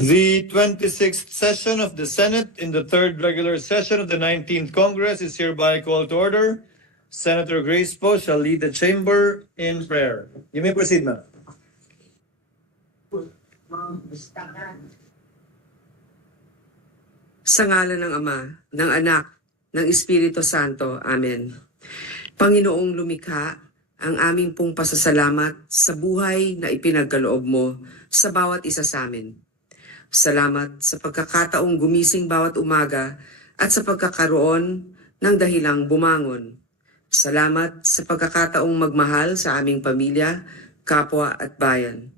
The 26th session of the Senate in the third regular session of the 19th Congress is hereby called to order. Senator Grace Poe shall lead the chamber in prayer. You may proceed, ma'am. Sa ngalan ng Ama, ng Anak, ng Espiritu Santo. Amen. Panginoong lumikha, ang aming pong pasasalamat sa buhay na ipinagkaloob mo sa bawat isa sa amin. Salamat sa pagkakataong gumising bawat umaga at sa pagkakaroon ng dahilang bumangon. Salamat sa pagkakataong magmahal sa aming pamilya, kapwa at bayan.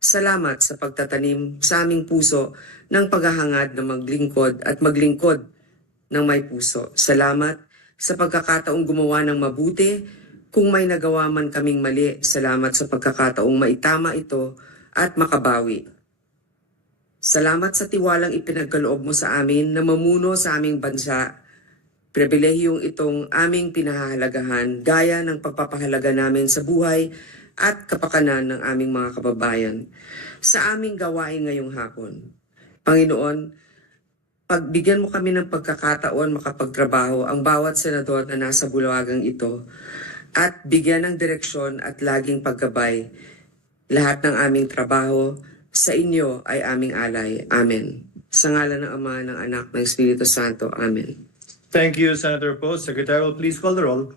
Salamat sa pagtatanim sa aming puso ng paghahangad na maglingkod at maglingkod ng may puso. Salamat sa pagkakataong gumawa ng mabuti kung may nagawa man kaming mali. Salamat sa pagkakataong maitama ito at makabawi. Salamat sa tiwalang ipinagkaloob mo sa amin na mamuno sa aming bansa. Pribilehiyong itong aming pinahahalagahan gaya ng pagpapahalaga namin sa buhay at kapakanan ng aming mga kababayan. Sa aming gawain ngayong hapon, Panginoon, pagbigyan mo kami ng pagkakataon makapagtrabaho ang bawat senador na nasa bulwagang ito at bigyan ng direksyon at laging paggabay. Lahat ng aming trabaho sa inyo ay aming alay. Amen. Sa ngalan ng Ama, ng Anak, ng Espiritu Santo. Amen. Thank you, Senator Poe. Secretary will please call the roll.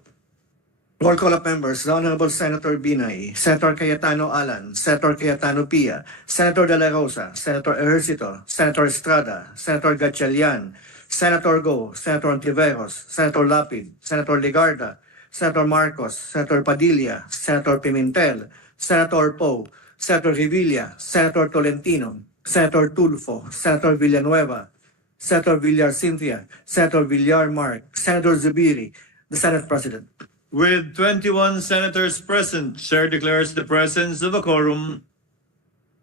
Roll call of members. The Honorable Senator Binay, Senator Cayetano Alan, Senator Cayetano Pia, Senator De La Rosa, Senator Ejercito, Senator Estrada, Senator Gatchalian, Senator Go, Senator Ontiveros, Senator Lapid, Senator Ligarda, Senator Marcos, Senator Padilla, Senator Pimentel, Senator Poe, Senator Revilla, Senator Tolentino, Senator Tulfo, Senator Villanueva, Senator Villar Cynthia, Senator Villar Mark, Senator Zubiri, the Senate President. With 21 senators present, Chair declares the presence of a quorum.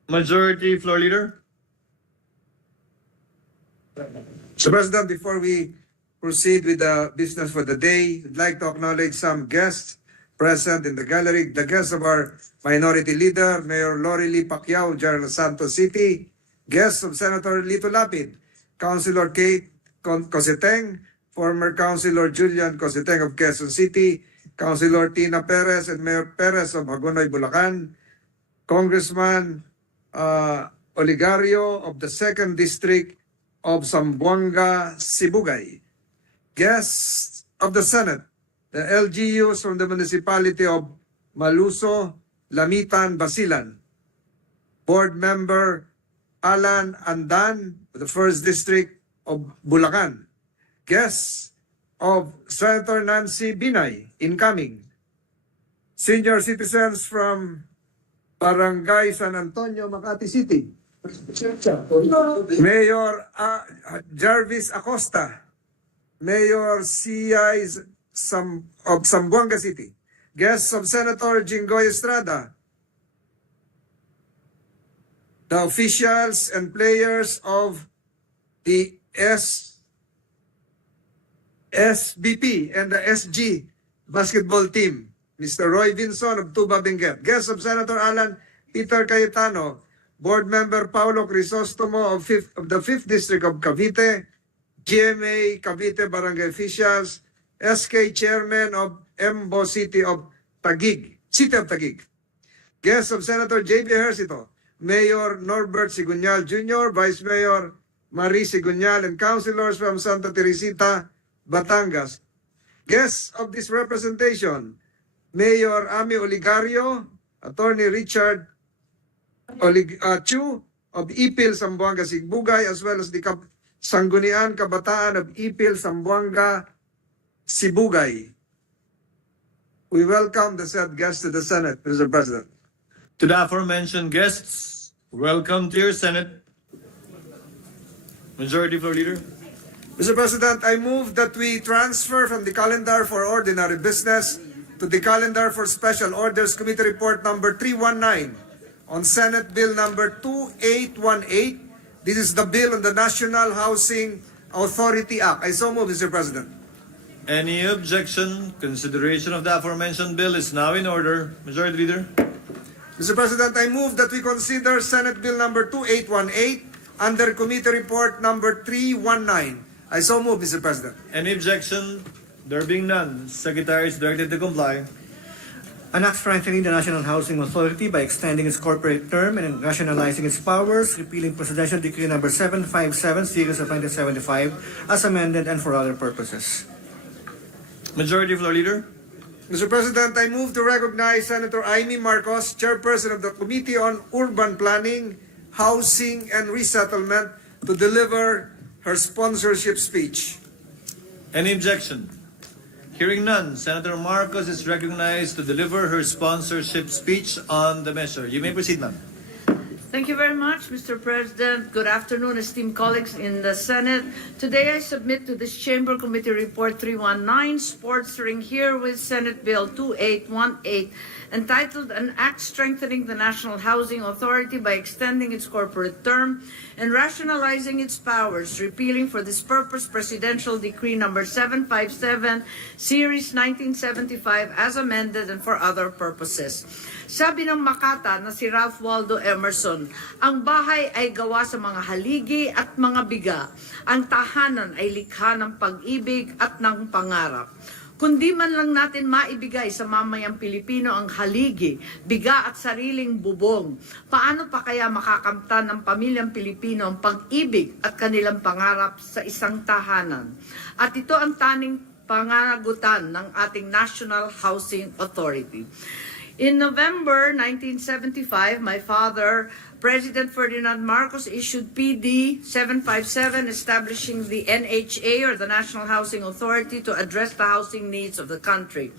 Majority Floor Leader. Mr. President, before we proceed with the business for the day, I'd like to acknowledge some guests present in the gallery. The guests of our Minority Leader, Mayor Lori Lee Pacquiao, General Santos City. Guests of Senator Lito Lapid, Councilor Kate Coseteng, former Councilor Julian Coseteng of Quezon City, Councilor Tina Perez and Mayor Perez of Hagonoy, Bulacan, Congressman Oligario of the 2nd District of Zamboanga, Sibugay. Guests of the Senate, the LGUs from the municipality of Maluso, Lamitan, Basilan. Board Member Alan Andan of the 1st District of Bulacan. Guests of Senator Nancy Binay, incoming. Senior citizens from Barangay San Antonio, Makati City. Mayor Jarvis Acosta. Mayor C.I. of Zamboanga City. Guests of Senator Jinggoy Estrada. The officials and players of the SBP and the SG basketball team, Mr. Roy Vinson of Tuba Benguet. Guests of Senator Alan Peter Cayetano, Board Member Paulo Crisostomo of the 5th District of Cavite, GMA Cavite Barangay Officials, SK Chairman of Embo City of Taguig. Guests of Senator J.B. Ejercito, Mayor Norbert Sigunyal Jr., Vice Mayor Marie Sigunyal, and councilors from Santa Teresita, Batangas. Guests of this representation, Mayor Ami Oligario, Attorney Richard Chu of Ipil, Zamboanga, Sibugay, as well as the Sangguniang Kabataan of Ipil, Zamboanga, Sibugay. We welcome the said guests to the Senate, Mr. President. To the aforementioned guests, welcome to your Senate. Majority Floor Leader. Mr. President, I move that we transfer from the calendar for ordinary business to the calendar for special orders committee report number 319 on Senate Bill number 2818. This is the bill on the National Housing Authority Act. I so move, Mr. President. Any objection? Consideration of the aforementioned bill is now in order. Majority Leader. Mr. President, I move that we consider Senate Bill number 2818 under Committee Report number 319. I so move, Mr. President. Any objection? There being none, Secretary is directed to comply. An act strengthening the National Housing Authority by extending its corporate term and rationalizing its powers, repealing Presidential Decree number 757, series of 1975, as amended and for other purposes. Majority Floor Leader. Mr. President, I move to recognize Senator Amy Marcos, Chairperson of the Committee on Urban Planning, Housing, and Resettlement, to deliver her sponsorship speech. Any objection? Hearing none, Senator Marcos is recognized to deliver her sponsorship speech on the measure. You may proceed, ma'am. Thank you very much, Mr. President. Good afternoon, esteemed colleagues in the Senate. Today I submit to this Chamber Committee Report 319, sponsoring here with Senate Bill 2818, entitled An Act Strengthening the National Housing Authority by Extending its Corporate Term and Rationalizing its Powers, repealing for this purpose Presidential Decree number 757, Series 1975, as amended and for other purposes. Sabi ng Makata na si Ralph Waldo Emerson, ang bahay ay gawa sa mga haligi at mga biga. Ang tahanan ay likha ng pag-ibig at ng pangarap. Kundi man lang natin maibigay sa mamayang Pilipino ang haligi, biga at sariling bubong, paano pa kaya makakamtan ng pamilyang Pilipino ang pag-ibig at kanilang pangarap sa isang tahanan? At ito ang taning panganagutan ng ating National Housing Authority. In November 1975, my father, President Ferdinand Marcos, issued PD 757 establishing the NHA, or the National Housing Authority, to address the housing needs of the country.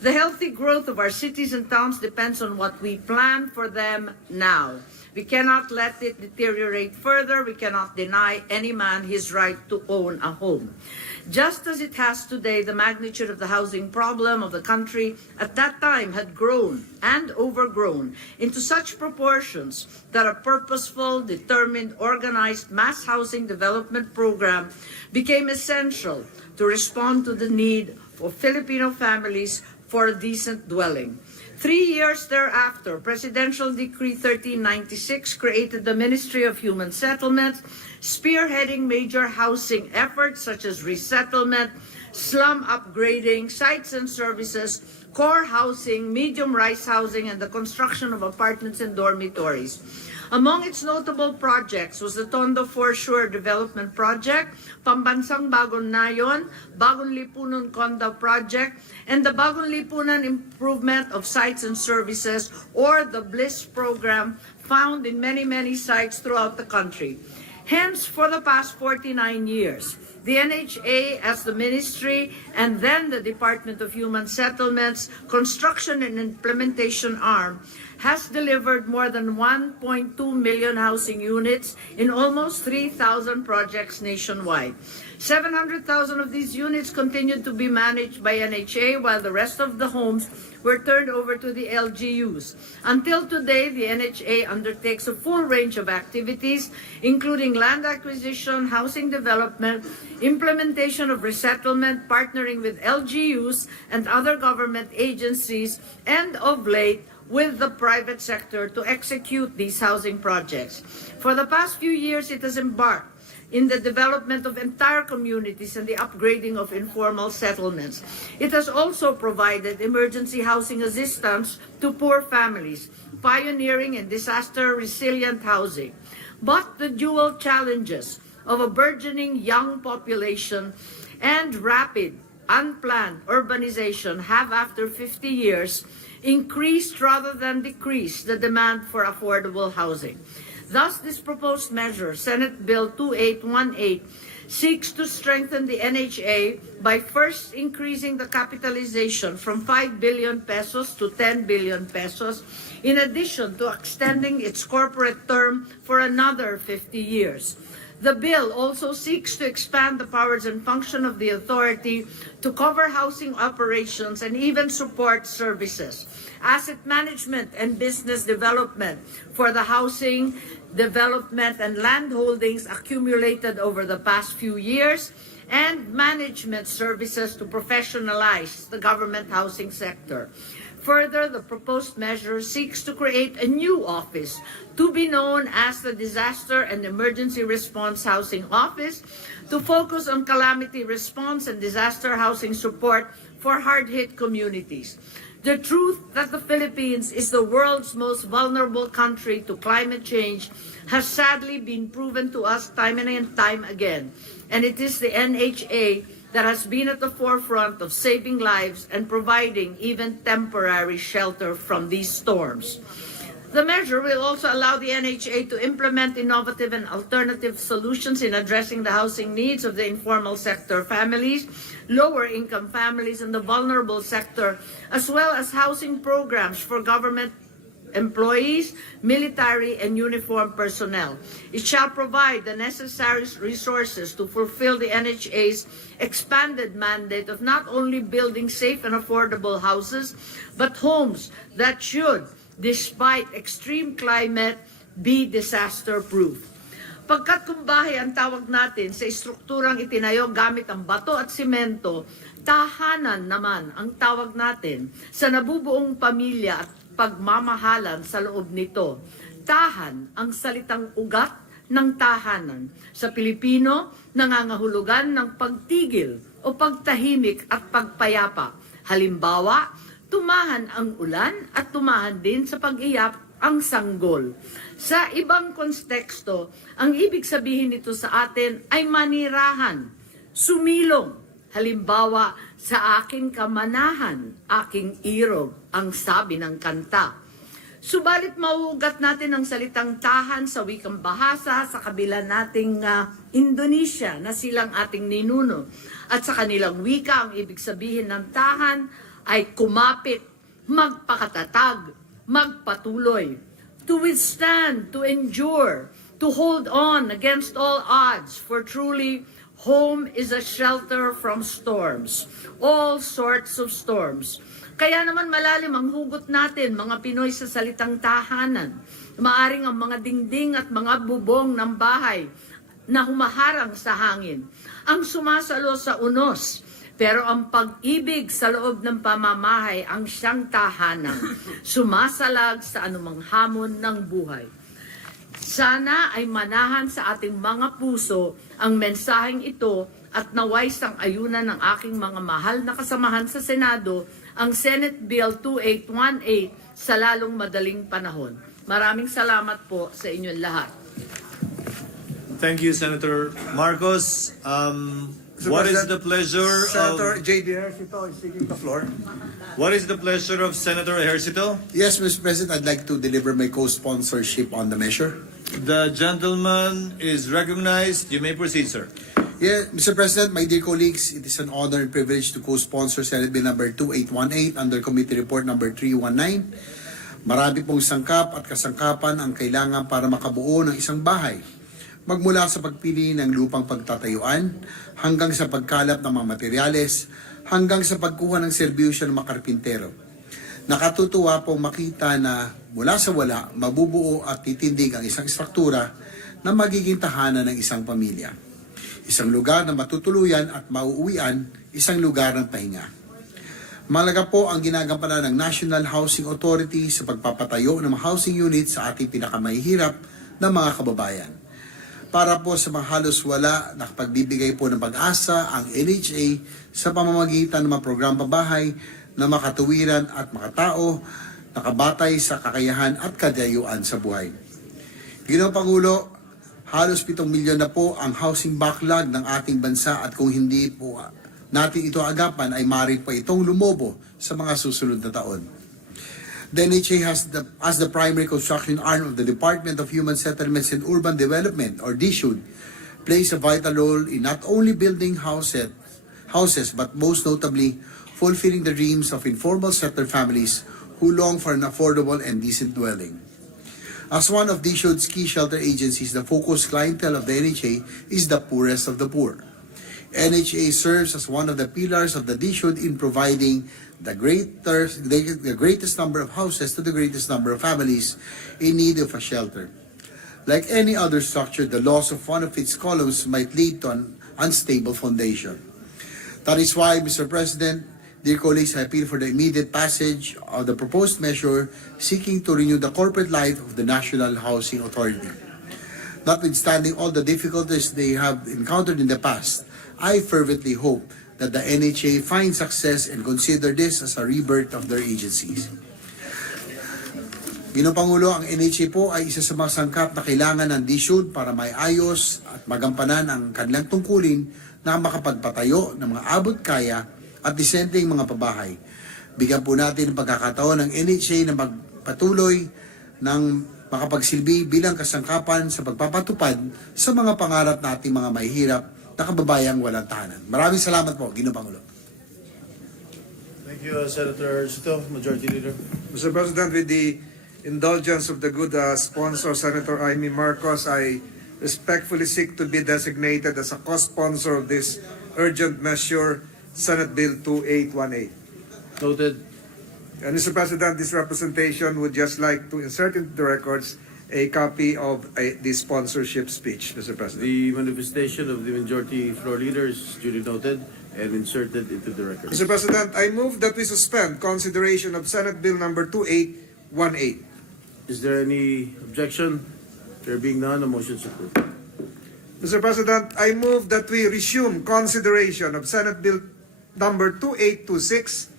The healthy growth of our cities and towns depends on what we plan for them now. We cannot let it deteriorate further. We cannot deny any man his right to own a home. Just as it has today, the magnitude of the housing problem of the country at that time had grown and overgrown into such proportions that a purposeful, determined, organized mass housing development program became essential to respond to the need of Filipino families for a decent dwelling. 3 years thereafter, Presidential Decree 1396 created the Ministry of Human Settlements, spearheading major housing efforts such as resettlement, slum upgrading, sites and services, core housing, medium-rise housing, and the construction of apartments and dormitories. Among its notable projects was the Tondo Foreshore Development Project, Pambansang Bagong Nayon, Bagong Lipunan Condo Project, and the Bagong Lipunan Improvement of Sites and Services, or the BLISS program, found in many sites throughout the country. Hence, for the past 49 years, the NHA as the ministry and then the Department of Human Settlements Construction and Implementation Arm has delivered more than 1.2 million housing units in almost 3,000 projects nationwide. 700,000 of these units continued to be managed by NHA, while the rest of the homes were turned over to the LGUs. Until today, the NHA undertakes a full range of activities, including land acquisition, housing development, implementation of resettlement, partnering with LGUs and other government agencies, and of late, with the private sector to execute these housing projects. For the past few years, it has embarked in the development of entire communities and the upgrading of informal settlements. It has also provided emergency housing assistance to poor families, pioneering in disaster-resilient housing. But the dual challenges of a burgeoning young population and rapid, unplanned urbanization have, after 50 years, increased rather than decreased the demand for affordable housing. Thus, this proposed measure, Senate Bill 2818, seeks to strengthen the NHA by first increasing the capitalization from 5 billion pesos to 10 billion pesos, in addition to extending its corporate term for another 50 years. The bill also seeks to expand the powers and function of the authority to cover housing operations and even support services, asset management and business development for the housing, development, and land holdings accumulated over the past few years, and management services to professionalize the government housing sector. Further, the proposed measure seeks to create a new office to be known as the Disaster and Emergency Response Housing Office to focus on calamity response and disaster housing support for hard-hit communities. The truth that the Philippines is the world's most vulnerable country to climate change has sadly been proven to us time and time again, and it is the NHA that has been at the forefront of saving lives and providing even temporary shelter from these storms. The measure will also allow the NHA to implement innovative and alternative solutions in addressing the housing needs of the informal sector families, lower-income families, and the vulnerable sector, as well as housing programs for government employees, military, and uniformed personnel. It shall provide the necessary resources to fulfill the NHA's expanded mandate of not only building safe and affordable houses, but homes that should, despite extreme climate, be disaster-proof. Pagkat kumbahay ang tawag natin sa estrukturang itinayo gamit ang bato at simento, tahanan naman ang tawag natin sa nabubuong pamilya at pagmamahalan sa loob nito. Tahan ang salitang ugat ng tahanan. Sa Pilipino, nangangahulugan ng pagtigil o pagtahimik at pagpayapa. Halimbawa, tumahan ang ulan at tumahan din sa pag-iyak ang sanggol. Sa ibang konteksto, ang ibig sabihin nito sa atin ay manirahan, sumilong. Halimbawa, sa aking kamanahan, aking irog, ang sabi ng kanta. Subalit mauugat natin ang salitang tahan sa wikang bahasa sa kabila nating Indonesia na silang ating ninuno. At sa kanilang wika, ang ibig sabihin ng tahan ay kumapit, magpakatatag, magpatuloy, to withstand, to endure, to hold on against all odds, for truly home is a shelter from storms, all sorts of storms. Kaya naman malalim ang hugot natin, mga Pinoy, sa salitang tahanan. Maaring ang mga dingding at mga bubong ng bahay na humaharang sa hangin, ang sumasalo sa unos, pero ang pag-ibig sa loob ng pamamahay ang siyang tahanan, sumasalag sa anumang hamon ng buhay. Sana ay manahan sa ating mga puso ang mensaheng ito at naway sang-ayunan ng aking mga mahal na kasamahan sa Senado ang Senate Bill 2818 sa lalong madaling panahon. Maraming salamat po sa inyong lahat. Thank you, Senator Marcos. What is the pleasure Senator of J.D. Ejercito is seeking the floor. what is the pleasure of Senator Ejercito? Yes, Mr. President, I'd like to deliver my co-sponsorship on the measure. The gentleman is recognized. You may proceed, sir. Yeah, Mr. President, my dear colleagues, it is an honor and privilege to co-sponsor Senate Bill number 2818 under Committee Report number 319. Marami pong sangkap at kasangkapan ang kailangan para makabuo ng isang bahay. Magmula sa pagpili ng lupang pagtatayuan, hanggang sa pagkalap ng mga materyales, hanggang sa pagkuha ng serbisyo ng mga karpintero. Nakatutuwa pong makita na mula sa wala, mabubuo at titindig ang isang struktura na magiging tahanan ng isang pamilya. Isang lugar na matutuluyan at mauuwian, isang lugar ng pahinga. Malaga po ang ginagampanan ng National Housing Authority sa pagpapatayo ng mga housing units sa ating pinakamahihirap na mga kababayan. Para po sa mga halos wala, nakapagbibigay po ng pag-asa ang NHA sa pamamagitan ng mga programa bahay na makatuwiran at makatao, nakabatay sa kakayahan at kadayuan sa buhay. Ginoong Pangulo, halos 7 milyon na po ang housing backlog ng ating bansa at kung hindi po natin ito agapan ay maaaring pa itong lumobo sa mga susunod na taon. The NHA has as the primary construction arm of the Department of Human Settlements and Urban Development, or DSUD, plays a vital role in not only building houses, but most notably, fulfilling the dreams of informal settler families who long for an affordable and decent dwelling. As one of DSUD's key shelter agencies, the focused clientele of the NHA is the poorest of the poor. NHA serves as one of the pillars of the DSUD in providing the greatest number of houses to the greatest number of families in need of a shelter. Like any other structure, the loss of one of its columns might lead to an unstable foundation. That is why, Mr. President, Dear colleagues, I appeal for the immediate passage of the proposed measure seeking to renew the corporate life of the National Housing Authority. Notwithstanding all the difficulties they have encountered in the past, I fervently hope that the NHA finds success and consider this as a rebirth of their agencies. Ginoong Pangulo, ang NHA po ay isa sa mga sangkap na kailangan ng DSUD para may ayos at magampanan ang kanilang tungkulin na makapagpatayo ng mga abot kaya at disenteng mga pabahay. Bigyan po natin ang pagkakataon ng NHA na magpatuloy ng makapagsilbi bilang kasangkapan sa pagpapatupad sa mga pangarap nating mga mahihirap na kababayang walang tahanan. Maraming salamat po, Ginoong Pangulo. Thank you, Senator Sito, Majority Leader. Mr. President, with the indulgence of the good sponsor, Senator Amy Marcos, I respectfully seek to be designated as a co-sponsor of this urgent measure, Senate Bill 2818. Noted. And Mr. President, this representation would just like to insert into the records a copy of the sponsorship speech, Mr. President. The manifestation of the majority floor leader is duly noted and inserted into the record. Mr. President, I move that we suspend consideration of Senate Bill number 2818. Is there any objection? There being none, the motion is approved. Mr. President, I move that we resume consideration of Senate Bill number 2826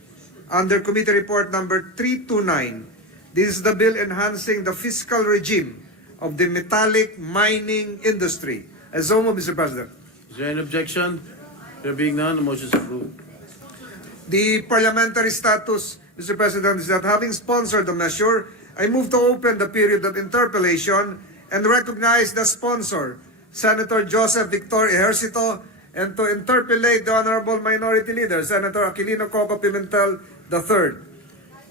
under Committee Report number 329. This is the bill enhancing the fiscal regime of the metallic mining industry. I so move, Mr. President. Is there any objection? There being none, the motion is approved. The parliamentary status, Mr. President, is that having sponsored the measure, I move to open the period of interpellation and recognize the sponsor, Senator Joseph Victor Ejercito, and to interpellate the Honorable Minority Leader, Senator Aquilino Coco Pimentel III.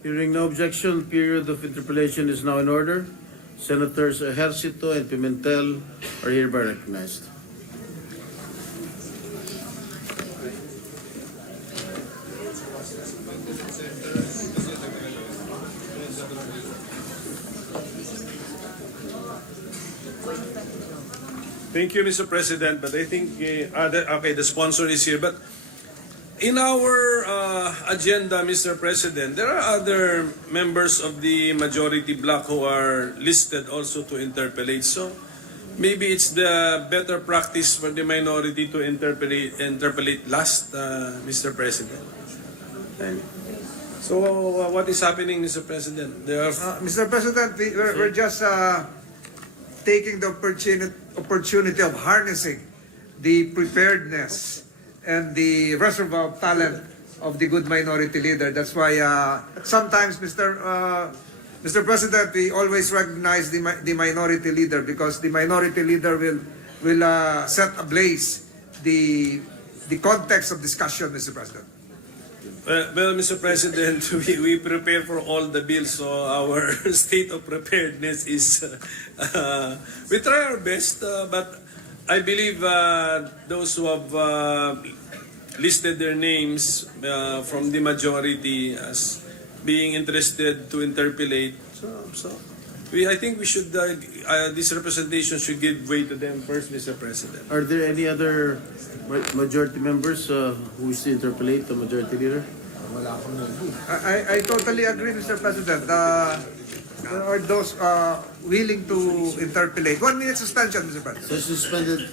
Hearing no objection, period of interpellation is now in order. Senators Ejercito and Pimentel are hereby recognized. Thank you, Mr. President. But I think, the sponsor is here. But in our agenda, Mr. President, there are other members of the majority bloc who are listed also to interpellate. So maybe it's the better practice for the minority to interpellate last, Mr. President. And so what is happening, Mr. President? There are Mr. President, we're just taking the opportunity of harnessing the preparedness and the reservoir of talent of the good minority leader. That's why sometimes, Mr. President, we always recognize the minority leader because the minority leader will set ablaze the context of discussion, Mr. President. Well, Mr. President, we prepare for all the bills, so our state of preparedness is, we try our best, but I believe those who have listed their names from the majority as being interested to interpellate, I think we should, this representation should give way to them first, Mr. President. Are there any other majority members who wish to interpellate the majority leader? I totally agree, Mr. President. There are those willing to interpellate. 1 minute suspension, Mr. President. Session suspended.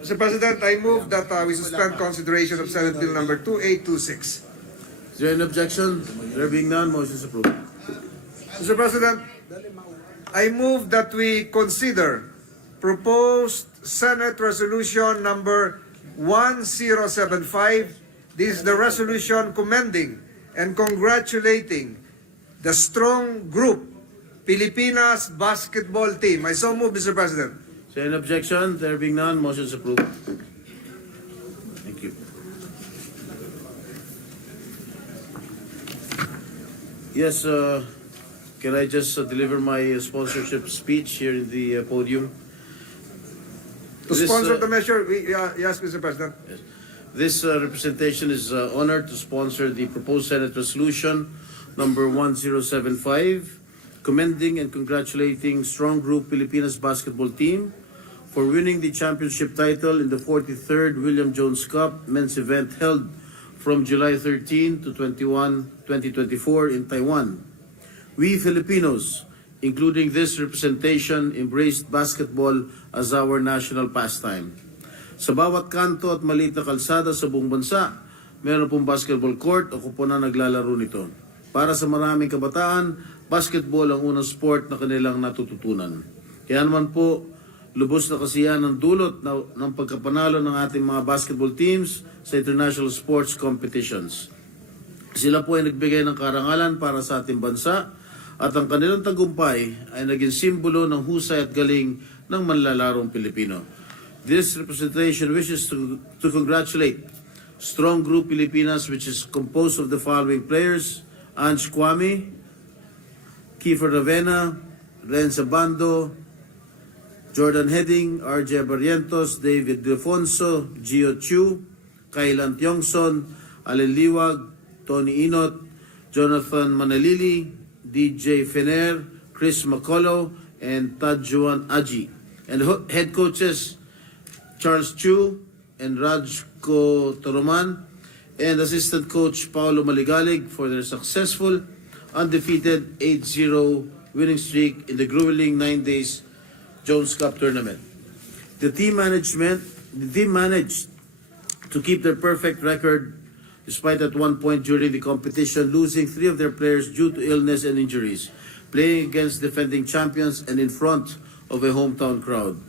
Mr. President, I move that we suspend consideration of Senate Bill number 2826. Is there an objection? There being none, motion is approved. Mr. President, I move that we consider proposed Senate Resolution number 1075. This is the resolution commending and congratulating the strong group Pilipinas basketball team. I so move, Mr. President. Is there an objection? There being none, motion is approved. Thank you. Yes, can I just deliver my sponsorship speech here in the podium? To This, sponsor the measure, yes, Mr. President. This representation is honored to sponsor the proposed Senate Resolution number 1075, commending and congratulating strong group Pilipinas basketball team for winning the championship title in the 43rd William Jones Cup men's event held from July 13 to 21, 2024 in Taiwan. We Filipinos, including this representation, embraced basketball as our national pastime. Sa bawat kanto at maliit na kalsada sa buong bansa, meron pong basketball court o kuponan naglalaro nito. Para sa maraming kabataan, basketball ang unang sport na kanilang natututunan. Kaya naman po, lubos na kasiyahan ng dulot ng pagkapanalo ng ating mga basketball teams sa international sports competitions. Sila po ay nagbigay ng karangalan para sa ating bansa at ang kanilang tagumpay ay naging simbolo ng husay at galing ng manlalarong Pilipino. This representation wishes to congratulate strong group Pilipinas, which is composed of the following players: Ange Kwame, Kiefer Ravena, Renza Bando, Jordan Heading, RJ Barrientos, David Defonso, Gio Chu, Kailan Tiongson, Allen Liwag, Tony Inot, Jonathan Manalili, DJ Fener, Chris Macolo, and Tajuan Aji. And head coaches Charles Chu and Rajko Toroman, and assistant coach Paolo Maligalig for their successful, undefeated 8-0 winning streak in the grueling 9 days Jones Cup tournament. The team managed to keep their perfect record despite at one point during the competition losing 3 of their players due to illness and injuries, playing against defending champions and in front of a hometown crowd.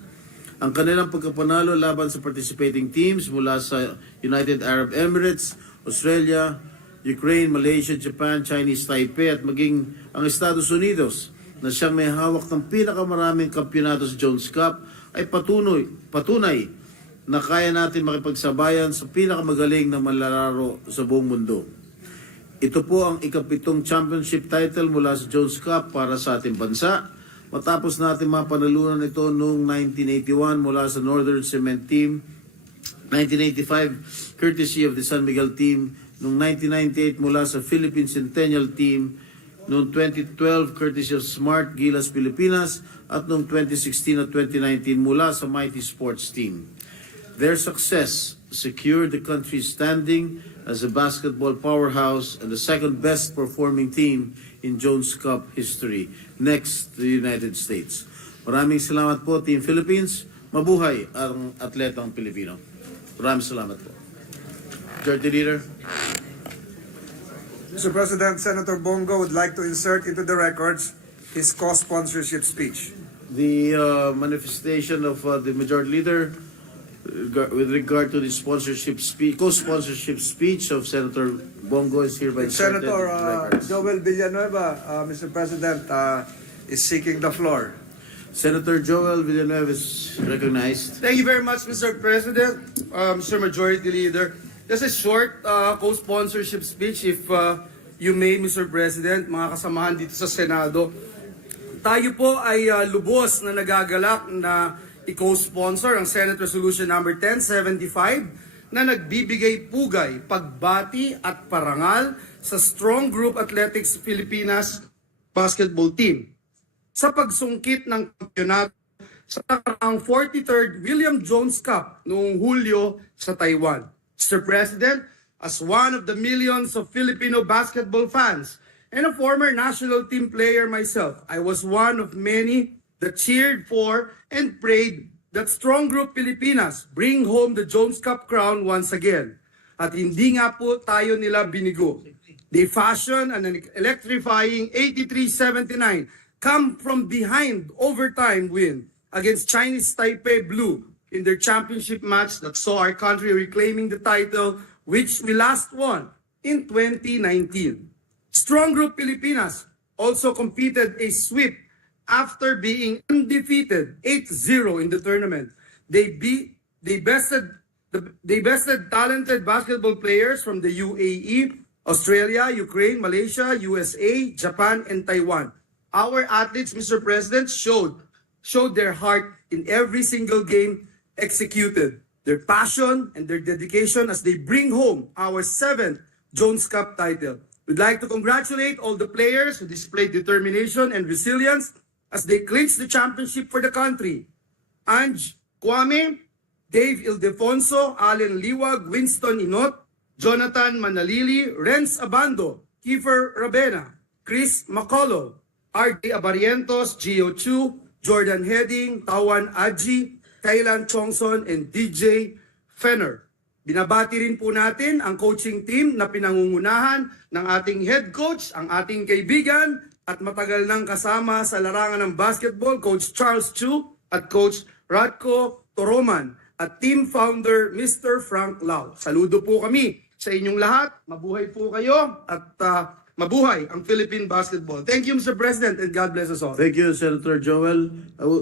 Ang kanilang pagkapanalo laban sa participating teams mula sa United Arab Emirates, Australia, Ukraine, Malaysia, Japan, Chinese Taipei at maging ang Estados Unidos na siyang may hawak ng pinakamaraming kampyonato sa Jones Cup ay patunay na kaya natin makipagsabayan sa pinakamagaling na manlalaro sa buong mundo. Ito po ang ika-7 championship title mula sa Jones Cup para sa ating bansa. Matapos natin mapanalunan ito noong 1981 mula sa Northern Cement Team, 1985 courtesy of the San Miguel Team, noong 1998 mula sa Philippine Centennial Team, noong 2012 courtesy of Smart Gilas Pilipinas, at noong 2016 at 2019 mula sa Mighty Sports Team. Their success secured the country's standing as a basketball powerhouse and the second best performing team in Jones Cup history, next to the United States. Maraming salamat po, Team Philippines. Mabuhay ang atletang Pilipino. Maraming salamat po. Majority Leader. Mr. President, Senator Bongo would like to insert into the records his co-sponsorship speech. The manifestation of the Majority Leader with regard to the co-sponsorship speech of Senator Bongo is hereby inserted into the Senator records. Joel Villanueva, Mr. President, is seeking the floor. Senator Joel Villanueva is recognized. Thank you very much, Mr. President, Mr. Majority Leader. Just a short co-sponsorship speech, if you may, Mr. President, mga kasamahan dito sa Senado. Tayo po ay lubos na nagagalak na i-co-sponsor ang Senate Resolution number 1075 na nagbibigay pugay, pagbati at parangal sa Strong Group Athletics Pilipinas basketball team sa pagsungkit ng kampyonato sa nakaraang 43rd William Jones Cup noong Hulyo sa Taiwan. Mr. President, as one of the millions of Filipino basketball fans and a former national team player myself, I was one of many that cheered for and prayed that strong group Pilipinas bring home the Jones Cup crown once again. At hindi nga po tayo nila binigo. They fashion an electrifying 83-79 come from behind overtime win against Chinese Taipei Blue in their championship match that saw our country reclaiming the title which we last won in 2019. Strong Group Pilipinas also competed a sweep after being undefeated 8-0 in the tournament. They bested talented basketball players from the UAE, Australia, Ukraine, Malaysia, USA, Japan, and Taiwan. Our athletes, Mr. President, showed their heart in every single game executed, their passion and their dedication as they bring home our 7th Jones Cup title. We'd like to congratulate all the players who displayed determination and resilience as they clinched the championship for the country. Ange Kwame, Dave Ildefonso, Allen Liwag, Winston Inot, Jonathan Manalili, Renz Abando, Kiefer Rabena, Chris Macaulay, R.D. Abarientos, Gio Chu, Jordan Heading, Tawan Aji, Kailan Chongson, and DJ Fenner. Binabati rin po natin ang coaching team na pinangungunahan ng ating head coach, ang ating kaibigan at matagal nang kasama sa larangan ng basketball, Coach Charles Chu at Coach Radko Toroman at team founder Mr. Frank Lau. Saludo po kami sa inyong lahat. Mabuhay po kayo at mabuhay ang Philippine basketball. Thank you, Mr. President, and God bless us all. Thank you, Senator Joel.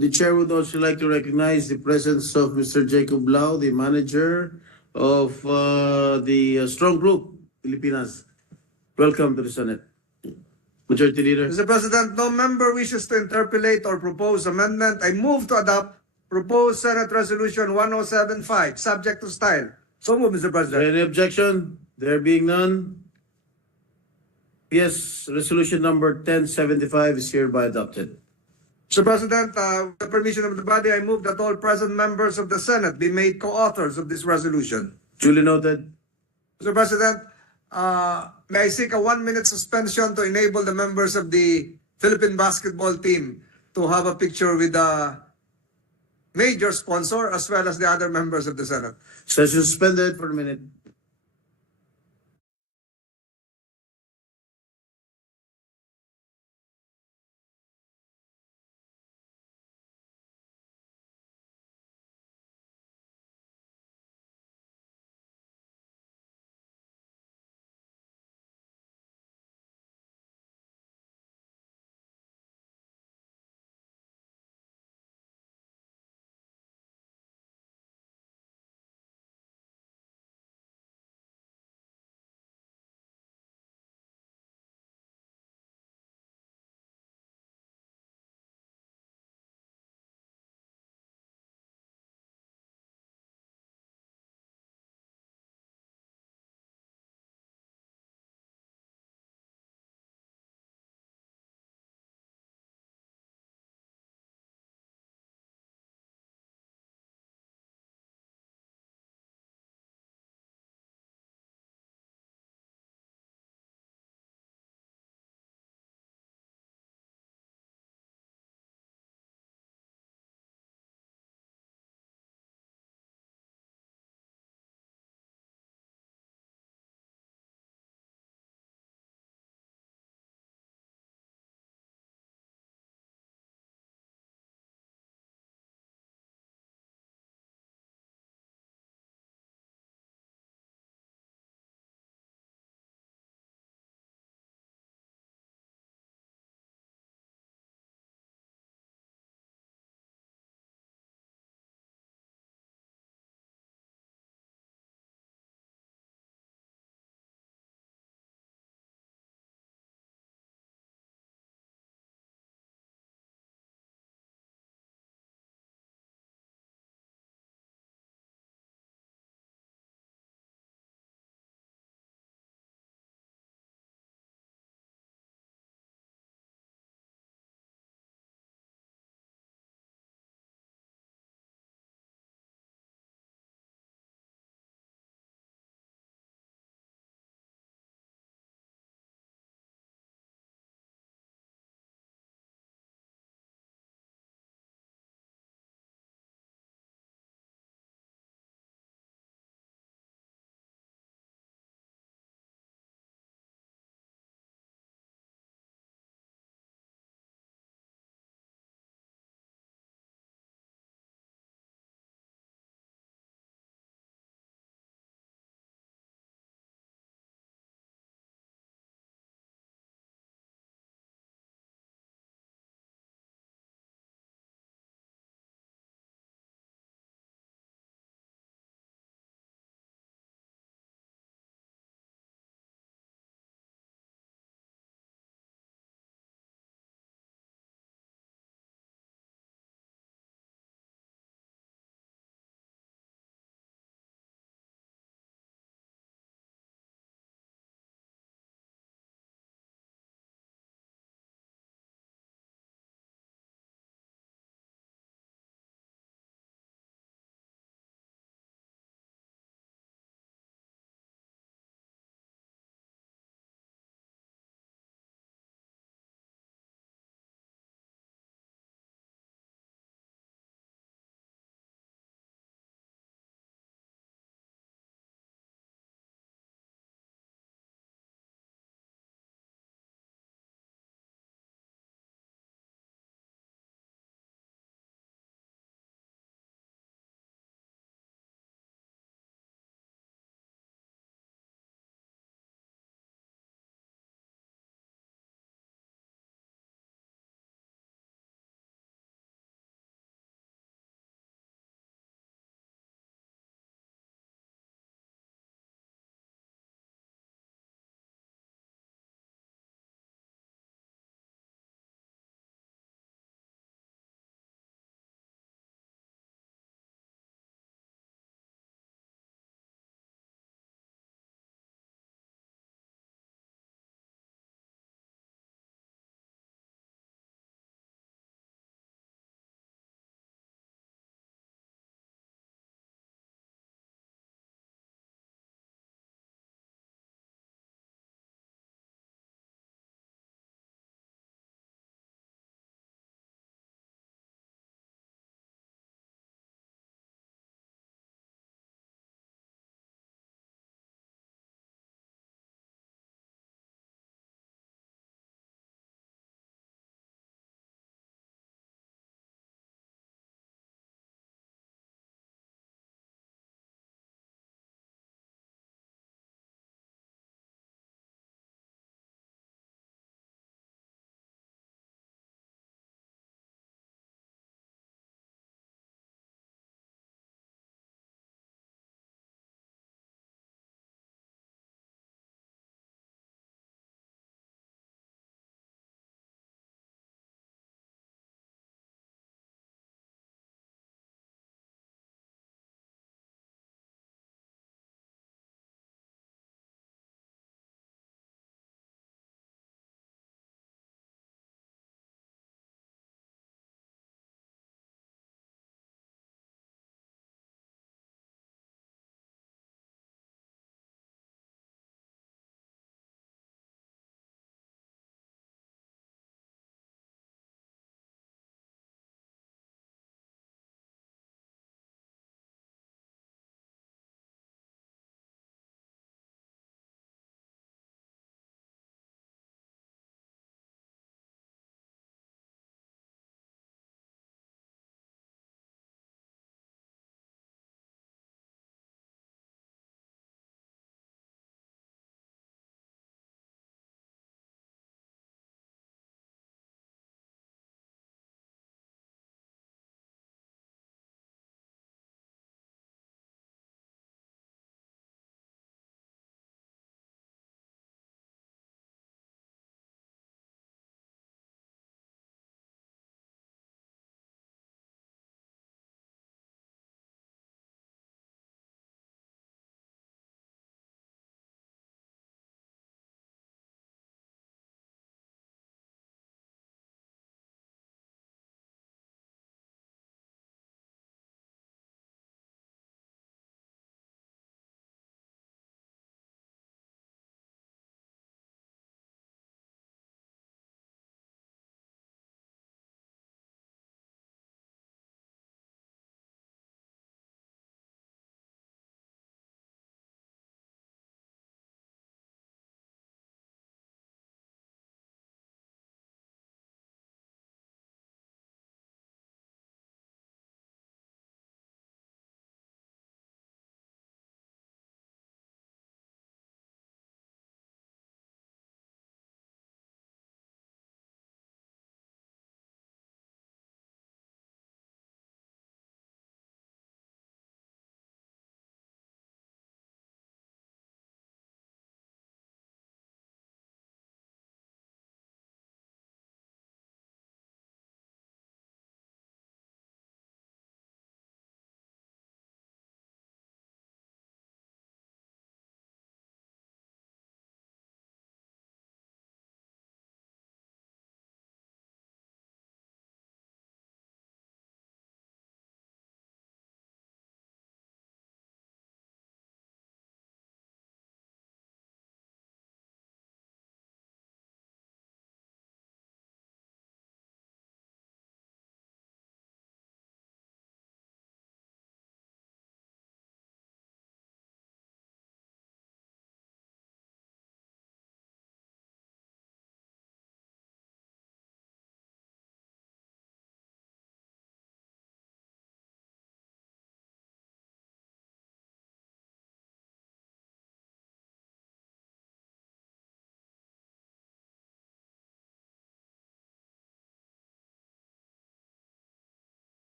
The chair would also like to recognize the presence of Mr. Jacob Lau, the manager of the Strong Group Pilipinas. Welcome to the Senate. Majority Leader. Mr. President, no member wishes to interpellate or propose amendment. I move to adopt proposed Senate Resolution 1075, subject to style. So move, Mr. President. Any objection? There being none. Yes, resolution number 1075 is hereby adopted. Mr. President, with the permission of the body, I move that all present members of the Senate be made co-authors of this resolution. Duly noted. Mr. President, may I seek a 1-minute suspension to enable the members of the Philippine basketball team to have a picture with the major sponsor as well as the other members of the Senate. Session suspended for a minute.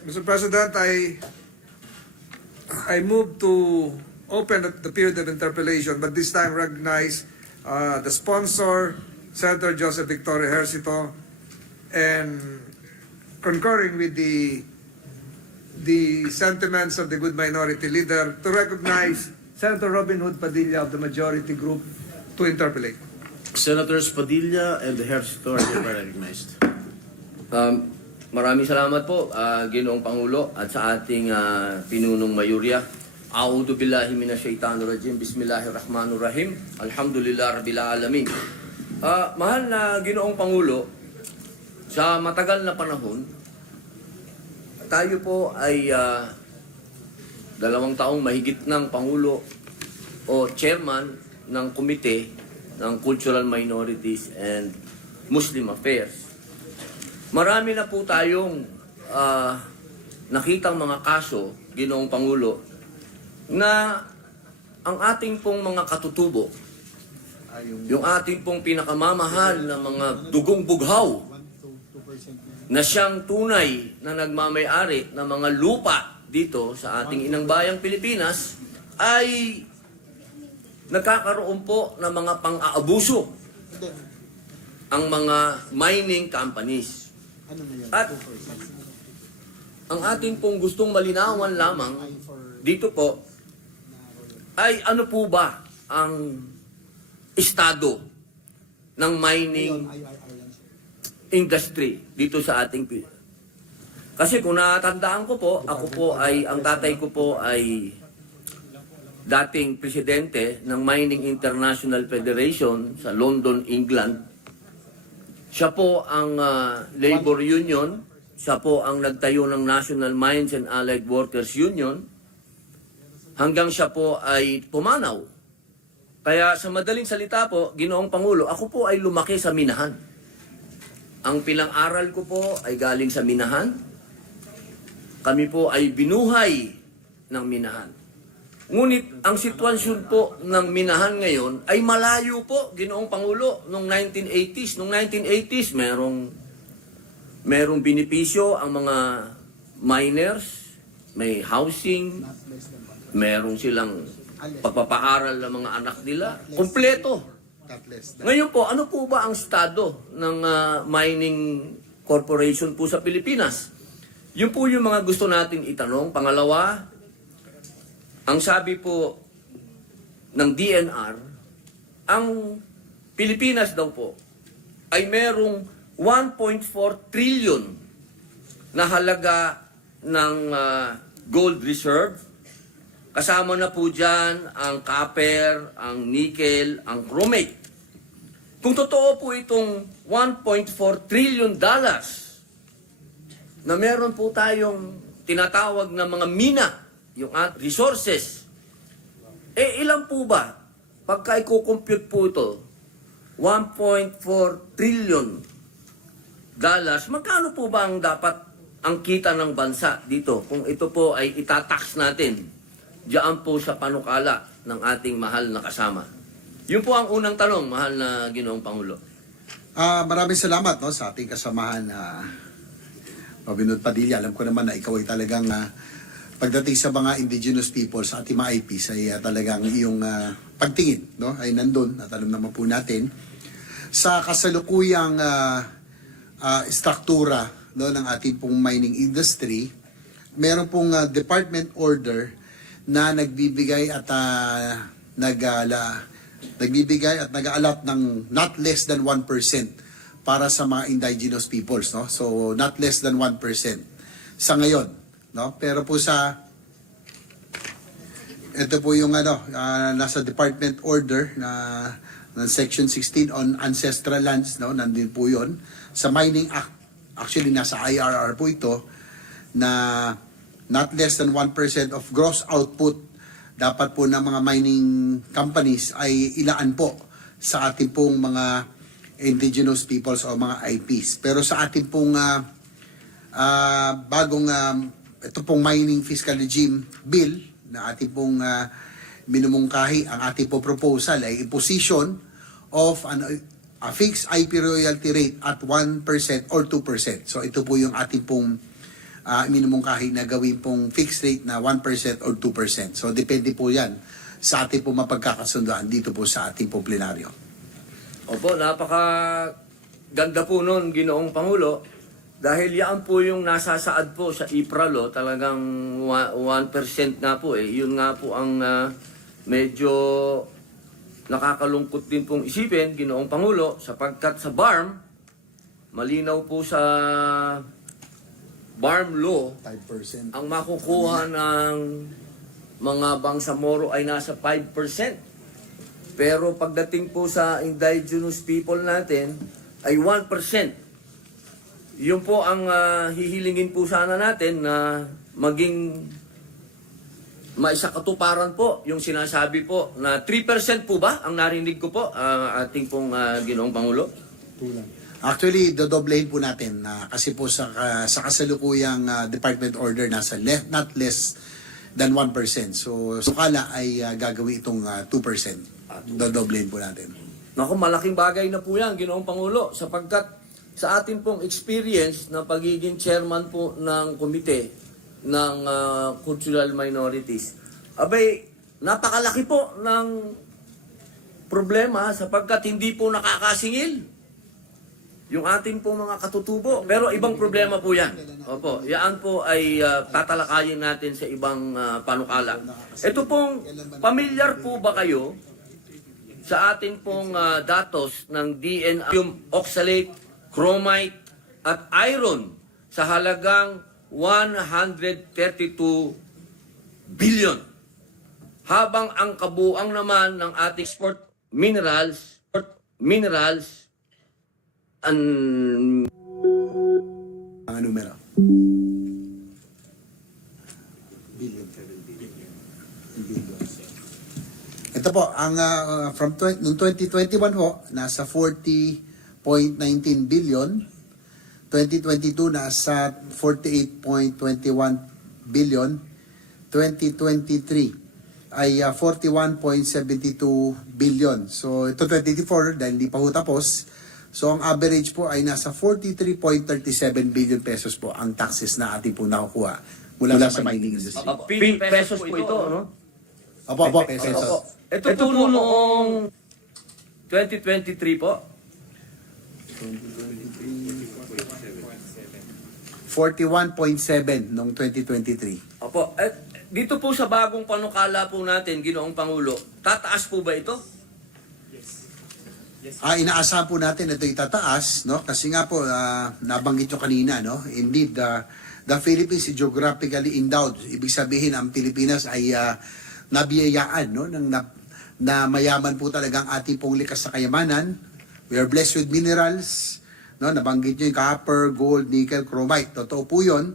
Mr. President, I move to open the period of interpellation, but this time recognize the sponsor, Senator Joseph Victorio Ejercito, and concurring with the sentiments of the good minority leader, to recognize Senator Robin Hood Padilla of the majority group to interpellate. Senators Padilla and Ejercito are hereby recognized. Maraming salamat po, Ginoong Pangulo, at sa ating pinunong mayurya. A'udhu billahi minasyaitanir rajim. Bismillahirrahmanirrahim. Alhamdulillah rabbil alamin. Mahal na Ginoong Pangulo, sa matagal na panahon, tayo po ay 2 taong mahigit ng Pangulo o Chairman ng Komite ng Cultural Minorities and Muslim Affairs. Marami na po tayong nakitang mga kaso, Ginoong Pangulo, na ang ating pong mga katutubo, yung ating pong pinakamamahal na mga dugong bughaw, na siyang tunay na nagmamay-ari ng mga lupa dito sa ating inang bayang Pilipinas, ay nagkakaroon po ng mga pang-aabuso ang mga mining companies. At ang ating pong gustong malinawan lamang dito po ay ano po ba ang estado ng mining industry dito sa ating Kasi kung natandaan ko po, ang tatay ko po ay dating presidente ng Mining International Federation sa London, England. Siya po ang labor union, siya po ang nagtayo ng National Mines and Allied Workers Union, hanggang siya po ay pumanaw. Kaya sa madaling salita po, Ginoong Pangulo, ako po ay lumaki sa minahan. Ang pinang-aral ko po ay galing sa minahan. Kami po ay binuhay ng minahan. Ngunit ang sitwasyon po ng minahan ngayon ay malayo po, Ginoong Pangulo, noong 1980s. Noong 1980s, merong benepisyo ang mga miners, may housing, merong silang pagpapaaral ng mga anak nila. Kompleto. Ngayon po, ano po ba ang estado ng mining corporation po sa Pilipinas? Yun po yung mga gusto natin itanong. Pangalawa, ang sabi po ng DNR, ang Pilipinas daw po ay merong 1.4 trillion na halaga ng gold reserve. Kasama na po dyan ang copper, ang nickel, ang chromate. Kung totoo po itong 1.4 trillion dollars na meron po tayong tinatawag na mga mina, yung resources, ilan po ba? Pagka i-compute po ito, 1.4 trillion dollars, magkano po ba ang dapat ang kita ng bansa dito kung ito po ay itatax natin diyan po sa panukala ng ating mahal na kasama? Yun po ang unang tanong, mahal na Ginoong Pangulo. Maraming salamat sa ating kasamahan na Robin Hood Padilla. Alam ko naman na ikaw ay talagang pagdating sa mga indigenous people sa ating mga IPs ay talagang iyong pagtingin ay nandun at alam naman po natin sa kasalukuyang struktura ng ating pong mining industry. Meron pong department order na nagbibigay at nag-aalap ng not less than 1% para sa mga indigenous peoples, So not less than 1% sa ngayon, Pero po ito po yung nasa department order na section 16 on ancestral lands, nandun po 'yon sa Mining Act. Actually nasa IRR po ito na not less than 1% of gross output dapat po ng mga mining companies ay ilaan po sa ating pong mga indigenous peoples o mga IPs. Pero sa ating pong bagong ito pong mining fiscal regime bill na ating pong minumungkahi, ang ating pong proposal ay imposition of a fixed IP royalty rate at 1% or 2%. So ito po yung ating pong minumungkahi na gawin pong fixed rate na 1% or 2%. So depende po yan sa ating po mapagkakasundoan dito po sa ating po plenaryo. Opo, napaka-ganda po nun, Ginoong Pangulo. Dahil yan po yung nasasaad po sa IPRA talagang 1% nga po eh. Yun nga po ang medyo nakakalungkot din pong isipin, Ginoong Pangulo, sapagkat sa BARM, malinaw po sa BARM law, 5%. ang makukuha ng mga bangsamoro ay nasa 5%. Pero pagdating po sa indigenous people natin, ay 1%. Yun po ang hihilingin po sana natin na maging maisakatuparan po yung sinasabi po na 3% po ba ang narinig ko po ating pong Ginoong Pangulo? Actually, dodoblehin po natin kasi po sa kasalukuyang department order nasa not less than 1%. So, sukala ay gagawin itong 2%. Dodoblehin po natin. Naku, malaking bagay na po yan, Ginoong Pangulo, sapagkat sa ating pong experience na pagiging chairman po ng komite ng cultural minorities, abay, napakalaki po ng problema sapagkat hindi po nakakasingil yung ating pong mga katutubo. Pero ibang problema po yan. Opo, yan po ay tatalakayin natin sa ibang panukala. Ito pong, pamilyar po ba kayo sa ating pong datos ng DNA, yung oxalate, chromite, at iron sa halagang 132 billion. Habang ang kabuang naman ng ating export minerals, ang Mga numero. Ito po, ang noong 2021 po, nasa 40.19 billion. 2022 nasa 48.21 billion. 2023 ay 41.72 billion. So ito 2024 dahil hindi pa ho tapos. So ang average po ay nasa 43.37 billion pesos po ang taxes na ating po nakukuha mula sa mining industry. pesos po ito, no? Opo, pesos. Ito po noong 2023 po. 41.7 noong 2023. Opo. Dito po sa bagong panukala po natin, Ginoong Pangulo, tataas po ba ito? Inaasahan po natin ito itataas, no? Kasi nga po, nabanggit nyo kanina, no? Indeed, the Philippines is geographically endowed. Ibig sabihin, ang Pilipinas ay nabiyayaan, no? Na mayaman po talagang ating pong likas sa kayamanan. We are blessed with minerals, no? Nabanggit nyo yung copper, gold, nickel, chromite. Totoo po yun.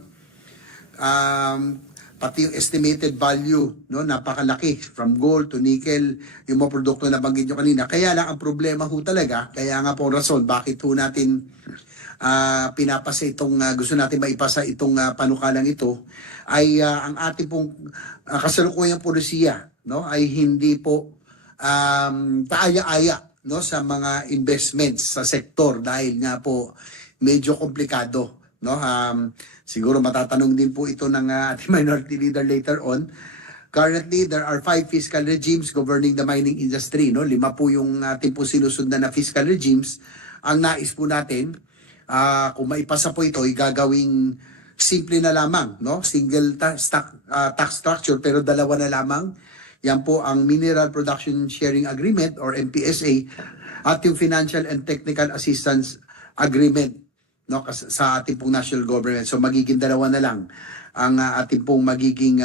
Pati yung estimated value, no, napakalaki from gold to nickel, yung mga produkto na banggit nyo kanina. Kaya lang ang problema ho talaga, kaya nga po rason bakit ho natin pinapasa itong gusto natin maipasa itong panukalang ito ay ang ating pong kasalukuyang polisiya, no, ay hindi po kaaya-aya, no, sa mga investments sa sektor dahil nga po medyo komplikado, no. Siguro matatanong din po ito ng ating minority leader later on. Currently, there are 5 fiscal regimes governing the mining industry. No? 5 po yung ating po sinusundan na fiscal regimes. Ang nais po natin, kung maipasa po ito, gagawing simple na lamang. No? Single tax structure, pero 2 na lamang. Yan po ang Mineral Production Sharing Agreement or MPSA at yung Financial and Technical Assistance Agreement, no, sa ating pong national government. So magiging 2 na lang ang ating pong magiging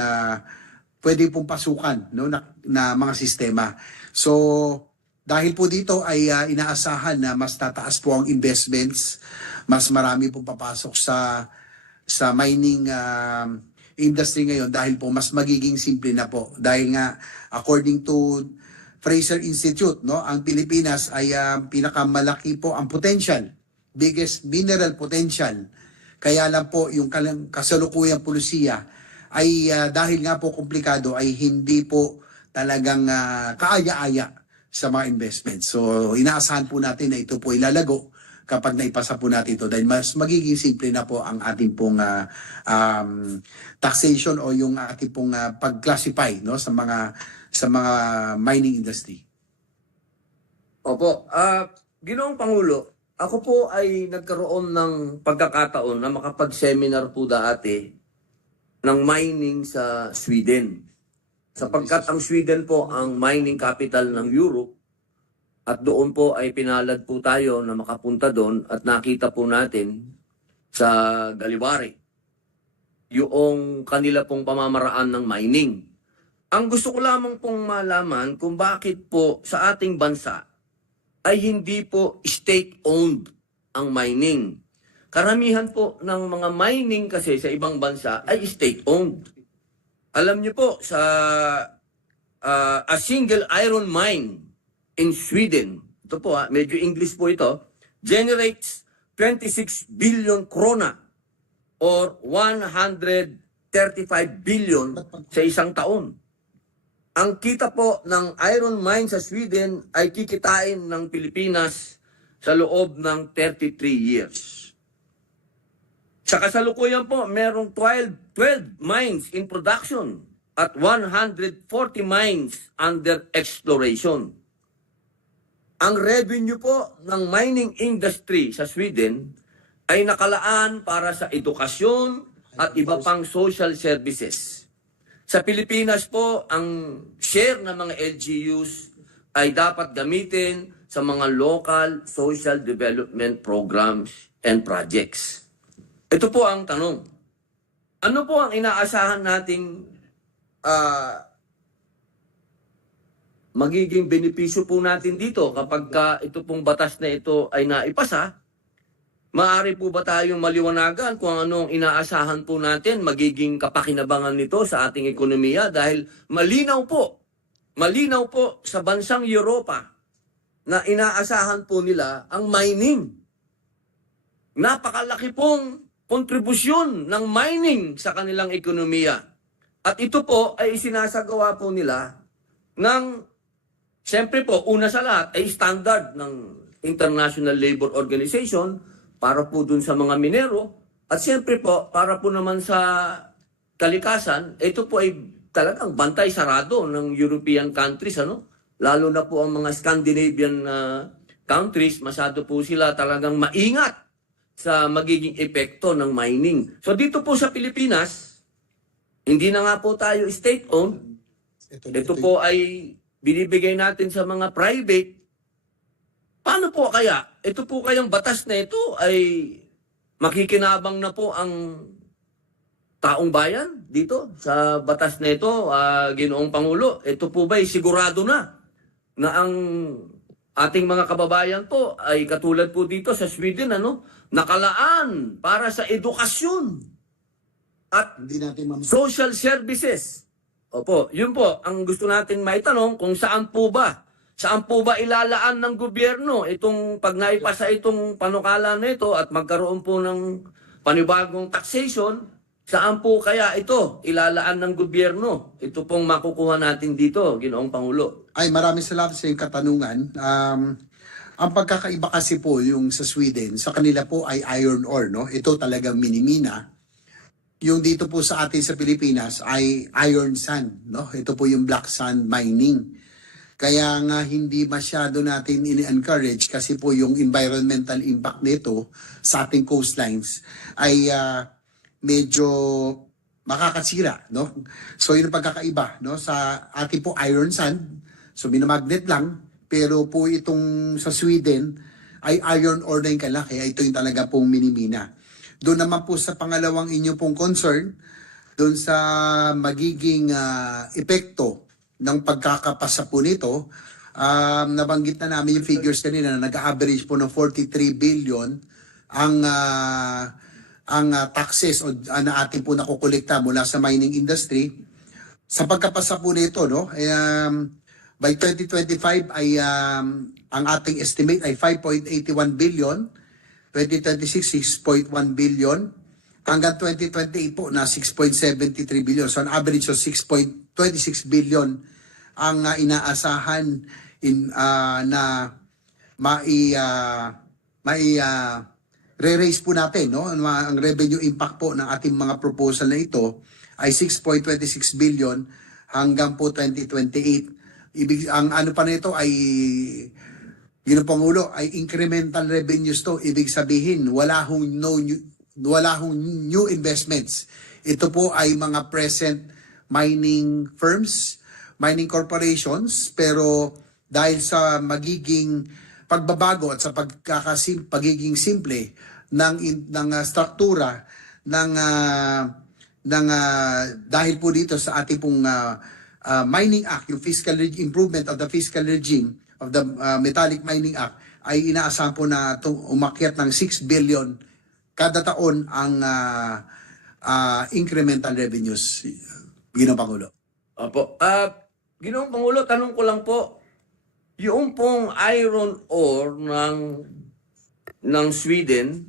pwede pong pasukan, no, na mga sistema. So dahil po dito ay inaasahan na mas tataas po ang investments, mas marami pong papasok sa mining industry ngayon dahil po mas magiging simple na po. Dahil nga according to Fraser Institute, no, ang Pilipinas ay pinakamalaki po ang potential, biggest mineral potential. Kaya lang po yung kasalukuyang pulisiya ay dahil nga po komplikado ay hindi po talagang kaaya-aya sa mga investments. So inaasahan po natin na ito po ilalago kapag naipasa po natin ito dahil mas magiging simple na po ang ating pong taxation o yung ating pong pag-classify, no, sa mga mining industry. Opo, Ginoong Pangulo, ako po ay nagkaroon ng pagkakataon na makapag-seminar po dati ng mining sa Sweden. Sapagkat ang Sweden po ang mining capital ng Europe at doon po ay pinalad po tayo na makapunta doon at nakita po natin sa Gallivare yung kanila pong pamamaraan ng mining. Ang gusto ko lamang pong malaman kung bakit po sa ating bansa ay hindi po state-owned ang mining. Karamihan po ng mga mining kasi sa ibang bansa ay state-owned. Alam niyo po, sa a single iron mine in Sweden, ito po medyo English po ito, generates 26 billion krona or 135 billion sa isang taon. Ang kita po ng iron mine sa Sweden ay kikitain ng Pilipinas sa loob ng 33 years. Sa kasalukuyan po, merong 12 mines in production at 140 mines under exploration. Ang revenue po ng mining industry sa Sweden ay nakalaan para sa edukasyon at iba pang social services. Sa Pilipinas po, ang share ng mga LGUs ay dapat gamitin sa mga local social development programs and projects. Ito po ang tanong. Ano po ang inaasahan nating magiging benepisyo po natin dito kapag ito pong batas na ito ay naipasa? Maaari po ba tayong maliwanagan kung anong inaasahan po natin magiging kapakinabangan nito sa ating ekonomiya? Dahil malinaw po sa bansang Europa na inaasahan po nila ang mining. Napakalaki pong kontribusyon ng mining sa kanilang ekonomiya. At ito po ay isinasagawa po nila ng, siyempre po, una sa lahat ay standard ng International Labor Organization para po dun sa mga minero. At siyempre po, para po naman sa kalikasan, ito po ay talagang bantay sarado ng European countries, ano? Lalo na po ang mga Scandinavian countries, masyado po sila talagang maingat sa magiging epekto ng mining. So dito po sa Pilipinas, hindi na nga po tayo state-owned. Ito po ay binibigay natin sa mga private. Paano po kaya? Ito po kayang batas na ito ay makikinabang na po ang taong bayan dito sa batas na ito, Ginoong Pangulo. Ito po ba'y sigurado na ang ating mga kababayan po ay katulad po dito sa Sweden, ano, nakalaan para sa edukasyon at social services. Opo, yun po ang gusto natin maitanong kung saan po ba ilalaan ng gobyerno itong pag naipasa itong panukala na ito at magkaroon po ng panibagong taxation, saan po kaya ito ilalaan ng gobyerno? Ito pong makukuha natin dito, Ginoong Pangulo. Ay, maraming salamat sa iyong katanungan. Ang pagkakaiba kasi po yung sa Sweden, sa kanila po ay iron ore, no? Ito talagang minimina. Yung dito po sa atin sa Pilipinas ay iron sand, no? Ito po yung black sand mining. Kaya nga hindi masyado natin ini-encourage kasi po yung environmental impact nito sa ating coastlines ay medyo makakasira, no? So yun ang pagkakaiba, no? Sa ating po iron sand, so binamagnet lang, pero po itong sa Sweden ay iron ore na yung kalaki, ito yung talaga pong minimina. Doon naman po sa pangalawang inyo pong concern, doon sa magiging epekto ng pagkakapasa po nito, nabanggit na namin yung figures kanina na nag-average po ng 43 billion ang taxes na ating po nakukolekta mula sa mining industry. Sa pagkapasa po nito, no, by 2025 ay ang ating estimate ay 5.81 billion, 2026 6.1 billion, hanggang 2028 po na 6.73 billion. So an average of 6.26 billion ang inaasahan na re-raise po natin, no? Ang revenue impact po ng ating mga proposal na ito ay 6.26 billion hanggang po 2028. Ang ano pa nito ay Ginoong Pangulo, ay incremental revenues to. Ibig sabihin, wala hong new investments. Ito po ay mga present mining firms, mining corporations, pero dahil sa magiging pagbabago at sa pagiging simple ng struktura dahil po dito sa ating pong Mining Act, yung improvement of the fiscal regime of the Metallic Mining Act, ay inaasahan po na umakyat ng 6 billion kada taon ang incremental revenues, Ginoong Pangulo. Opo. Ginoong Pangulo, tanong ko lang po, yung pong iron ore ng Sweden,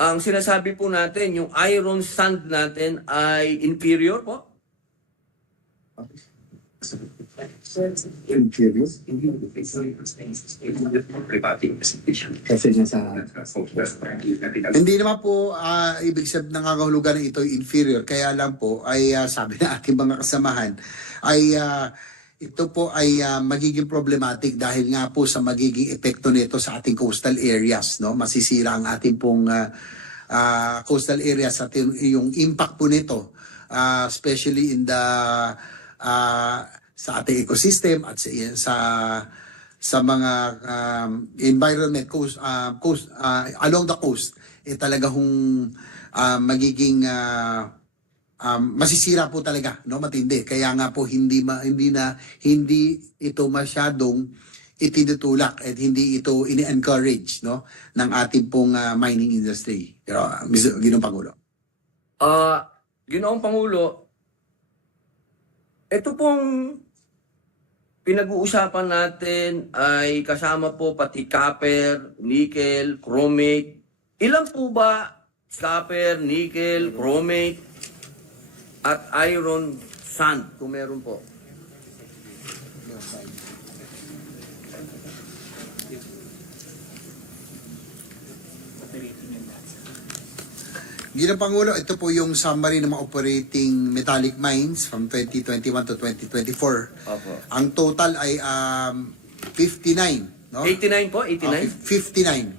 ang sinasabi po natin, yung iron sand natin ay inferior po? Hindi naman po ibig sabihin nangangahulugan na ito inferior, kaya lang po ay sabi ng ating mga kasamahan ay ito po ay magiging problematic dahil nga po sa magiging epekto nito sa ating coastal areas, no? Masisira ang ating pong coastal areas at yung impact po nito, especially in the sa ating ecosystem at sa mga environment along the coast, talaga hong magiging masisira po talaga, no, matindi. Kaya nga po hindi ito masyadong itinutulak at hindi ito ini-encourage, no, ng ating pong mining industry. Pero Ginoong Pangulo. Ginoong Pangulo, ito pong pinag-uusapan natin ay kasama po pati copper, nickel, chromate. Ilan po ba copper, nickel, chromate at iron sand kung meron po? Ginoong Pangulo, ito po yung summary ng mga operating metallic mines from 2021 to 2024. Opo. Ang total ay 59, no? 89 po? 89?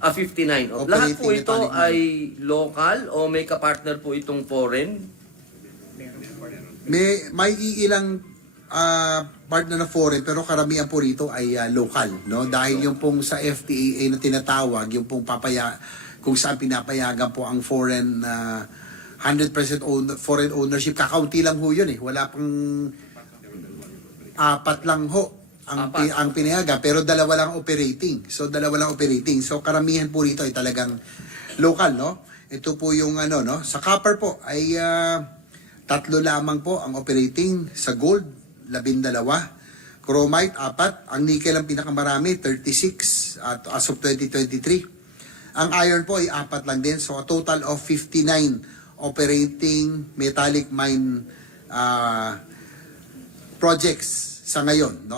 59. 59. Lahat po Operating ito metallic mine. ay local o may kapartner po itong foreign? May iilang partner na foreign, pero karamihan po rito ay local, no? Dahil yung pong sa FTA na tinatawag, yung pong kung saan pinapayagan po ang foreign 100% foreign ownership, kakaunti lang ho yun eh. Wala pang 4 lang ho ang pinayagan, pero 2 lang operating. So karamihan po rito ay talagang local, no? Ito po yung no? Sa copper po ay 3 lamang po ang operating, sa gold 12, chromite 4, ang nickel ang pinakamarami 36 as of 2023. Ang iron po ay 4 lang din, so a total of 59 operating metallic mine projects sa ngayon, no?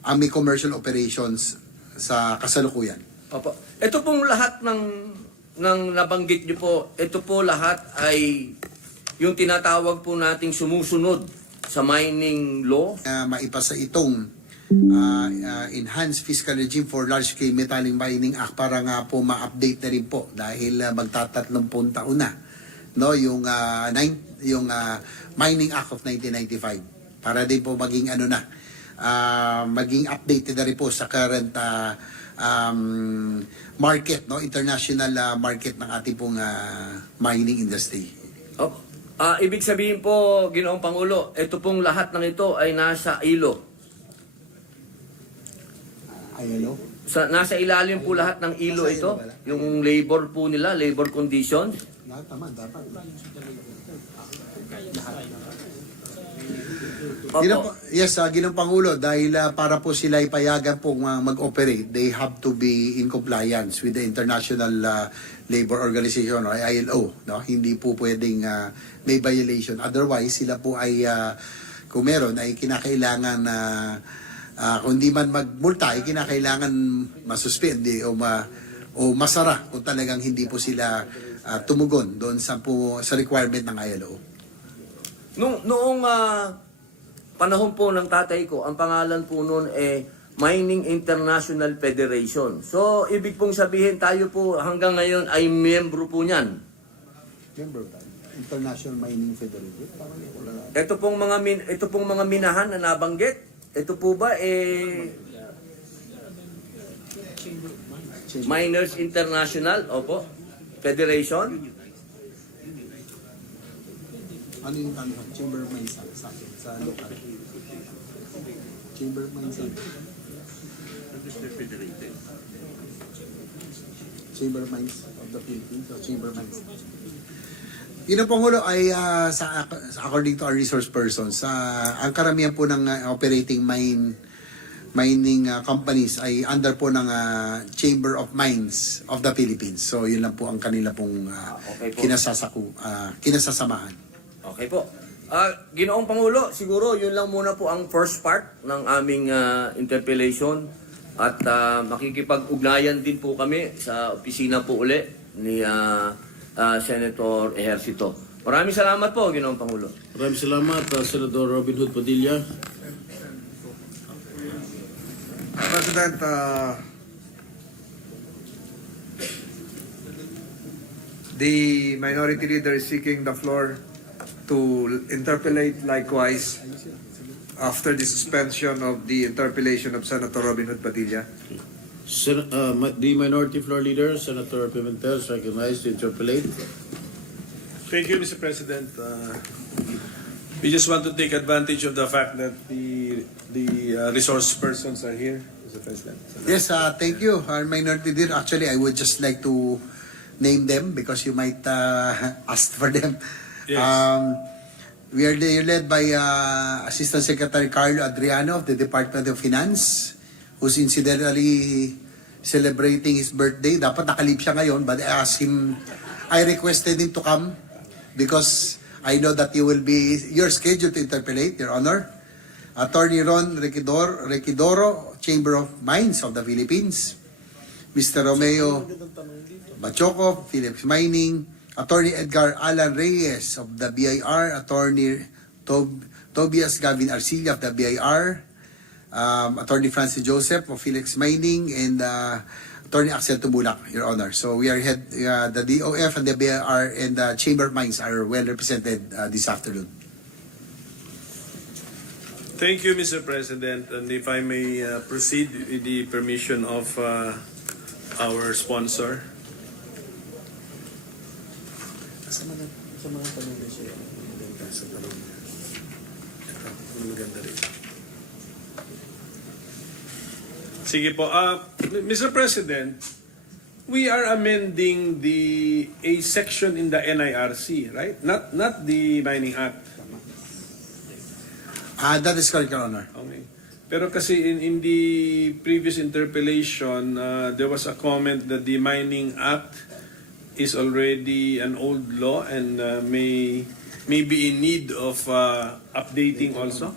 Ang may commercial operations sa kasalukuyan. Opo. Ito pong lahat ng nabanggit niyo po, ito po lahat ay yung tinatawag po nating sumusunod sa mining law. Maipasa itong Enhanced Fiscal Regime for Large-Scale Metallic Mining Act para nga po ma-update na rin po dahil magta-30 taon na, no, yung Mining Act of 1995 para din po maging maging updated na rin po sa current market, no, international market ng ating pong mining industry. Ibig sabihin po, Ginoong Pangulo, ito pong lahat ng ito ay nasa ILO. Nasa ilalim po lahat ng ILO ito, yung labor po nila, labor conditions. Yes, Ginoong Pangulo, dahil para po sila ipayagan pong mag-operate, they have to be in compliance with the International Labor Organization or ILO, no? Hindi po pwedeng may violation. Otherwise, sila po ay kung meron ay kinakailangan kung di man magmulta, ay kinakailangan masuspend o masara kung talagang hindi po sila tumugon doon sa requirement ng ILO. Noong panahon po ng tatay ko, ang pangalan po noon Mining International Federation. So, ibig pong sabihin tayo po hanggang ngayon ay miyembro po niyan. Member tayo, International Mining Federation. Ito pong mga minahan na nabanggit, ito po ba Miners International, opo, Federation? Ano yung Chamber of Mines sa local? Chamber of Mines. Chamber of Mines of the Philippines o Chamber of Mines. Yun ang Pangulo ay according to our resource persons, ang karamihan po ng operating mining companies ay under po ng Chamber of Mines of the Philippines. So yun lang po ang kanila pong Okay po. kinasasamahan. Okay po. Ginoong Pangulo, siguro yun lang muna po ang first part ng aming interpellation at makikipag-ugnayan din po kami sa opisina po uli ni Senator Ejercito. Maraming salamat po, Ginoong Pangulo. Maraming salamat, Senador Robin Hood Padilla. President, the minority leader is seeking the floor to interpellate likewise after the suspension of the interpellation of Senator Robin Hood Padilla. The Minority Floor Leader, Senator Pimentel, is recognized to interpellate. Thank you, Mr. President. We just want to take advantage of the fact that the resource persons are here, Mr. President. Yes, thank you. Our minority leader, actually, I would just like to name them because you might ask for them. Yes. We are led by Assistant Secretary Carlo Adriano of the Department of Finance, who's incidentally celebrating his birthday. Dapat nakalip siya ngayon, but I requested him to come because I know that you're scheduled to interpellate, Your Honor. Attorney Ron Requidoro, Chamber of Mines of the Philippines. Mr. Romeo Bachoco, Philips Mining. Attorney Edgar Alan Reyes of the BIR. Attorney Tobias Gavin Arcilla of the BIR. Attorney Francis Joseph of Felix Mining, and Attorney Axel Tumulak, Your Honor. So we are the DOF and the BIR and the Chamber of Mines are well represented this afternoon. Thank you, Mr. President. And if I may proceed with the permission of our sponsor. Sige po. Mr. President, we are amending a section in the NIRC, right? Not the Mining Act. That is correct, Your Honor. Okay. Pero kasi in the previous interpellation, there was a comment that the Mining Act is already an old law and may be in need of updating also.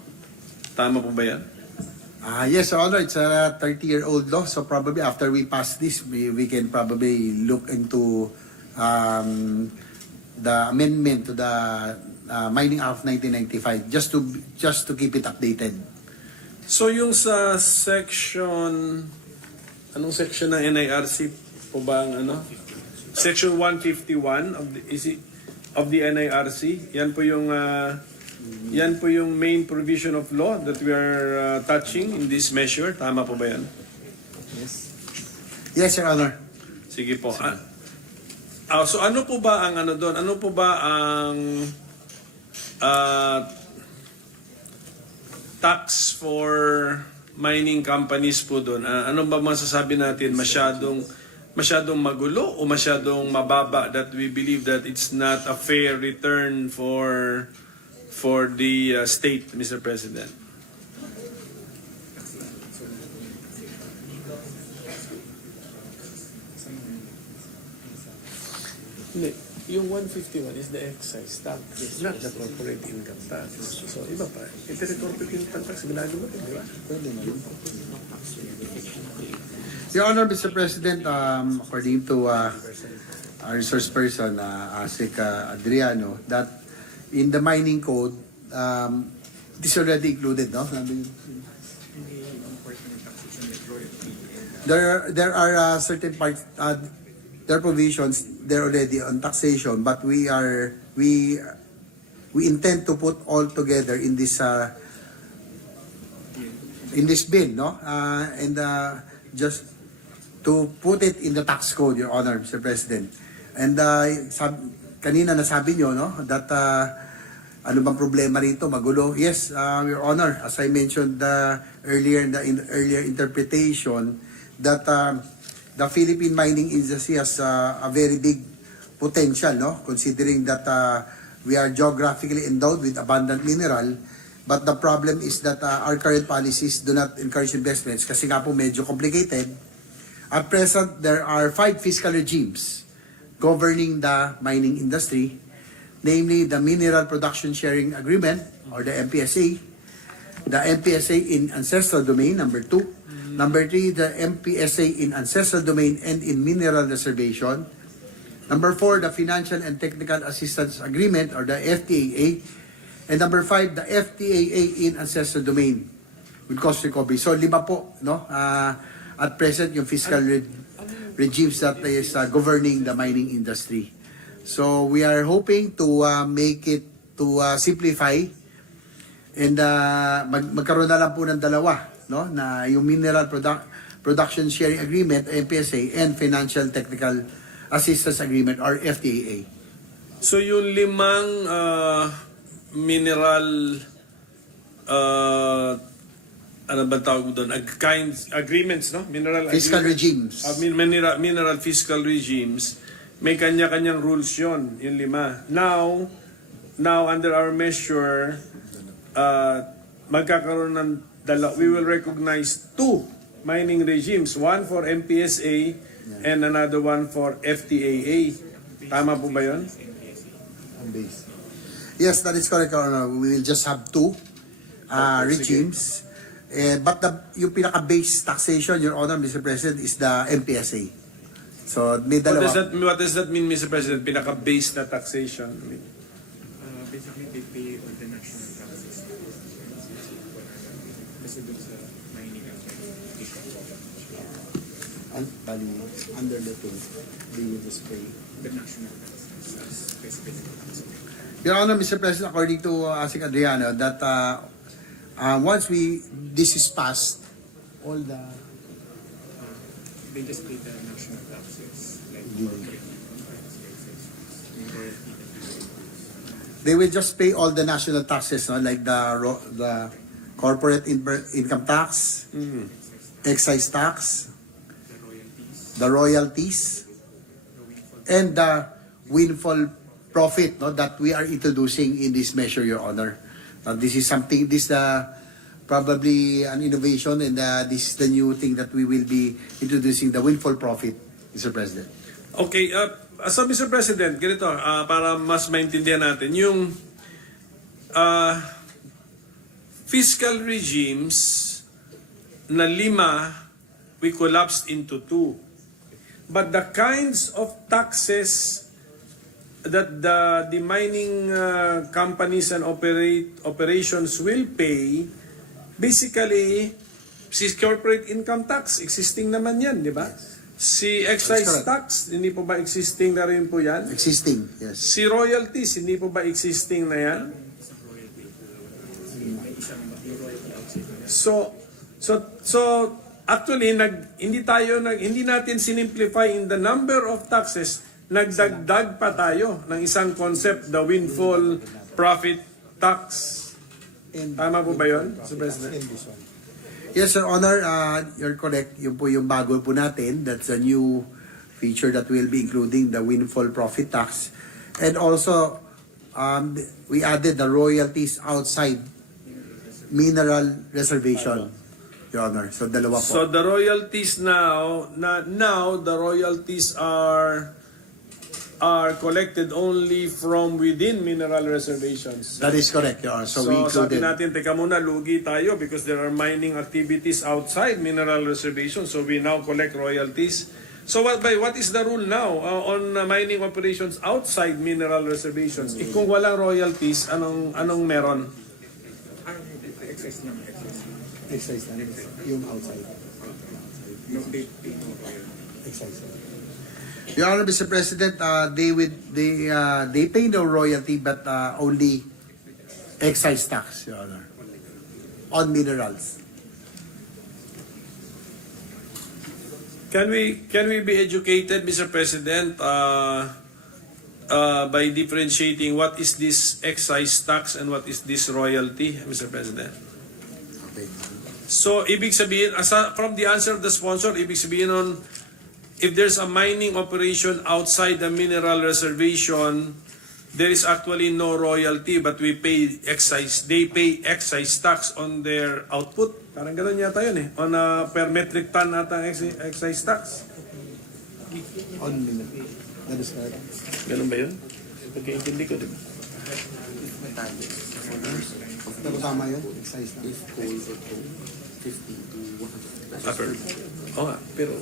Tama po ba yan? Yes, Your Honor, it's a 30-year-old law, so probably after we pass this, we can probably look into the amendment to the Mining Act of 1995 just to keep it updated. So yung sa section, anong section ng NIRC po ba ang ano? Section 151 of the NIRC, yan po yung main provision of law that we are touching in this measure. Tama po ba yan? Yes, Your Honor. Sige po. So ano po ba ang ano doon? Ano po ba ang tax for mining companies po doon? Ano ba masasabi natin? Masyadong magulo o masyadong mababa that we believe that it's not a fair return for the state, Mr. President? yung 151 is the excise tax, it's not the corporate income tax. So, iba pa. Ito corporate income tax, ginagawa ito, di ba? Your Honor, Mr. President, according to our resource person, Asik Adriano, that in the mining code, it is already included, no? There are certain parts, there are provisions, they're already on taxation, but we intend to put all together in this bill, no? And just to put it in the tax code, Your Honor, Mr. President. And kanina nasabi nyo, no, that ano bang problema rito, magulo. Yes, Your Honor, as I mentioned earlier in the earlier interpretation, that the Philippine mining industry has a very big potential, no, considering that we are geographically endowed with abundant mineral. But the problem is that our current policies do not encourage investments kasi nga po medyo complicated. At present, there are 5 fiscal regimes governing the mining industry, namely the Mineral Production Sharing Agreement, or the MPSA, the MPSA in Ancestral Domain, number 2, number 3, the MPSA in Ancestral Domain and in Mineral Reservation, number 4, the Financial and Technical Assistance Agreement, or the FTAA, and number 5, the FTAA in Ancestral Domain with cost recovery. So 5 po, no? At present, yung fiscal regimes that is governing the mining industry. So we are hoping to make it to simplify and magkaroon na lang po ng dalawa, no, na yung Mineral Production Sharing Agreement, MPSA, and Financial Technical Assistance Agreement, or FTAA. So yung 5 mineral ano ba tawag doon? Agreements, no? Mineral Fiscal agreements. regimes. Mineral fiscal regimes. May kanya-kanyang rules yon, yung 5. Now under our measure, magkakaroon ng we will recognize 2 mining regimes. One for MPSA and another one for FTAA. Tama po ba yun? Yes, that is correct, Your Honor. We will just have 2 regimes. But yung pinaka-base taxation, Your Honor, Mr. President, is the MPSA. So, may dalawa. What does that mean, Mr. President? Pinaka-base na taxation? Basically, they pay all the national taxes. Kasi dun sa mining Under the 2, they will just pay. the national taxes, specifically taxes. Your Honor, Mr. President, according to Asik Adriano, that once this is passed, all the They just pay the national taxes, like corporate they will just pay all the national taxes, no? Like the corporate income tax, excise tax, the royalties, and the windfall profit, no, that we are introducing in this measure, Your Honor. This is something, probably an innovation, and this is the new thing that we will be introducing, the windfall profit, Mr. President. Okay, so Mr. President, ganito, para mas maintindihan natin, yung fiscal regimes na 5, we collapsed into 2. But the kinds of taxes that the mining companies and operations will pay, basically, si corporate income tax, existing naman yan, di ba? Si excise tax, hindi po ba existing na rin po yan? Existing, yes. Si royalties, hindi po ba existing na yan? So actually, hindi natin sinimplify in the number of taxes, nagdagdag pa tayo ng isang concept, the windfall profit tax. Tama po ba yun, Mr. President? Yes, Your Honor, you're correct. Yun po yung bago po natin. That's a new feature that we'll be including, the windfall profit tax. And also, we added the royalties outside mineral reservation, Your Honor. So, dalawa po. So the royalties now the royalties are are collected only from within mineral reservations. That is correct, Your Honor. So, we sabi included. natin, teka muna, lugi tayo because there are mining activities outside mineral reservations. So we now collect royalties. So what is the rule now on mining operations outside mineral reservations? Kung walang royalties, anong meron? Excise naman, excise. Yung outside. No, they no excise. Your Honor, Mr. President, they pay no royalty but only excise tax, Your Honor, on minerals. Can we be educated, Mr. President, by differentiating what is this excise tax and what is this royalty, Mr. President? Okay. So, ibig sabihin, from the answer of the sponsor, ibig sabihin nun, if there's a mining operation outside the mineral reservation, there is actually no royalty, but they pay excise tax on their output. Parang gano'n yata yun eh. On a per metric ton ata excise tax. On minerals. That is correct. Ganun ba yun? Pagkaintindi ko, di ba? Tama yun, excise tax. Oo nga, pero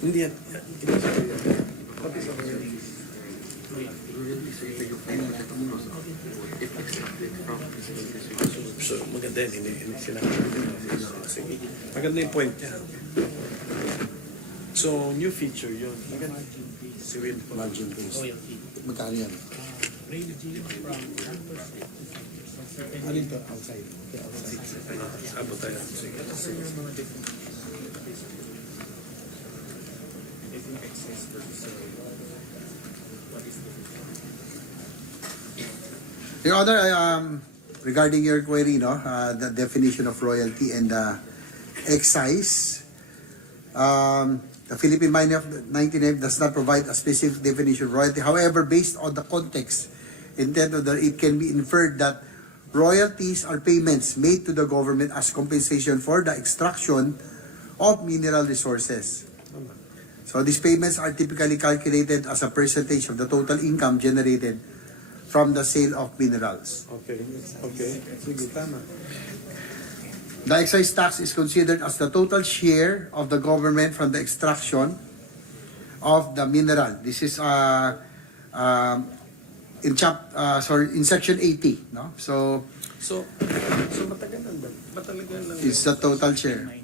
hindi yan. So, maganda yun. Hindi sila. Sige. Maganda yung point niya. So, new feature yun. Maganda. Margin base. Magkano yan? Alin to? Outside. Abot tayo. Sige. Your Honor, regarding your query, the definition of royalty and excise, the Philippine Mining Act of 1990 does not provide a specific definition of royalty. However, based on the context intended, it can be inferred that royalties are payments made to the government as compensation for the extraction of mineral resources. So these payments are typically calculated as a percentage of the total income generated from the sale of minerals. Okay. Sige, tama. The excise tax is considered as the total share of the government from the extraction of the mineral. This is in section 80, no? So matagal lang ba? Matalaga lang. it's the total share.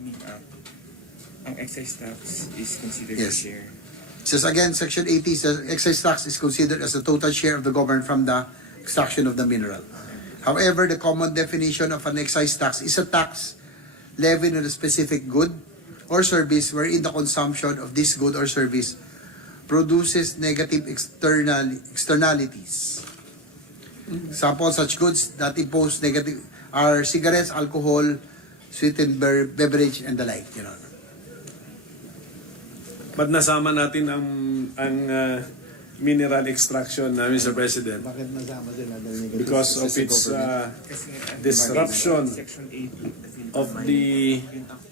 Ang excise tax is considered Yes. a share. Says again, section 80 says excise tax is considered as the total share of the government from the extraction of the mineral. However, the common definition of an excise tax is a tax levied on a specific good or service wherein the consumption of this good or service produces negative externalities. Example, such goods that impose negative are cigarettes, alcohol, sweetened beverage, and the like. You know. Ba't nasama natin ang mineral extraction, Mr. President? Bakit nasama din? Because of its disruption Section 80 of the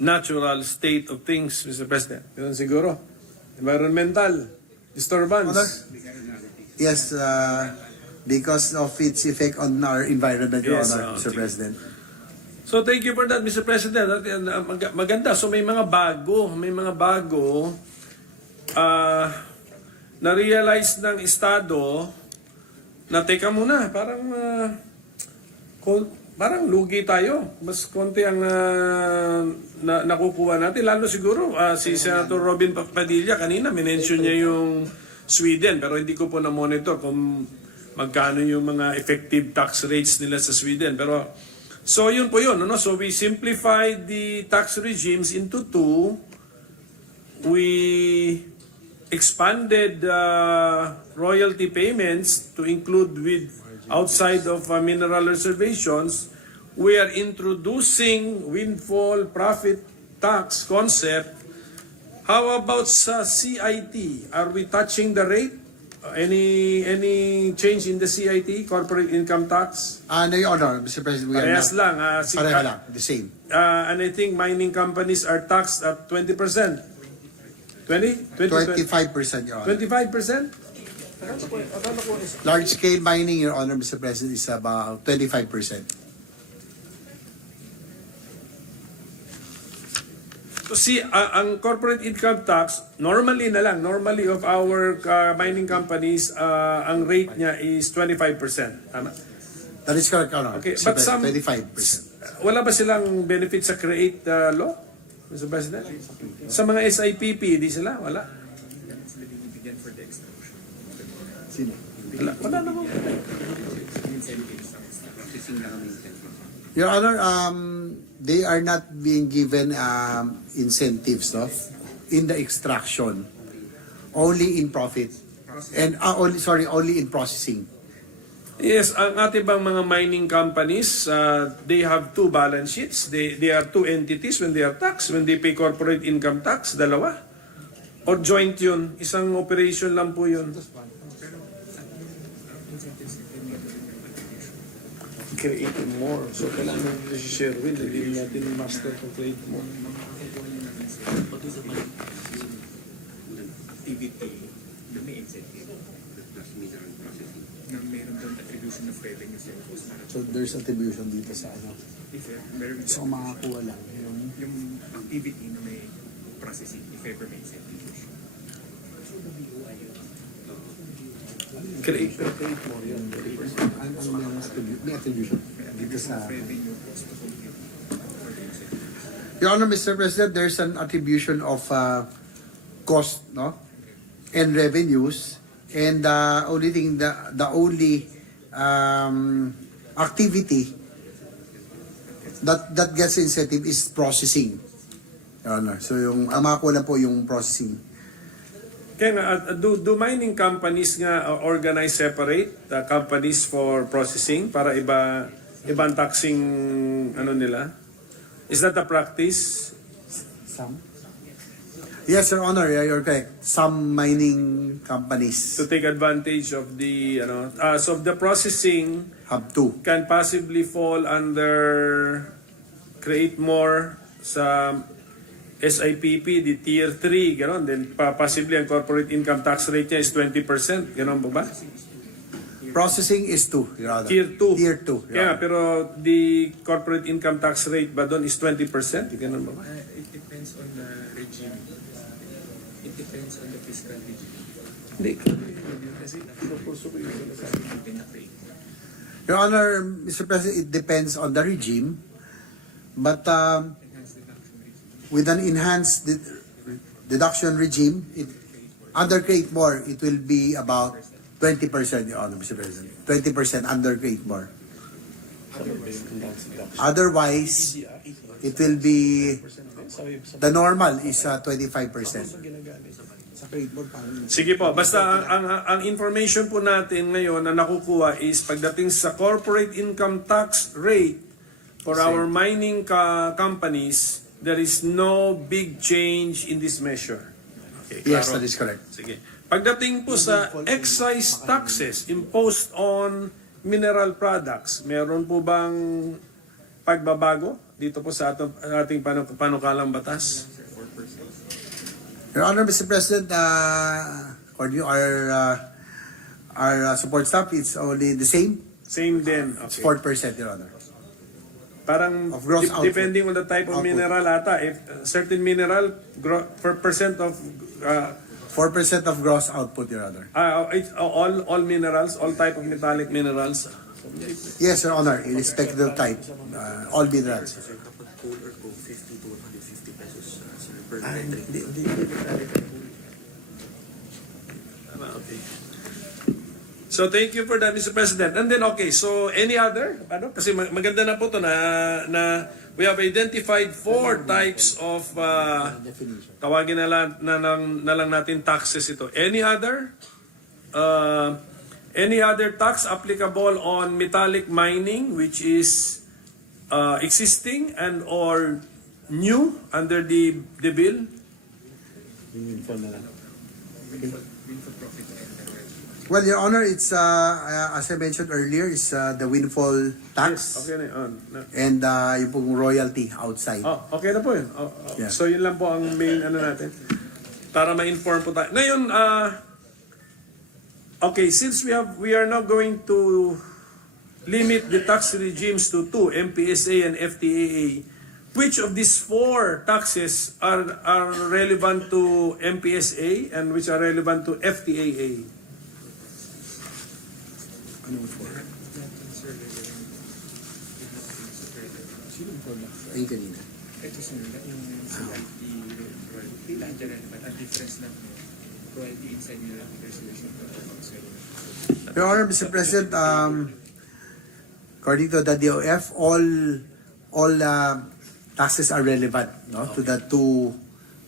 natural state of things, Mr. President. Yun siguro. Environmental disturbance. Yes, because of its effect on our environment, Your Yes, Honor, Mr. okay. President. So thank you for that, Mr. President. Maganda. So may mga bago na-realize ng Estado na teka muna, parang lugi tayo. Mas konti ang nakukuha natin. Lalo siguro, si Senator Robin Padilla kanina, minention niya yung Sweden. Pero hindi ko po na-monitor kung magkano yung mga effective tax rates nila sa Sweden. Pero, so yun po yun. No? So we simplified the tax regimes into two. We expanded royalty payments to include with outside of mineral reservations. We are introducing windfall profit tax concept. How about sa CIT? Are we touching the rate? Any change in the CIT, corporate income tax? No, Your Honor, Mr. President, we are Parehas not. lang. Pareha lang, the same. And I think mining companies are taxed at 20%. 20? 25%, Your Honor. 25%? Large-scale mining, Your Honor, Mr. President, is about 25%. So see, ang corporate income tax, normally of our mining companies, ang rate niya is 25%. Tama? That is correct, Your Honor. Okay, Mr. but some- President, 25%. Wala ba silang benefit sa create law, Mr. President? Sa mga SIPP, di sila? Wala? Wala naman. Your Honor, they are not being given incentives, no, in the extraction, only in profit, and only in processing. Yes, ang ating bang mga mining companies, they have two balance sheets. They are two entities when they are taxed. When they pay corporate income tax, dalawa. Or joint yun. Isang operation lang po yun. Create more. So, kailangan natin si Sherwin. Hindi natin master to create more. activity na may incentive plus mineral processing na meron doon attribution of revenue sa cost management. So there's attribution dito sa ano. If meron So makakuha lang yung activity na may processing, if ever may incentive. So the BOI yun. Create more yun. May attribution dito sa... Revenue plus to compute. Your Honor, Mr. President, there's an attribution of cost, no, and revenues, and the only activity that gets incentive is processing, Your Honor. So yung makuha lang po yung processing. Kaya nga, do mining companies nga organize separate companies for processing para ibang taxing ano nila? Is that a practice? Some? Yes, Your Honor, you're correct. Some mining companies To take advantage of the, so the processing have to. can possibly fall under create more sa SIPP, the tier 3, gano'n. Then possibly ang corporate income tax rate niya is 20%, gano'n ba? Processing is 2, Your Honor. Tier 2. Tier 2, Your Kaya, Honor. pero the corporate income tax rate ba doon is 20%? Gano'n ba? It depends on the regime. It depends on the fiscal regime. Hindi. Kasi Your Honor, Mr. President, it depends on the regime, but with an enhanced deduction regime, under Create More, it will be about 20%, Your Honor, Mr. President. 20% under Create More. Otherwise, it will be, the normal is 25%. Sige po, basta ang information po natin ngayon na nakukuha is pagdating sa corporate income tax rate for our mining companies, there is no big change in this measure. Okay, Yes, klaro? that is correct. Sige. Pagdating po sa excise taxes imposed on mineral products, meron po bang pagbabago dito po sa ating panukalang batas? Your Honor, Mr. President, according to our support staff, it's only the same. Same din. It's Okay. 4%, Your Honor. Parang Of gross output. depending on the type of Output. mineral ata, if certain mineral per percent of 4% of gross output, Your Honor. all minerals, all type of metallic minerals. Yes, Your Honor, irrespective of type, all minerals. Kapag coal or coke, 50 to 150 pesos sir, per metric. Okay. So thank you for that, Mr. President. And then okay, so any other? Kasi maganda na po to na we have identified 4 types of tawagin na lang natin taxes ito. Any other tax applicable on metallic mining which is existing and or new under the bill? Well, Your Honor, it's, as I mentioned earlier, is the windfall tax Okay na yun. and yung pong royalty outside. Oh, okay na po yun. Yeah. So yun lang po ang main ano natin. Para ma-inform po tayo. Ngayon, Okay, since we are now going to limit the tax regimes to two, MPSA and FTAA, which of these four taxes are relevant to MPSA and which are relevant to FTAA? Ayun kanina. Ito sinula yung royalty, lahat dyan relevant. Ang difference lang mo, royalty inside nila, resolution to outside. Your Honor, Mr. President, according to the DOF, all taxes are relevant, no, to the two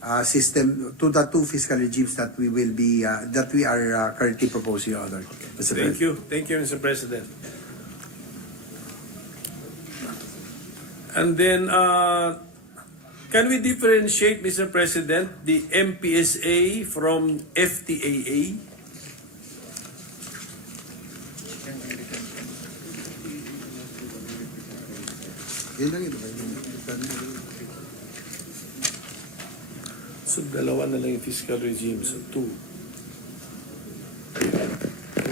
to the two fiscal regimes that we will be that we are currently proposing, Your Honor. Mr. President. Thank you, Mr. President. And then, can we differentiate, Mr. President, the MPSA from FTAA? Yun lang ito. So, dalawa na lang yung fiscal regime, so two.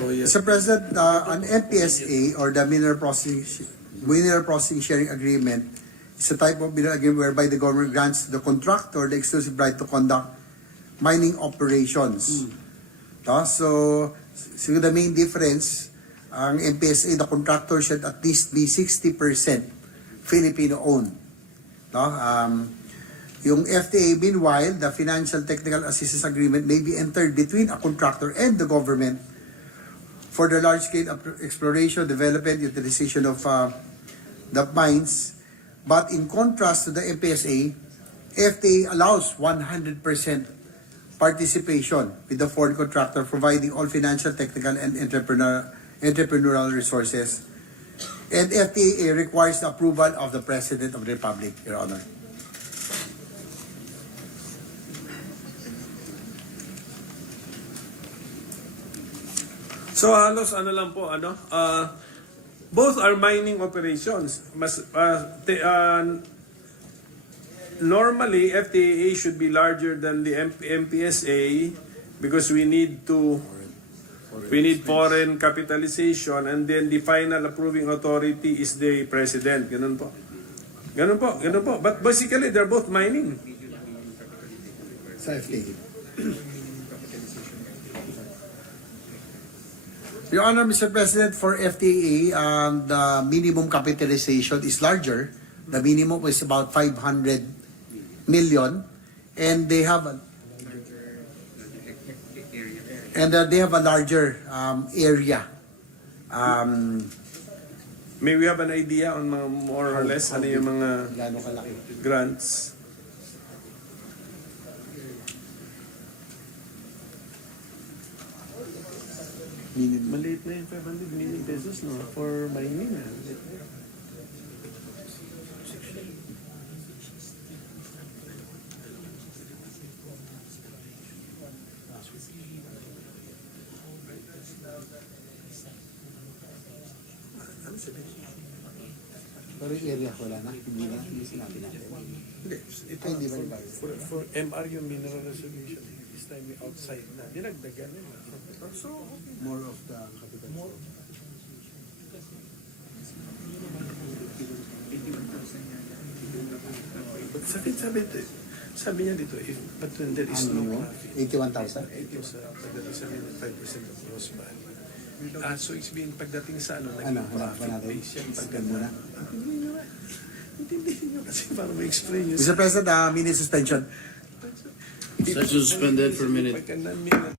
Mr. President, an MPSA or the Mineral Processing Sharing Agreement is a type of mineral agreement whereby the government grants the contractor the exclusive right to conduct mining operations. So the main difference, ang MPSA, the contractor should at least be 60% Filipino-owned. Yung FTA, meanwhile, the Financial Technical Assistance Agreement may be entered between a contractor and the government for the large-scale exploration, development, utilization of the mines. But in contrast to the MPSA, FTA allows 100% participation with the foreign contractor, providing all financial, technical, and entrepreneurial resources. And FTA requires the approval of the President of the Republic, Your Honor. So halos lang po, both are mining operations. Normally, FTAA should be larger than the MPSA because we need foreign capitalization, and then the final approving authority is the President. Ganun po. But basically, they're both mining. Sa FTA. Your Honor, Mr. President, for FTA, the minimum capitalization is larger. The minimum is about 500 million, and they have a larger area. May we have an idea on mga more or less ano yung mga Gaano kalaki? grants? Maliit na yung 500 million pesos, no? For mining, Ano sabihin? Pero yung area wala na, hindi sinabi natin. Hindi, ito, Ay, hindi ba nagbayad? for MR yung mineral resolution, this time yung outside na. Dinagdagan nila. So, More of the capital. sabi niya dito, but when there is no profit, 81,000? ito sa pagdating sa 5% of gross value. So, ibig pagdating sa Hanapan profit natin. base yan, Explain muna. Intindihin nyo kasi para ma-explain nyo. Mr. President, minute suspension. Session suspended for a minute. Pagka na-minute.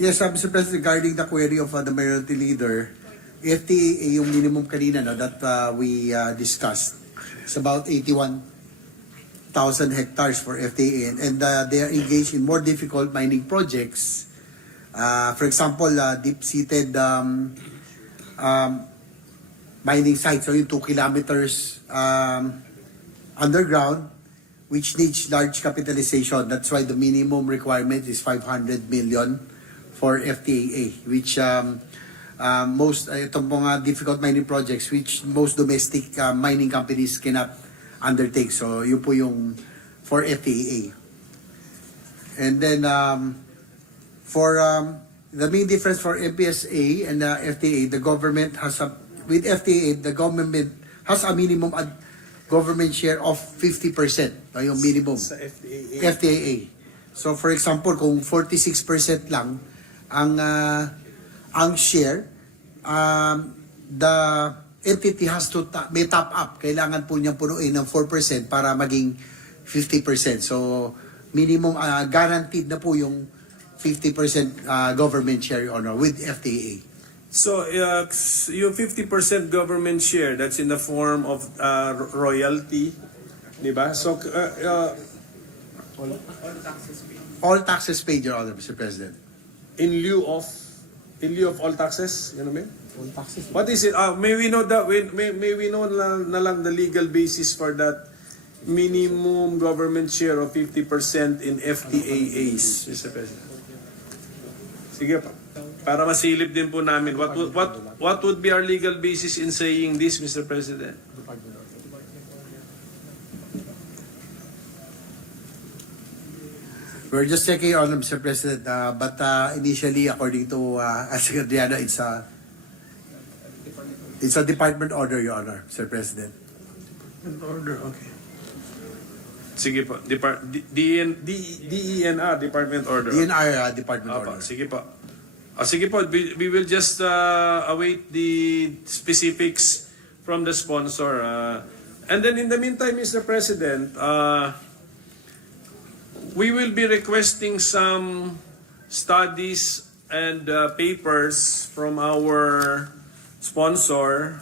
Yes, Mr. President, regarding the query of the minority leader, FTA yung minimum kanina no, that we discussed. It's about 81,000 hectares for FTA and they are engaged in more difficult mining projects. For example, deep-seated mining sites, so yung 2 kilometers underground, which needs large capitalization. That's why the minimum requirement is 500 million for FTAA, which most itong mga difficult mining projects which most domestic mining companies cannot undertake. So yun po yung for FTAA. And then for the main difference for MPSA and FTAA, the government has with FTAA the government has a minimum government share of 50%, yung minimum Sa FTAA. FTAA. So for example, kung 46% lang ang share, the entity has to may top up. Kailangan po niyang punuin ng 4% para maging 50%. So minimum guaranteed na po yung 50% government share honor with FTAA. So, yung 50% government share, that's in the form of royalty, di ba? So, All taxes paid, Your Honor, Mr. President. in lieu of all taxes, you know what I mean? What is it? May we know that? May we know na lang the legal basis for that minimum government share of 50% in FTAAs, Mr. President? Sige pa. Para masilip din po namin, what would be our legal basis in saying this, Mr. President? We're just checking on Mr. President, but initially, according to Secretariado, it's a department order, Your Honor, Mr. President. Order, okay. Sige po, DENR, Department Order. DNR Department Apa, Order. sige po. Sige po, we will just await the specifics from the sponsor. And then in the meantime, Mr. President, we will be requesting some studies and papers from our sponsor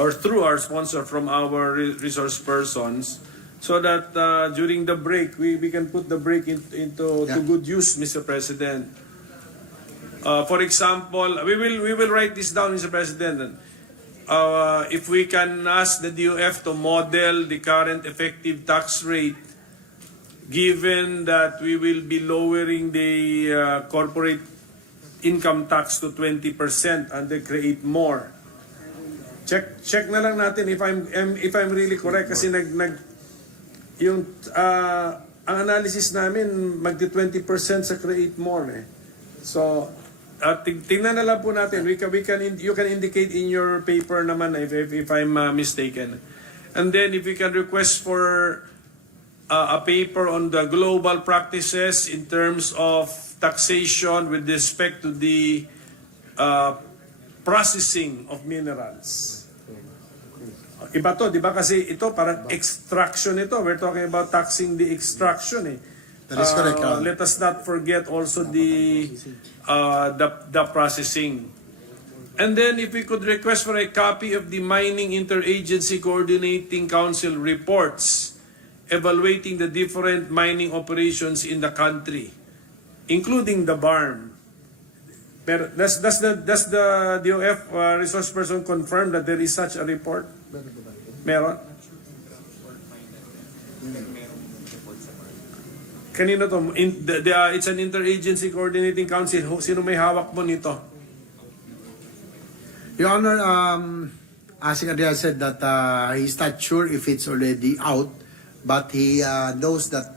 or through our sponsor from our resource persons so that during the break, we can put the break into to good use, Mr. President. For example, we will write this down, Mr. President. If we can ask the DOF to model the current effective tax rate, given that we will be lowering the corporate income tax to 20% and they create more. Check na lang natin if I'm really correct kasi yung ang analysis namin magti 20% sa create more eh. So tingnan na lang po natin. You can indicate in your paper naman if I'm mistaken. And then if we can request for a paper on the global practices in terms of taxation with respect to the processing of minerals. Iba to, di ba? Kasi ito parang extraction ito. We're talking about taxing the extraction eh. That is correct. Let us not forget also the processing. And then if we could request for a copy of the Mining Interagency Coordinating Council reports evaluating the different mining operations in the country, including the BARM. Pero does the DOF resource person confirm that there is such a report? Meron? Kanino to? It's an interagency coordinating council. Sino may hawak mo nito? Your Honor, Asing Adrian said that he's not sure if it's already out, but he knows that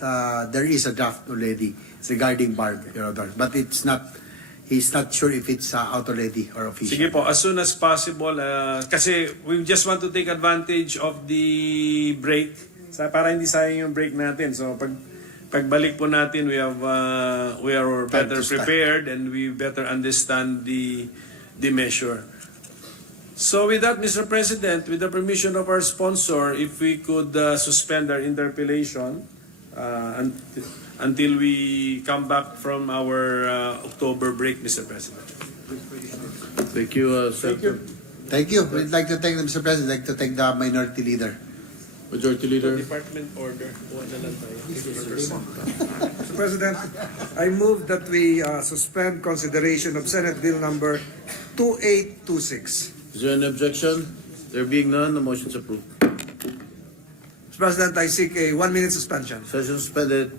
there is a draft already regarding BARM, Your Honor. But he's not sure if it's out already or official. Sige po, as soon as possible. Kasi we just want to take advantage of the break. Para hindi sayang yung break natin. So pagbalik po natin, we are better prepared and we better understand the measure. So with that, Mr. President, with the permission of our sponsor, if we could suspend our interpellation until we come back from our October break, Mr. President. Thank you, Senator. Thank you. We'd like to thank the Mr. President. I'd like to thank the Minority Leader. Majority Leader. Department order. Mr. President, I move that we suspend consideration of Senate Bill number 2826. Is there any objection? There being none, the motion is approved. Mr. President, I seek a 1-minute suspension. Session suspended.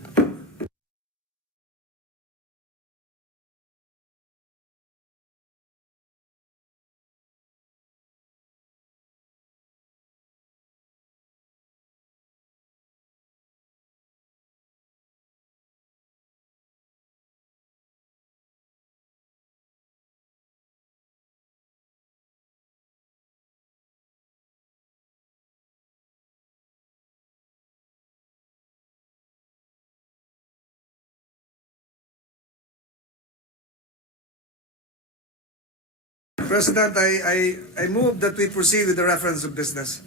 President, I move that we proceed with the reference of business.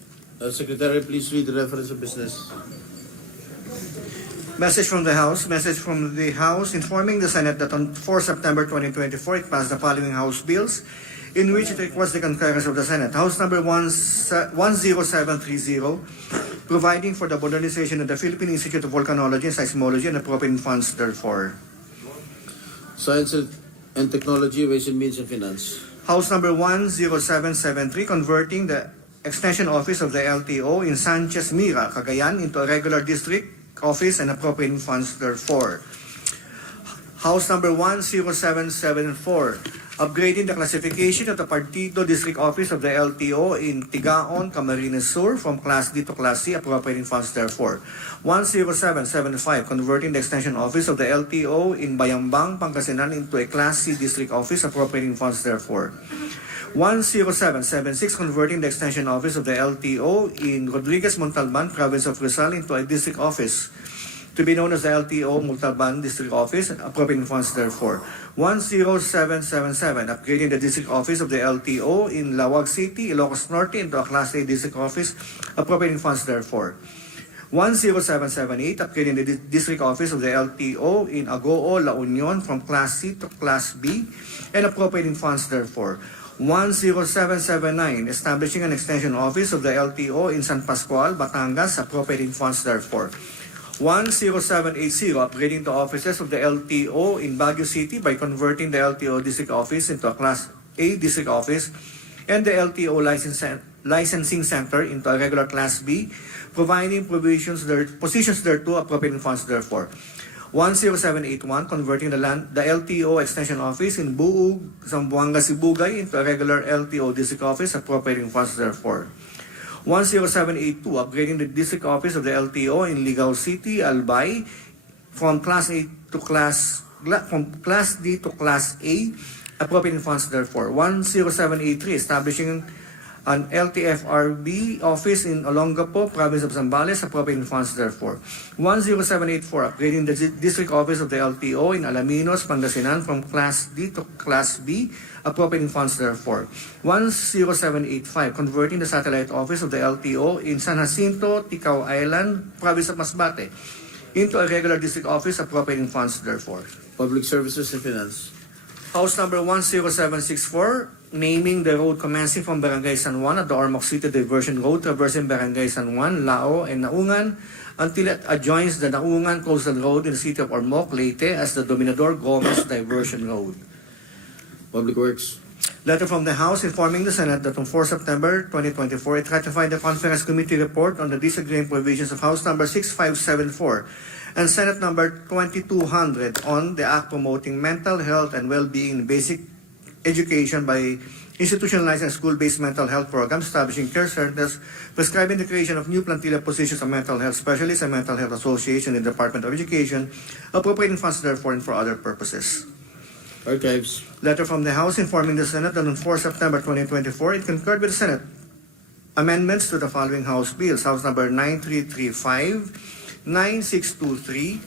Secretary, please read the reference of business. Message from the House informing the Senate that on 4 September 2024, it passed the following House bills in which it requests the concurrence of the Senate. House number 10730, providing for the modernization of the Philippine Institute of Volcanology and Seismology and appropriating funds therefore. Science and Technology, Ways and Means and Finance. House number 10773, converting the extension office of the LTO in Sanchez Mira, Cagayan into a regular district office and appropriating funds therefor. House number 10774, upgrading the classification of the Partido District Office of the LTO in Tigaon, Camarines Sur from Class D to Class C, appropriating funds therefore. 10775, converting the extension office of the LTO in Bayambang, Pangasinan into a Class C District Office, appropriating funds therefore. 10776, converting the extension office of the LTO in Rodriguez Montalban, Province of Rizal into a District Office to be known as the LTO Montalban District Office, appropriating funds therefore. 10777, upgrading the District Office of the LTO in Lawag City, Ilocos Norte into a Class A District Office, appropriating funds therefore. 10778, upgrading the District Office of the LTO in Agoo, La Union from Class C to Class B and appropriating funds therefore. 10779, establishing an extension office of the LTO in San Pascual, Batangas, appropriating funds therefore. 10780, upgrading the offices of the LTO in Baguio City by converting the LTO District Office into a Class A District Office and the LTO Licensing Center into a regular Class B, providing positions thereto, appropriating funds therefore. 10781, converting the LTO Extension Office in Buug, Zamboanga, Sibugay into a regular LTO District Office, appropriating funds therefore. 10782, upgrading the District Office of the LTO in Ligao City, Albay, from Class D to Class A, appropriating funds therefore. 10783, establishing an LTFRB office in Olongapo, Province of Zambales, appropriating funds therefore. 10784, upgrading the District Office of the LTO in Alaminos, Pangasinan from Class D to Class B, appropriating funds therefore. 10785, converting the Satellite Office of the LTO in San Jacinto, Ticao Island, Province of Masbate, into a regular District Office, appropriating funds therefore. Public Services and Finance. House number 10764, naming the road commencing from Barangay San Juan at the Ormoc City Diversion Road, traversing Barangay San Juan, Lao, and Naungan until it adjoins the Naungan Coastal Road in the city of Ormoc, Leyte as the Dominador Gomez Diversion Road. Public Works. Letter from the House informing the Senate that on 4 September 2024, it ratified the Conference Committee report on the disagreeing provisions of House number 6574 and Senate number 2200 on the Act promoting mental health and well-being in basic education by institutionalizing school-based mental health programs, establishing care centers, prescribing the creation of new plantilla positions of mental health specialists and mental health association in the Department of Education, appropriating funds therefore and for other purposes. Archives. Letter from the House informing the Senate that on 4 September 2024, it concurred with the Senate amendments to the following House bills: House number 9335, 9623,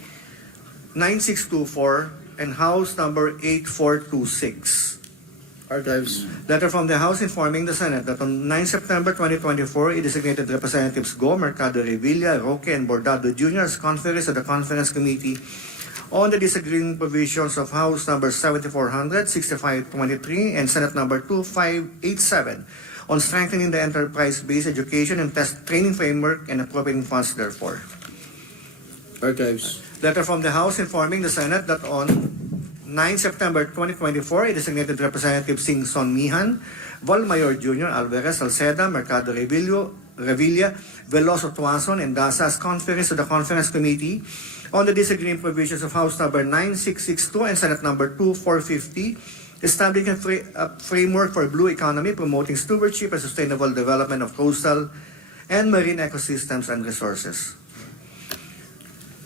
9624, and House number 8426. Archives. Letter from the House informing the Senate that on 9 September 2024, it designated Representatives Go, Mercado Revilla, Roque, and Bordado Jr. as conferees of the Conference Committee on the disagreeing provisions of House Number 7400, 6523, and Senate Number 2587 on strengthening the enterprise-based education and test training framework and appropriating funds therefore. Archives. Letter from the House informing the Senate that on 9 September 2024, it designated Representative Sing Son Mihan, Valmayor Jr., Alvarez, Salceda, Mercado Revilla, Veloso Tuason, and Daza as conferees of the Conference Committee on the disagreeing provisions of House Number 9662 and Senate Number 2450, establishing a framework for blue economy, promoting stewardship and sustainable development of coastal and marine ecosystems and resources.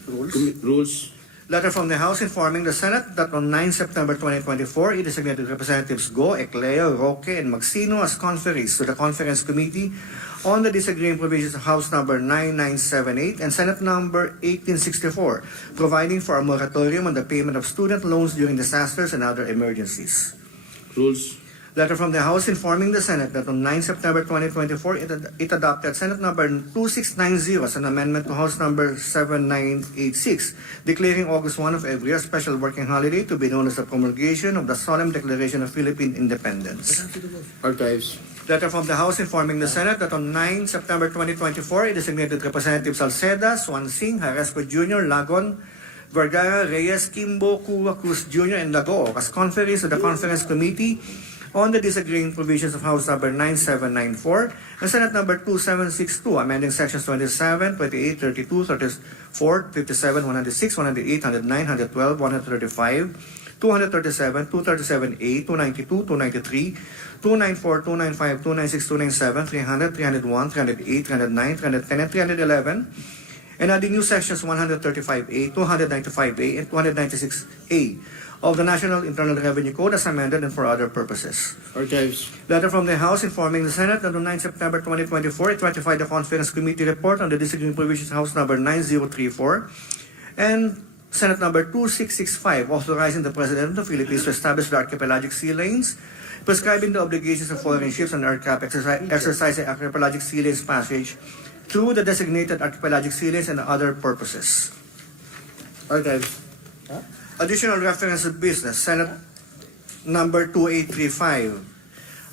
Rules. Letter from the House informing the Senate that on 9 September 2024, it designated Representatives Go, Ecleo, Roque, and Magsino as conferees to the Conference Committee on the disagreeing provisions of House Number 9978 and Senate Number 1864, providing for a moratorium on the payment of student loans during disasters and other emergencies. Rules. Letter from the House informing the Senate that on 9 September 2024, it adopted Senate Number 2690 as an amendment to House Number 7986, declaring August 1 of every year a special working holiday to be known as the promulgation of the Solemn Declaration of Philippine Independence. Archives. Letter from the House informing the Senate that on 9 September 2024, it designated Representatives Salceda, Swansing, Haresco Jr., Lagon, Vergara, Reyes, Kimbo, Cua, Cruz Jr., and Lago as conferees of the Conference Committee on the disagreeing provisions of House Number 9794 and Senate Number 2762, amending Sections 27, 28, 32, 34, 57, 106, 108, 109, 112, 135, 237, 237A, 292, 293, 294, 295, 296, 297, 300, 301, 308, 309, 310, and 311, and adding new sections 135A, 295A, and 296A of the National Internal Revenue Code as amended and for other purposes. Archives. Letter from the House informing the Senate that on 9 September 2024, it ratified the Conference Committee report on the disagreeing provisions House Number 9034 and Senate Number 2665, authorizing the President of the Philippines to establish the archipelagic sea lanes, prescribing the obligations of foreign ships and aircraft exercising archipelagic sea lanes passage through the designated archipelagic sea lanes and other purposes. Archives. Additional reference of business, Senate Number 2835,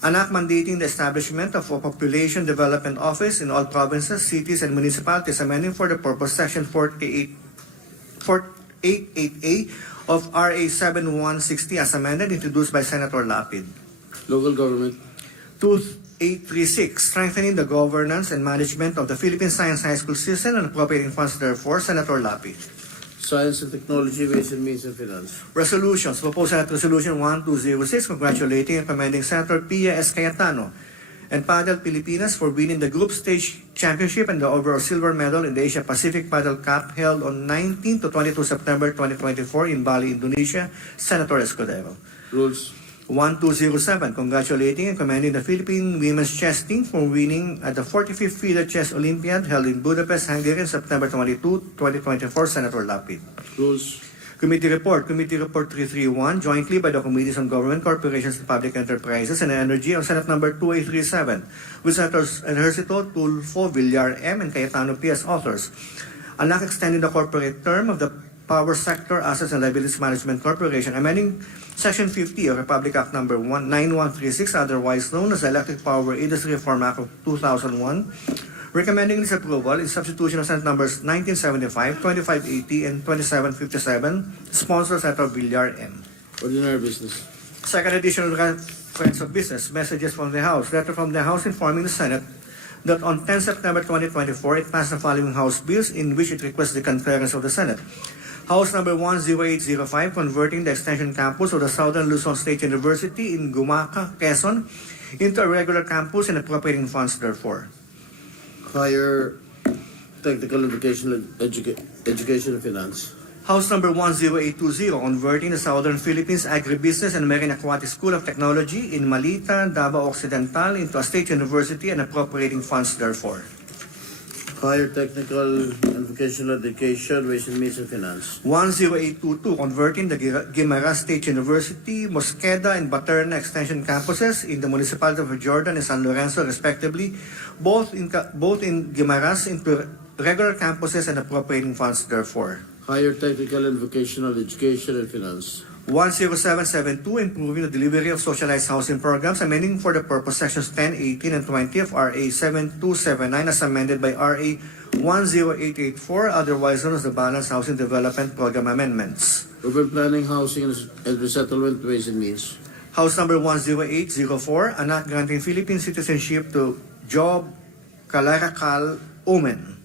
an act mandating the establishment of a population development office in all provinces, cities, and municipalities, amending for the purpose Section 488A of RA 7160 as amended, introduced by Senator Lapid. Local government. 2836, strengthening the governance and management of the Philippine Science High School system and appropriating funds therefore, Senator Lapid. Science and Technology, Ways and Means and Finance. Resolutions. Proposed Senate Resolution 1206 congratulating and commending Senator Pia S. Cayetano and Padel Pilipinas for winning the group stage championship and the overall silver medal in the Asia Pacific Padel Cup held on 19 to 22 September 2024 in Bali, Indonesia. Senator Escudero. Rules. 1207 congratulating and commending the Philippine women's chess team for winning at the 45th FIDE Chess Olympiad held in Budapest, Hungary on September 22, 2024. Senator Lapid. Rules. Committee Report 331, jointly by the Committees on Government, Corporations, and Public Enterprises and Energy on Senate Number 2837, with Senators Ejercito, Tulfo, Villar M., and Cayetano P. as authors. An act extending the corporate term of the Power Sector Assets and Liabilities Management Corporation, amending Section 50 of Republic Act Number 9136, otherwise known as the Electric Power Industry Reform Act of 2001, recommending this approval in substitution of Senate Numbers 1975, 2580, and 2757, sponsor Senator Villar M. Ordinary business. Second additional reference of business, messages from the House. Letter from the House informing the Senate that on 10 September 2024, it passed the following House bills in which it requests the concurrence of the Senate. House Number 10805, converting the extension campus of the Southern Luzon State University in Gumaca, Quezon, into a regular campus and appropriating funds therefore. Higher Technical and Vocational Education and Finance. House Number 10820, converting the Southern Philippines Agribusiness and Marine Aquatic School of Technology in Malita, Davao Occidental into a state university and appropriating funds therefore. Higher technical and vocational education, Ways and Means and Finance. 10822, converting the Guimaras State University, Mosqueda, and Baterna Extension campuses in the municipality of Jordan and San Lorenzo, respectively, both in Guimaras into regular campuses and appropriating funds therefore. Higher technical and vocational education and finance. 10772, improving the delivery of socialized housing programs, amending for the purpose sections 10, 18, and 20 of RA 7279 as amended by RA 10884, otherwise known as the Balanced Housing Development Program Amendments. Urban Planning, Housing and Resettlement, Ways and Means. House number 10804, an act granting Philippine citizenship to Job Kalarakal Omen.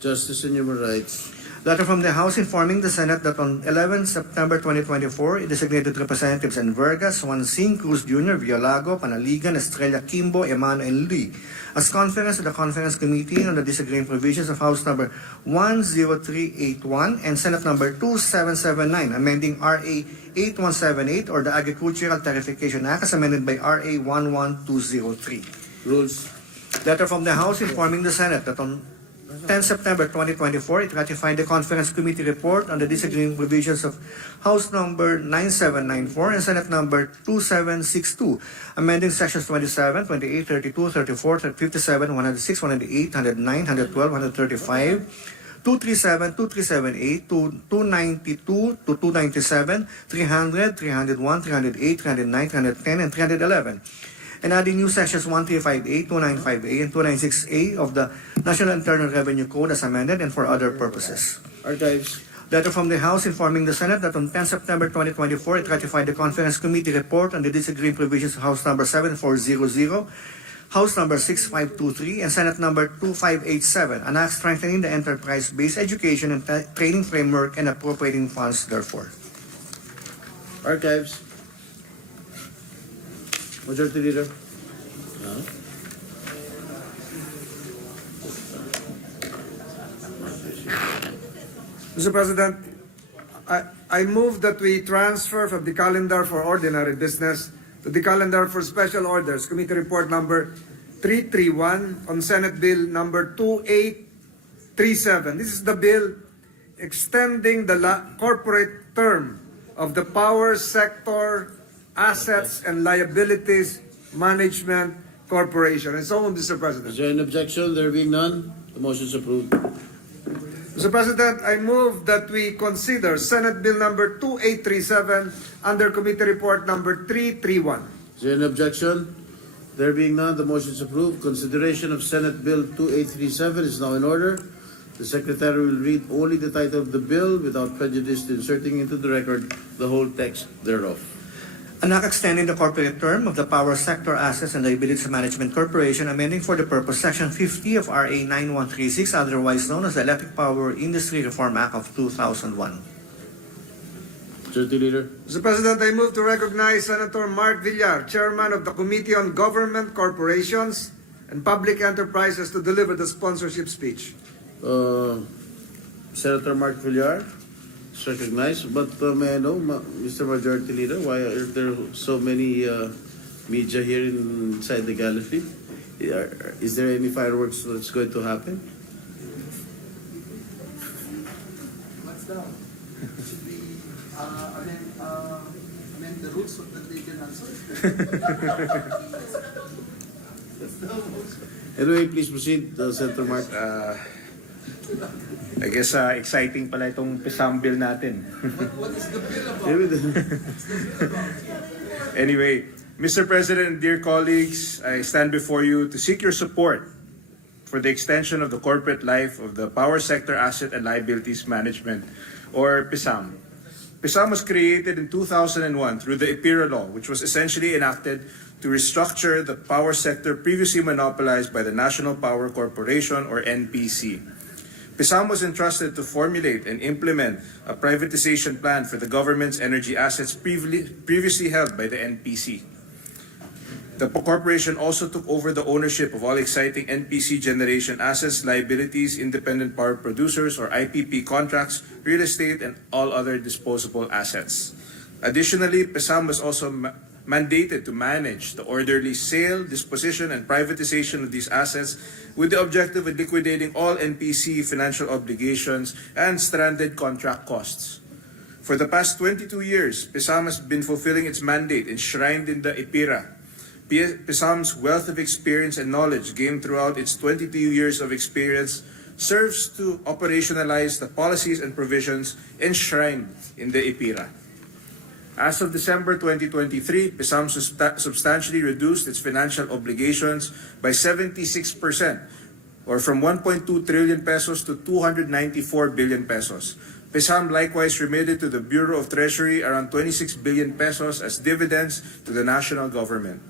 Justice and Human Rights. Letter from the House informing the Senate that on 11 September 2024, it designated Representatives Envergas, Juancin Cruz Jr., Violago, Panaligan, Estrella Kimbo, Emano, and Lee as conference of the Conference Committee on the Disagreeing Provisions of House number 10381 and Senate number 2779, amending RA 8178 or the Agricultural Tarification Act as amended by RA 11203. Rules. Letter from the House informing the Senate that on 10 September 2024, it ratified the Conference Committee report on the disagreeing provisions of House number 9794 and Senate number 2762, amending sections 27, 28, 32, 34, 57, 106, 108, 109, 112, 135, 237, 2378, 292 to 297, 300, 301, 308, 309, 310, and 311. And adding new sections 1358, 295A, and 296A of the National Internal Revenue Code as amended and for other purposes. Archives. Letter from the House informing the Senate that on 10 September 2024, it ratified the Conference Committee report on the disagreeing provisions of House number 7400, House number 6523, and Senate number 2587, an act strengthening the enterprise-based education and training framework and appropriating funds therefore. Archives. Majority Leader. No? Mr. President, I move that we transfer from the calendar for ordinary business to the calendar for special orders, Committee Report number 331 on Senate Bill number 2837. This is the bill extending the corporate term of the power sector Assets and Liabilities Management Corporation. And so on, Mr. President. Is there an objection? There being none, the motion is approved. Mr. President, I move that we consider Senate Bill number 2837 under Committee Report number 331. Is there an objection? There being none, the motion is approved. Consideration of Senate Bill 2837 is now in order. The Secretary will read only the title of the bill without prejudice to inserting into the record the whole text thereof. An act extending the corporate term of the Power Sector Assets and Liabilities Management Corporation, amending for the purpose Section 50 of RA 9136, otherwise known as the Electric Power Industry Reform Act of 2001. Majority Leader. Mr. President, I move to recognize Senator Mark Villar, Chairman of the Committee on Government Corporations and Public Enterprises, to deliver the sponsorship speech. Senator Mark Villar is recognized, but may I know, Mr. Majority Leader, why are there so many media here inside the gallery? Is there any fireworks that's going to happen? What's down? Should we amend the rules so that they can answer? Anyway, please proceed, Senator Mark. I guess exciting pala itong PSAM bill natin. What is the bill about? Anyway, Mr. President, dear colleagues, I stand before you to seek your support for the extension of the corporate life of the Power Sector Asset and Liabilities Management, or PSAM. PSAM was created in 2001 through the IPIRA law, which was essentially enacted to restructure the power sector previously monopolized by the National Power Corporation, or NPC. PSAM was entrusted to formulate and implement a privatization plan for the government's energy assets previously held by the NPC. The corporation also took over the ownership of all exciting NPC generation assets, liabilities, independent power producers or IPP contracts, real estate, and all other disposable assets. Additionally, PSAM was also mandated to manage the orderly sale, disposition, and privatization of these assets with the objective of liquidating all NPC financial obligations and stranded contract costs. For the past 22 years, PISAM has been fulfilling its mandate enshrined in the IPIRA. PISAM's wealth of experience and knowledge gained throughout its 22 years of experience serves to operationalize the policies and provisions enshrined in the IPIRA. As of December 2023, PISAM substantially reduced its financial obligations by 76%, or from 1.2 trillion pesos to 294 billion pesos. PISAM likewise remitted to the Bureau of Treasury around 26 billion pesos as dividends to the national government.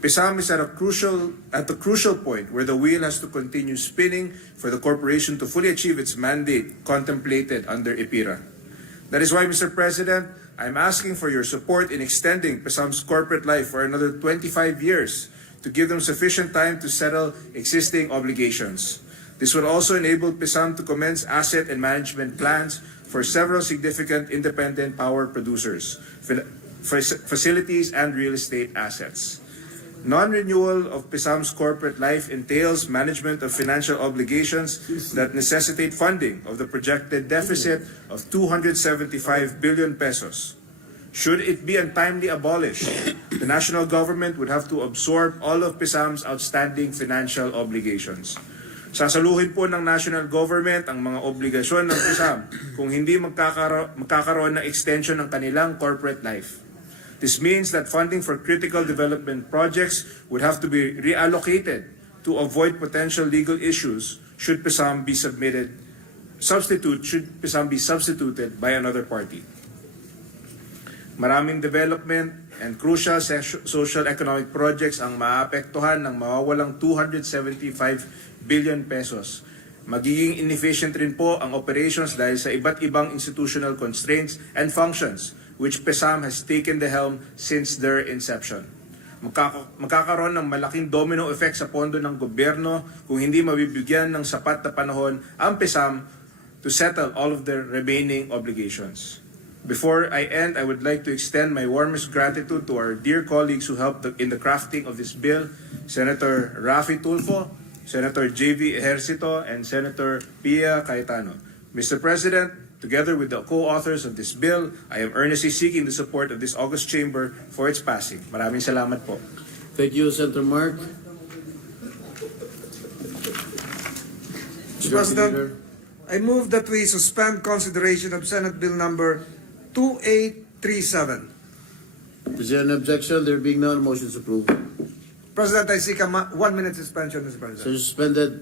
PISAM is at the crucial point where the wheel has to continue spinning for the corporation to fully achieve its mandate contemplated under IPIRA. That is why, Mr. President, I'm asking for your support in extending PISAM's corporate life for another 25 years to give them sufficient time to settle existing obligations. This would also enable PISAM to commence asset and management plans for several significant independent power producers, facilities, and real estate assets. Non-renewal of PISAM's corporate life entails management of financial obligations that necessitate funding of the projected deficit of 275 billion pesos. Should it be untimely abolished, the national government would have to absorb all of PISAM's outstanding financial obligations. Sasaluhin po ng national government ang mga obligasyon ng PISAM kung hindi magkakaroon ng extension ng kanilang corporate life. This means that funding for critical development projects would have to be reallocated to avoid potential legal issues should PISAM be substituted by another party. Maraming development and crucial social economic projects ang maapektuhan ng mawawalang 275 billion pesos. Magiging inefficient rin po ang operations dahil sa iba't ibang institutional constraints and functions which PISAM has taken the helm since their inception. Magkakaroon ng malaking domino effect sa pondo ng gobyerno kung hindi mabibigyan ng sapat na panahon ang PISAM to settle all of their remaining obligations. Before I end, I would like to extend my warmest gratitude to our dear colleagues who helped in the crafting of this bill, Senator Raffy Tulfo, Senator J.V. Ejercito, and Senator Pia Cayetano. Mr. President, together with the co-authors of this bill, I am earnestly seeking the support of this august chamber for its passing. Maraming salamat po. Thank you, Senator Mark. Mr. President, I move that we suspend consideration of Senate Bill number 2837. Is there an objection? There being none, motion is approved. President, I seek a 1-minute suspension, Mr. President. So suspended.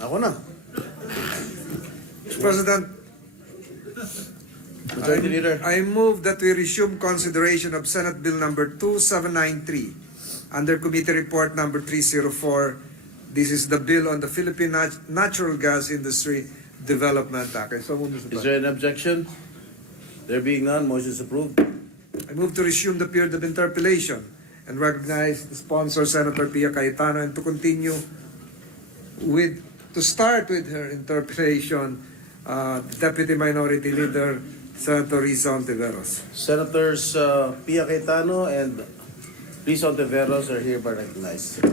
Ako na. Mr. President, Majority Leader. I move that we resume consideration of Senate Bill number 2793 under Committee Report number 304. This is the bill on the Philippine Natural Gas Industry Development Act. So move, Mr. Is President. there an objection? There being none, motion is approved. I move to resume the period of interpellation and recognize the sponsor, Senator Pia Cayetano, and to continue to start with her interpellation, Deputy Minority Leader, Senator Risa Ontiveros. Senators Pia Cayetano and Risa Ontiveros are hereby recognized.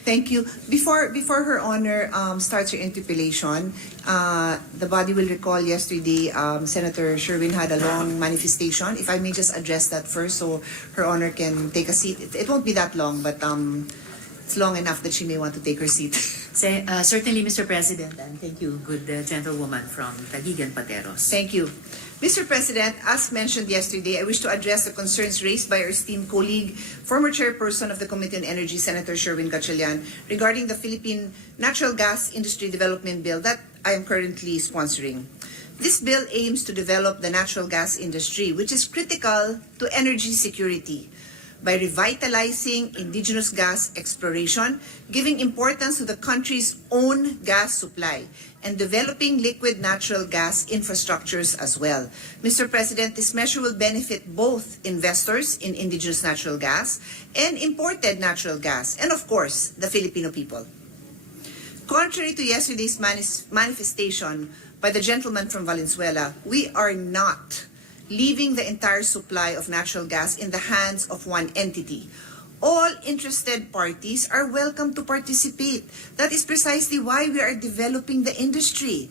Thank you. Before Her Honor starts her interpellation, the body will recall yesterday Senator Sherwin had a long manifestation. If I may just address that first so Her Honor can take a seat. It won't be that long, but it's long enough that she may want to take her seat. Certainly, Mr. President, and thank you, good gentlewoman from Taguig and Pateros. Thank you. Mr. President, as mentioned yesterday, I wish to address the concerns raised by our esteemed colleague, former chairperson of the Committee on Energy, Senator Sherwin Gatchalian, regarding the Philippine Natural Gas Industry Development Bill that I am currently sponsoring. This bill aims to develop the natural gas industry, which is critical to energy security, by revitalizing indigenous gas exploration, giving importance to the country's own gas supply, and developing liquid natural gas infrastructures as well. Mr. President, this measure will benefit both investors in indigenous natural gas and imported natural gas, and of course, the Filipino people. Contrary to yesterday's manifestation by the gentleman from Valenzuela, we are not leaving the entire supply of natural gas in the hands of one entity. All interested parties are welcome to participate. That is precisely why we are developing the industry.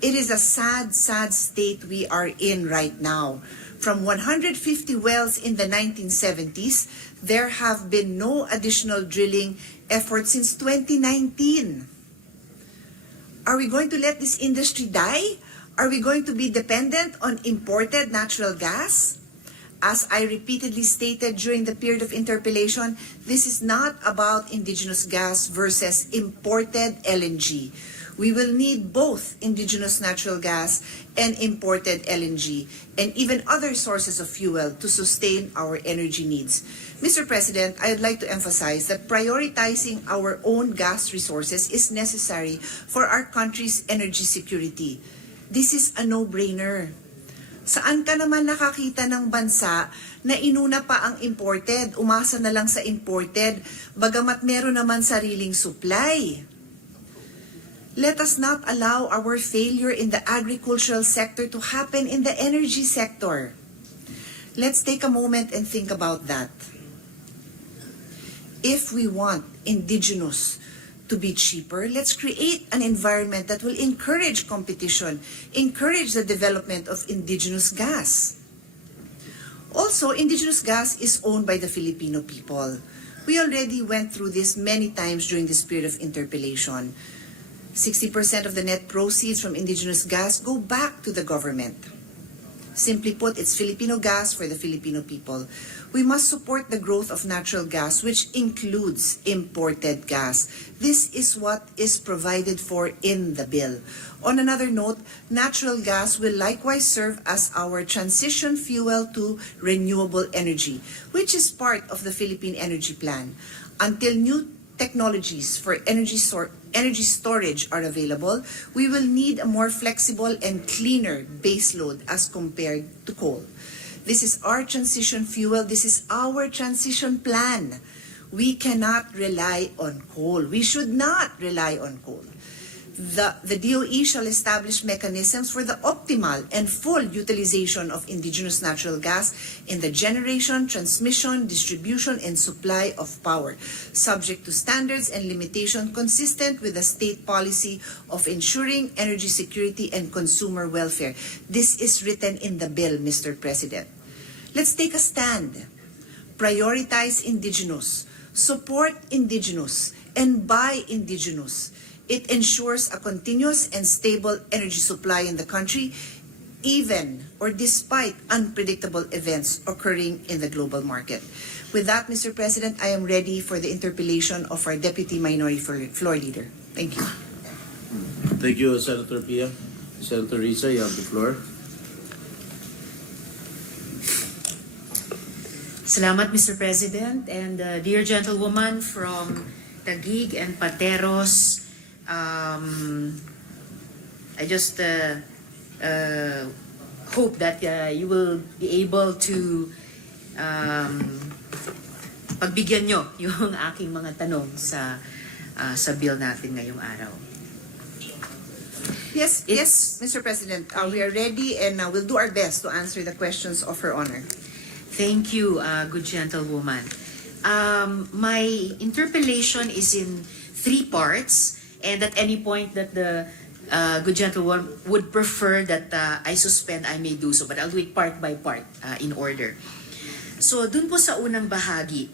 It is a sad, sad state we are in right now. From 150 wells in the 1970s, there have been no additional drilling efforts since 2019. Are we going to let this industry die? Are we going to be dependent on imported natural gas? As I repeatedly stated during the period of interpellation, this is not about indigenous gas versus imported LNG. We will need both indigenous natural gas and imported LNG, and even other sources of fuel to sustain our energy needs. Mr. President, I would like to emphasize that prioritizing our own gas resources is necessary for our country's energy security. This is a no-brainer. Saan ka naman nakakita ng bansa na inuna pa ang imported, umasa na lang sa imported, bagamat meron naman sariling supply? Let us not allow our failure in the agricultural sector to happen in the energy sector. Let's take a moment and think about that. If we want indigenous to be cheaper, let's create an environment that will encourage competition, encourage the development of indigenous gas. Also, indigenous gas is owned by the Filipino people. We already went through this many times during this period of interpellation. 60% of the net proceeds from indigenous gas go back to the government. Simply put, it's Filipino gas for the Filipino people. We must support the growth of natural gas, which includes imported gas. This is what is provided for in the bill. On another note, natural gas will likewise serve as our transition fuel to renewable energy, which is part of the Philippine Energy Plan. Until new technologies for energy storage are available, we will need a more flexible and cleaner baseload as compared to coal. This is our transition fuel. This is our transition plan. We cannot rely on coal. We should not rely on coal. The DOE shall establish mechanisms for the optimal and full utilization of indigenous natural gas in the generation, transmission, distribution, and supply of power, subject to standards and limitations consistent with the state policy of ensuring energy security and consumer welfare. This is written in the bill, Mr. President. Let's take a stand. Prioritize indigenous, support indigenous, and buy indigenous. It ensures a continuous and stable energy supply in the country, even or despite unpredictable events occurring in the global market. With that, Mr. President, I am ready for the interpellation of our Deputy Minority Floor Leader. Thank you. Thank you, Senator Pia. Senator Risa, you have the floor. Salamat, Mr. President, and dear gentlewoman from Taguig and Pateros. I just hope that you will be able to pagbigyan nyo yung aking mga tanong sa bill natin ngayong araw. Yes, Mr. President, we are ready and we'll do our best to answer the questions of Her Honor. Thank you, good gentlewoman. My interpellation is in 3 parts, and at any point that the good gentlewoman would prefer that I suspend, I may do so, but I'll do it part by part in order. So, dun po sa unang bahagi,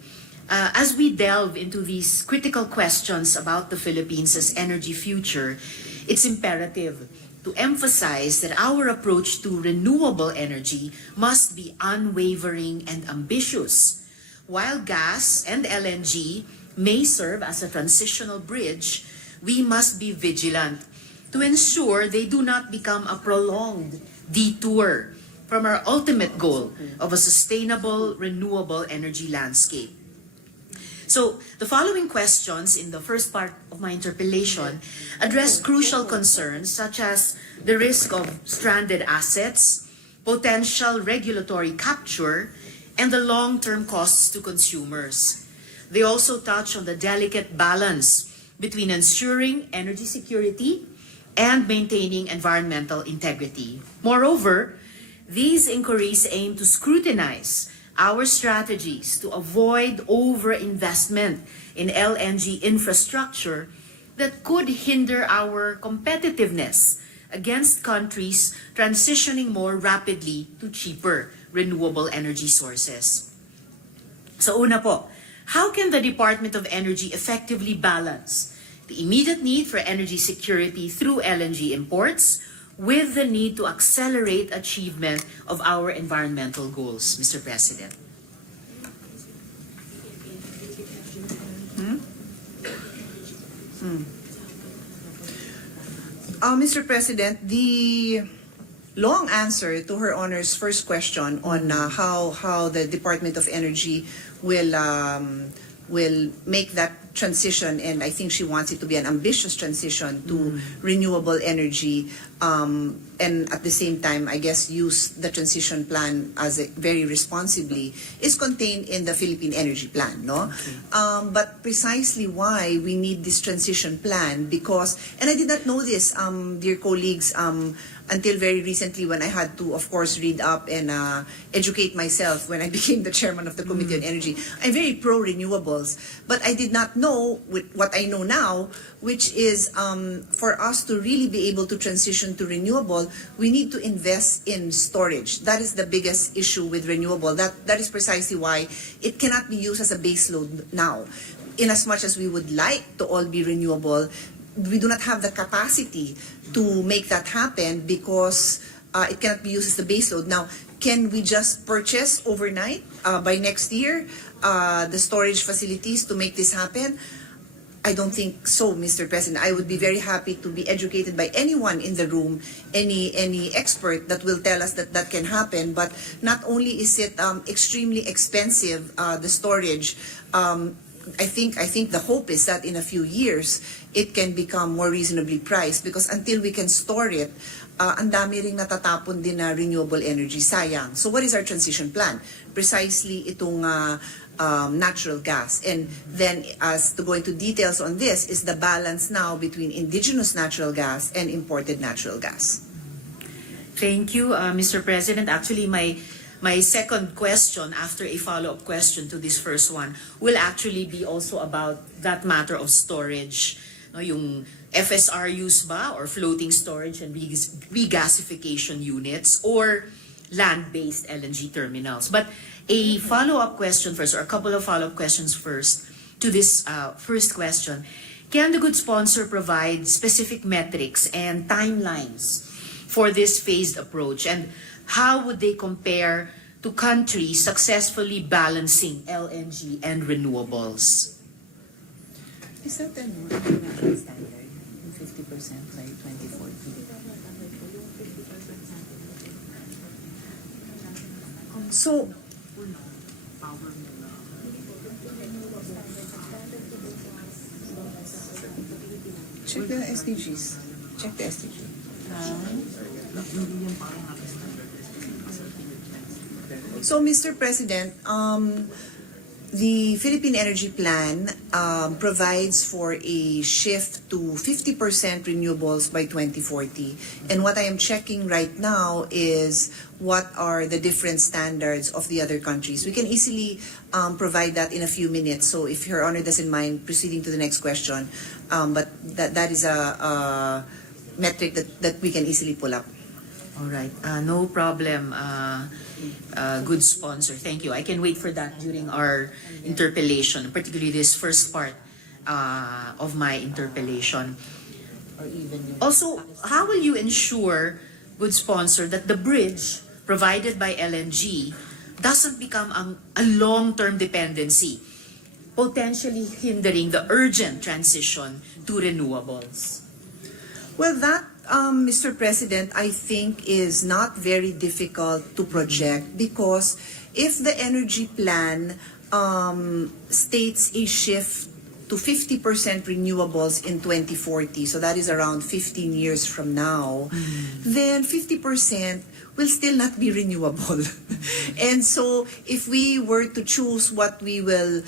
as we delve into these critical questions about the Philippines' energy future, it's imperative to emphasize that our approach to renewable energy must be unwavering and ambitious. While gas and LNG may serve as a transitional bridge, we must be vigilant to ensure they do not become a prolonged detour from our ultimate goal of a sustainable, renewable energy landscape. So, the following questions in the first part of my interpellation address crucial concerns such as the risk of stranded assets, potential regulatory capture, and the long-term costs to consumers. They also touch on the delicate balance between ensuring energy security and maintaining environmental integrity. Moreover, these inquiries aim to scrutinize our strategies to avoid overinvestment in LNG infrastructure that could hinder our competitiveness against countries transitioning more rapidly to cheaper renewable energy sources. So una po, how can the Department of Energy effectively balance the immediate need for energy security through LNG imports with the need to accelerate achievement of our environmental goals, Mr. President? Mr. President, the long answer to Her Honor's first question on how the Department of Energy will make that transition, and I think she wants it to be an ambitious transition to renewable energy, and at the same time, I guess, use the transition plan as very responsibly, is contained in the Philippine Energy Plan, no? But precisely why we need this transition plan, because, and I did not know this, dear colleagues, until very recently when I had to, of course, read up and educate myself when I became the chairman of the Committee on Energy. I'm very pro-renewables, but I did not know what I know now, which is for us to really be able to transition to renewable, we need to invest in storage. That is the biggest issue with renewable. That is precisely why it cannot be used as a base load now. In as much as we would like to all be renewable, we do not have the capacity to make that happen because it cannot be used as the base load. Now, can we just purchase overnight by next year the storage facilities to make this happen? I don't think so, Mr. President. I would be very happy to be educated by anyone in the room, any expert that will tell us that that can happen. But not only is it extremely expensive, the storage, I think the hope is that in a few years, it can become more reasonably priced, because until we can store it, ang dami ring natatapon din na renewable energy, sayang. So what is our transition plan? Precisely itong natural gas. And then, as to go into details on this, is the balance now between indigenous natural gas and imported natural gas. Thank you, Mr. President. Actually, my second question, after a follow-up question to this first one, will actually be also about that matter of storage. No, yung FSRUs ba, or floating storage and regasification units, or land-based LNG terminals. But a follow-up question first, or a couple of follow-up questions first to this first question. Can the good sponsor provide specific metrics and timelines for this phased approach? And how would they compare to countries successfully balancing LNG and renewables? Is that the international standard? 50% by 2040. So, check the SDGs. Check the SDGs. So, Mr. President, the Philippine Energy Plan provides for a shift to 50% renewables by 2040. And what I am checking right now is what are the different standards of the other countries. We can easily provide that in a few minutes. So if Your Honor doesn't mind proceeding to the next question, but that is a metric that we can easily pull up. All right, no problem. Good sponsor, thank you. I can wait for that during our interpellation, particularly this first part of my interpellation. Also, how will you ensure, good sponsor, that the bridge provided by LNG doesn't become a long-term dependency, potentially hindering the urgent transition to renewables? Well, that, Mr. President, I think is not very difficult to project because if the energy plan states a shift to 50% renewables in 2040, so that is around 15 years from now, then 50% will still not be renewable. And so if we were to choose what we will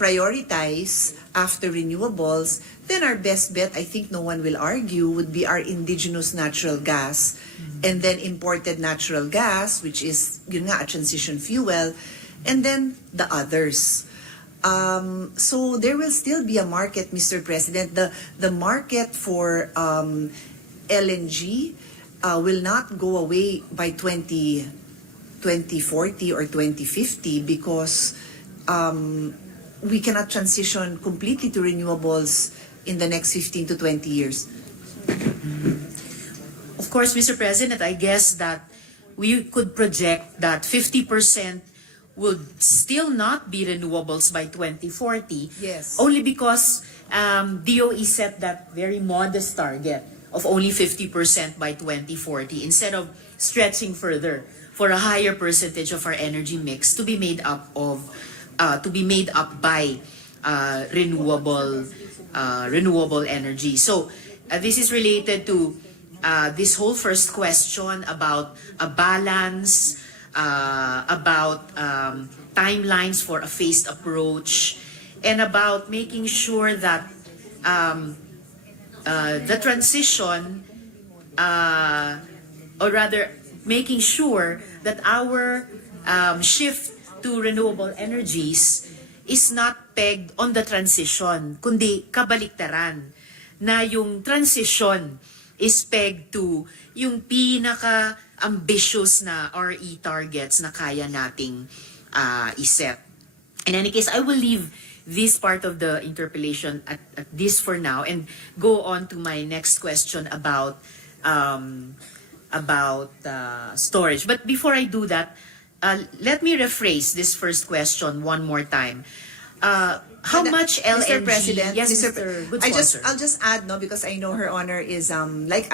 prioritize after renewables, then our best bet, I think no one will argue, would be our indigenous natural gas and then imported natural gas, which is yun nga, a transition fuel, and then the others. So there will still be a market, Mr. President. The market for LNG will not go away by 2040 or 2050 because we cannot transition completely to renewables in the next 15 to 20 years. Of course, Mr. President, I guess that we could project that 50% would still not be renewables by 2040. Yes. Only because DOE set that very modest target of only 50% by 2040 instead of stretching further for a higher percentage of our energy mix to be made up by renewable energy. So this is related to this whole first question about a balance, about timelines for a phased approach, and about making sure that the transition, or rather making sure that our shift to renewable energies is not pegged on the transition, kundi kabaliktaran, na yung transition is pegged to yung pinaka-ambitious na RE targets na kaya nating iset. In any case, I will leave this part of the interpellation at this for now and go on to my next question about storage. But before I do that, let me rephrase this first question one more time. How much LNG? Mr. President, Yes, Mr. Good sponsor. I'll just add, no, because I know Her Honor is like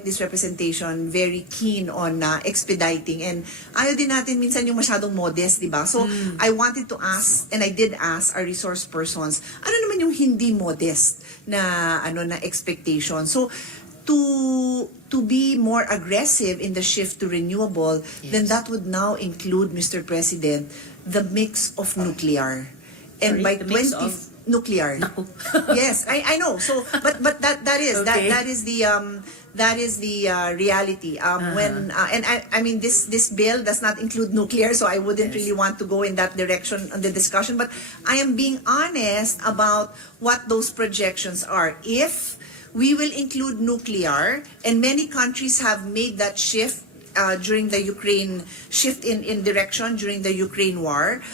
this representation, very keen on expediting, and ayaw din natin minsan yung masyadong modest, di ba? So I wanted to ask, and I did ask our resource persons, ano naman yung hindi modest na expectation? So to be more aggressive in the shift to renewable, then that would now include, Mr. President, the mix of nuclear. And Sorry, by the mix 20 of nuclear. Naku. Yes, I know. So but that is Okay. that is the reality. When and I mean this bill does not include nuclear, so I wouldn't really want to go in that direction on the discussion, but I am being honest about what those projections are. If we will include nuclear, and many countries have made that shift during the Ukraine shift in direction during the Ukraine war,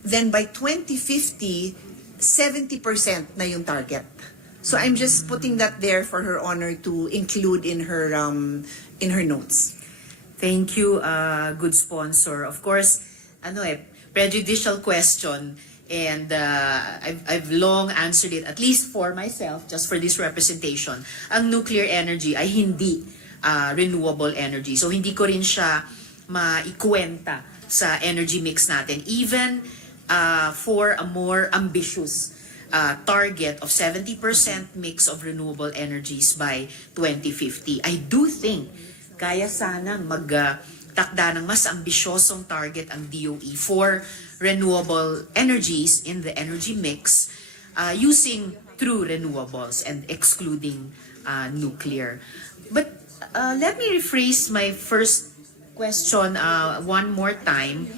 then by 2050, 70% na yung target. So I'm just putting that there for Her Honor to include in her notes. Thank you, good sponsor. Of course, prejudicial question. and I've long answered it, at least for myself, just for this representation, ang nuclear energy ay hindi renewable energy. So hindi ko rin siya maikwenta sa energy mix natin. Even for a more ambitious target of 70% mix of renewable energies by 2050. I do think kaya sanang magtakda ng mas ambisyosong target ang DOE for renewable energies in the energy mix using true renewables and excluding nuclear. But let me rephrase my first question one more time.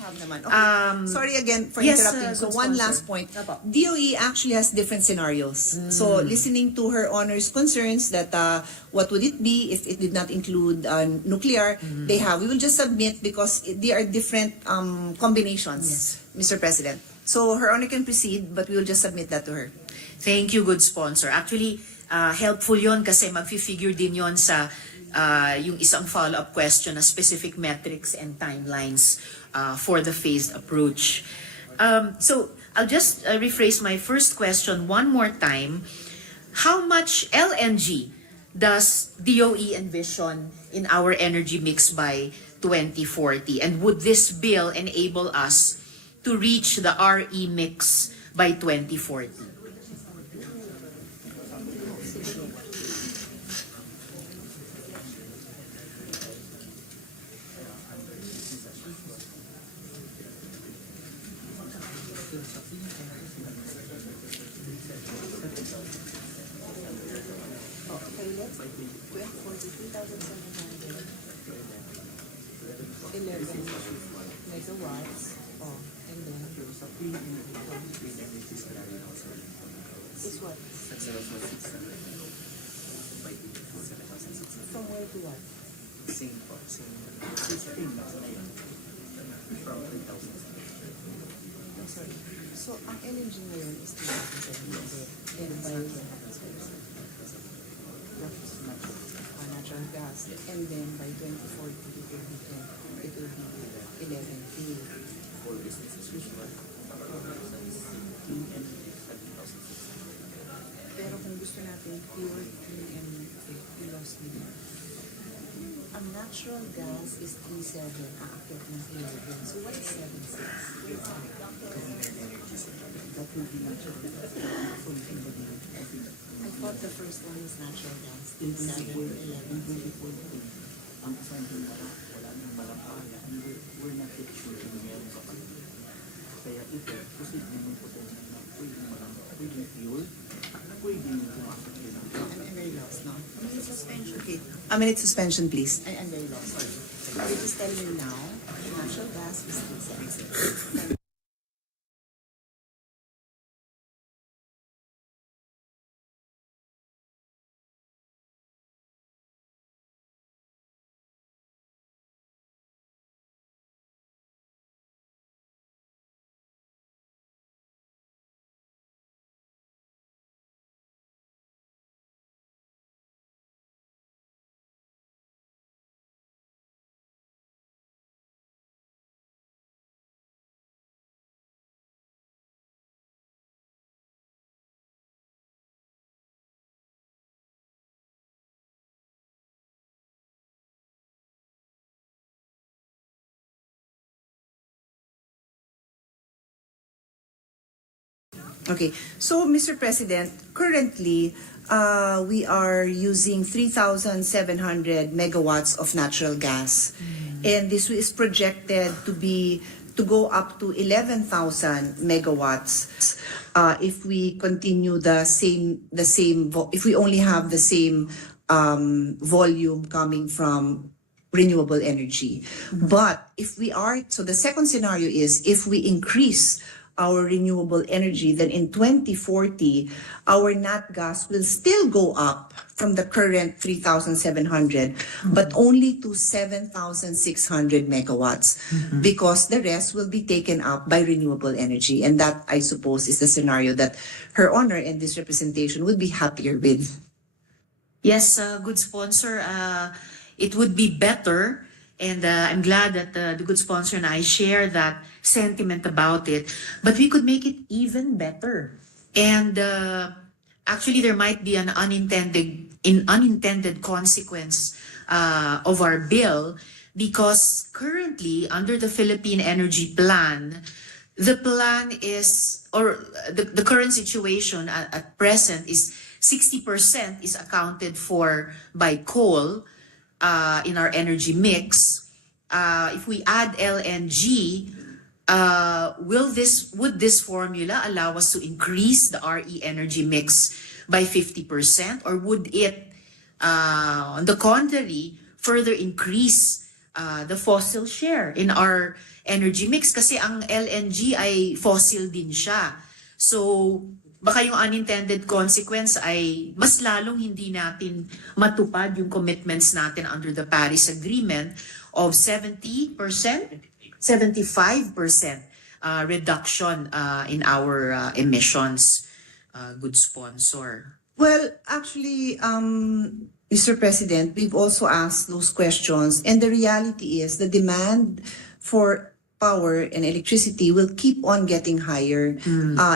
Sorry again for yes, interrupting. So good one sponsor. last point. Apo. DOE actually has different scenarios. So listening to her honor's concerns that what would it be if it did not include nuclear, we will just submit because they are different combinations, Mr. President. So her honor can proceed, but we will just submit that to her. Thank you, good sponsor. Actually, helpful yon kasi mag-figure din yon sa yung isang follow-up question na specific metrics and timelines for the phased approach. So I'll just rephrase my first question one more time. How much LNG does DOE envision in our energy mix by 2040? And would this bill enable us to reach the RE mix by 2040? Megawatts. Oh, and then is what? From where to what? Same. From 3,000. I'm sorry. So, ang LNG ngayon is 2,700. Then by natural gas. And then by 2040, it will be 11K. For business as usual. Pero kung gusto natin pure clean energy, i-loss nila. Ang natural gas is 3.7, aakyat ng 11. So what is 7.6? That will be natural gas. I thought the first one is natural gas. In 7, 11. 2040, ang assignment wala nang malampaya and we're not yet sure kung meron pa pala. Kaya ito, posible may potential na pwedeng fuel, pwedeng pumasok yun. I'm very lost now. A minute suspension. Okay. A minute suspension, please. I'm very lost. Sorry. They're just telling me now, natural gas is 3.7. Okay. So, Mr. President, currently, we are using 3,700 megawatts of natural gas. And this is projected to go up to 11,000 megawatts if we continue if we only have the same volume coming from renewable energy. But so the second scenario is if we increase our renewable energy, then in 2040, our nat gas will still go up from the current 3,700, but only to 7,600 megawatts, because the rest will be taken up by renewable energy. And that, I suppose, is the scenario that Her Honor and this representation would be happier with. Yes, good sponsor. It would be better, And I'm glad that the good sponsor and I share that sentiment about it. But we could make it even better. And actually, there might be an unintended consequence of our bill, because currently, under the Philippine Energy Plan, the plan is, or the current situation at present is 60% is accounted for by coal in our energy mix. If we add LNG, would this formula allow us to increase the RE energy mix by 50%, or would it, on the contrary, further increase the fossil share in our energy mix? Kasi ang LNG ay fossil din siya. So, baka yung unintended consequence ay mas lalong hindi natin matupad yung commitments natin under the Paris Agreement of 70%, 75% reduction in our emissions. Good sponsor. Well, actually, Mr. President, we've also asked those questions, and the reality is the demand for power and electricity will keep on getting higher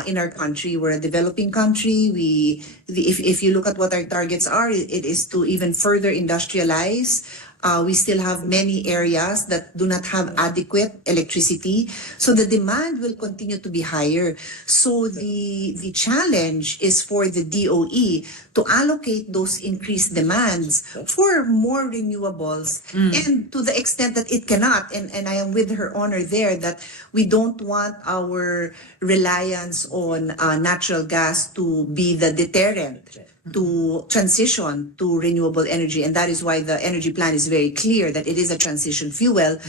in our country. We're a developing country. If you look at what our targets are, it is to even further industrialize. We still have many areas that do not have adequate electricity. So the demand will continue to be higher. So the challenge is for the DOE to allocate those increased demands for more renewables, and to the extent that it cannot, and I am with Her Honor there, that we don't want our reliance on natural gas to be the deterrent to transition to renewable energy. And that is why the energy plan is very clear that it is a transition fuel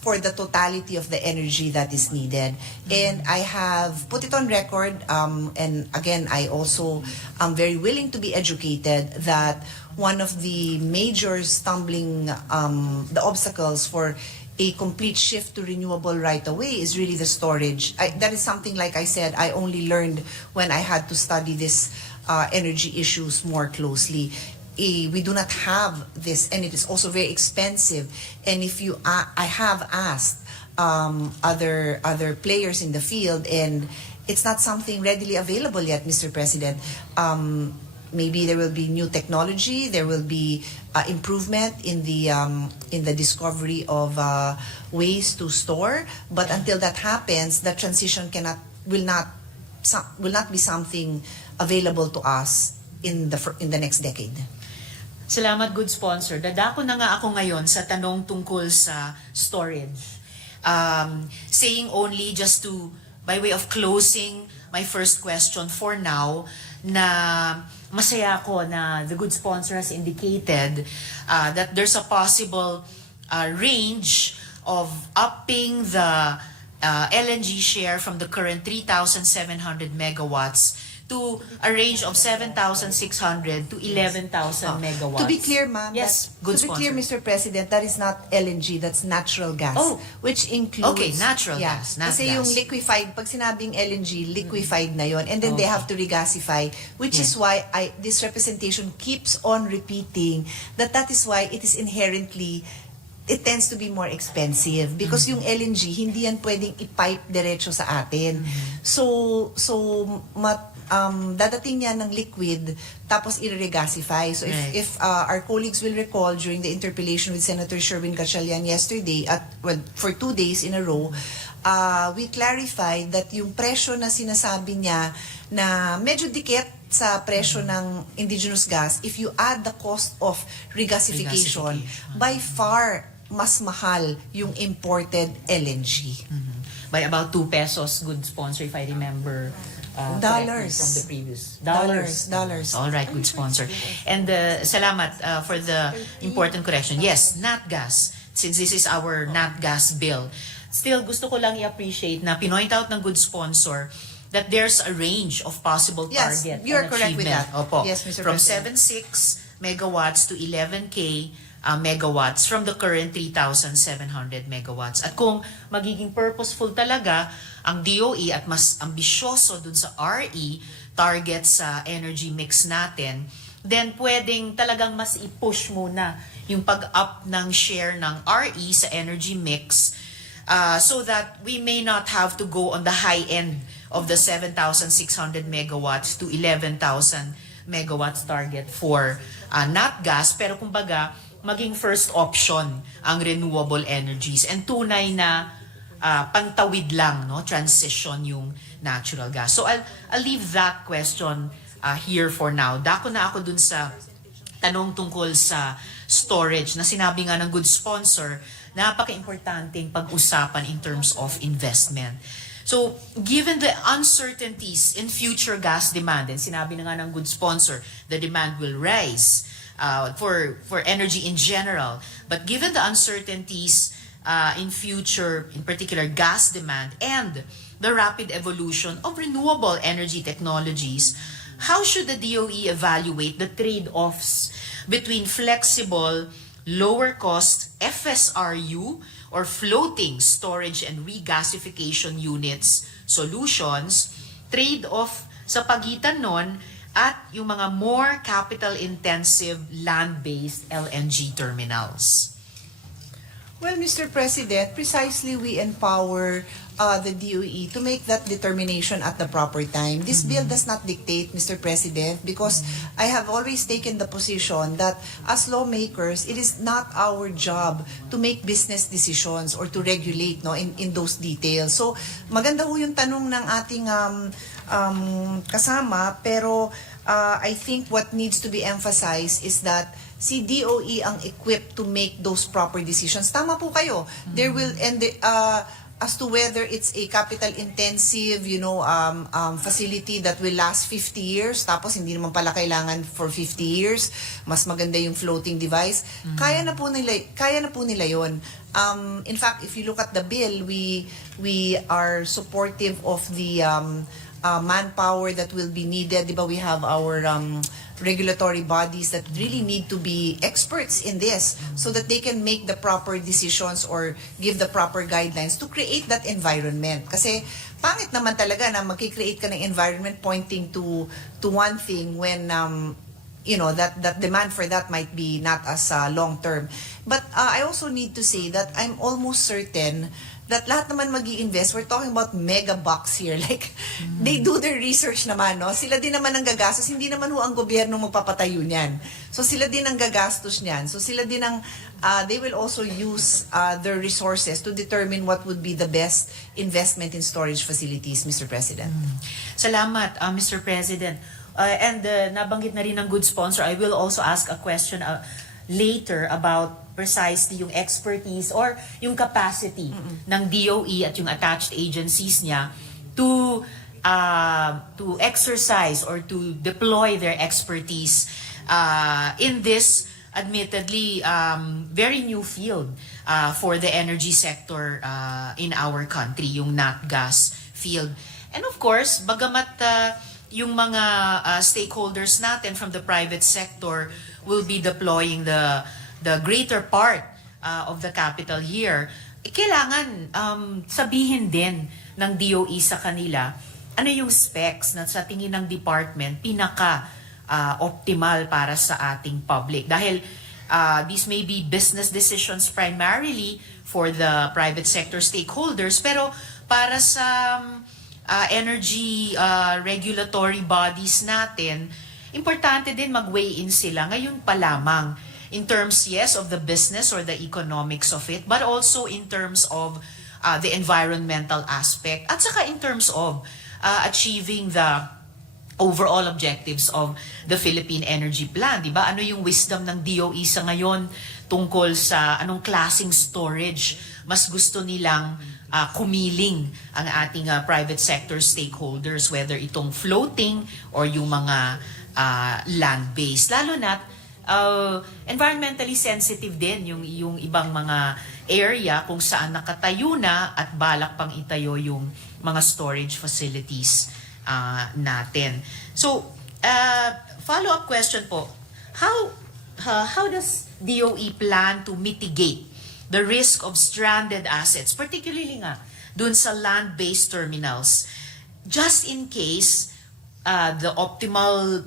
for the totality of the energy that is needed. And I have put it on record, and again, I also am very willing to be educated, that one of the major the obstacles for a complete shift to renewable right away is really the storage. That is something, like I said, I only learned when I had to study this energy issues more closely. We do not have this, and it is also very expensive. And if you, I have asked other players in the field, and it's not something readily available yet, Mr. President. Maybe there will be new technology, there will be improvement in the discovery of ways to store, but until that happens, the transition will not be something available to us in the next decade. Salamat, good sponsor. Dadako na nga ako ngayon sa tanong tungkol sa storage. Saying only, just to, by way of closing my first question for now, na masaya ako na the good sponsor has indicated that there's a possible range of upping the LNG share from the current 3,700 megawatts to a range of 7,600 to 11,000 megawatts. To be clear, ma'am, yes, good to be sponsor. clear, Mr. President, that is not LNG, that's natural gas. Oh. Which includes... Okay, natural gas, not Kasi gas. yung liquefied, pag sinabing LNG, liquefied na yon, and then they have to regasify, which is why this representation keeps on repeating that is why it is inherently, it tends to be more expensive because yung LNG, hindi yan pwedeng i-pipe diretso sa atin. So dadating yan ng liquid tapos i-regasify. So if our colleagues will recall during the interpellation with Senator Sherwin Gatchalian yesterday, for 2 days in a row, we clarified that yung presyo na sinasabi niya na medyo dikit sa presyo ng indigenous gas, if you add the cost of regasification, by far mas mahal yung imported LNG. By about 2 pesos, good sponsor, if I remember. Dollars. From the previous. Dollars. All right, good sponsor. And salamat for the important correction. Yes, nat gas. Since this is our nat gas bill. Still, gusto ko lang i-appreciate na pinoint out ng good sponsor that there's a range of possible Yes, target you are and correct with achievement. that. Opo. Yes, Mr. From President. 7.6 megawatts to 11K megawatts from the current 3,700 megawatts. At kung magiging purposeful talaga ang DOE at mas ambisyoso dun sa RE target sa energy mix natin, then pwedeng talagang mas i-push muna yung pag-up ng share ng RE sa energy mix, so that we may not have to go on the high end of the 7,600 megawatts to 11,000 megawatts target for not gas, pero kumbaga maging first option ang renewable energies, and tunay na pantawid lang, no, transition yung natural gas. So I'll leave that question here for now. Dako na ako dun sa tanong tungkol sa storage na sinabi nga ng good sponsor, napaka-importanteng pag-usapan in terms of investment. So, given the uncertainties in future gas demand, and sinabi na nga ng good sponsor, the demand will rise for energy in general. But given the uncertainties in future, in particular gas demand, and the rapid evolution of renewable energy technologies, how should the DOE evaluate the trade-offs between flexible, lower-cost FSRU or floating storage and regasification units solutions, trade-off sa pagitan nun at yung mga more capital-intensive land-based LNG terminals? Well, Mr. President, precisely we empower the DOE to make that determination at the proper time. This bill does not dictate, Mr. President, because I have always taken the position that as lawmakers, it is not our job to make business decisions or to regulate, no, in those details. So, maganda ho yung tanong ng ating kasama, pero I think what needs to be emphasized is that si DOE ang equipped to make those proper decisions. Tama po kayo. There will, and as to whether it's a capital intensive, facility that will last 50 years, tapos hindi naman pala kailangan for 50 years, mas maganda yung floating device. Kaya na po nila yon. In fact, if you look at the bill, we are supportive of the manpower that will be needed. Diba, we have our regulatory bodies that really need to be experts in this so that they can make the proper decisions or give the proper guidelines to create that environment. Kasi pangit naman talaga na magki-create ka ng environment pointing to one thing when that demand for that might be not as long term. But I also need to say that I'm almost certain that lahat naman mag-i-invest, we're talking about mega bucks here. Like, they do their research naman, no? Sila din naman ang gagastos, hindi naman ho ang gobyerno magpapatayo niyan. So, sila din ang gagastos niyan. So, sila din ang, they will also use their resources to determine what would be the best investment in storage facilities, Mr. President. Salamat, Mr. President. And nabanggit na rin ng good sponsor, I will also ask a question later about precisely yung expertise or yung capacity ng DOE at yung attached agencies niya to exercise or to deploy their expertise in this admittedly very new field for the energy sector in our country, yung nat gas field. And of course, bagamat yung mga stakeholders natin from the private sector will be deploying the greater part of the capital here, kailangan sabihin din ng DOE sa kanila ano yung specs na sa tingin ng department pinaka-optimal para sa ating public. Dahil these may be business decisions primarily for the private sector stakeholders, pero para sa energy regulatory bodies natin, importante din mag-weigh in sila ngayon pa lamang. In terms, yes, of the business or the economics of it, but also in terms of the environmental aspect, at saka in terms of achieving the overall objectives of the Philippine Energy Plan. Diba? Ano yung wisdom ng DOE sa ngayon tungkol sa anong klaseng storage mas gusto nilang kumiling ang ating private sector stakeholders, whether itong floating or yung mga land-based. Lalo na environmentally sensitive din yung ibang mga area kung saan nakatayo na at balak pang itayo yung mga storage facilities natin. So, follow-up question po, how does DOE plan to mitigate the risk of stranded assets, particularly nga dun sa land-based terminals, just in case the optimal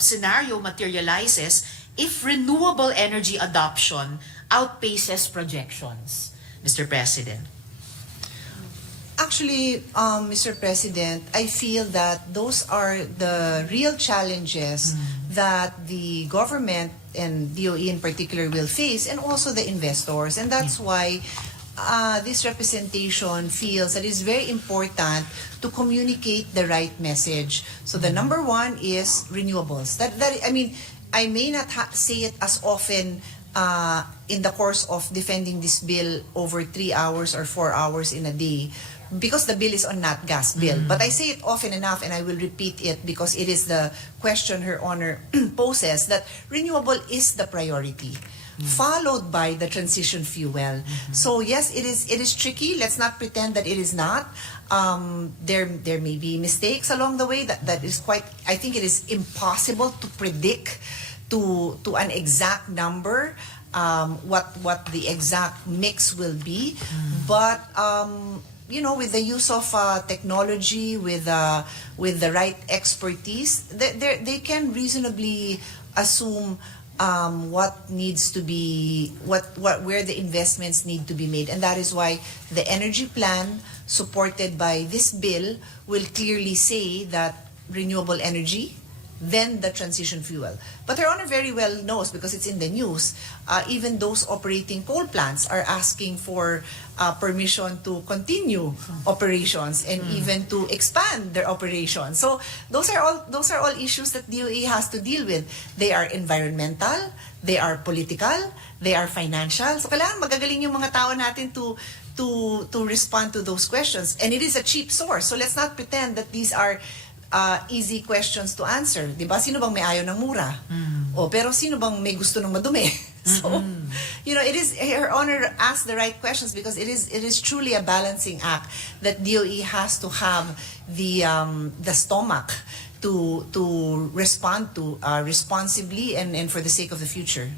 scenario materializes if renewable energy adoption outpaces projections, Mr. President? Actually, Mr. President, I feel that those are the real challenges that the government and DOE in particular will face, and also the investors. And that's why this representation feels that it's very important to communicate the right message. So the number one is renewables. I mean, I may not say it as often in the course of defending this bill over 3 hours or 4 hours in a day, because the bill is on nat gas bill. But I say it often enough, and I will repeat it because it is the question Her Honor poses, that renewable is the priority, followed by the transition fuel. So yes, it is tricky. Let's not pretend that it is not. There may be mistakes along the way. That is quite. I think it is impossible to predict to an exact number what the exact mix will be. But with the use of technology, with the right expertise, they can reasonably assume what needs to be where the investments need to be made. And that is why the energy plan supported by this bill will clearly say that renewable energy, then the transition fuel. But Her Honor very well knows, because it's in the news, even those operating coal plants are asking for permission to continue operations and even to expand their operations. So those are all issues that DOE has to deal with. They are environmental, they are political, they are financial. So kailangan magagaling yung mga tao natin to respond to those questions. And it is a cheap source. So let's not pretend that these are easy questions to answer. Diba? Sino bang may ayaw ng mura? Pero sino bang may gusto ng madumi? So, it is, Her Honor asked the right questions, because it is truly a balancing act that DOE has to have the stomach to respond to responsibly and for the sake of the future.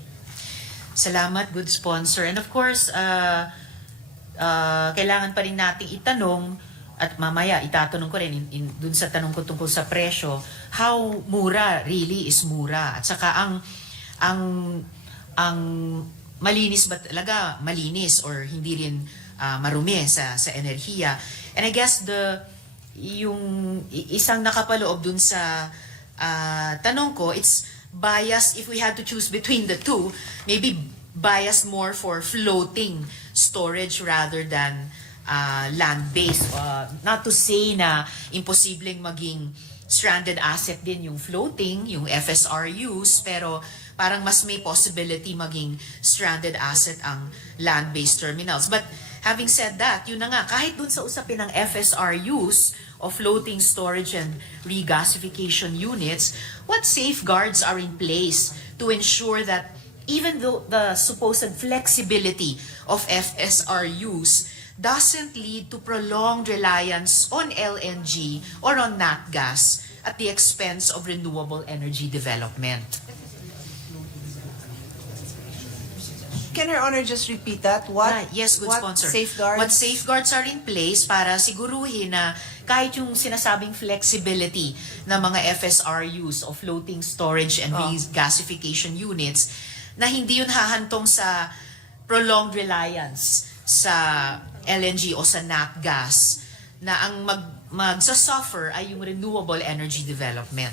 Salamat, good sponsor. And of course, kailangan pa rin nating itanong, at mamaya itatanong ko rin dun sa tanong ko tungkol sa presyo, how mura really is mura? At saka ang malinis ba talaga malinis, or hindi rin marumi sa enerhiya? And I guess yung isang nakapaloob dun sa tanong ko, it's biased. If we had to choose between the two, maybe biased more for floating storage rather than land-based. Not to say na imposibleng maging stranded asset din yung floating, yung FSRUs, pero parang mas may possibility maging stranded asset ang land-based terminals. But having said that, yun na nga, kahit dun sa usapin ng FSRUs o floating storage and regasification units, what safeguards are in place to ensure that even though the supposed flexibility of FSRUs doesn't lead to prolonged reliance on LNG or on nat gas at the expense of renewable energy development? Can Her Honor just repeat that? Yes, good what sponsor. Safeguards? What safeguards are in place para siguruhin na kahit yung sinasabing flexibility ng mga FSRUs o floating storage and regasification units, na hindi yun hahantong sa prolonged reliance sa LNG o sa nat gas, na ang magsasuffer ay yung renewable energy development.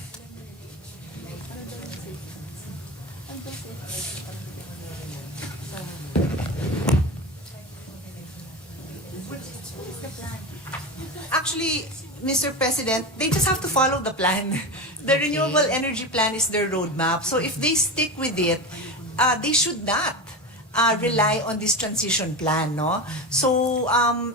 Actually, Mr. President, they just have to follow the plan. The renewable energy plan is their roadmap. So if they stick with it, they should not rely on this transition plan, no? So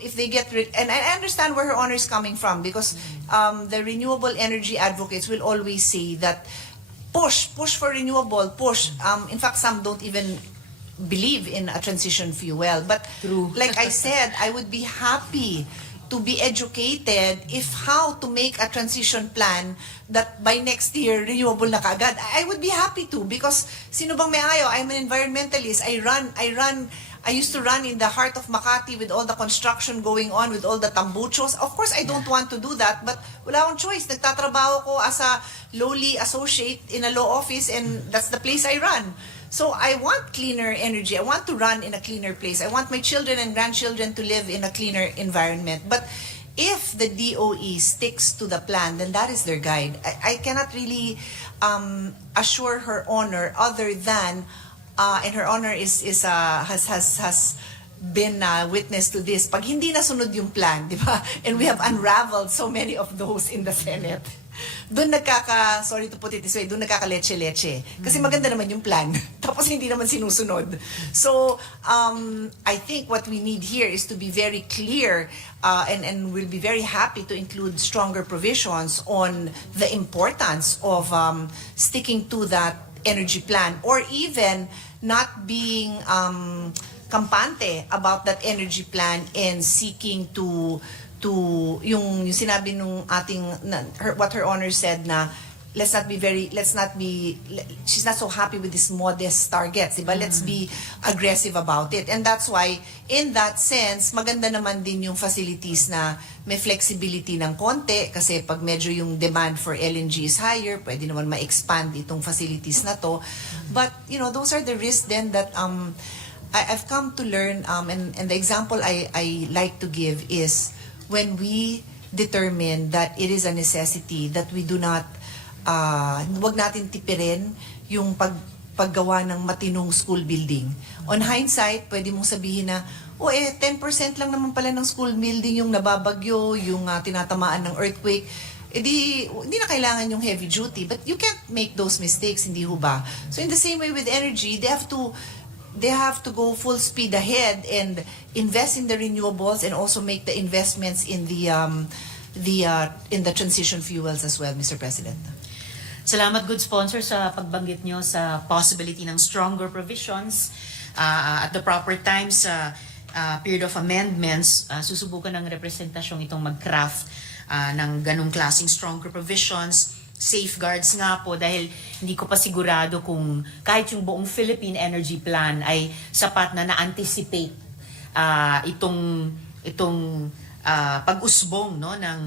if they get and I understand where Her Honor is coming from, because the renewable energy advocates will always say that push for renewable, push. In fact, some don't even believe in a transition fuel. But like I said, I would be happy to be educated if how to make a transition plan that by next year renewable na kaagad. I would be happy to, because sino bang may ayaw? I'm an environmentalist. I run I used to run in the heart of Makati with all the construction going on, with all the tambuchos. Of course, I don't want to do that, but wala akong choice. Nagtatrabaho ko as a lowly associate in a law office, and that's the place I run. So I want cleaner energy. I want to run in a cleaner place. I want my children and grandchildren to live in a cleaner environment. But if the DOE sticks to the plan, then that is their guide. I cannot really assure Her Honor other than, and Her Honor has been witness to this. Pag hindi nasunod yung plan, di ba? And we have unraveled so many of those in the Senate. Doon sorry to put it this way, doon nagkaka-leche-leche. Kasi maganda naman yung plan, tapos hindi naman sinusunod. So, I think what we need here is to be very clear, and we'll be very happy to include stronger provisions on the importance of sticking to that energy plan, or even not being kampante about that energy plan and seeking to yung sinabi nung what Her Honor said na she's not so happy with these modest targets, diba? Let's be aggressive about it. And that's why, in that sense, maganda naman din yung facilities na may flexibility ng konti, kasi pag medyo yung demand for LNG is higher, pwede naman ma-expand itong facilities na to. But, those are the risks then that I've come to learn, and the example I like to give is when we determine that it is a necessity that we do not, wag natin tipirin yung paggawa ng matinong school building. On hindsight, pwede mong sabihin na, 10% lang naman pala ng school building yung nababagyo, yung tinatamaan ng earthquake. Hindi na kailangan yung heavy duty. But you can't make those mistakes, hindi ho ba? So in the same way with energy, they have to go full speed ahead and invest in the renewables, and also make the investments in the transition fuels as well, Mr. President. Salamat, good sponsor, sa pagbanggit nyo sa possibility ng stronger provisions at the proper time sa period of amendments. Susubukan ng representasyong itong mag-craft ng ganong klaseng stronger provisions. Safeguards nga po, dahil hindi ko pa sigurado kung kahit yung buong Philippine Energy Plan ay sapat na na-anticipate itong pag-usbong, no, ng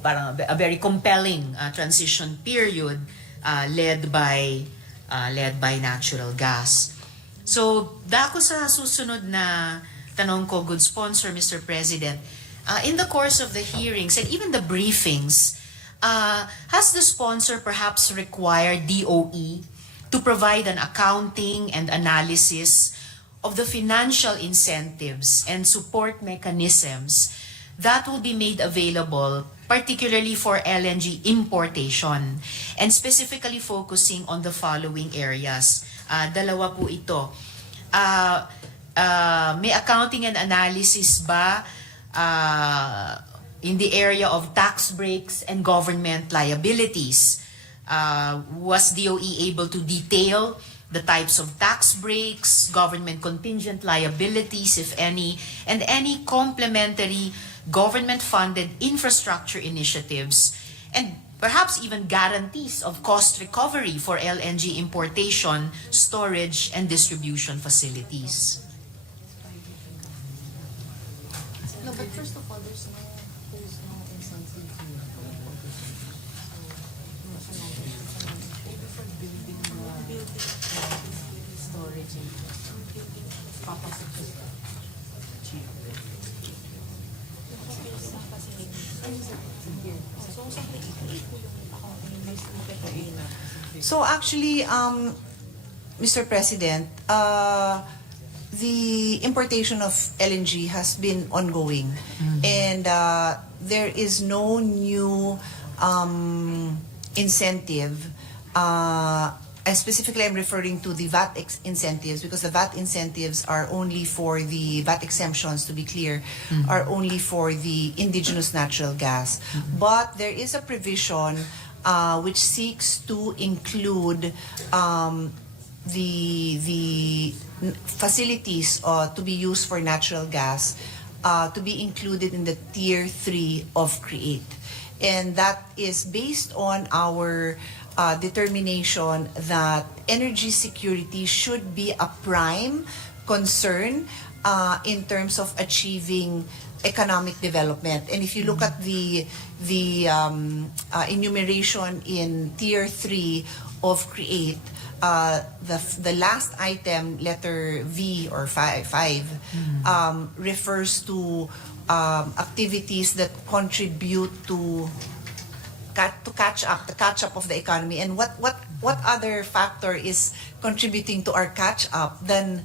parang a very compelling transition period led by natural gas. So, dako sa susunod na tanong ko, good sponsor, Mr. President. In the course of the hearings and even the briefings, has the sponsor perhaps required DOE to provide an accounting and analysis of the financial incentives and support mechanisms that will be made available, particularly for LNG importation, and specifically focusing on the following areas? Dalawa po ito. May accounting and analysis ba in the area of tax breaks and government liabilities? Was DOE able to detail the types of tax breaks, government contingent liabilities, if any, and any complementary government-funded infrastructure initiatives, and perhaps even guarantees of cost recovery for LNG importation, storage, and distribution facilities? No, but first of all, there's no incentive to for building storage and papasok sa cheap. So actually, Mr. President, the importation of LNG has been ongoing, and there is no new incentive. Specifically, I'm referring to the VAT incentives, because the VAT incentives are only for the VAT exemptions, to be clear, are only for the indigenous natural gas. But there is a provision which seeks to include the facilities to be used for natural gas to be included in the Tier 3 of CREATE. And that is based on our determination that energy security should be a prime concern in terms of achieving economic development. And if you look at the enumeration in Tier 3 of CREATE, the last item, letter V or 5, refers to activities that contribute to catch up of the economy. And what other factor is contributing to our catch up than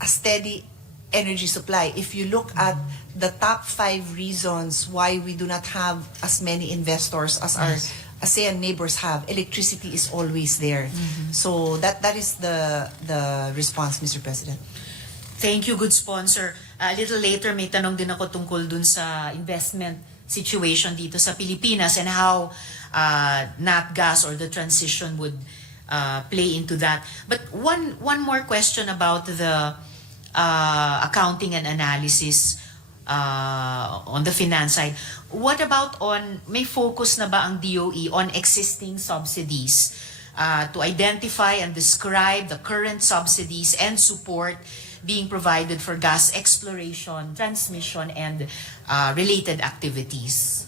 a steady energy supply? If you look at the top 5 reasons why we do not have as many investors as our ASEAN neighbors have, electricity is always there. So that is the response, Mr. President. Thank you, good sponsor. A little later, may tanong din ako tungkol dun sa investment situation dito sa Pilipinas and how nat gas or the transition would play into that. But one more question about the accounting and analysis on the finance side. What about may focus na ba ang DOE on existing subsidies to identify and describe the current subsidies and support being provided for gas exploration, transmission, and related activities?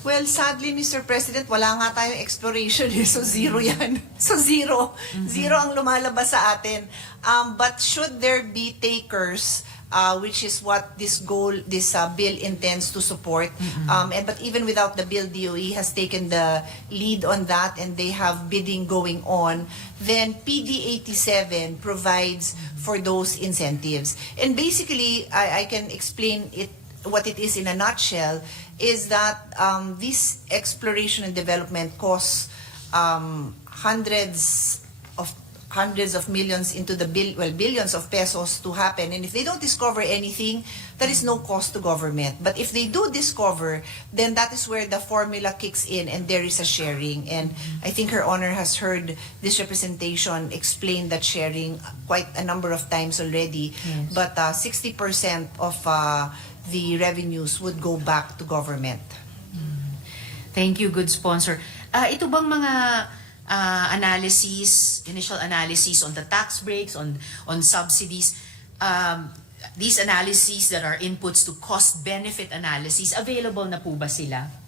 Well, sadly, Mr. President, wala nga tayong exploration eh. So zero yan. So zero. Zero ang lumalabas sa atin. But should there be takers, which is what this bill intends to support, but even without the bill, DOE has taken the lead on that and they have bidding going on, then PD 87 provides for those incentives. And basically, I can explain what it is in a nutshell, is that this exploration and development costs hundreds of millions into the billions of pesos to happen. And if they don't discover anything, there is no cost to government. But if they do discover, then that is where the formula kicks in and there is a sharing. And I think Her Honor has heard this representation explain that sharing quite a number of times already. Yes. But 60% of the revenues would go back to government. Thank you, good sponsor. Ito bang mga initial analysis on the tax breaks, on subsidies, these analyses that are inputs to cost-benefit analysis, available na po ba sila?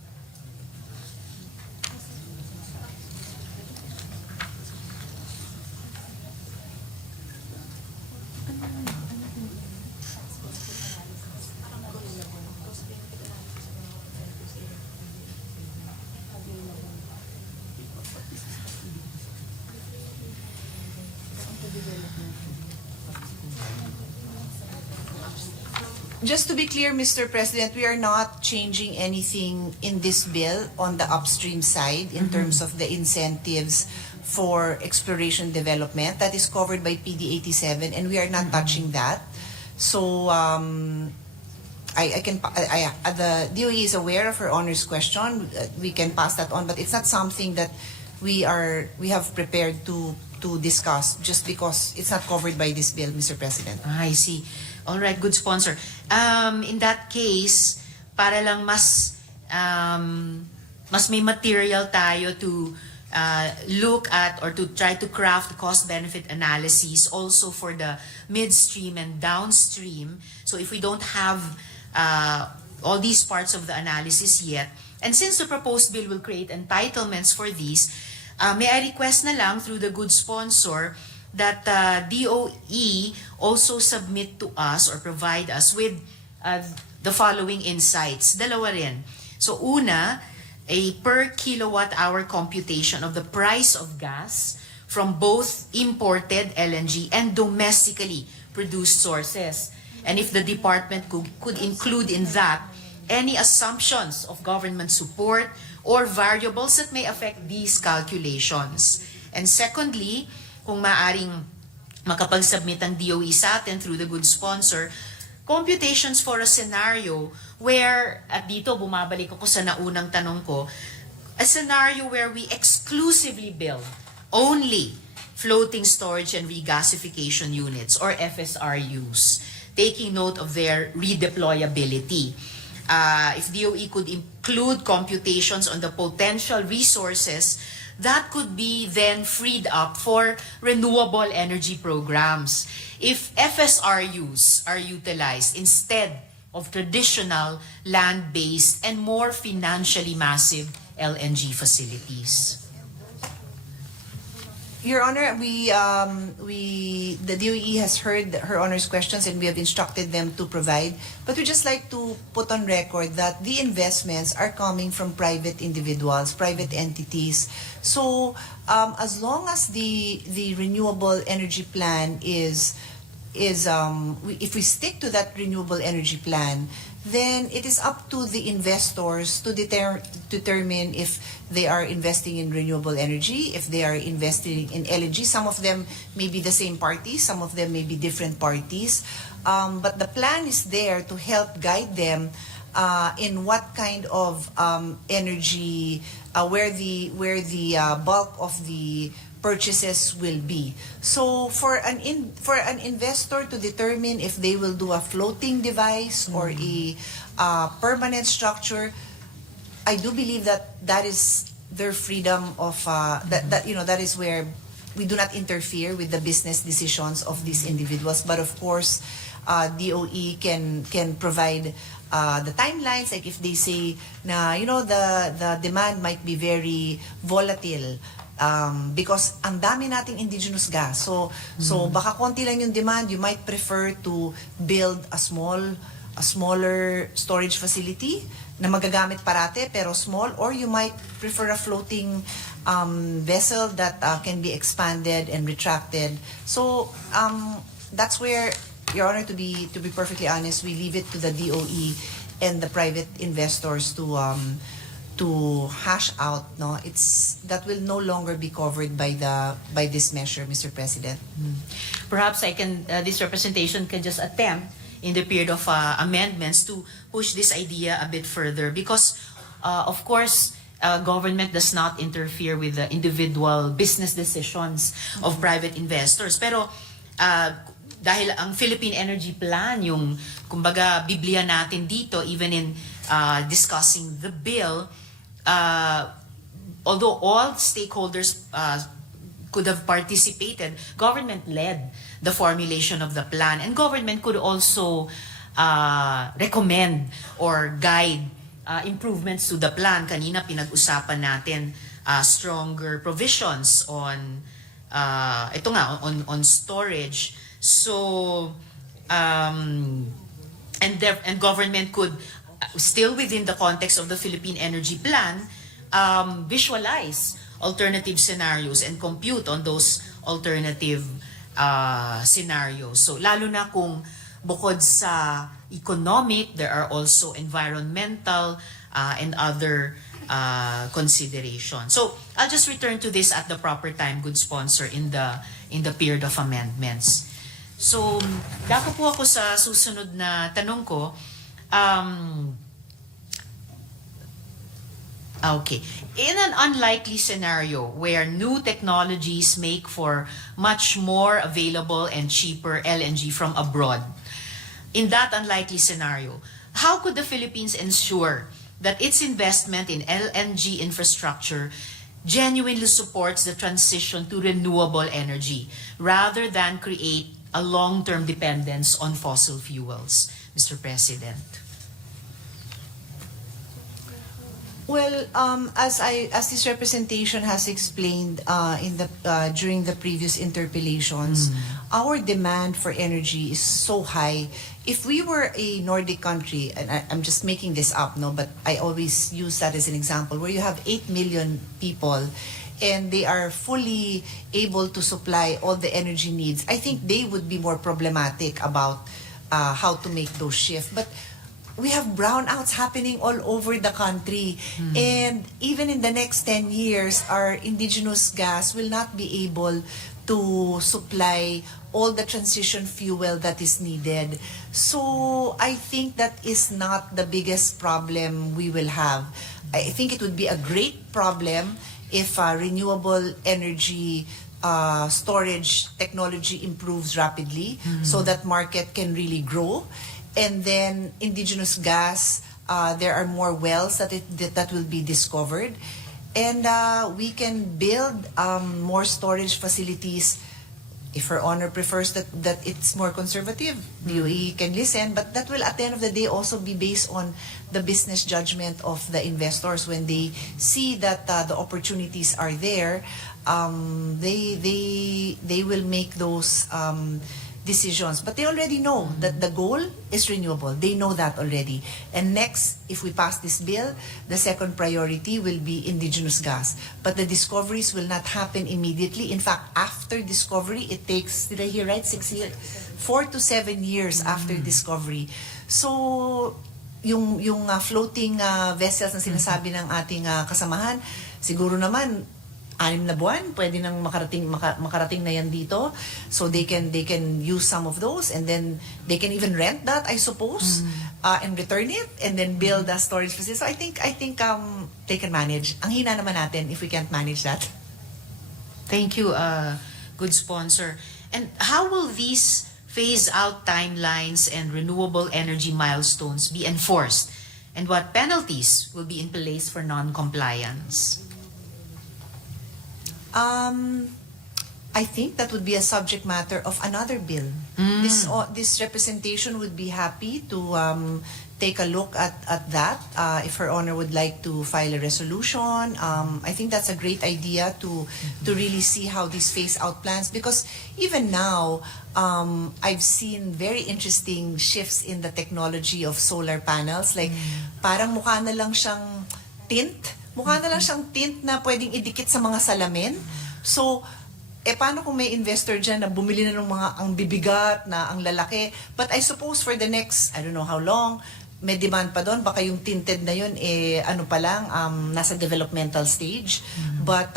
Just to be clear, Mr. President, we are not changing anything in this bill on the upstream side in terms of the incentives for exploration development. That is covered by PD 87 and we are not touching that. So the DOE is aware of Her Honor's question. We can pass that on, but it's not something that we have prepared to discuss just because it's not covered by this bill, Mr. President. I see. All right, good sponsor. In that case, para lang mas may material tayo to look at or to try to craft cost-benefit analysis also for the midstream and downstream. So if we don't have all these parts of the analysis yet, and since the proposed bill will create entitlements for these, may I request na lang through the good sponsor that DOE also submit to us or provide us with the following insights. Dalawa rin. So una, a per kilowatt hour computation of the price of gas from both imported LNG and domestically produced sources. And if the department could include in that any assumptions of government support or variables that may affect these calculations. And secondly, kung maaring makapag-submit ang DOE sa atin through the good sponsor, computations for a scenario where, at dito bumabalik ako sa naunang tanong ko, a scenario where we exclusively build only floating storage and regasification units or FSRUs, taking note of their redeployability. If DOE could include computations on the potential resources that could be then freed up for renewable energy programs. If FSRUs are utilized instead of traditional land-based and more financially massive LNG facilities. Your Honor, the DOE has heard Her Honor's questions and we have instructed them to provide. But we just like to put on record that the investments are coming from private individuals, private entities. So as long as the renewable energy plan if we stick to that renewable energy plan, then it is up to the investors to determine if they are investing in renewable energy, if they are investing in LNG. Some of them may be the same parties, some of them may be different parties. But the plan is there to help guide them in what kind of energy, where the bulk of the purchases will be. So for an investor to determine if they will do a floating device or a permanent structure, I do believe that is their freedom of that is where we do not interfere with the business decisions of these individuals. But of course, DOE can provide the timelines, like if they say na the demand might be very volatile. Because ang dami nating indigenous gas. So baka konti lang yung demand, you might prefer to build a smaller storage facility na magagamit parate pero small, or you might prefer a floating vessel that can be expanded and retracted. So that's where, Your Honor, to be perfectly honest, we leave it to the DOE and the private investors to hash out, that will no longer be covered by this measure, Mr. President. Perhaps this representation can just attempt in the period of amendments to push this idea a bit further, because of course government does not interfere with the individual business decisions of private investors. Pero dahil ang Philippine Energy Plan, yung kumbaga biblia natin dito, even in discussing the bill, although all stakeholders could have participated, government led the formulation of the plan, and government could also recommend or guide improvements to the plan. Kanina pinag-usapan natin stronger provisions on on storage. So and government could, still within the context of the Philippine Energy Plan, visualize alternative scenarios and compute on those alternative scenarios. So lalo na kung bukod sa economic, there are also environmental and other considerations. So I'll just return to this at the proper time, good sponsor, in the period of amendments. So dako po ako sa susunod na tanong ko. Okay. In an unlikely scenario where new technologies make for much more available and cheaper LNG from abroad, in that unlikely scenario, how could the Philippines ensure that its investment in LNG infrastructure genuinely supports the transition to renewable energy rather than create a long-term dependence on fossil fuels, Mr. President? Well, as this representation has explained during the previous interpellations, our demand for energy is so high. If we were a Nordic country, and I'm just making this up, but I always use that as an example, where you have 8 million people and they are fully able to supply all the energy needs, I think they would be more problematic about how to make those shifts. But we have brownouts happening all over the country. And even in the next 10 years, our indigenous gas will not be able to supply all the transition fuel that is needed. So I think that is not the biggest problem we will have. I think it would be a great problem if renewable energy storage technology improves rapidly so that market can really grow. And then indigenous gas, there are more wells that will be discovered. And we can build more storage facilities. If Her Honor prefers that it's more conservative, DOE can listen, but that will at the end of the day also be based on the business judgment of the investors. When they see that the opportunities are there, they will make those decisions. But they already know that the goal is renewable. They know that already. And next, if we pass this bill, the second priority will be indigenous gas. But the discoveries will not happen immediately. In fact, after discovery, it takes, did I hear right, 6 years? 4 to 7 years after discovery. So, yung floating vessels na sinasabi ng ating kasamahan, siguro naman 6 na buwan, pwede nang makarating na yan dito. So they can use some of those, and then they can even rent that, I suppose, and return it, and then build a storage facility. So I think they can manage. Ang hina naman natin if we can't manage that. Thank you, good sponsor. And how will these phase-out timelines and renewable energy milestones be enforced? And what penalties will be in place for non-compliance? I think that would be a subject matter of another bill. This representation would be happy to take a look at that. If Her Honor would like to file a resolution, I think that's a great idea to really see how these phase-out plans, because even now, I've seen very interesting shifts in the technology of solar panels. Like, parang mukha na lang siyang tint. Mukha na lang siyang tint na pwedeng idikit sa mga salamin. So, paano kung may investor dyan na bumili na ng mga ang bibigat na ang lalaki? But I suppose for the next, I don't know how long, may demand pa doon. Baka yung tinted na yun, ano pa lang, nasa developmental stage. But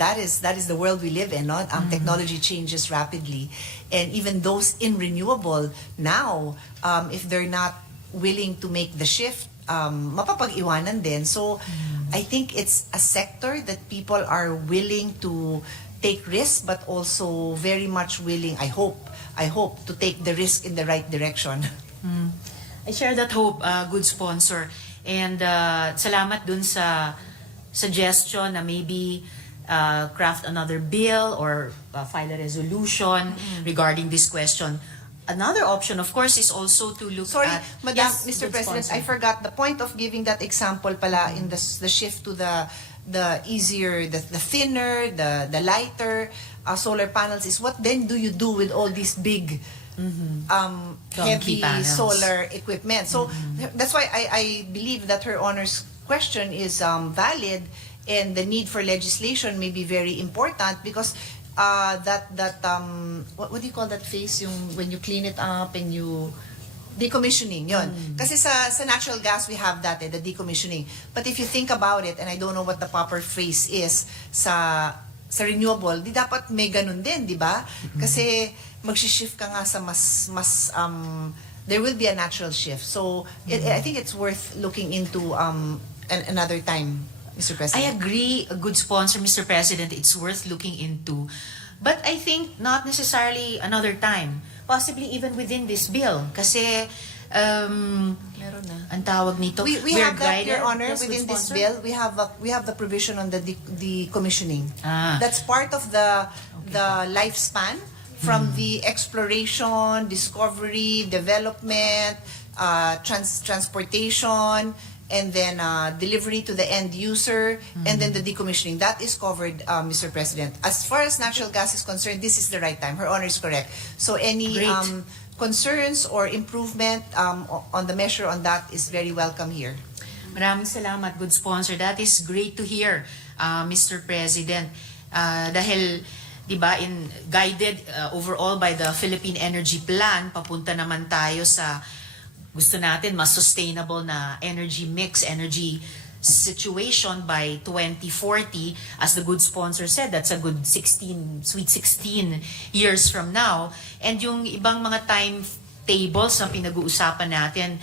that is the world we live in, no? Technology changes rapidly. And even those in renewable, now, if they're not willing to make the shift, mapapag-iwanan din. So, I think it's a sector that people are willing to take risks, but also very much willing, I hope, to take the risk in the right direction. I share that hope, good sponsor. And salamat dun sa suggestion na maybe craft another bill or file a resolution regarding this question. Another option, of course, is also to look at... Madam, Yes, Mr. good President, sponsor. I forgot the point of giving that example pala in the shift to the easier, the thinner, the lighter solar panels is what then do you do with all these big heavy panels. solar equipment? So that's why I believe that Her Honor's question is valid, and the need for legislation may be very important, because what do you call that phase, yung when you clean it up and you decommissioning, yon. Kasi sa natural gas we have that, the decommissioning. But if you think about it, and I don't know what the proper phrase is sa renewable, di dapat may ganun din, di ba? Kasi magshi-shift ka nga sa mas there will be a natural shift. So I think it's worth looking into another time, Mr. President. I agree, a good sponsor, Mr. President, it's worth looking into. But I think not necessarily another time. Possibly even within this bill. Kasi, Meron na. ang tawag nito, We we're have that, guided. Your Honor, Yes, good within this sponsor? bill. We have the provision on the decommissioning. Ah. That's part of the lifespan from the exploration, discovery, development, transportation, and then delivery to the end user, and then the decommissioning. That is covered, Mr. President. As far as natural gas is concerned, this is the right time. Her Honor is correct. So any Great. concerns or improvement on the measure on that is very welcome here. Maraming salamat, good sponsor. That is great to hear, Mr. President. Dahil, di ba, guided overall by the Philippine Energy Plan, papunta naman tayo sa gusto natin mas sustainable na energy mix, energy situation by 2040. As the good sponsor said, that's a good sweet 16 years from now. And yung ibang mga timetables na pinag-uusapan natin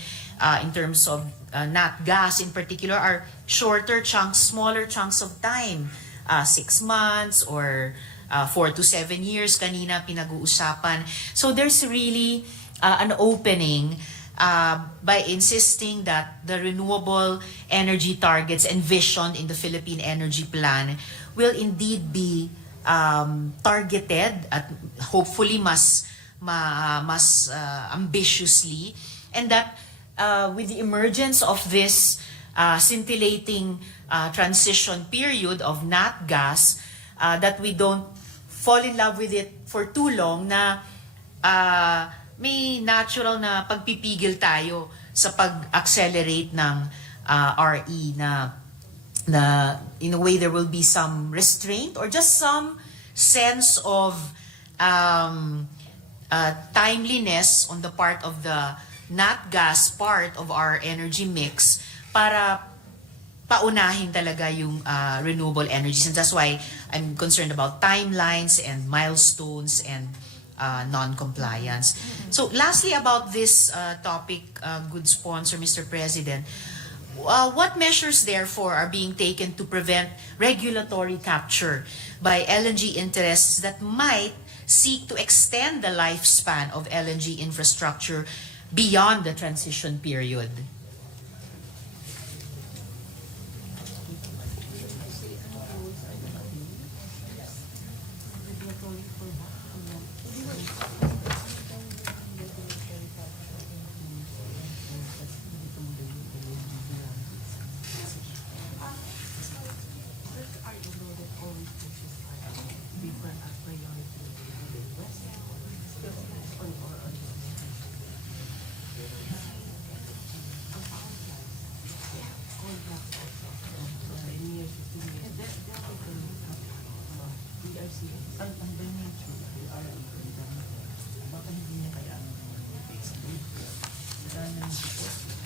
in terms of nat gas in particular are shorter chunks, smaller chunks of time. 6 months or 4 to 7 years kanina pinag-uusapan. So there's really an opening by insisting that the renewable energy targets envisioned in the Philippine Energy Plan will indeed be targeted at hopefully mas ambitiously, and that with the emergence of this scintillating transition period of nat gas, that we don't fall in love with it for too long, na may natural na pagpipigil tayo sa pag-accelerate ng RE, na in a way there will be some restraint or just some sense of timeliness on the part of the nat gas part of our energy mix para paunahin talaga yung renewable energies. And that's why I'm concerned about timelines and milestones and non-compliance. So lastly, about this topic, good sponsor, Mr. President, what measures therefore are being taken to prevent regulatory capture by LNG interests that might seek to extend the lifespan of LNG infrastructure beyond the transition period?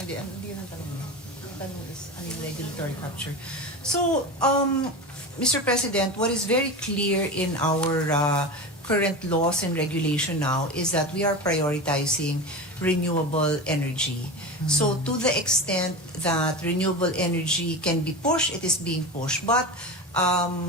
Hindi yun ang tanong mo. Ang tanong is, ano yung regulatory capture? So, Mr. President, what is very clear in our current laws and regulation now is that we are prioritizing renewable energy. So, to the extent that renewable energy can be pushed, it is being pushed. But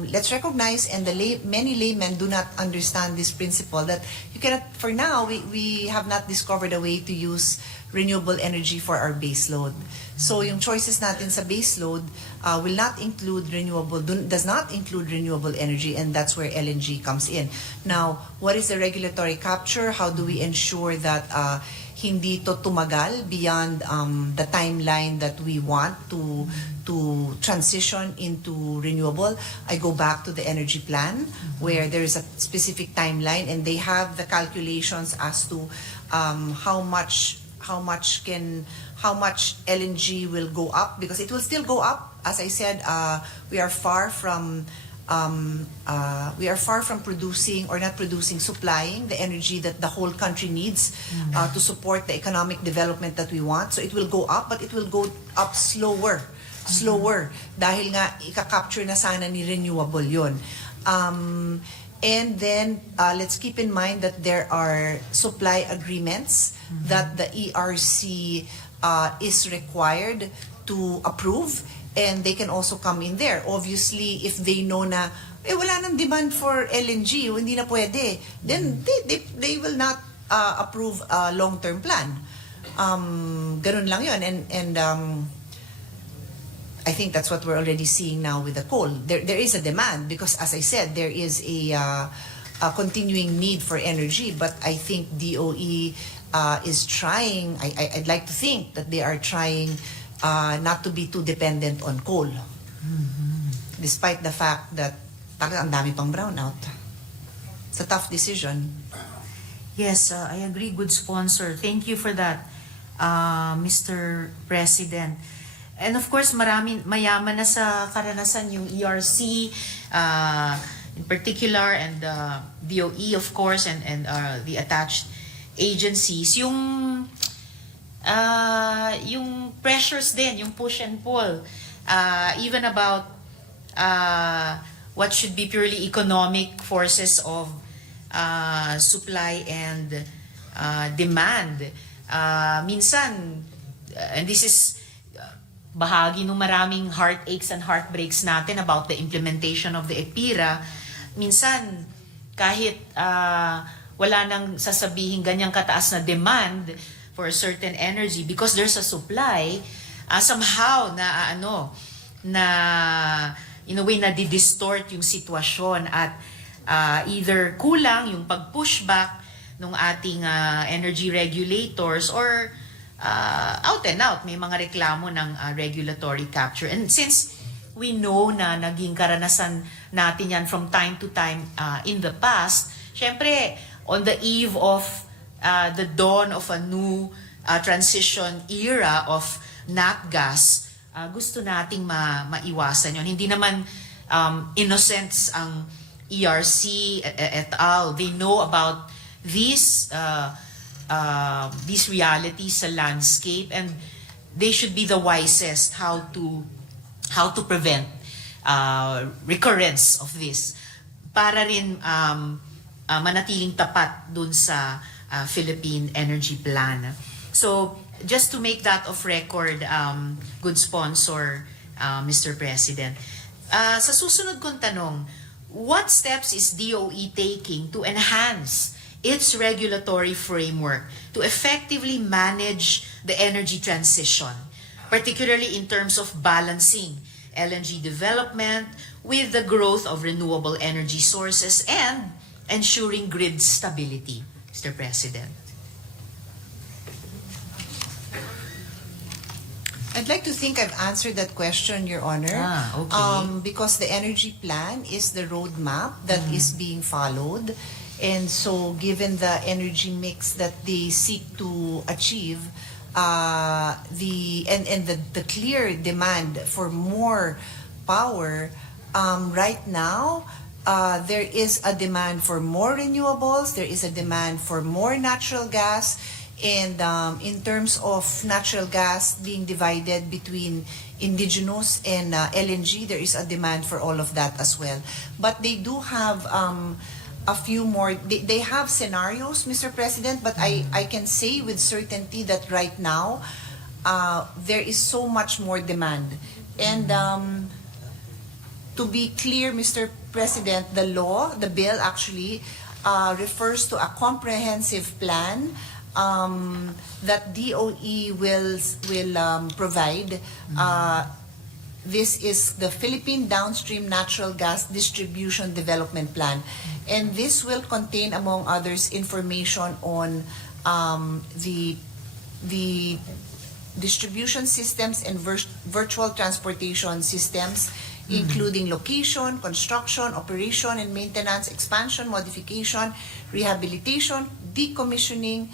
let's recognize, and many laymen do not understand this principle, that you cannot, for now, we have not discovered a way to use renewable energy for our base load. So yung choices natin sa base load will not include does not include renewable energy, and that's where LNG comes in. Now, what is the regulatory capture? How do we ensure that hindi to tumagal beyond the timeline that we want to transition into renewable? I go back to the energy plan where there is a specific timeline, and they have the calculations as to how much LNG will go up, because it will still go up. As I said, we are far from producing or not producing, supplying the energy that the whole country needs to support the economic development that we want. So it will go up, but it will go up slower dahil nga ika-capture na sana ni renewable yun. And then let's keep in mind that there are supply agreements that the ERC is required to approve, and they can also come in there. Obviously, if they know na wala nang demand for LNG, o hindi na pwede, then they will not approve a long-term plan. Ganun lang yun. And I think that's what we're already seeing now with the coal. There is a demand because, as I said, there is a continuing need for energy. But I think DOE is trying, I'd like to think that they are trying not to be too dependent on coal. Despite the fact that ang dami pang brownout. It's a tough decision. Yes, I agree, good sponsor. Thank you for that, Mr. President. And of course, mayaman na sa karanasan yung ERC in particular, and DOE of course, and the attached agencies. Yung pressures din, yung push and pull, even about what should be purely economic forces of supply and demand. Minsan, and this is bahagi ng maraming heartaches and heartbreaks natin about the implementation of the EPIRA, minsan kahit wala nang sasabihin ganyang kataas na demand for a certain energy because there's a supply, somehow na in a way na distort yung sitwasyon at either kulang yung pag-pushback ng ating energy regulators or out and out may mga reklamo ng regulatory capture. And since we know na naging karanasan natin yan from time to time in the past, syempre on the eve of the dawn of a new transition era of nat gas, gusto nating maiwasan yon. Hindi naman innocents ang ERC et al. They know about these realities sa landscape and they should be the wisest how to prevent recurrence of this para rin manatiling tapat dun sa Philippine Energy Plan. So just to make that of record, good sponsor, Mr. President, sa susunod kong tanong, what steps is DOE taking to enhance its regulatory framework to effectively manage the energy transition, particularly in terms of balancing LNG development with the growth of renewable energy sources and ensuring grid stability, Mr. President? I'd like to think I've answered that question, Your Honor. Okay. Because the energy plan is the roadmap that is being followed. And so given the energy mix that they seek to achieve, the clear demand for more power, right now, there is a demand for more renewables, there is a demand for more natural gas, and in terms of natural gas being divided between indigenous and LNG, there is a demand for all of that as well. But they do have a few more, they have scenarios, Mr. President, but I can say with certainty that right now, there is so much more demand. And to be clear, Mr. President, the bill actually refers to a comprehensive plan that DOE will provide. This is the Philippine Downstream Natural Gas Distribution Development Plan. And this will contain, among others, information on the distribution systems and virtual transportation systems, including location, construction, operation and maintenance, expansion, modification, rehabilitation, decommissioning,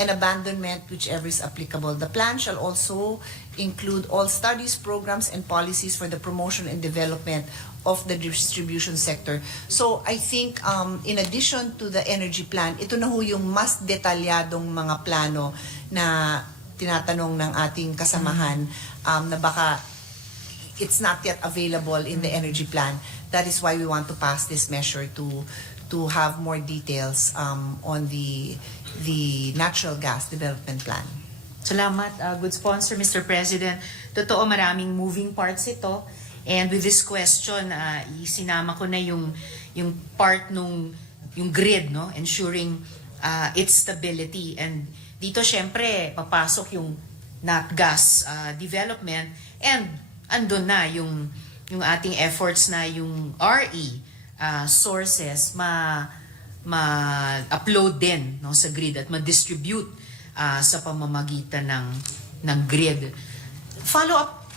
and abandonment, whichever is applicable. The plan shall also include all studies, programs, and policies for the promotion and development of the distribution sector. So I think in addition to the energy plan, ito na ho yung mas detalyadong mga plano na tinatanong ng ating kasamahan na baka it's not yet available in the energy plan. That is why we want to pass this measure to have more details on the natural gas development plan. Salamat, good sponsor, Mr. President. Totoo, maraming moving parts ito. And with this question, isinama ko na yung part yung grid, no? Ensuring its stability. And dito, syempre, papasok yung nat gas development and andun na yung ating efforts na yung RE sources ma-upload din, no, sa grid at ma-distribute sa pamamagitan ng grid. Follow-up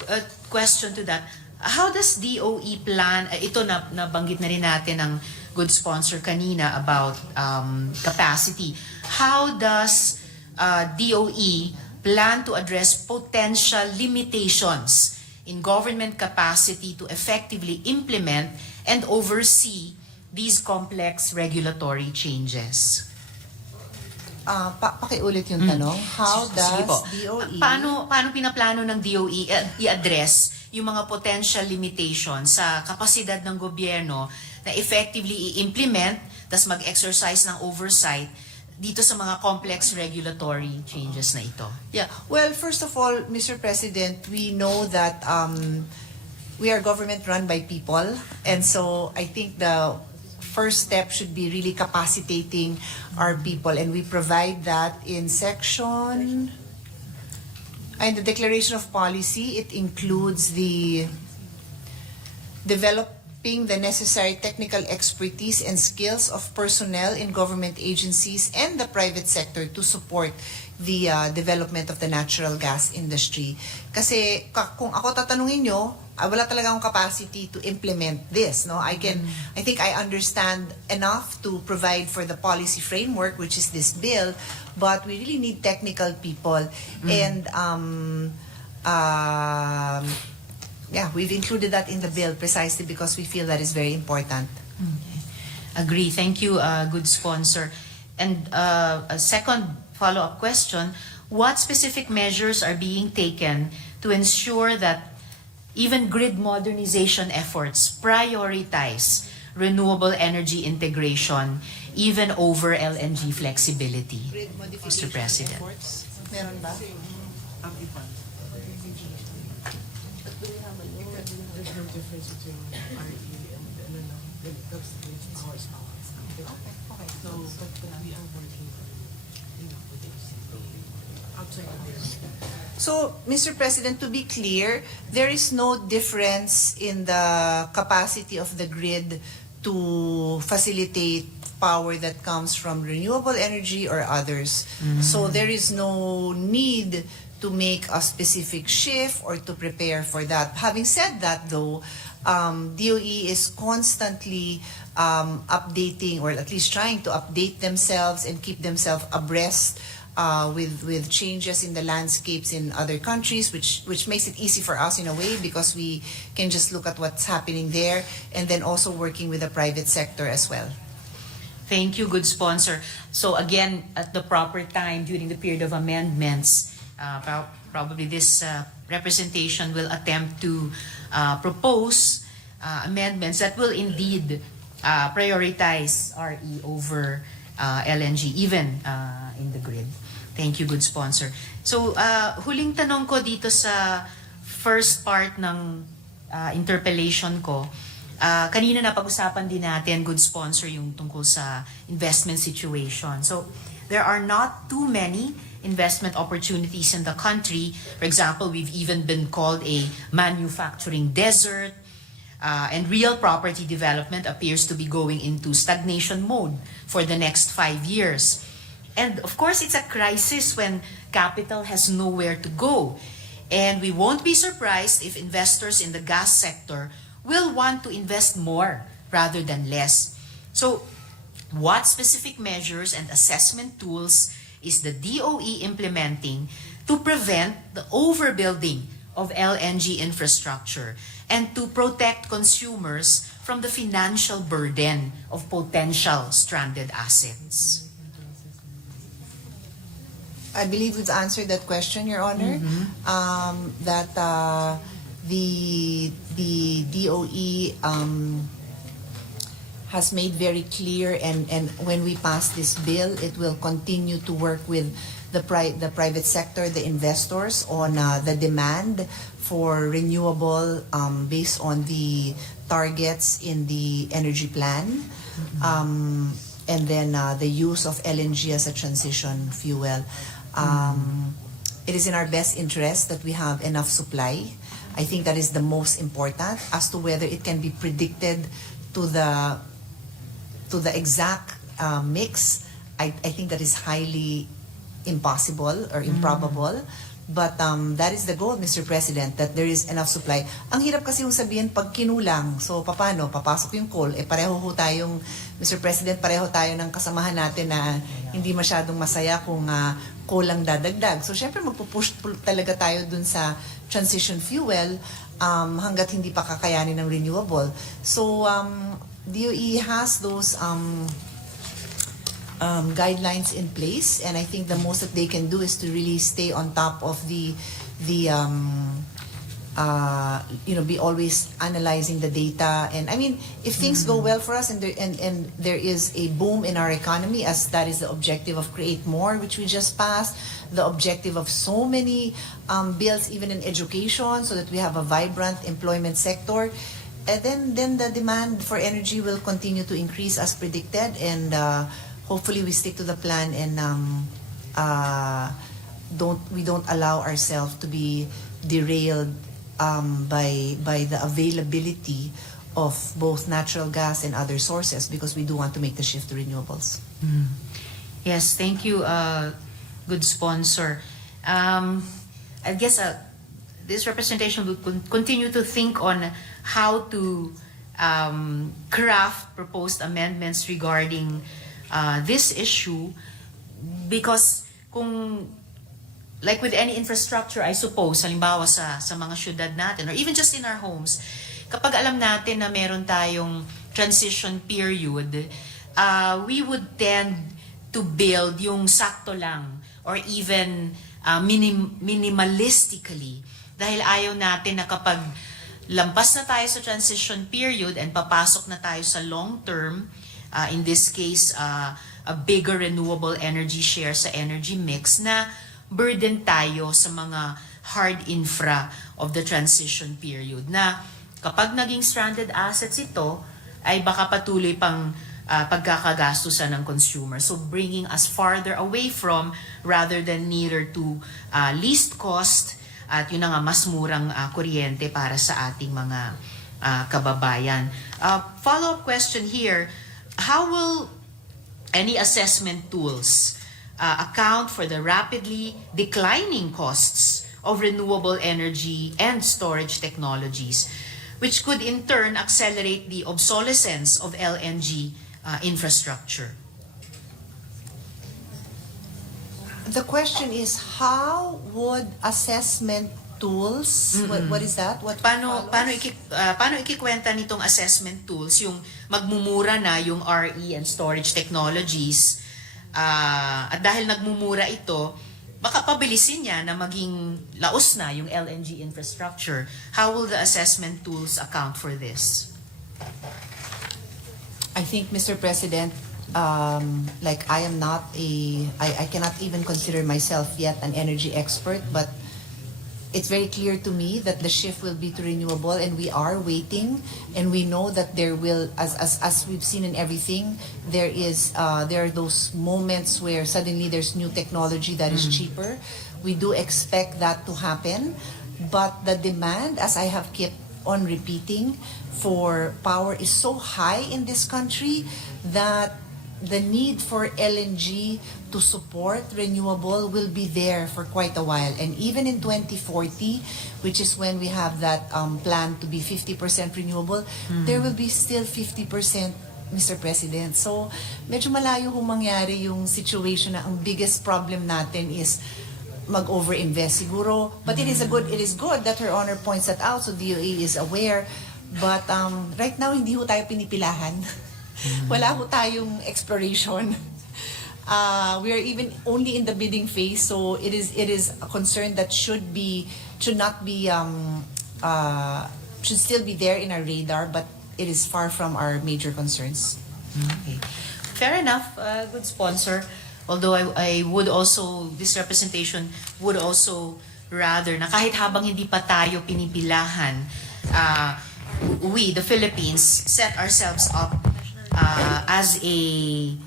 question to that, how does DOE plan, ito nabanggit na rin natin ng good sponsor kanina about capacity, how does DOE plan to address potential limitations in government capacity to effectively implement and oversee these complex regulatory changes? Pakiulit yung tanong. How Sige po. does DOE... Paano pinaplano ng DOE i-address yung mga potential limitations sa kapasidad ng gobyerno na effectively i-implement tas mag-exercise ng oversight dito sa mga complex regulatory changes na ito? Yeah. Well, first of all, Mr. President, we know that we are government run by people. And so I think the first step should be really capacitating our people, and we provide that in section. And the declaration of policy, it includes the developing the necessary technical expertise and skills of personnel in government agencies and the private sector to support the development of the natural gas industry. Kasi kung ako tatanungin nyo, wala talaga akong capacity to implement this. No, I think I understand enough to provide for the policy framework, which is this bill, but we really need technical people. And yeah, we've included that in the bill precisely because we feel that is very important. Agree. Thank you, good sponsor. And a second follow-up question, what specific measures are being taken to ensure that even grid modernization efforts prioritize renewable energy integration even over LNG flexibility? Mr. President. Meron ba? So, Mr. President, to be clear, there is no difference in the capacity of the grid to facilitate power that comes from renewable energy or others. So there is no need to make a specific shift or to prepare for that. Having said that, though, DOE is constantly updating, or at least trying to update themselves and keep themselves abreast with changes in the landscapes in other countries, which makes it easy for us in a way because we can just look at what's happening there, and then also working with the private sector as well. Thank you, good sponsor. So again, at the proper time during the period of amendments, probably this representation will attempt to propose amendments that will indeed prioritize RE over LNG, even in the grid. Thank you, good sponsor. So, huling tanong ko dito sa first part ng interpellation ko. Kanina napag-usapan din natin, good sponsor, yung tungkol sa investment situation. So, there are not too many investment opportunities in the country. For example, we've even been called a manufacturing desert. And real property development appears to be going into stagnation mode for the next 5 years. And of course, it's a crisis when capital has nowhere to go. And we won't be surprised if investors in the gas sector will want to invest more rather than less. So, what specific measures and assessment tools is the DOE implementing to prevent the overbuilding of LNG infrastructure and to protect consumers from the financial burden of potential stranded assets? I believe we've answered that question, Your Honor. That the DOE has made very clear, and when we pass this bill, it will continue to work with the private sector, the investors, on the demand for renewable based on the targets in the energy plan, and then the use of LNG as a transition fuel. It is in our best interest that we have enough supply. I think that is the most important. As to whether it can be predicted to the exact mix, I think that is highly impossible or improbable. But that is the goal, Mr. President, that there is enough supply. Ang hirap kasi yung sabihin pag kinulang, so paano? Papasok yung coal, pareho ho tayong, Mr. President, pareho tayo ng kasamahan natin na hindi masyadong masaya kung coal lang dadagdag. So syempre magpupush talaga tayo dun sa transition fuel hanggat hindi pa kakayanin ng renewable. So DOE has those guidelines in place, and I think the most that they can do is to really stay on top of be always analyzing the data. And I mean, if things go well for us and there is a boom in our economy, as that is the objective of Create More, which we just passed, the objective of so many bills, even in education, so that we have a vibrant employment sector. then the demand for energy will continue to increase as predicted, and hopefully we stick to the plan and don't allow ourselves to be derailed by the availability of both natural gas and other sources, because we do want to make the shift to renewables. Yes, thank you, good sponsor. I guess this representation will continue to think on how to craft proposed amendments regarding this issue, because kung like with any infrastructure, I suppose, halimbawa sa mga syudad natin or even just in our homes, kapag alam natin na meron tayong transition period, we would tend to build yung sakto lang or even minimalistically, dahil ayaw natin na kapag lampas na tayo sa transition period and papasok na tayo sa long term, in this case, a bigger renewable energy share sa energy mix, na burden tayo sa mga hard infra of the transition period, na kapag naging stranded assets ito, ay baka patuloy pang pagkakagastusan ng consumer. So bringing us farther away from rather than nearer to least cost at yun na nga, mas murang kuryente para sa ating mga kababayan. Follow-up question here, how will any assessment tools account for the rapidly declining costs of renewable energy and storage technologies, which could in turn accelerate the obsolescence of LNG infrastructure? The question is, how would assessment tools, what is that? What Paano follows? ikikwenta nitong assessment tools yung magmumura na yung RE and storage technologies, at dahil nagmumura ito, baka pabilisin niya na maging laos na yung LNG infrastructure. How will the assessment tools account for this? I think, Mr. President, like I am not I cannot even consider myself yet an energy expert, but it's very clear to me that the shift will be to renewable, and we are waiting, and we know that there will, as we've seen in everything, there are those moments where suddenly there's new technology that is cheaper. We do expect that to happen, but the demand, as I have kept on repeating, for power is so high in this country that the need for LNG to support renewable will be there for quite a while. And even in 2040, which is when we have that plan to be 50% renewable, there will be still 50%, Mr. President. So, medyo malayo hong mangyari yung situation na ang biggest problem natin is mag-over-invest siguro. But it is good that Her Honor points that out, so DOE is aware. But right now, hindi ho tayo pinipilahan. Wala ho tayong exploration. We are even only in the bidding phase, so it is a concern that should still be there in our radar, but it is far from our major concerns. Okay. Fair enough, good sponsor. Although I would also, this representation would also rather na kahit habang hindi pa tayo pinipilahan, we, the Philippines, set ourselves up as in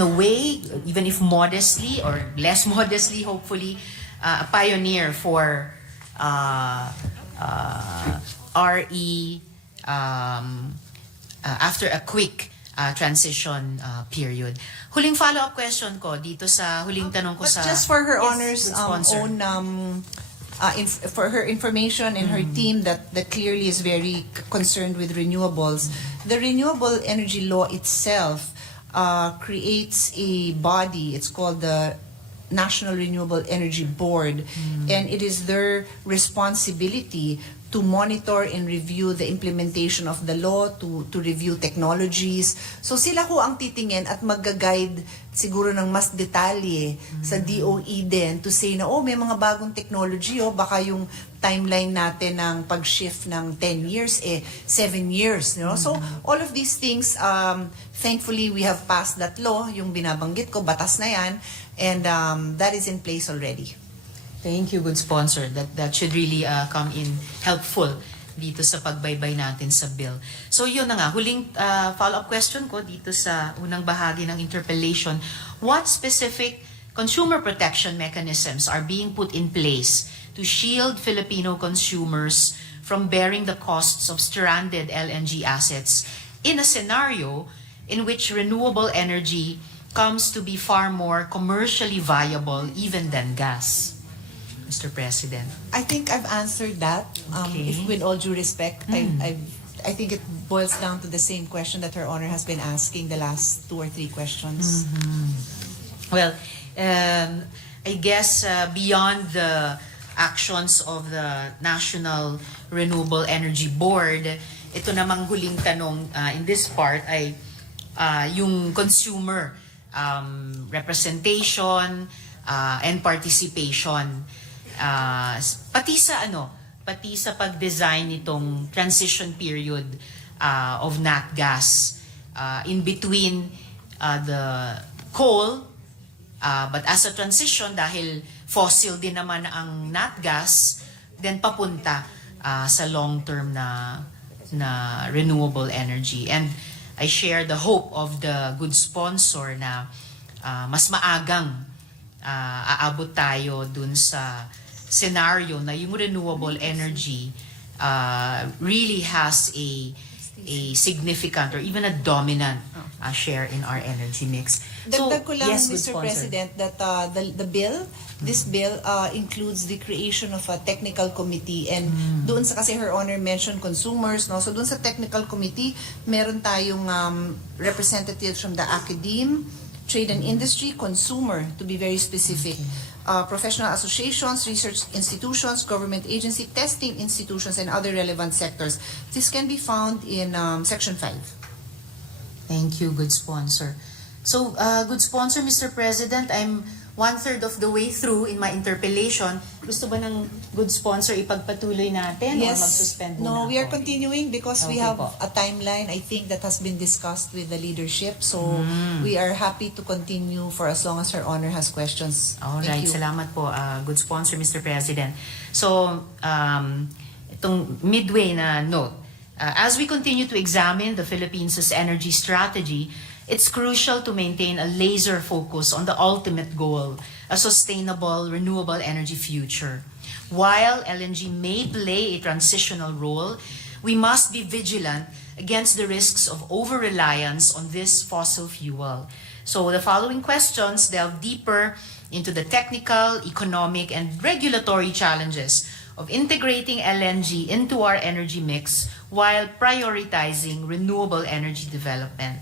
a way, even if modestly or less modestly, hopefully, a pioneer for RE after a quick transition period. Huling follow-up question ko dito sa huling tanong ko But sa... just for Her Yes, Honor's good sponsor. own for her information and her team that clearly is very concerned with renewables, the renewable energy law itself creates a body. It's called the National Renewable Energy Board, and it is their responsibility to monitor and review the implementation of the law, to review technologies. So sila ho ang titingin at mag-guide siguro ng mas detalye sa DOE din to say na, may mga bagong technology, baka yung timeline natin ng pag-shift ng 10 years, 7 years. You know? So all of these things, thankfully we have passed that law, yung binabanggit ko, batas na yan, and that is in place already. Thank you, good sponsor. That should really come in helpful. dito sa pagbaybay natin sa bill. So yun na nga, huling follow-up question ko dito sa unang bahagi ng interpellation. What specific consumer protection mechanisms are being put in place to shield Filipino consumers from bearing the costs of stranded LNG assets in a scenario in which renewable energy comes to be far more commercially viable even than gas? Mr. President. I think I've answered that. Okay. If with all due respect, I think it boils down to the same question that Her Honor has been asking the last 2 or 3 questions. Well, I guess beyond the actions of the National Renewable Energy Board, ito namang huling tanong in this part ay yung consumer representation and participation. Pati sa pag-design nitong transition period of nat gas in between the coal, but as a transition dahil fossil din naman ang nat gas, then papunta sa long-term na renewable energy. And I share the hope of the good sponsor na mas maagang aabot tayo dun sa scenario na yung renewable energy really has a significant or even a dominant share in our energy mix. Dagdag ko lang, yes, good Mr. sponsor. President, that this bill includes the creation of a technical committee, and doon sa kasi Her Honor mentioned consumers, no? So doon sa technical committee, meron tayong representatives from the academe, trade and industry, consumer, to be very specific, professional associations, research institutions, government agency, testing institutions, and other relevant sectors. This can be found in Section 5. Thank you, good sponsor. So, good sponsor, Mr. President, I'm 1/3 of the way through in my interpellation. Gusto ba ng good sponsor ipagpatuloy natin or mag-suspend muna No, we are ako? continuing because we Okay have po. a timeline, I think, that has been discussed with the leadership. So, we are happy to continue for as long as Her Honor has questions. All Thank right, you. salamat po, good sponsor, Mr. President. So, itong midway na note, as we continue to examine the Philippines' energy strategy, it's crucial to maintain a laser focus on the ultimate goal, a sustainable, renewable energy future. While LNG may play a transitional role, we must be vigilant against the risks of over-reliance on this fossil fuel. So the following questions delve deeper into the technical, economic, and regulatory challenges of integrating LNG into our energy mix while prioritizing renewable energy development.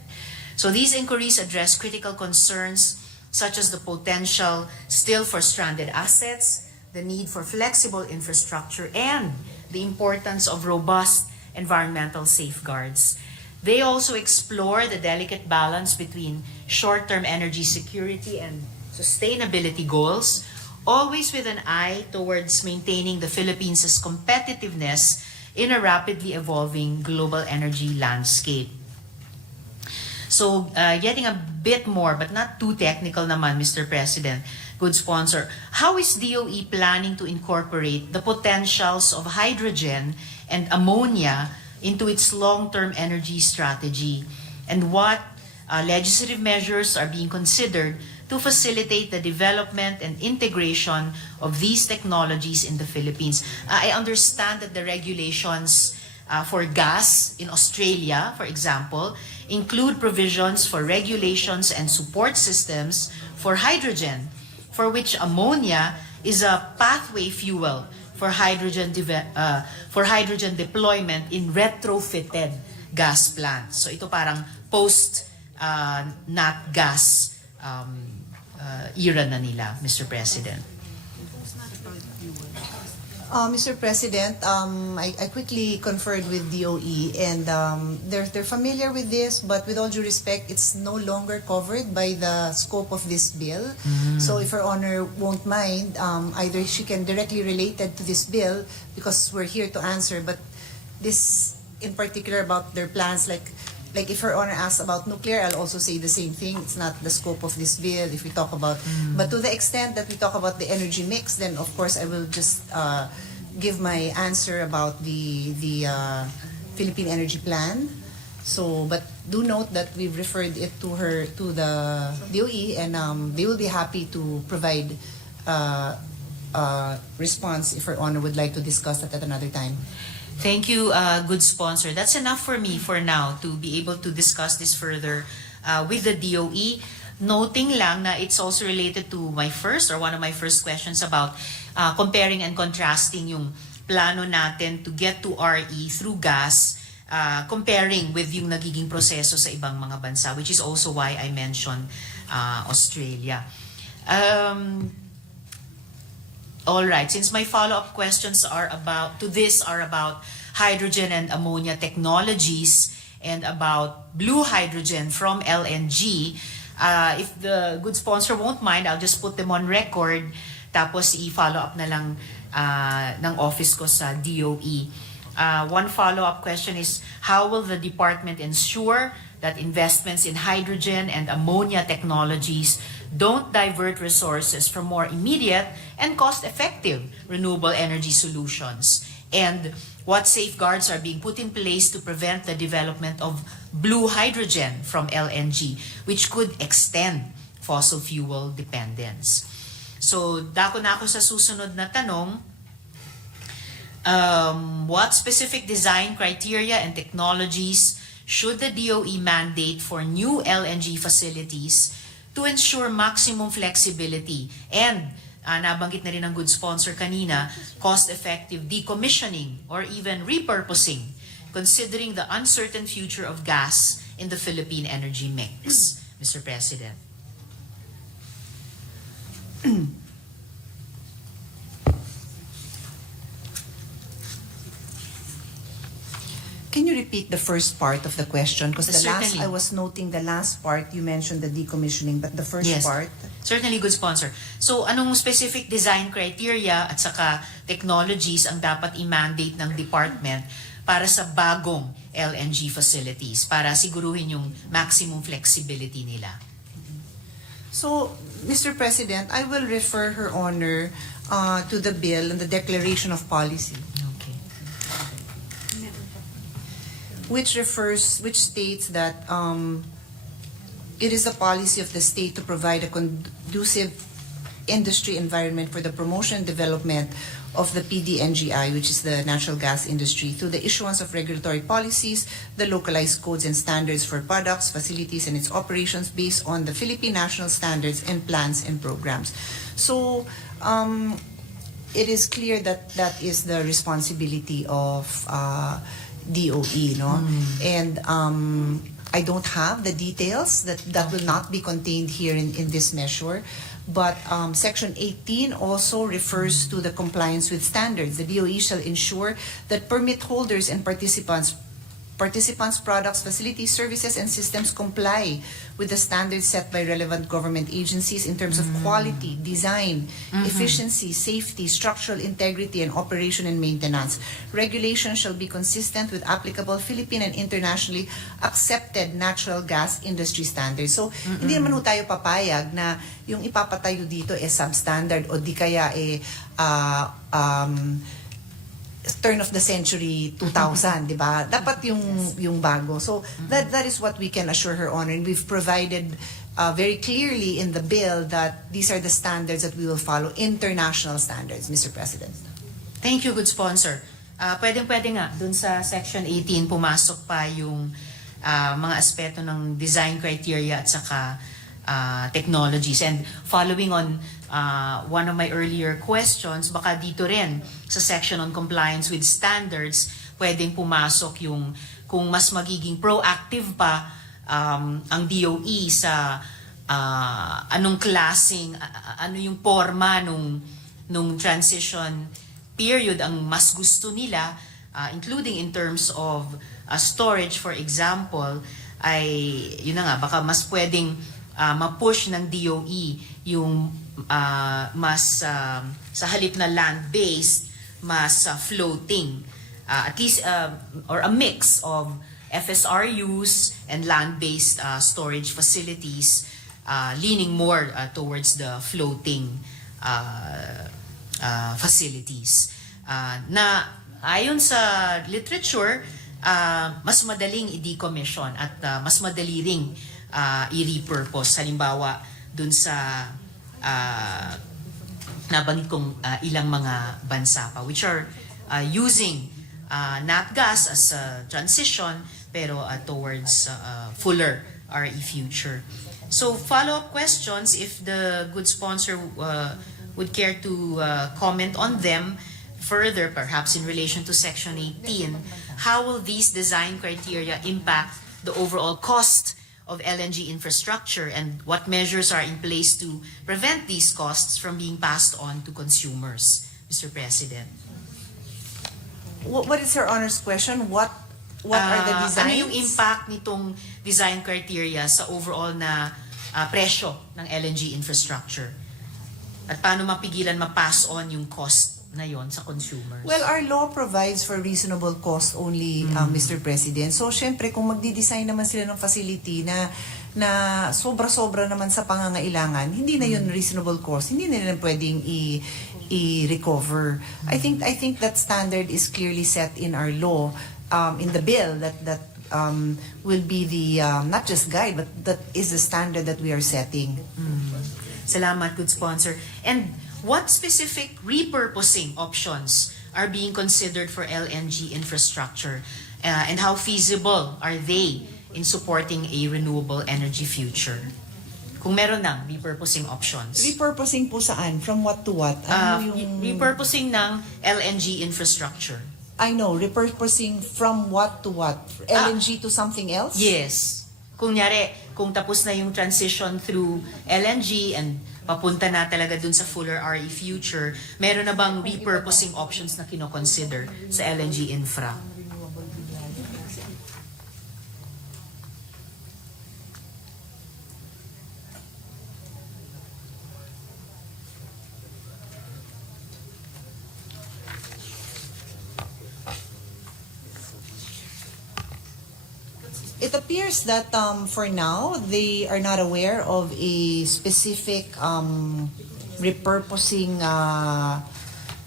So these inquiries address critical concerns such as the potential still for stranded assets, the need for flexible infrastructure, and the importance of robust environmental safeguards. They also explore the delicate balance between short-term energy security and sustainability goals, always with an eye towards maintaining the Philippines' competitiveness in a rapidly evolving global energy landscape. So, getting a bit more, but not too technical naman, Mr. President, good sponsor, how is DOE planning to incorporate the potentials of hydrogen and ammonia into its long-term energy strategy? And what legislative measures are being considered to facilitate the development and integration of these technologies in the Philippines? I understand that the regulations for gas in Australia, for example, include provisions for regulations and support systems for hydrogen, for which ammonia is a pathway fuel for hydrogen deployment in retrofitted gas plants. So ito parang post nat gas era na nila, Mr. President. Mr. President, I quickly conferred with DOE, and they're familiar with this, but with all due respect, it's no longer covered by the scope of this bill. So if Her Honor won't mind, either she can directly relate it to this bill, because we're here to answer, but this in particular about their plans, like if Her Honor asks about nuclear, I'll also say the same thing. It's not the scope of this bill if we talk about, but to the extent that we talk about the energy mix, then of course I will just give my answer about the Philippine Energy Plan. So, but do note that we've referred it to the DOE, and they will be happy to provide response if Her Honor would like to discuss that at another time. Thank you, good sponsor. That's enough for me for now to be able to discuss this further with the DOE. Noting lang na it's also related to my first or one of my first questions about comparing and contrasting yung plano natin to get to RE through gas, comparing with yung nagiging proseso sa ibang mga bansa, which is also why I mentioned Australia. All right, since my follow-up questions are about hydrogen and ammonia technologies and about blue hydrogen from LNG, if the good sponsor won't mind, I'll just put them on record, tapos i-follow up na lang ng office ko sa DOE. One follow-up question is, how will the department ensure that investments in hydrogen and ammonia technologies don't divert resources from more immediate and cost-effective renewable energy solutions? And what safeguards are being put in place to prevent the development of blue hydrogen from LNG, which could extend fossil fuel dependence? So, dako na ako sa susunod na tanong. What specific design criteria and technologies should the DOE mandate for new LNG facilities to ensure maximum flexibility and nabanggit na rin ng good sponsor kanina, cost-effective decommissioning or even repurposing, considering the uncertain future of gas in the Philippine energy mix, Mr. President? Can you repeat the first part of the question? Because Certainly. I was noting the last part, you mentioned the decommissioning, but the first Yes. part? Certainly, good sponsor. So, anong specific design criteria at saka technologies ang dapat i-mandate ng department para sa bagong LNG facilities para siguruhin yung maximum flexibility nila? So, Mr. President, I will refer Her Honor to the bill and the declaration of policy, Okay. which states that it is the policy of the state to provide a conducive industry environment for the promotion and development of the PDNGI, which is the natural gas industry, through the issuance of regulatory policies, the localized codes and standards for products, facilities, and its operations based on the Philippine national standards and plans and programs. So, it is clear that that is the responsibility of DOE, no? And I don't have the details that will not be contained here in this measure. But Section 18 also refers to the compliance with standards. The DOE shall ensure that permit holders and participants, products, facilities, services, and systems comply with the standards set by relevant government agencies in terms of quality, design, efficiency, safety, structural integrity, and operation and maintenance. Regulation shall be consistent with applicable Philippine and internationally accepted natural gas industry standards. So, hindi naman tayo papayag na yung ipapatayo dito substandard o di kaya turn of the century 2000, di ba? Dapat yung bago. So that is what we can assure Her Honor, and we've provided very clearly in the bill that these are the standards that we will follow, international standards, Mr. President. Thank you, good sponsor. Pwedeng-pwede nga, dun sa Section 18, pumasok pa yung mga aspeto ng design criteria at saka technologies. And following on one of my earlier questions, baka dito rin sa section on compliance with standards, pwedeng pumasok yung kung mas magiging proactive pa ang DOE sa anong klaseng, ano yung forma nung transition period ang mas gusto nila, including in terms of storage, for example, ay yun na nga, baka mas pwedeng ma-push ng DOE yung mas sa halip na land-based, mas floating, at least or a mix of FSRUs and land-based storage facilities, leaning more towards the floating facilities. na ayon sa literature, mas madaling i-decommission at mas madali ring i-repurpose. Halimbawa, dun sa nabanggit kong ilang mga bansa pa, which are using nat gas as a transition, pero towards fuller RE future. So follow-up questions, if the good sponsor would care to comment on them further, perhaps in relation to Section 18, how will these design criteria impact the overall cost of LNG infrastructure, and what measures are in place to prevent these costs from being passed on to consumers, Mr. President? What is Her Honor's question? What are the designs? Ano yung impact nitong design criteria sa overall na presyo ng LNG infrastructure? At paano mapigilan ma-pass on yung cost na yon sa consumers? Well, our law provides for reasonable cost only, Mr. President. So, syempre, kung magdi-design naman sila ng facility na sobra-sobra naman sa pangangailangan, hindi na yun reasonable cost. Hindi na nila pwedeng i-recover. I think that standard is clearly set in our law, in the bill, that will be the not just guide, but that is the standard that we are setting. Salamat, good sponsor. And what specific repurposing options are being considered for LNG infrastructure? And how feasible are they in supporting a renewable energy future? Kung meron ng repurposing options. Repurposing po saan? From what to what? Ano yung... Repurposing ng LNG infrastructure. I know, repurposing from what to what? LNG to something else? Yes. Kung tapos na yung transition through LNG and papunta na talaga dun sa fuller RE future, meron na bang repurposing options na kino-consider sa LNG infra? It appears that for now, they are not aware of a specific repurposing, I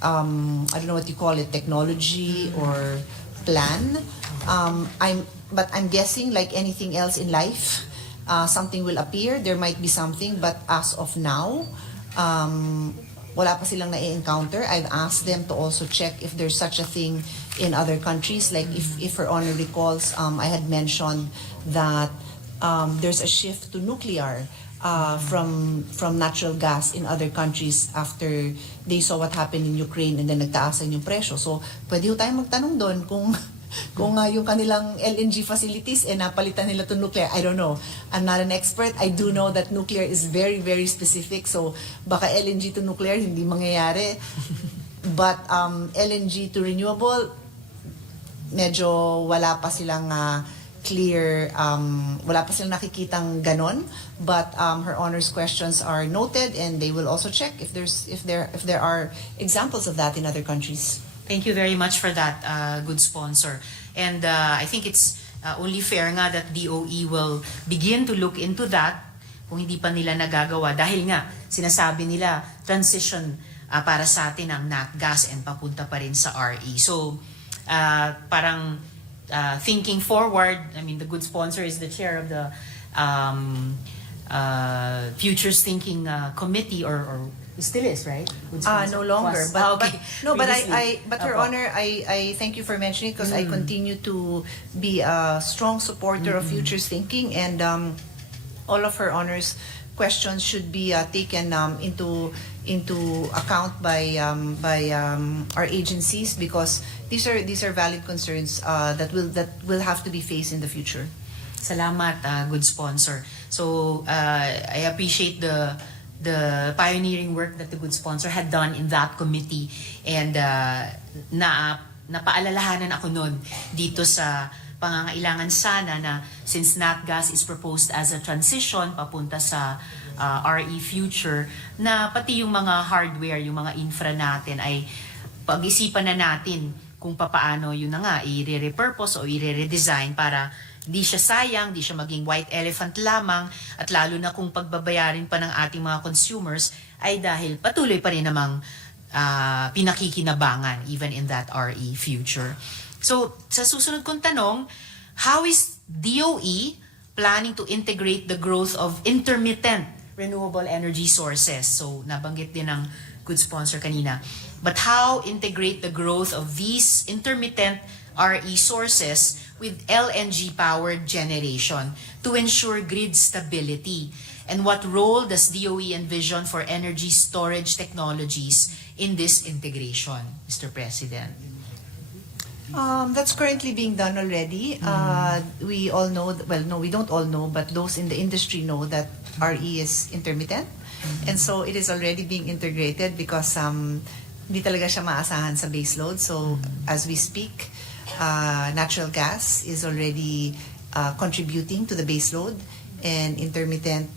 don't know what you call it, technology or plan. But I'm guessing, like anything else in life, something will appear, there might be something, but as of now, wala pa silang na-encounter. I've asked them to also check if there's such a thing in other countries. Like if Her Honor recalls, I had mentioned that there's a shift to nuclear from natural gas in other countries after they saw what happened in Ukraine and then nagtaasan yung presyo. So pwede ho tayong magtanong doon kung yung kanilang LNG facilities napalitan nila to nuclear. I don't know. I'm not an expert. I do know that nuclear is very, very specific. So baka LNG to nuclear hindi mangyayari. But LNG to renewable, medyo wala pa silang clear, wala pa silang nakikitang ganon. But Her Honor's questions are noted, and they will also check if there are examples of that in other countries. Thank you very much for that, good sponsor. And I think it's only fair nga that DOE will begin to look into that kung hindi pa nila nagagawa. Dahil nga, sinasabi nila, transition para sa atin ang nat gas and papunta pa rin sa RE. So, parang thinking forward, I mean, the good sponsor is the chair of the Futures Thinking Committee, or still is, right? No longer. Was. But Previously. Her Honor, I thank you for mentioning it because I continue to be a strong supporter of futures thinking, and all of Her Honor's questions should be taken into account by our agencies, because these are valid concerns that will have to be faced in the future. Salamat, good sponsor. So I appreciate the pioneering work that the good sponsor had done in that committee, and napaalalahanan ako nun dito sa pangangailangan sana na since nat gas is proposed as a transition papunta sa RE future, na pati yung mga hardware, yung mga infra natin ay pag-isipan na natin kung papaano yun na nga i-repurpose o i-redesign para di siya sayang, di siya maging white elephant lamang, at lalo na kung pagbabayarin pa ng ating mga consumers ay dahil patuloy pa rin namang pinakikinabangan even in that RE future. So, sa susunod kong tanong, how is DOE planning to integrate the growth of intermittent renewable energy sources? So, nabanggit din ng good sponsor kanina. But how integrate the growth of these intermittent RE sources with LNG-powered generation to ensure grid stability? And what role does DOE envision for energy storage technologies in this integration, Mr. President? That's currently being done already. We all know, well, no, we don't all know, but those in the industry know that RE is intermittent. And so it is already being integrated because hindi talaga siya maasahan sa baseload. So as we speak, natural gas is already contributing to the baseload, and intermittent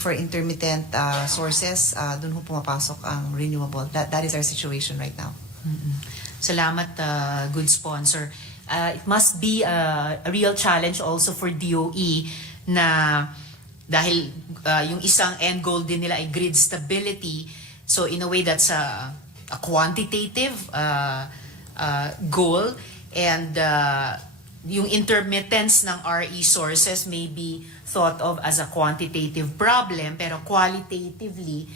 for intermittent sources, dun ho pumapasok ang renewable. That is our situation right now. Salamat, good sponsor. It must be a real challenge also for DOE na dahil yung isang end goal din nila ay grid stability. So in a way, that's a quantitative goal, and yung intermittence ng RE sources may be thought of as a quantitative problem, pero qualitatively,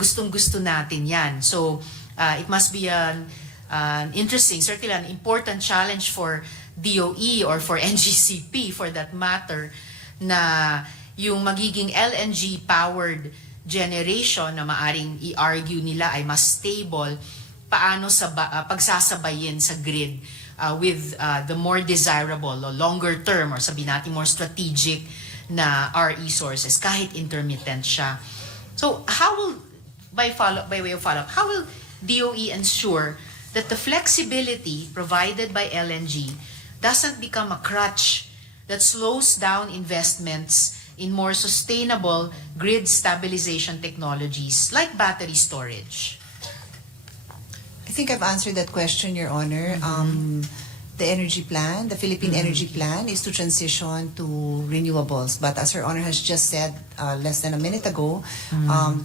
gustong-gusto natin yan. So it must be an interesting, certainly an important challenge for DOE or for NGCP for that matter, na yung magiging LNG-powered generation na maaring i-argue nila ay mas stable, paano pagsasabayin sa grid with the more desirable o longer term, or sabihin natin more strategic na RE sources kahit intermittent siya. So how will, by way of follow-up, how will DOE ensure that the flexibility provided by LNG doesn't become a crutch that slows down investments in more sustainable grid stabilization technologies like battery storage? I think I've answered that question, Your Honor. The energy plan, the Philippine energy plan, is to transition to renewables. But as Her Honor has just said less than a minute ago,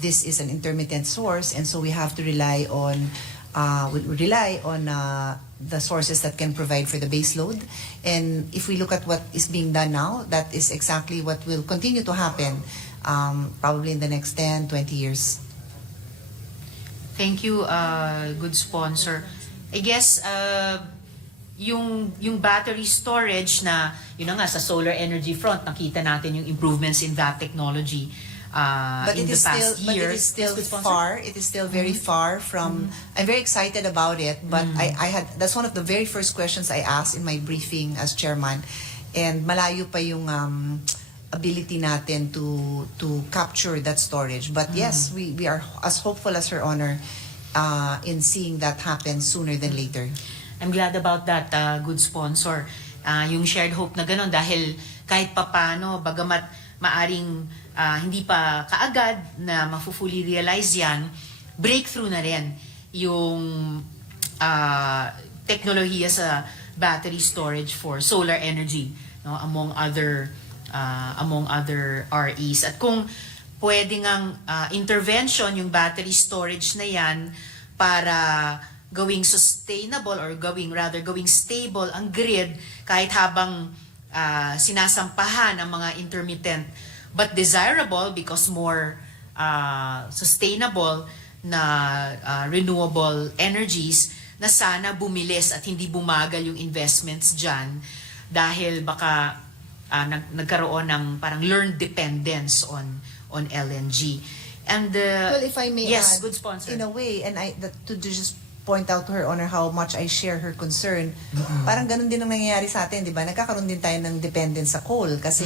this is an intermittent source, and so we have to rely on the sources that can provide for the base load. And if we look at what is being done now, that is exactly what will continue to happen probably in the next 10, 20 years. Thank you, good sponsor. I guess yung battery storage na yun na nga sa solar energy front, nakita natin yung improvements in that technology in the past years. But it is still far. It is still very far from. I'm very excited about it, but I had, that's one of the very first questions I asked in my briefing as chairman, and malayo pa yung ability natin to capture that storage. But yes, we are as hopeful as Her Honor in seeing that happen sooner than later. I'm glad about that, good sponsor. Yung shared hope na gano'n, dahil kahit papano, bagamat maaring hindi pa kaagad na mafu-fully realize yan, breakthrough na rin yung teknolohiya sa battery storage for solar energy, no, among other REs. At kung pwede ngang intervention yung battery storage na yan para gawing sustainable or gawing stable ang grid kahit habang sinasampahan ang mga intermittent but desirable because more sustainable na renewable energies, na sana bumilis at hindi bumagal yung investments dyan dahil baka nagkaroon ng parang learned dependence on LNG. And well, if I may yes, add, good sponsor. in a way, and to just point out to Her Honor how much I share her concern. Parang ganun din ang nangyayari sa atin, di ba? Nagkakaroon din tayo ng dependence sa coal kasi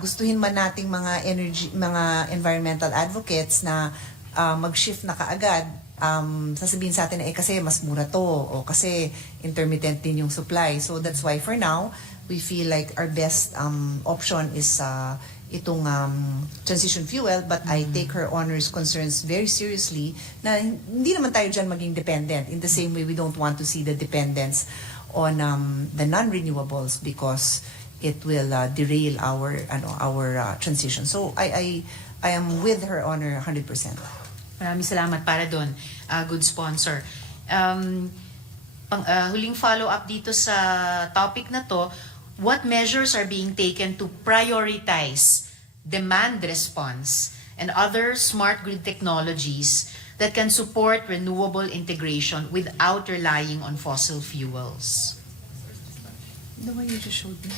gustuhin man nating mga environmental advocates na mag-shift na kaagad, sasabihin sa atin na kasi mas mura to o kasi intermittent din yung supply. So that's why for now, we feel like our best option is itong transition fuel, but I take Her Honor's concerns very seriously na hindi naman tayo dyan maging dependent. In the same way, we don't want to see the dependence on the non-renewables because it will derail our transition. So I am with Her Honor 100%. Maraming salamat para doon, good sponsor. Huling follow-up dito sa topic na to, what measures are being taken to prioritize demand response and other smart grid technologies that can support renewable integration without relying on fossil fuels? The one you just showed me.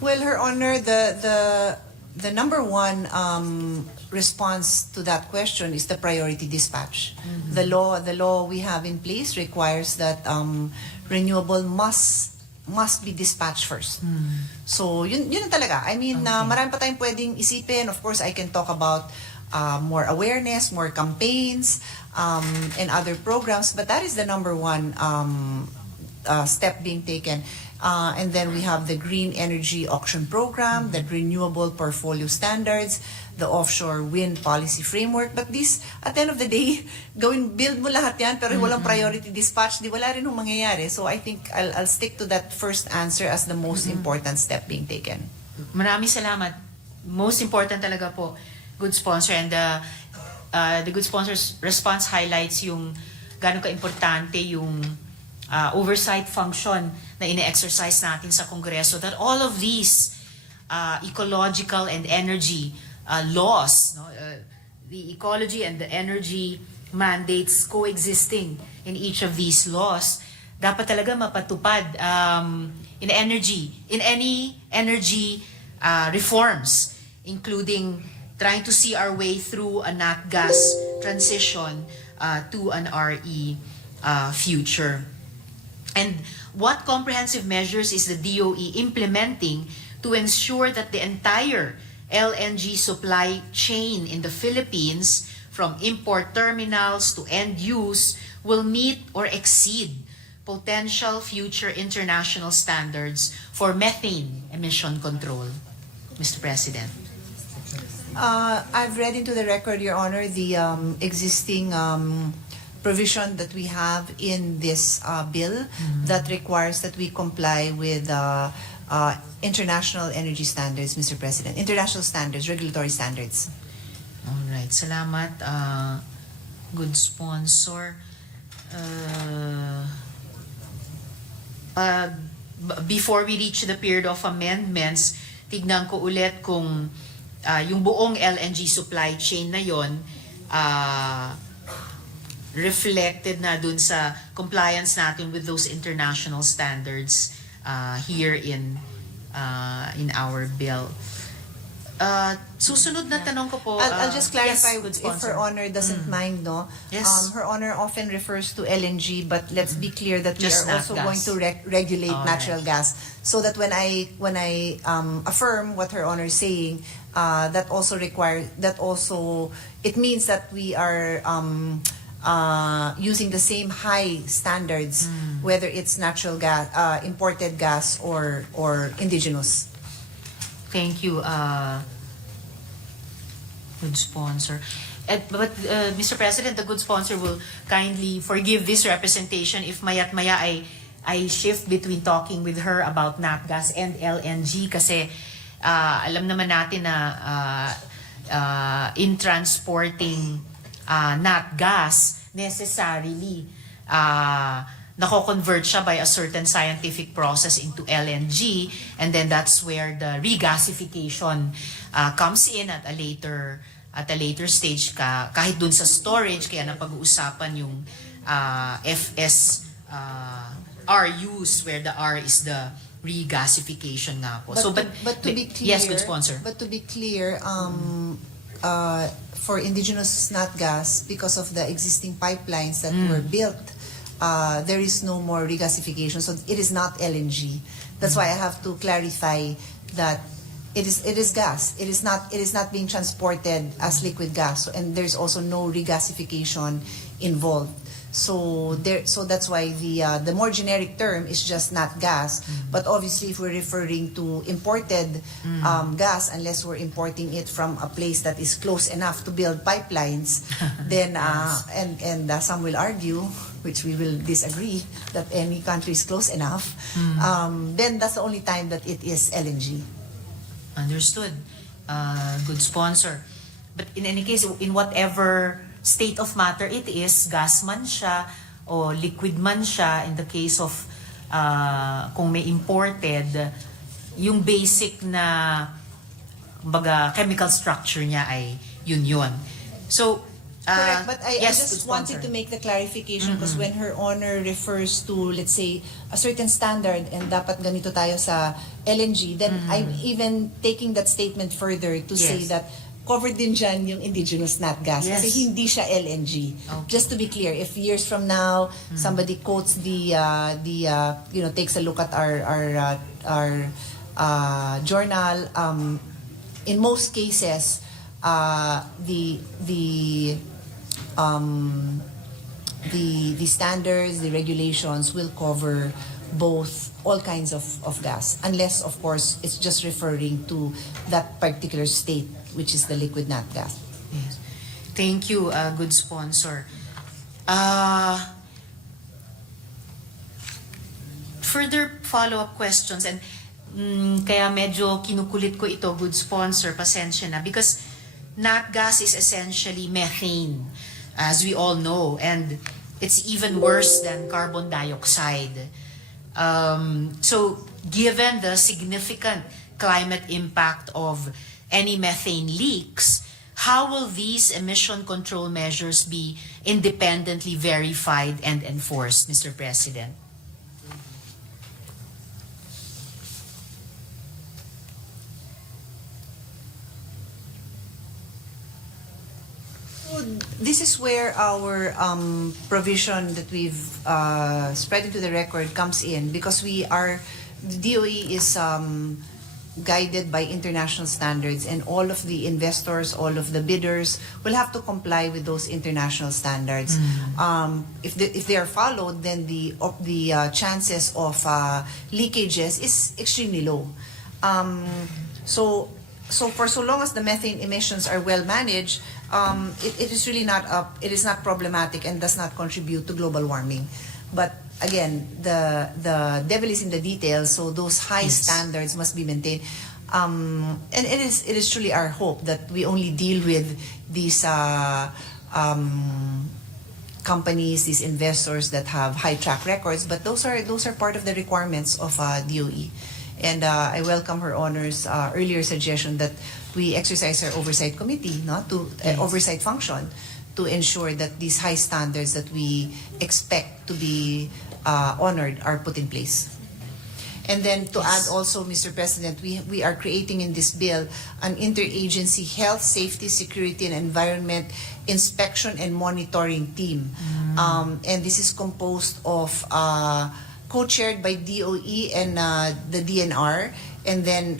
Well, Her Honor, the number one response to that question is the priority dispatch. The law we have in place requires that renewable must be dispatched first. So yun na talaga. I mean, marami pa tayong pwedeng isipin. Of course, I can talk about more awareness, more campaigns, and other programs, but that is the number one step being taken. And then we have the Green Energy Auction Program, the Renewable Portfolio Standards, the Offshore Wind Policy Framework. But this, at the end of the day, build mo lahat yan, pero walang priority dispatch, di wala rin yung mangyayari. So I think I'll stick to that first answer as the most important step being taken. Maraming salamat. Most important talaga po, good sponsor. And the good sponsor's response highlights yung gano'ng ka-importante yung oversight function na ine-exercise natin sa Kongreso, that all of these ecological and energy laws, no, the ecology and the energy mandates coexisting in each of these laws, dapat talaga mapatupad in any energy reforms, including trying to see our way through a nat gas transition to an RE future. And what comprehensive measures is the DOE implementing to ensure that the entire LNG supply chain in the Philippines, from import terminals to end use, will meet or exceed potential future international standards for methane emission control? Mr. President. I've read into the record, Your Honor, the existing provision that we have in this bill that requires that we comply with international energy standards, Mr. President. International standards, regulatory standards. All right. Salamat, good sponsor. Before we reach the period of amendments, tignan ko ulit kung yung buong LNG supply chain na yon reflected na dun sa compliance natin with those international standards here in our bill. Susunod na tanong ko po. I'll just clarify yes, if Her Honor doesn't mind, no? Yes. Her Honor often refers to LNG, but let's be clear that Just we are also nat going gas. to regulate All natural right. gas. So that when I affirm what Her Honor is saying, that also it means that we are using the same high standards, whether it's natural gas, imported gas, or indigenous. Thank you, good sponsor. But Mr. President, the good sponsor will kindly forgive this representation if maya't maya I shift between talking with her about nat gas and LNG kasi alam naman natin na in transporting nat gas, necessarily nako-convert siya by a certain scientific process into LNG, and then that's where the regasification comes in at a later stage, kahit dun sa storage, kaya napag-uusapan yung RUs, where the R is the regasification nga po. But to be clear, yes, good sponsor. But to be clear, for indigenous nat gas, because of the existing pipelines that were built, there is no more regasification, so it is not LNG. That's why I have to clarify that it is gas. It is not being transported as liquid gas, and there's also no regasification involved. So that's why the more generic term is just not gas. But obviously, if we're referring to imported gas, unless we're importing it from a place that is close enough to build pipelines, then and some will argue, which we will disagree, that any country is close enough, then that's the only time that it is LNG. Understood. Good sponsor. But in any case, in whatever state of matter it is, gas man siya o liquid man siya, in the case of kung may imported, yung basic na kumbaga, chemical structure niya ay yun. So, Correct, but I yes, just good wanted sponsor. to make the clarification because when Her Honor refers to, let's say, a certain standard and dapat ganito tayo sa LNG, then I'm even taking that statement further to say Yes. that covered din dyan yung indigenous nat gas Yes. kasi hindi siya LNG. Okay. Just to be clear, if years from now somebody quotes takes a look at our journal, in most cases the standards, the regulations will cover both all kinds of gas, unless of course it's just referring to that particular state, which is the liquid nat gas. Yes. Thank you, good sponsor. Further follow-up questions, and kaya medyo kinukulit ko ito, good sponsor, pasensya na, because nat gas is essentially methane, as we all know, and it's even worse than carbon dioxide. So, given the significant climate impact of any methane leaks, how will these emission control measures be independently verified and enforced, Mr. President? This is where our provision that we've spread into the record comes in, because the DOE is guided by international standards, and all of the investors, all of the bidders will have to comply with those international standards. If they are followed, then the chances of leakages is extremely low. So for so long as the methane emissions are well managed, it is really not problematic and does not contribute to global warming. But again, the devil is in the details, so those high standards must be maintained. And it is truly our hope that we only deal with these companies, these investors that have high track records, but those are part of the requirements of DOE. And I welcome Her Honor's earlier suggestion that we exercise our oversight committee, oversight function, to ensure that these high standards that we expect to be honored are put in place. And then to add also, Mr. President, we are creating in this bill an interagency health, safety, security, and environment inspection and monitoring team. And this is composed of co-chaired by DOE and the DNR, and then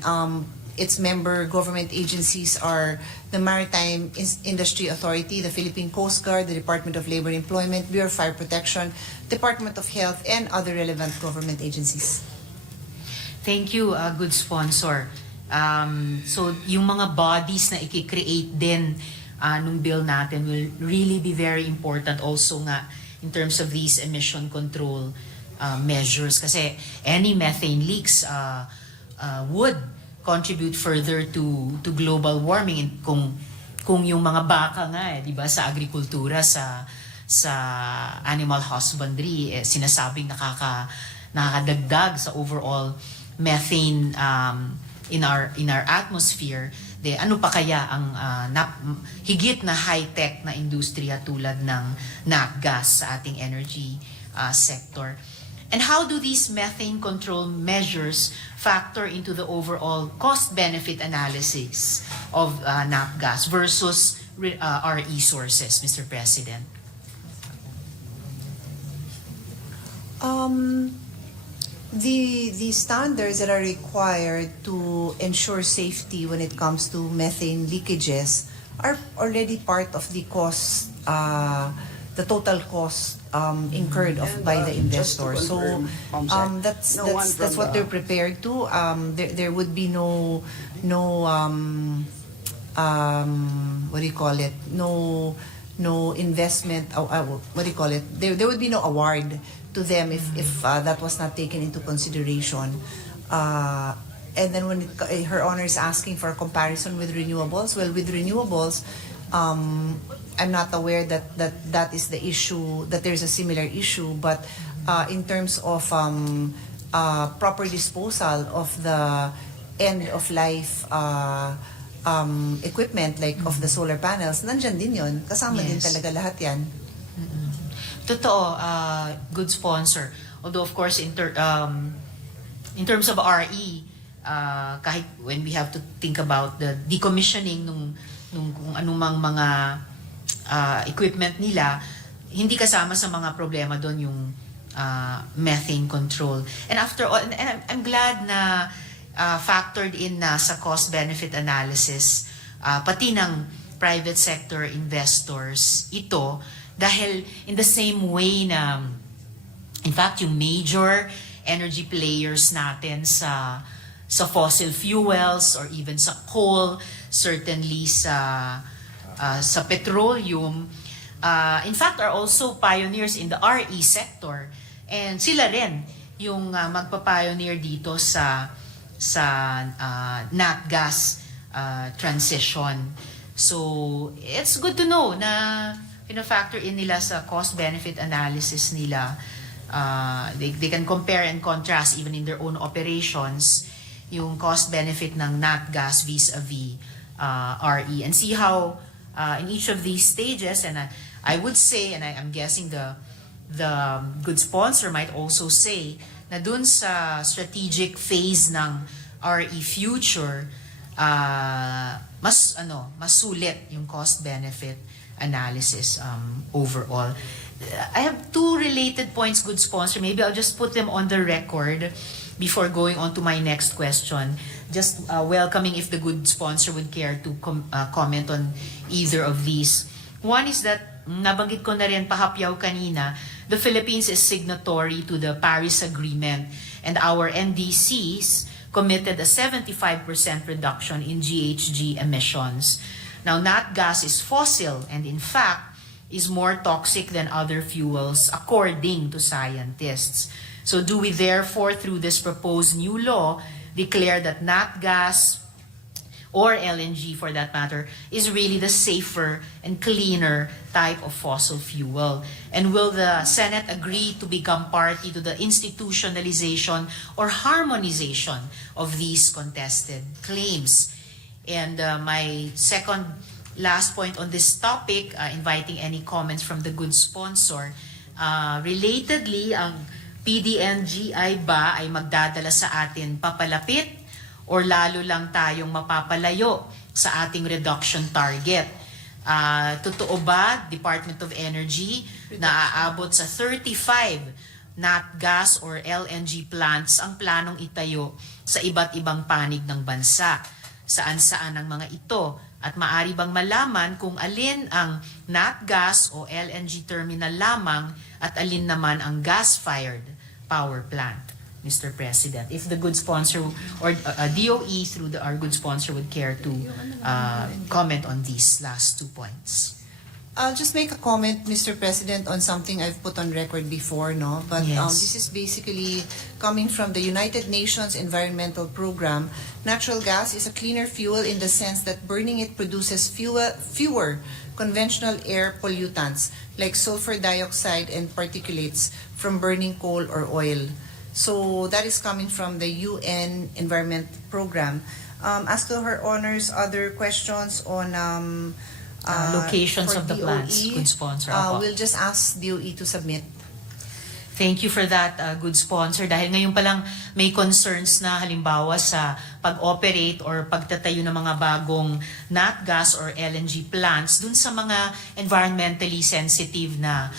its member government agencies are the Maritime Industry Authority, the Philippine Coast Guard, the Department of Labor and Employment, Bureau of Fire Protection, Department of Health, and other relevant government agencies. Thank you, good sponsor. So yung mga bodies na i-create din nung bill natin will really be very important also nga in terms of these emission control measures, kasi any methane leaks would contribute further to global warming. Kung yung mga baka nga di ba, sa agrikultura, sa animal husbandry, sinasabing nakakadagdag sa overall methane in our atmosphere, ano pa kaya ang higit na high-tech na industriya tulad ng nat gas sa ating energy sector? And how do these methane control measures factor into the overall cost-benefit analysis of nat gas versus RE sources, Mr. President? The standards that are required to ensure safety when it comes to methane leakages are already part of the cost, the total cost incurred by the investor. So that's what they're prepared to. There would be no what do you call it? No investment. What do you call it? There would be no award to them if that was not taken into consideration. And then when Her Honor is asking for a comparison with renewables, well, with renewables, I'm not aware that is the issue, that there's a similar issue, but in terms of proper disposal of the end of life equipment like of the solar panels, nandyan din yun. Kasama din Yes. talaga lahat yan. Totoo, good sponsor. Although of course in terms of RE, kahit when we have to think about the decommissioning nung kung anumang mga equipment nila, hindi kasama sa mga problema doon yung methane control. And after all, and I'm glad na factored in na sa cost-benefit analysis pati ng private sector investors ito, dahil in the same way na in fact yung major energy players natin sa fossil fuels or even sa coal, certainly sa petroleum, in fact are also pioneers in the RE sector, and sila rin yung magpa-pioneer dito sa nat gas transition. So it's good to know na factor in nila sa cost-benefit analysis nila. They can compare and contrast even in their own operations yung cost-benefit ng nat gas vis-a-vis RE, and see how in each of these stages, and I would say, and I'm guessing the good sponsor might also say na dun sa strategic phase ng RE future, mas sulit yung cost-benefit analysis overall. I have two related points, good sponsor. Maybe I'll just put them on the record before going on to my next question. Just welcoming if the good sponsor would care to comment on either of these. One is that, nabanggit ko na rin pahapyaw kanina, the Philippines is signatory to the Paris Agreement, and our NDCs committed a 75% reduction in GHG emissions. Now, nat gas is fossil and in fact is more toxic than other fuels according to scientists. So do we therefore, through this proposed new law, declare that nat gas or LNG for that matter is really the safer and cleaner type of fossil fuel? And will the Senate agree to become party to the institutionalization or harmonization of these contested claims? And my second last point on this topic, inviting any comments from the good sponsor, relatedly, ang PDNGI ba ay magdadala sa atin papalapit or lalo lang tayong mapapalayo sa ating reduction target? Totoo ba, Department of Energy, na aabot sa 35 nat gas or LNG plants ang planong itayo sa iba't ibang panig ng bansa? Saan-saan ang mga ito? At maari bang malaman kung alin ang nat gas o LNG terminal lamang at alin naman ang gas-fired power plant, Mr. President? If the good sponsor or DOE through our good sponsor would care to comment on these last 2 points. I'll just make a comment, Mr. President, on something I've put on record before, no? But Yes. this is basically coming from the United Nations Environmental Program. Natural gas is a cleaner fuel in the sense that burning it produces fewer conventional air pollutants like sulfur dioxide and particulates from burning coal or oil. So that is coming from the UN Environment Program. As to Her Honor's other questions on Locations for of the plants, DOE, good sponsor. Opo. we'll just ask DOE to submit. Thank you for that, good sponsor. Dahil ngayon pa lang may concerns na halimbawa sa pag-operate or pagtatayo ng mga bagong nat gas or LNG plants dun sa mga environmentally sensitive na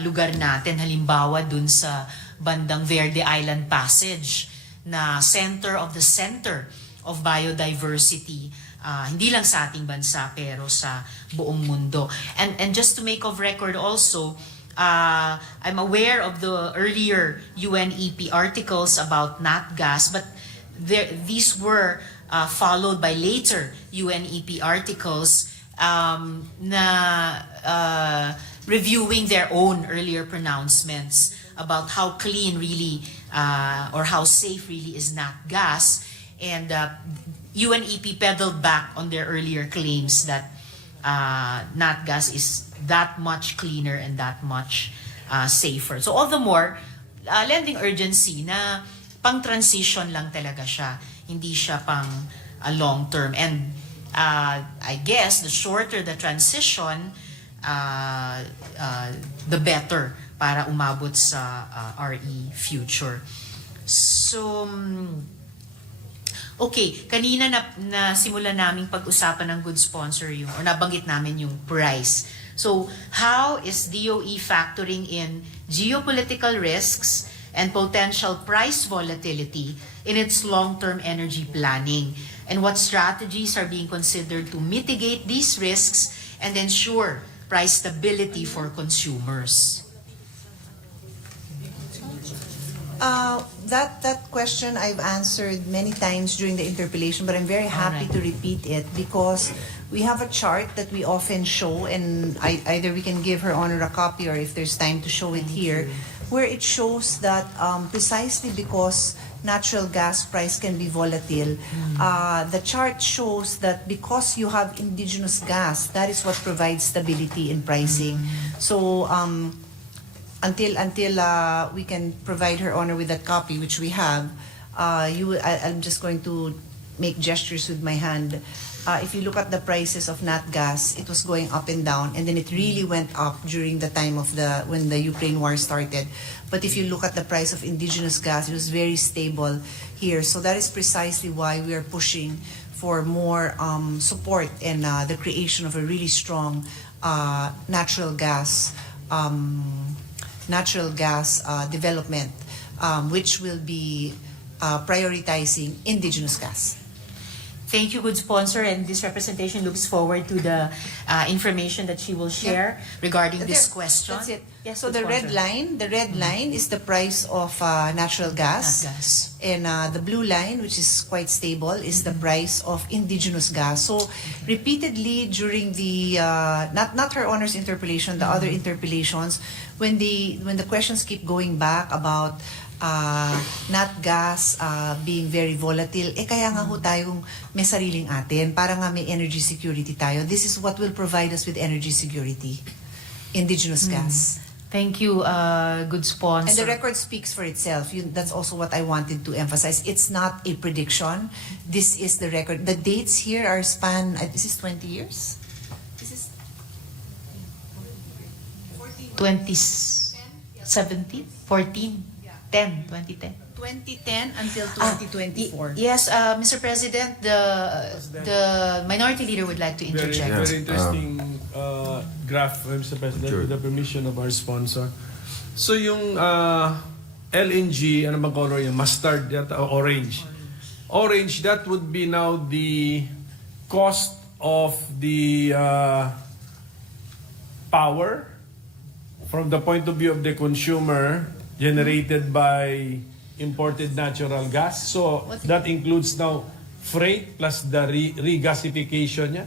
lugar natin. Halimbawa dun sa bandang Verde Island Passage na center of biodiversity. Hindi lang sa ating bansa pero sa buong mundo. And just to make of record also, I'm aware of the earlier UNEP articles about nat gas, but these were followed by later UNEP articles na reviewing their own earlier pronouncements about how clean really or how safe really is nat gas. And UNEP pedaled back on their earlier claims that nat gas is that much cleaner and that much safer. So all the more, lending urgency na pang-transition lang talaga siya. Hindi siya pang long term. And I guess the shorter the transition, the better para umabot sa RE future. So, okay, kanina na simulan naming pag-usapan ng good sponsor yung, or nabanggit namin yung price. So, how is DOE factoring in geopolitical risks and potential price volatility in its long-term energy planning? And what strategies are being considered to mitigate these risks and ensure price stability for consumers? That question I've answered many times during the interpellation, but I'm very happy to repeat it because we have a chart that we often show, and either we can give Her Honor a copy, or if there's time to show it here, where it shows that precisely because natural gas price can be volatile, the chart shows that because you have indigenous gas, that is what provides stability in pricing. So until we can provide Her Honor with that copy, which we have, I'm just going to make gestures with my hand. If you look at the prices of nat gas, it was going up and down, and then it really went up during the time of when the Ukraine war started. But if you look at the price of indigenous gas, it was very stable here. So that is precisely why we are pushing for more support and the creation of a really strong natural gas development, which will be prioritizing indigenous gas. Thank you, good sponsor, and this representation looks forward to the information that she will share regarding this question. That's it. Yes, So good the red line is the price of natural gas. Nat gas. And the blue line, which is quite stable, is the price of indigenous gas. So repeatedly during the not Her Honor's interpellation, the other interpellations, when the questions keep going back about nat gas being very volatile, kaya nga ho tayong may sariling atin, para nga may energy security tayo. This is what will provide us with energy security, indigenous gas. Thank you, good sponsor. And the record speaks for itself. That's also what I wanted to emphasize. It's not a prediction. This is the record. The dates here are this is 20 years? This is 2017? 14? 2010. 2010 until 2024. Yes, Mr. President, the minority leader would like to interject. Very interesting graph, Mr. President, with the permission of our sponsor. So yung LNG, ano bang color yung mustard yata, o orange? Orange, that would be now the cost of the power from the point of view of the consumer generated by imported natural gas. So that includes now freight plus the regasification niya.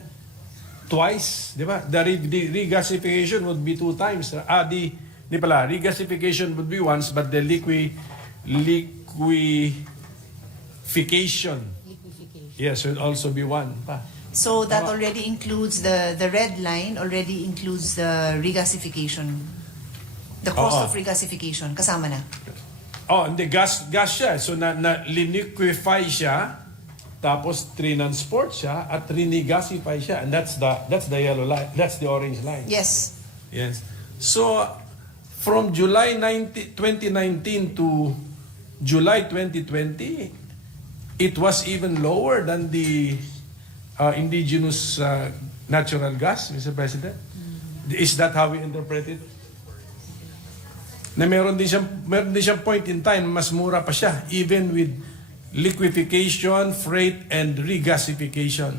Twice, di ba? The regasification would be 2 times. Regasification would be once, but the liquefaction, yes, would also be 1 pa. So that already includes the red line already includes the regasification. The cost of regasification kasama na. Hindi, gas siya. So liniquefy siya, tapos transport siya, at rinigasify siya. And that's the yellow line. That's the orange line. Yes. Yes. So from July 2019 to July 2020, it was even lower than the indigenous natural gas, Mr. President. Is that how we interpret it? Na meron din siyang point in time, mas mura pa siya, even with liquefaction, freight, and regasification.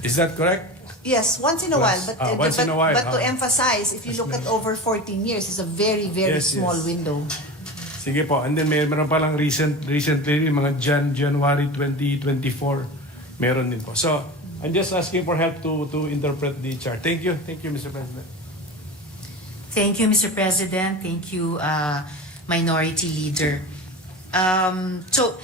Is that correct? Yes, once in a while. But, once in a while. But to emphasize, if you look at over 14 years, it's a very, very small window. Sige po. And then meron pa lang recently, mga January 2024, meron din po. So, I'm just asking for help to interpret the chart. Thank you. Thank you, Mr. President. Thank you, Mr. President. Thank you, Minority Leader. So,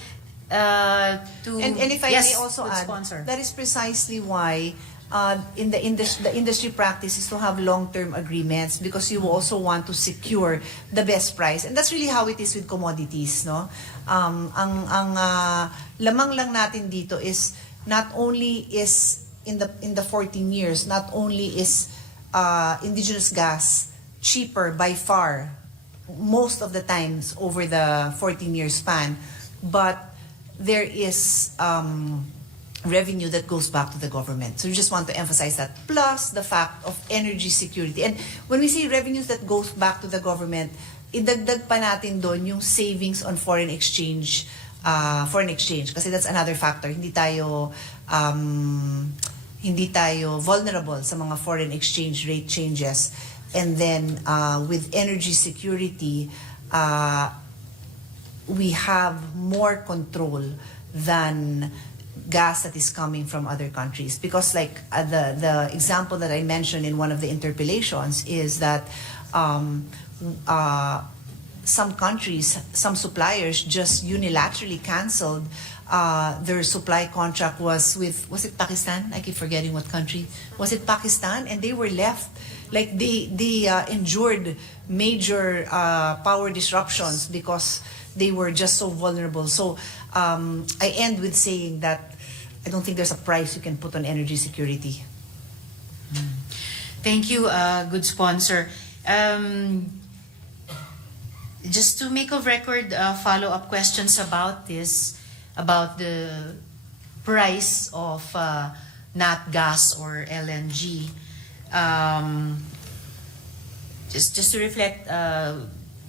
And if I yes, may also good add, sponsor. that is precisely why the industry practice is to have long-term agreements, because you also want to secure the best price. And that's really how it is with commodities, no? Ang lamang lang natin dito is not only is in the 14 years, not only is indigenous gas cheaper by far most of the times over the 14-year span, but there is revenue that goes back to the government. So we just want to emphasize that. Plus the fact of energy security. And when we say revenues that goes back to the government, idagdag pa natin doon yung savings on foreign exchange. Kasi that's another factor. Hindi tayo vulnerable sa mga foreign exchange rate changes. And then with energy security, we have more control than gas that is coming from other countries. Because like the example that I mentioned in one of the interpellations is that some countries, some suppliers just unilaterally canceled their supply contract was it Pakistan? I keep forgetting what country. Was it Pakistan? And they were left, like they endured major power disruptions because they were just so vulnerable. So I end with saying that I don't think there's a price you can put on energy security. Thank you, good sponsor. Just to make of record, follow-up questions about this, about the price of nat gas or LNG. Just to reflect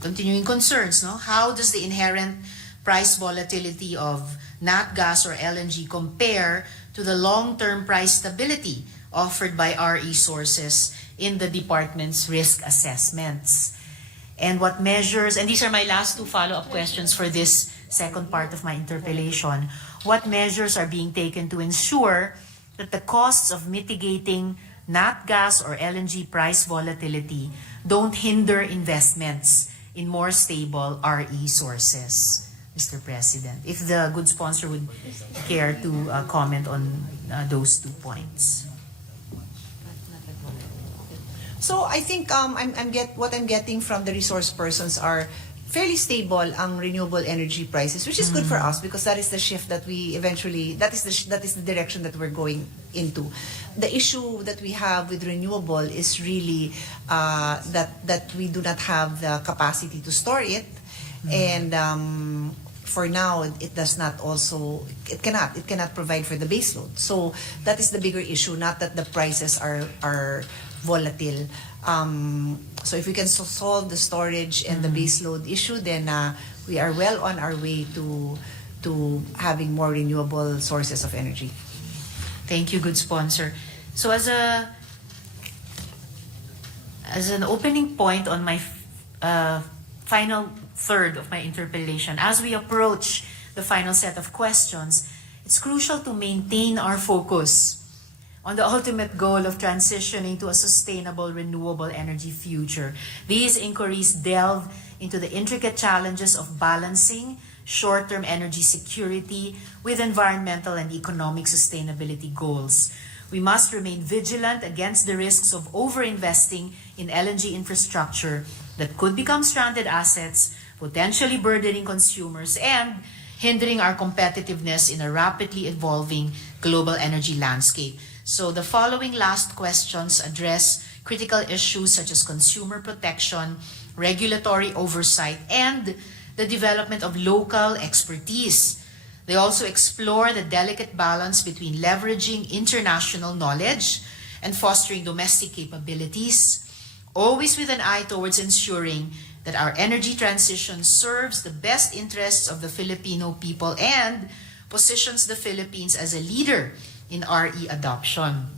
continuing concerns, no? How does the inherent price volatility of nat gas or LNG compare to the long-term price stability offered by RE sources in the department's risk assessments? And what measures, and these are my last two follow-up questions for this second part of my interpellation, what measures are being taken to ensure that the costs of mitigating nat gas or LNG price volatility don't hinder investments in more stable RE sources? Mr. President, if the good sponsor would care to comment on those 2 points. So I think what I'm getting from the resource persons are fairly stable ang renewable energy prices, which is good for us because that is the shift that we eventually that is the direction that we're going into. The issue that we have with renewable is really that we do not have the capacity to store it, and for now it cannot provide for the baseload. So that is the bigger issue, not that the prices are volatile. So if we can solve the storage and the baseload issue, then we are well on our way to having more renewable sources of energy. Thank you, good sponsor. So as an opening point on my final third of my interpellation, as we approach the final set of questions, it's crucial to maintain our focus on the ultimate goal of transitioning to a sustainable, renewable energy future. These inquiries delve into the intricate challenges of balancing short-term energy security with environmental and economic sustainability goals. We must remain vigilant against the risks of over-investing in LNG infrastructure that could become stranded assets, potentially burdening consumers and hindering our competitiveness in a rapidly evolving global energy landscape. So the following last questions address critical issues such as consumer protection, regulatory oversight, and the development of local expertise. They also explore the delicate balance between leveraging international knowledge and fostering domestic capabilities, always with an eye towards ensuring that our energy transition serves the best interests of the Filipino people and positions the Philippines as a leader in RE adoption.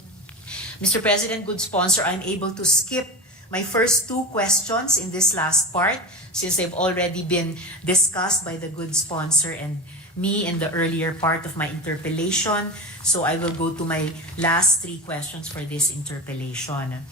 Mr. President, good sponsor, I'm able to skip my first 2 questions in this last part since they've already been discussed by the good sponsor and me in the earlier part of my interpellation. So I will go to my last 3 questions for this interpellation.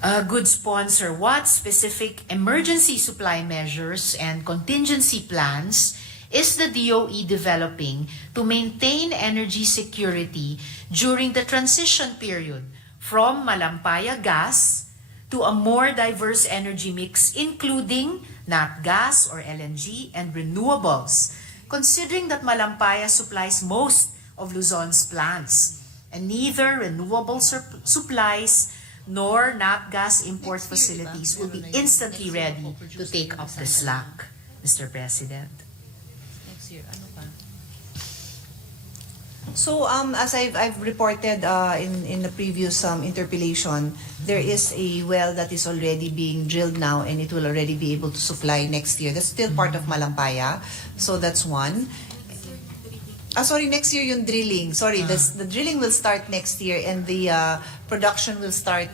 Good sponsor, what specific emergency supply measures and contingency plans is the DOE developing to maintain energy security during the transition period from Malampaya gas to a more diverse energy mix, including nat gas or LNG and renewables, considering that Malampaya supplies most of Luzon's plants, and neither renewable supplies nor nat gas import facilities will be instantly ready to take up the slack, Mr. President. Next year, ano pa? So as I've reported in the previous interpellation, there is a well that is already being drilled now and it will already be able to supply next year. That's still part of Malampaya. So that's one. Next year yung drilling. The drilling will start next year and the production will start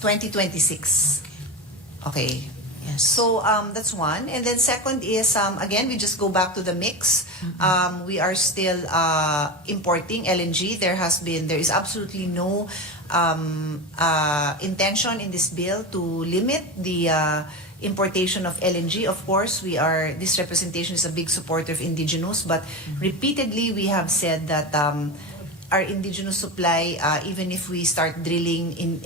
2026. Okay. Yes. So that's one. And then second is, again, we just go back to the mix. We are still importing LNG. There is absolutely no intention in this bill to limit the importation of LNG. Of course, this representation is a big supporter of indigenous, but repeatedly we have said that our indigenous supply, even if we start drilling in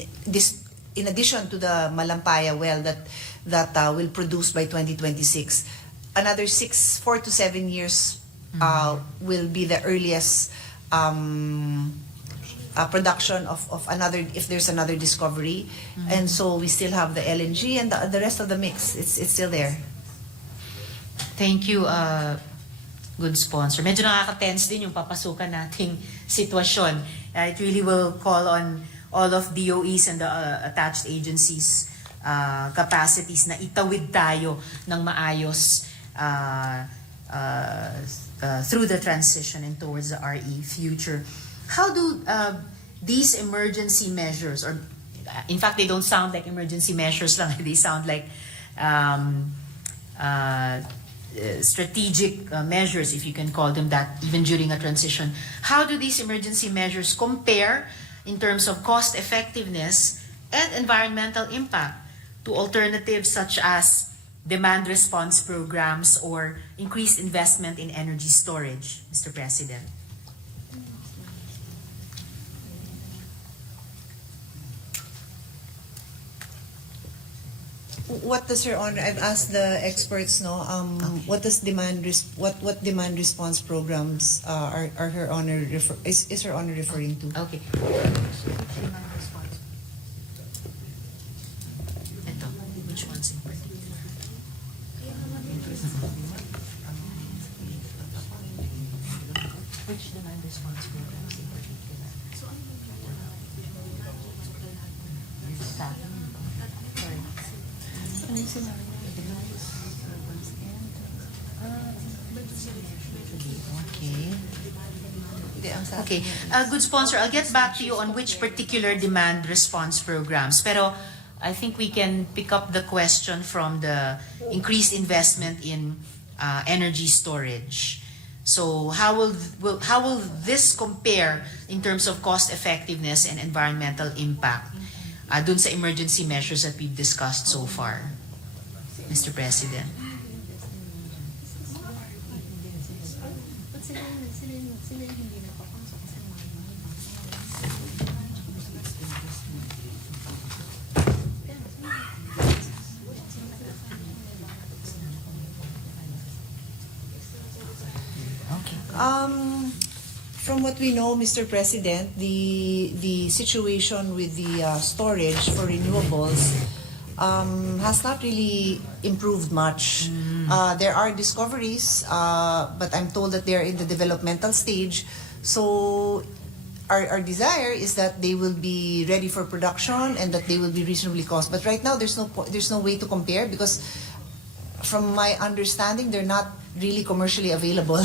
addition to the Malampaya well that will produce by 2026, another 4 to 7 years will be the earliest production of another, if there's another discovery. And so we still have the LNG and the rest of the mix. It's still there. Thank you, good sponsor. Medyo nakaka-tense din yung papasukan nating sitwasyon. It really will call on all of DOEs and the attached agencies capacities na itawid tayo ng maayos through the transition and towards the RE future. How do these emergency measures, or in fact they don't sound like emergency measures lang, they sound like strategic measures, if you can call them that, even during a transition. How do these emergency measures compare in terms of cost effectiveness and environmental impact to alternatives such as demand response programs or increased investment in energy storage, Mr. President? What does Your Honor? I've asked the experts. What does what demand response programs are Her Honor is Her Honor referring to? Okay. Ito, which one's in particular? Which demand response programs in particular? Sorry. Okay. Good sponsor, I'll get back to you on which particular demand response programs. Pero I think we can pick up the question from the increased investment in energy storage. So how will this compare in terms of cost effectiveness and environmental impact dun sa emergency measures that we've discussed so far, Mr. President? From what we know, Mr. President, the situation with the storage for renewables has not really improved much. There are discoveries, but I'm told that they're in the developmental stage. So our desire is that they will be ready for production and that they will be reasonably cost. But right now, there's no way to compare because, from my understanding, they're not really commercially available.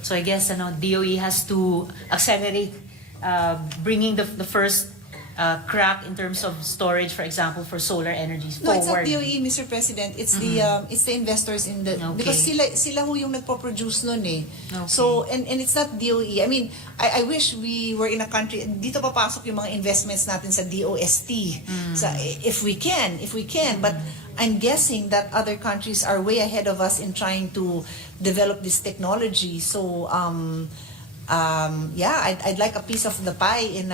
So I guess DOE has to accelerate bringing the first crack in terms of storage, for example, for solar energies No, forward. it's not DOE, Mr. President. It's the investors in the because sila ho yung nagpo-produce nun eh. Okay. So and it's not DOE. I mean, I wish we were in a country dito papasok yung mga investments natin sa DOST. If we can, but I'm guessing that other countries are way ahead of us in trying to develop this technology. So yeah, I'd like a piece of the pie in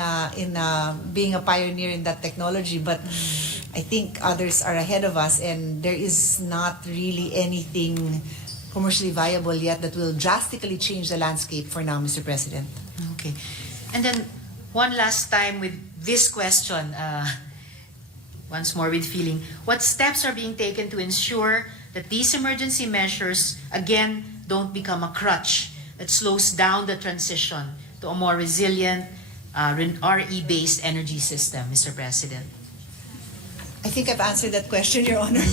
being a pioneer in that technology. But I think others are ahead of us, and there is not really anything commercially viable yet that will drastically change the landscape for now, Mr. President. Okay. And then one last time with this question, once more with feeling, what steps are being taken to ensure that these emergency measures, again, don't become a crutch that slows down the transition to a more resilient, RE-based energy system, Mr. President? I think I've answered that question, Your Honor.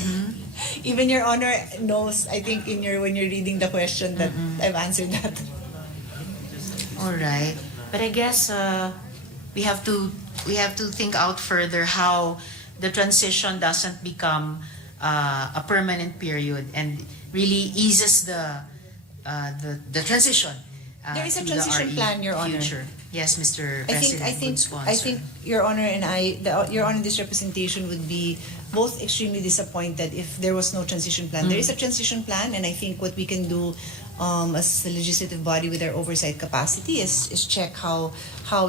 Even Your Honor knows, I think, when you're reading the question that I've answered that. All right. But I guess we have to think out further how the transition doesn't become a permanent period and really eases the transition. There is a to the transition RE plan, Your Honor. future. Yes, Mr. President. I think Your Honor and Your Honor, this representation would be both extremely disappointed if there was no transition plan. There is a transition plan, and I think what we can do as the legislative body with our oversight capacity is check how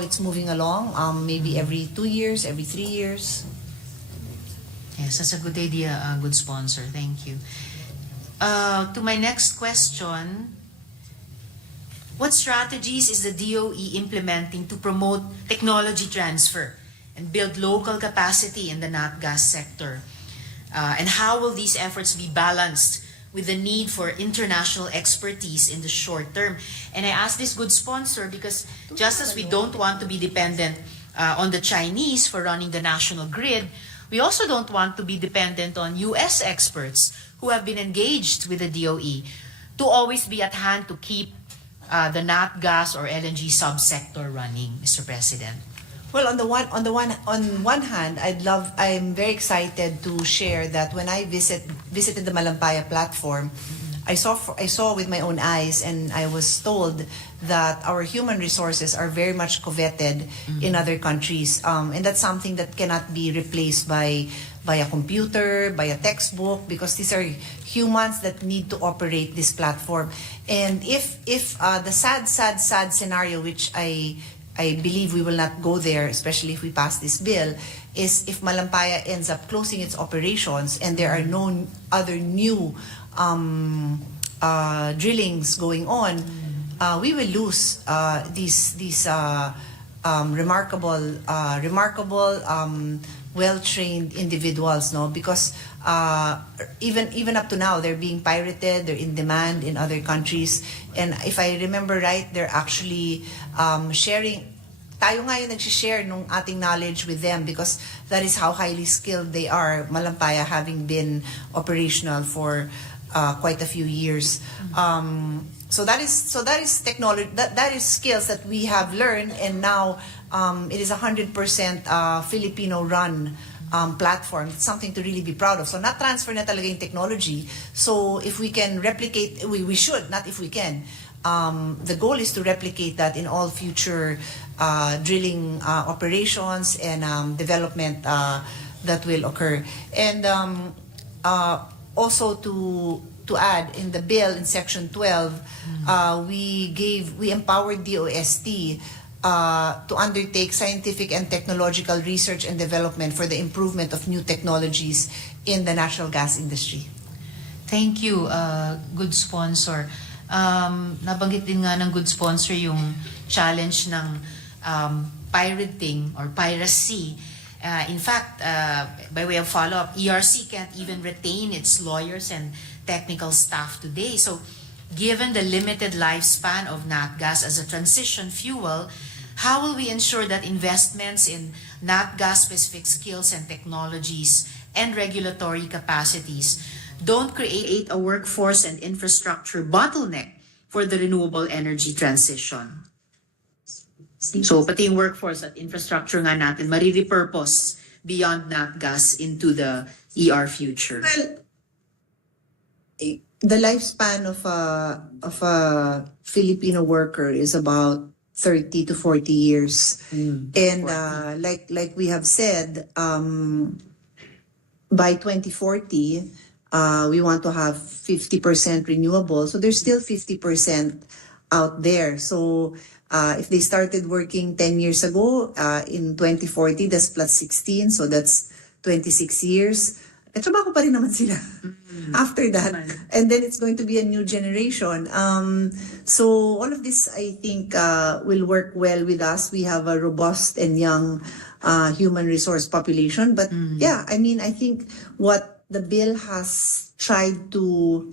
it's moving along. Maybe every 2 years, every 3 years. Yes, that's a good idea, good sponsor. Thank you. To my next question, what strategies is the DOE implementing to promote technology transfer and build local capacity in the nat gas sector? And how will these efforts be balanced with the need for international expertise in the short term? And I ask this good sponsor because just as we don't want to be dependent on the Chinese for running the national grid, we also don't want to be dependent on US experts who have been engaged with the DOE to always be at hand to keep the nat gas or LNG subsector running, Mr. President. Well, on one hand, I'm very excited to share that when I visited the Malampaya platform, I saw with my own eyes, and I was told that our human resources are very much coveted in other countries, and that's something that cannot be replaced by a computer, by a textbook, because these are humans that need to operate this platform. And if the sad scenario, which I believe we will not go there, especially if we pass this bill, is if Malampaya ends up closing its operations and there are no other new drillings going on, we will lose these remarkable well-trained individuals, no? Because even up to now, they're being pirated, they're in demand in other countries. And if I remember right, they're actually sharing, tayo nga yung nag-share nung ating knowledge with them, because that is how highly skilled they are, Malampaya having been operational for quite a few years. So that is technology, that is skills that we have learned, and now it is 100% Filipino-run platform. It's something to really be proud of. So not transfer na talaga yung technology. So if we can replicate, we should, not if we can. The goal is to replicate that in all future drilling operations and development that will occur. And also to add, in the bill in section 12, we empowered DOST to undertake scientific and technological research and development for the improvement of new technologies in the natural gas industry. Thank you, good sponsor. Nabanggit din nga ng good sponsor yung challenge ng pirating or piracy. In fact, by way of follow-up, ERC can't even retain its lawyers and technical staff today. So, given the limited lifespan of nat gas as a transition fuel, how will we ensure that investments in nat gas-specific skills and technologies and regulatory capacities don't create a workforce and infrastructure bottleneck for the renewable energy transition? So, pati yung workforce at infrastructure nga natin, marirepurpose beyond nat gas into the ER future. Well, the lifespan of a Filipino worker is about 30 to 40 years. And like we have said, by 2040, we want to have 50% renewable. So there's still 50% out there. So if they started working 10 years ago, in 2040, that's plus 16. So that's 26 years. Trabaho pa rin naman sila after that. And then it's going to be a new generation. So all of this, I think, will work well with us. We have a robust and young human resource population. But yeah, I mean, I think what the bill has tried to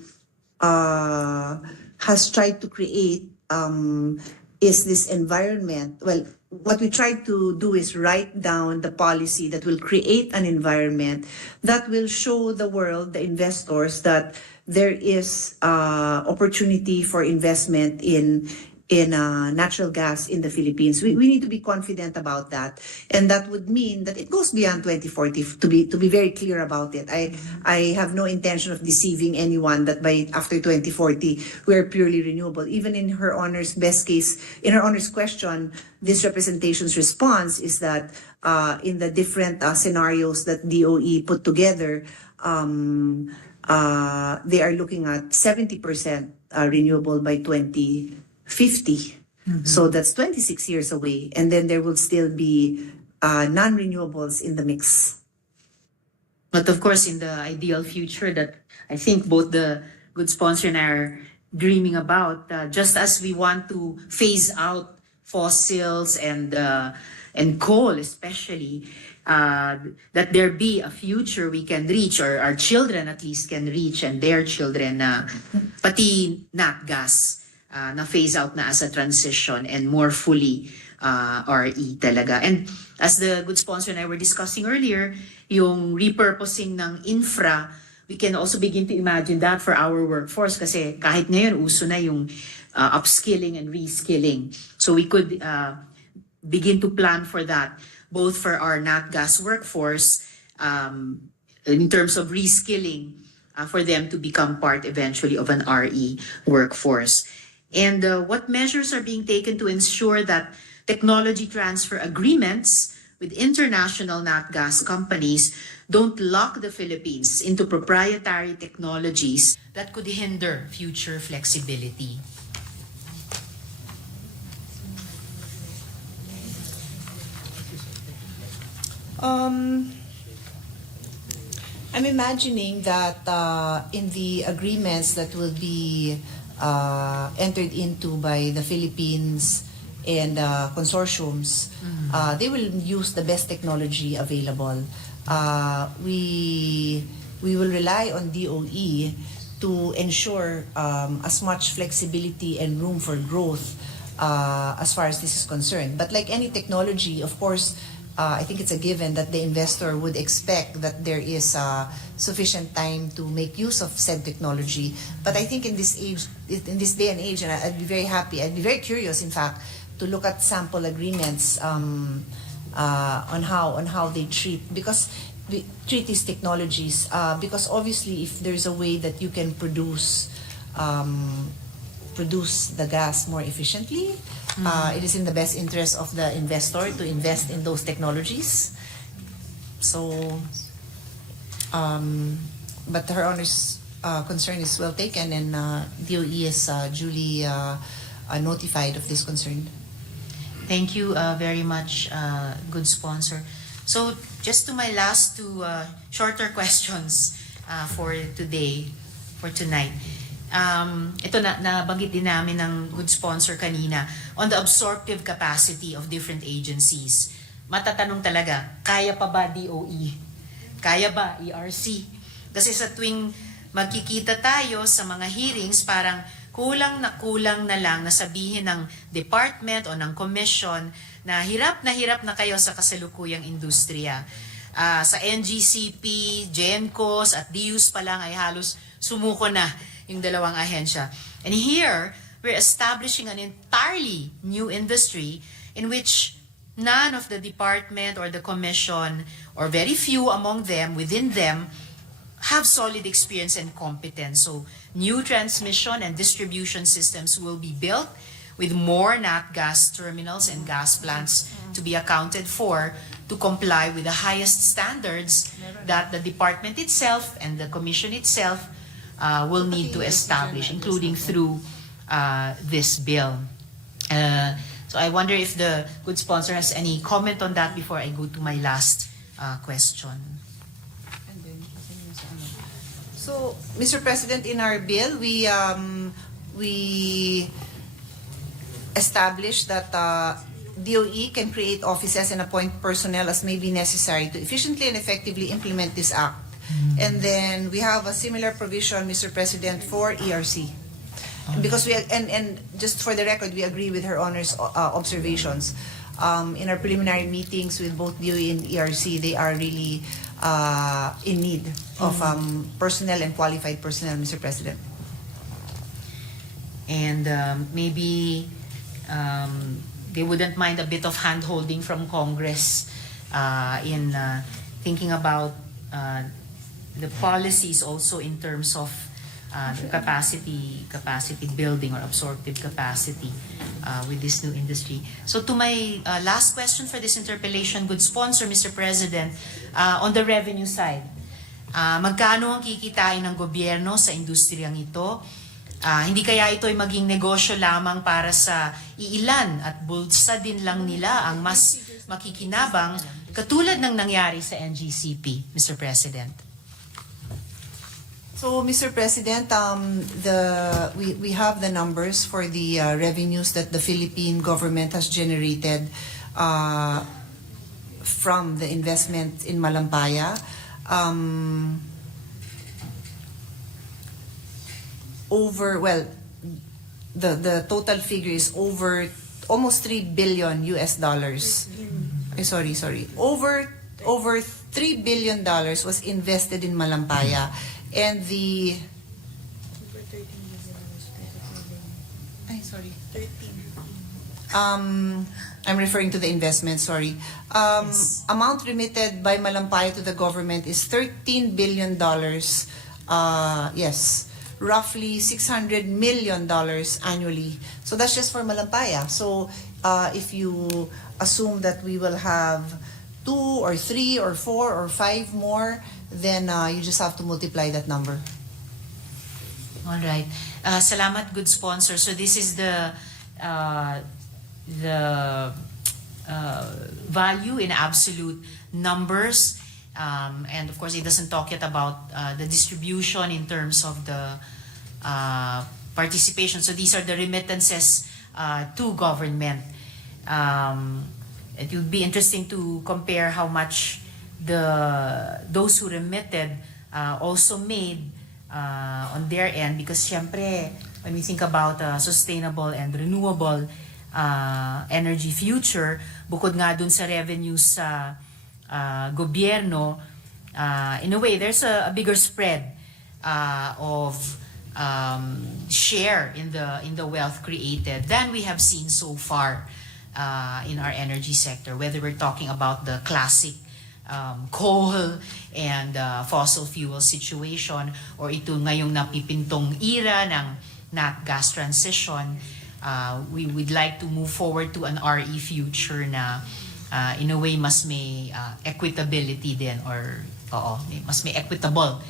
create is this environment. Well, what we try to do is write down the policy that will create an environment that will show the world, the investors, that there is opportunity for investment in natural gas in the Philippines. We need to be confident about that, and that would mean that it goes beyond 2040. To be very clear about it, I have no intention of deceiving anyone that by after 2040 we're purely renewable. Even in her honor's best case, in her honor's question, this representation's response is that in the different scenarios that DOE put together, they are looking at 70% renewable by 2050. So that's 26 years away. And then there will still be non-renewables in the mix. But of course, in the ideal future that I think both the good sponsor and I are dreaming about, just as we want to phase out fossils and coal especially, that there be a future we can reach, or our children at least can reach, and their children, pati nat gas, na phase out na as a transition and more fully RE talaga. And as the good sponsor and I were discussing earlier, yung repurposing ng infra, we can also begin to imagine that for our workforce kasi kahit ngayon uso na yung upskilling and reskilling. So we could begin to plan for that, both for our nat gas workforce in terms of reskilling for them to become part eventually of an RE workforce. And what measures are being taken to ensure that technology transfer agreements with international nat gas companies don't lock the Philippines into proprietary technologies that could hinder future flexibility? I'm imagining that in the agreements that will be entered into by the Philippines and consortiums, they will use the best technology available. We will rely on DOE to ensure as much flexibility and room for growth as far as this is concerned. But like any technology, of course, I think it's a given that the investor would expect that there is sufficient time to make use of said technology. But I think in this day and age, and I'd be very happy, I'd be very curious, in fact, to look at sample agreements on how they treat, because we treat these technologies, because obviously if there's a way that you can produce the gas more efficiently, it is in the best interest of the investor to invest in those technologies. So, but her honor's concern is well taken, and DOE is duly notified of this concern. Thank you very much, good sponsor. So just to my last two shorter questions for today, for tonight. Ito nabanggit din namin ng good sponsor kanina on the absorptive capacity of different agencies. Matatanong talaga, kaya pa ba DOE? Kaya ba ERC? Kasi sa tuwing magkikita tayo sa mga hearings, parang kulang na lang na sabihin ng department o ng commission na hirap na kayo sa kasalukuyang industriya. Sa NGCP, GENCOS at DUS pa lang ay halos sumuko na yung dalawang ahensya. And here, we're establishing an entirely new industry in which none of the department or the commission, or very few among them, within them, have solid experience and competence. So new transmission and distribution systems will be built with more nat gas terminals and gas plants to be accounted for to comply with the highest standards that the department itself and the commission itself will need to establish, including through this bill. So I wonder if the good sponsor has any comment on that before I go to my last question. So, Mr. President, in our bill, we established that DOE can create offices and appoint personnel as may be necessary to efficiently and effectively implement this act. And then we have a similar provision, Mr. President, for ERC. Because and just for the record, we agree with Her Honor's observations. In our preliminary meetings with both DOE and ERC, they are really in need of personnel and qualified personnel, Mr. President. And maybe they wouldn't mind a bit of hand-holding from Congress in thinking about the policies also in terms of the capacity building or absorptive capacity with this new industry. So to my last question for this interpellation, good sponsor, Mr. President, on the revenue side, magkano ang kikitain ng gobyerno sa industriyang ito? Hindi kaya ito ay maging negosyo lamang para sa iilan at bulsa din lang nila ang mas makikinabang katulad ng nangyari sa NGCP, Mr. President? So, Mr. President, we have the numbers for the revenues that the Philippine government has generated from the investment in Malampaya. The total figure is over almost $3 billion US dollars. Sorry. Over $3 billion was invested in Malampaya. And the I'm referring to the investment, sorry. Amount remitted by Malampaya to the government is $13 billion. Yes, roughly $600 million annually. So that's just for Malampaya. So if you assume that we will have 2 or 3 or 4 or 5 more, then you just have to multiply that number. All right. Salamat, good sponsor. So this is the value in absolute numbers, and of course it doesn't talk yet about the distribution in terms of the participation. So these are the remittances to government. It would be interesting to compare how much those who remitted also made on their end, because syempre when we think about sustainable and renewable energy future, bukod nga dun sa revenues sa gobyerno, in a way there's a bigger spread of share in the wealth created than we have seen so far in our energy sector, whether we're talking about the classic coal and fossil fuel situation or ito ngayong napipintong era ng nat gas transition. We would like to move forward to an RE future na in a way mas may equitability din, or mas may equitable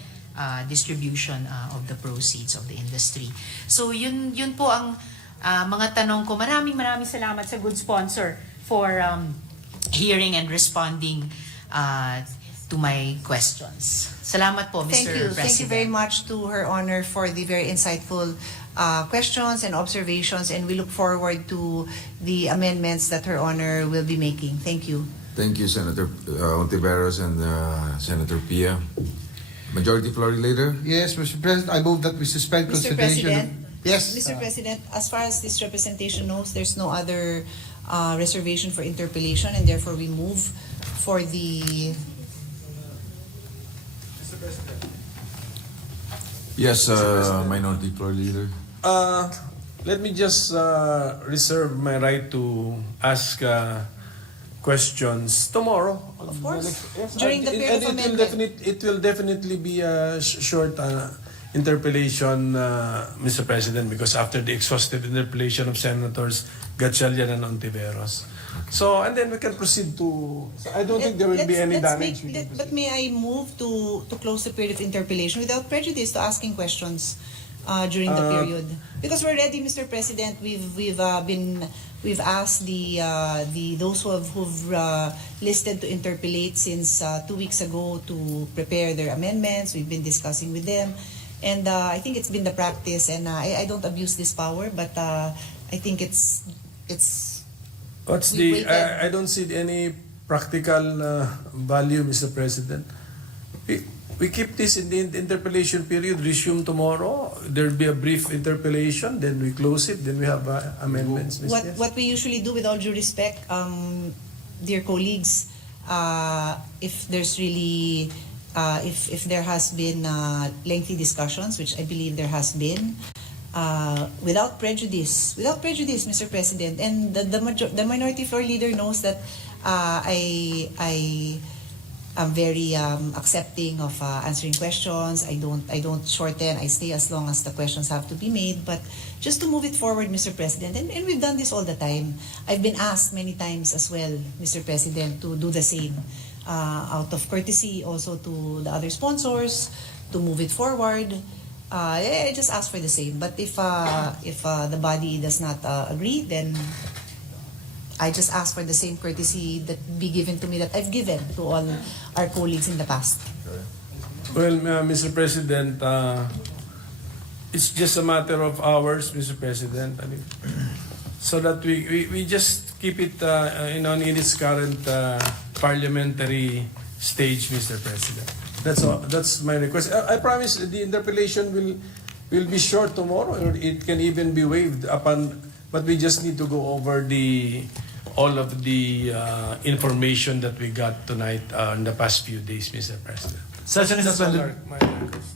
distribution of the proceeds of the industry. So yun po ang mga tanong ko. Maraming salamat sa good sponsor for hearing and responding to my questions. Salamat po, Mr. President. Thank you very much to Her Honor for the very insightful questions and observations, and we look forward to the amendments that Her Honor will be making. Thank you. Thank you, Senator Ontiveros and Senator Pia. Majority Floor Leader? Yes, Mr. President, I move that we suspend Mr. consideration. President, Yes. Mr. President, as far as this representation knows, there's no other reservation for interpellation, and therefore we move for the... Yes, Minority Floor Leader. Let me just reserve my right to ask questions tomorrow. Of course. Yes, During the period of amendment. It will definitely be a short interpellation, Mr. President, because after the exhaustive interpellation of Senators Gatchalian and Ontiveros, So, and then we can proceed to, I don't think there will be any damage. But may I move to close the period of interpellation without prejudice to asking questions during the period? Because we're ready, Mr. President. We've asked those who've listed to interpellate since 2 weeks ago to prepare their amendments. We've been discussing with them, and I think it's been the practice. And I don't abuse this power, but I think it's. What's We the, waited. I don't see any practical value, Mr. President. We keep this in the interpellation period, resume tomorrow. There'll be a brief interpellation, then we close it, then we have amendments. Mr. What we usually do, with all due respect, dear colleagues, if there's really if there has been lengthy discussions, which I believe there has been, without prejudice, Mr. President, and the minority floor leader knows that I am very accepting of answering questions. I don't shorten. I stay as long as the questions have to be made. But just to move it forward, Mr. President, and we've done this all the time. I've been asked many times as well, Mr. President, to do the same out of courtesy also to the other sponsors to move it forward. I just ask for the same. But if the body does not agree, then I just ask for the same courtesy that be given to me that I've given to all our colleagues in the past. Well, Mr. President, it's just a matter of hours, Mr. President. I mean, so that we just keep it in its current parliamentary stage, Mr. President. That's all. That's my request. I promise the interpellation will be short tomorrow, or it can even be waived upon. But we just need to go over all of the information that we got tonight in the past few days, Mr. President. Session is That's all suspended. my request.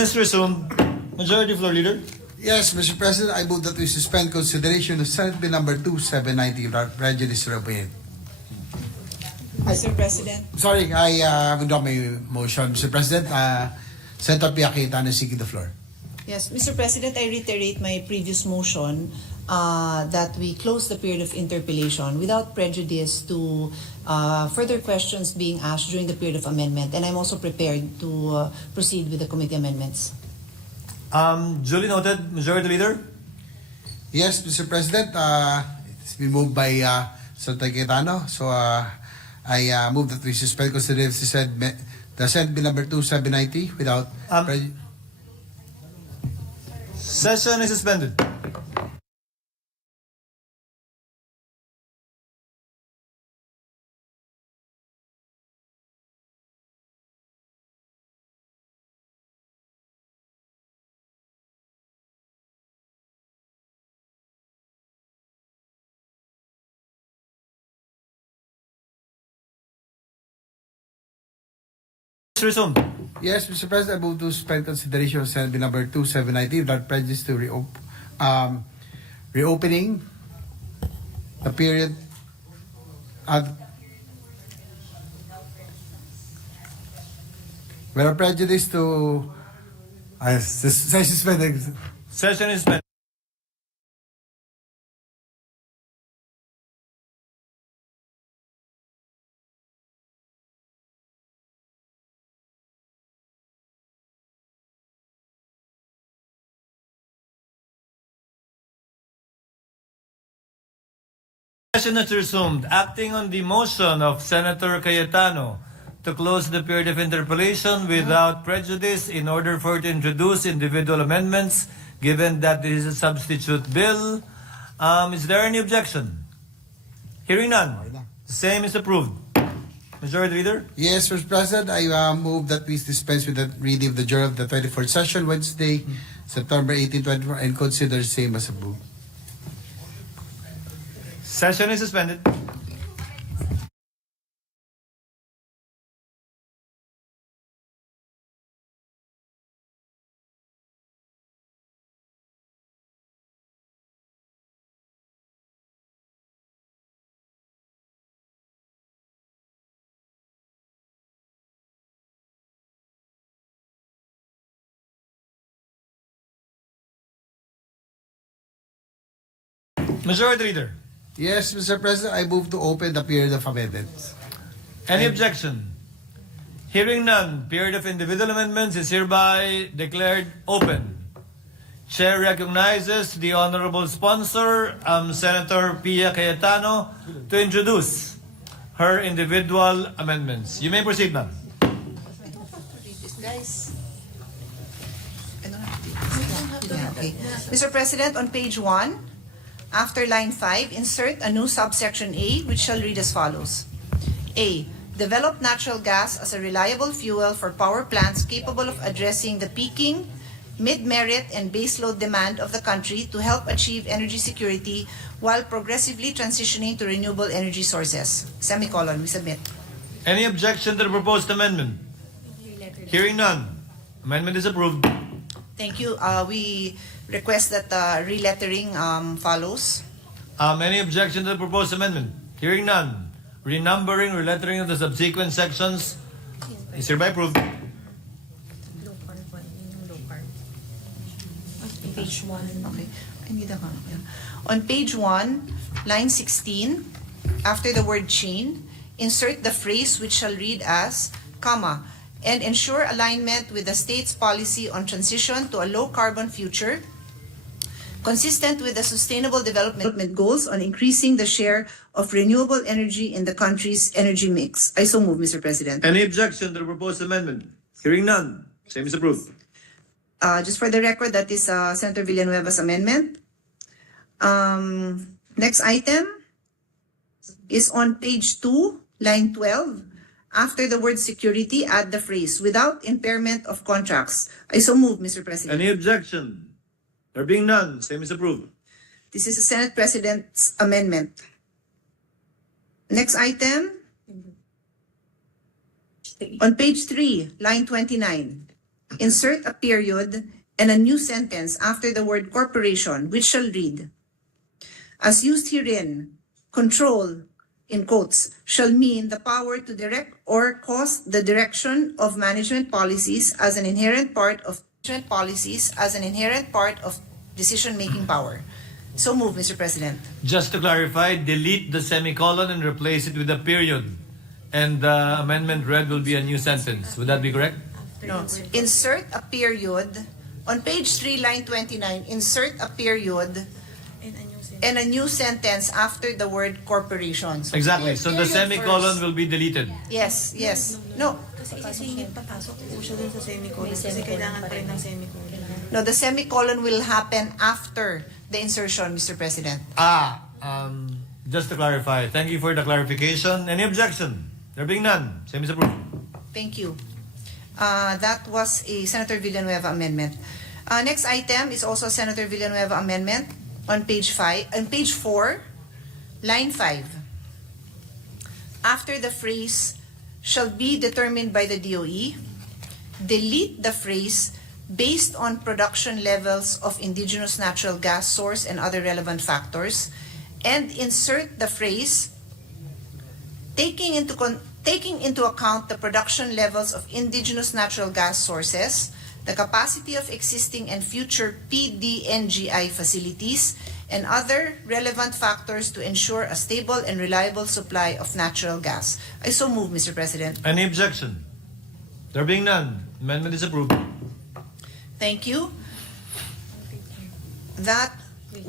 Is resumed. Majority Floor Leader. Yes, Mr. President, I move that we suspend consideration of Senate Bill number 2790 without prejudice or opinion. Mr. President. Sorry, I withdraw my motion, Mr. President. Senator Pia Cayetano seeking the floor. Yes, Mr. President, I reiterate my previous motion that we close the period of interpellation without prejudice to further questions being asked during the period of amendment. And I'm also prepared to proceed with the committee amendments. Duly noted. Majority Leader. Yes, Mr. President, it's been moved by Senator Cayetano. So I move that we suspend consideration the Senate Bill number 2790 without prejudice. Session is suspended. Resumed. Yes, Mr. President, I move to suspend consideration of Senate Bill number 2790 without prejudice to reopening the period without prejudice to suspend. Session is suspended. Session is resumed. Acting on the motion of Senator Cayetano to close the period of interpellation without prejudice in order for it to introduce individual amendments, given that this is a substitute bill. Is there any objection? Hearing none. The same is approved. Majority Leader. Yes, Mr. President, I move that we dispense with the reading of the journal of the 24th session, Wednesday, September 18, 2024, and consider same as approved. Session is suspended. Majority Leader. Yes, Mr. President, I move to open the period of amendments. Any objection? Hearing none, period of individual amendments is hereby declared open. Chair recognizes the honorable sponsor, Senator Pia Cayetano, to introduce her individual amendments. You may proceed, ma'am. Okay. Mr. President, on page 1, after line 5, insert a new subsection A, which shall read as follows. A. Develop natural gas as a reliable fuel for power plants capable of addressing the peaking, mid-merit, and baseload demand of the country to help achieve energy security while progressively transitioning to renewable energy sources. Semicolon, we submit. Any objection to the proposed amendment? Hearing none. Amendment is approved. Thank you. We request that relettering follows. Any objection to the proposed amendment? Hearing none. Renumbering, relettering of the subsequent sections is hereby approved. Page 1. Okay. I need a copy. On page 1, line 16, after the word chain, insert the phrase which shall read as, comma, and ensure alignment with the state's policy on transition to a low-carbon future, consistent with the Sustainable Development Goals on increasing the share of renewable energy in the country's energy mix. I so move, Mr. President. Any objection to the proposed amendment? Hearing none. Same is approved. Just for the record, that is Senator Villanueva's amendment. Next item is on page 2, line 12. After the word security, add the phrase, without impairment of contracts. I so move, Mr. President. Any objection? There being none, same is approved. This is the Senate President's amendment. Next item. On page 3, line 29. insert a period and a new sentence after the word corporation, which shall read, as used herein, control, in quotes, shall mean the power to direct or cause the direction of management policies as an inherent part of decision-making power. So move, Mr. President. Just to clarify, delete the semicolon and replace it with a period. And the amendment read will be a new sentence. Would that be correct? No. Insert a period. On page 3, line 29, insert a period and a new sentence after the word corporations. Exactly. So the semicolon will be deleted. Yes, yes. No. No, the semicolon will happen after the insertion, Mr. President. Just to clarify, thank you for the clarification. Any objection? There being none, same is approved. Thank you. That was a Senator Villanueva amendment. Next item is also a Senator Villanueva amendment on page 4, line 5. After the phrase shall be determined by the DOE, delete the phrase based on production levels of indigenous natural gas source and other relevant factors, and insert the phrase taking into account the production levels of indigenous natural gas sources, the capacity of existing and future PDNGI facilities, and other relevant factors to ensure a stable and reliable supply of natural gas. I so move, Mr. President. Any objection? There being none, amendment is approved. Thank you. That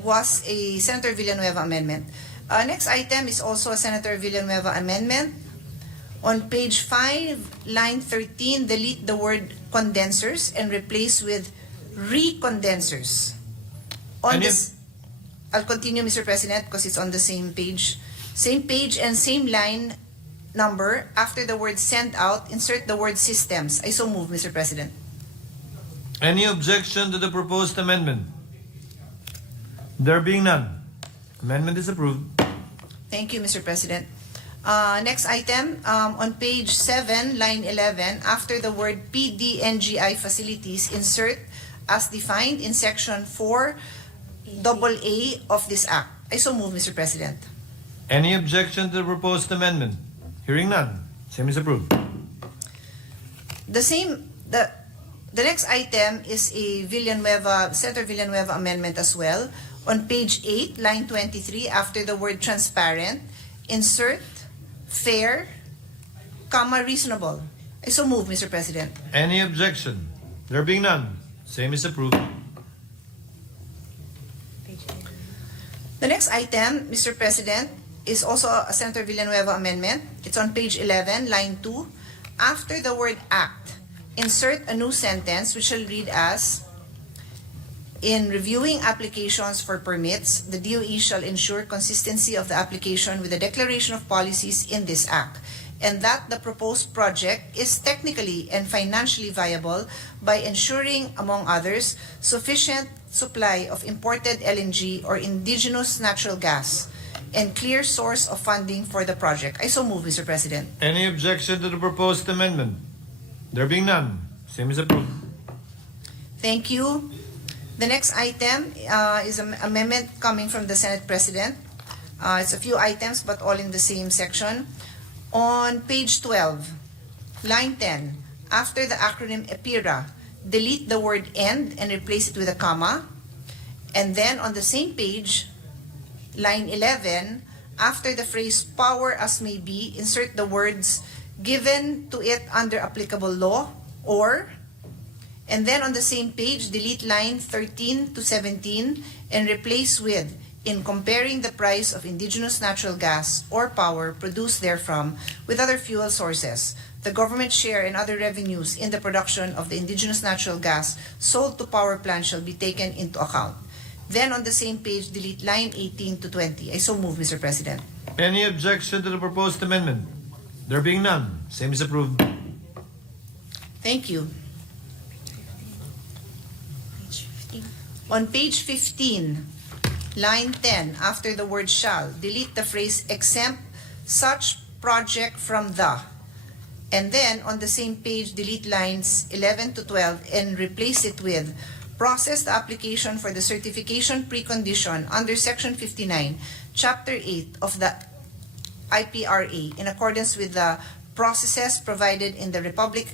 was a Senator Villanueva amendment. Next item is also a Senator Villanueva amendment. On page 5, line 13, delete the word condensers and replace with recondensers. I'll continue, Mr. President, because it's on the same page. Same page and same line number. After the word send out, insert the word systems. I so move, Mr. President. Any objection to the proposed amendment? There being none, amendment is approved. Thank you, Mr. President. Next item, on page 7, line 11, after the word PDNGI facilities, insert as defined in section 4AA of this act. I so move, Mr. President. Any objection to the proposed amendment? Hearing none, same is approved. The next item is a Senator Villanueva amendment as well. On page 8, line 23, after the word transparent, insert fair, reasonable. I so move, Mr. President. Any objection? There being none, same is approved. The next item, Mr. President, is also a Senator Villanueva amendment. It's on page 11, line 2. After the word act, insert a new sentence which shall read as, in reviewing applications for permits, the DOE shall ensure consistency of the application with the declaration of policies in this act, and that the proposed project is technically and financially viable by ensuring, among others, sufficient supply of imported LNG or indigenous natural gas and clear source of funding for the project. I so move, Mr. President. Any objection to the proposed amendment? There being none, same is approved. Thank you. The next item is an amendment coming from the Senate President. It's a few items, but all in the same section. On page 12, line 10, after the acronym EPIRA, delete the word end and replace it with a comma. And then on the same page, line 11, after the phrase power as may be, insert the words given to it under applicable law or. And then on the same page, delete line 13 to 17 and replace with, in comparing the price of indigenous natural gas or power produced therefrom with other fuel sources, the government share and other revenues in the production of the indigenous natural gas sold to power plants shall be taken into account. Then on the same page, delete line 18 to 20. I so move, Mr. President. Any objection to the proposed amendment? There being none, same is approved. Thank you. On page 15, line 10, after the word shall, delete the phrase exempt such project from the, And then on the same page, delete lines 11 to 12 and replace it with process the application for the certification precondition under Section 59, Chapter 8 of the IPRA in accordance with the processes provided in the Republic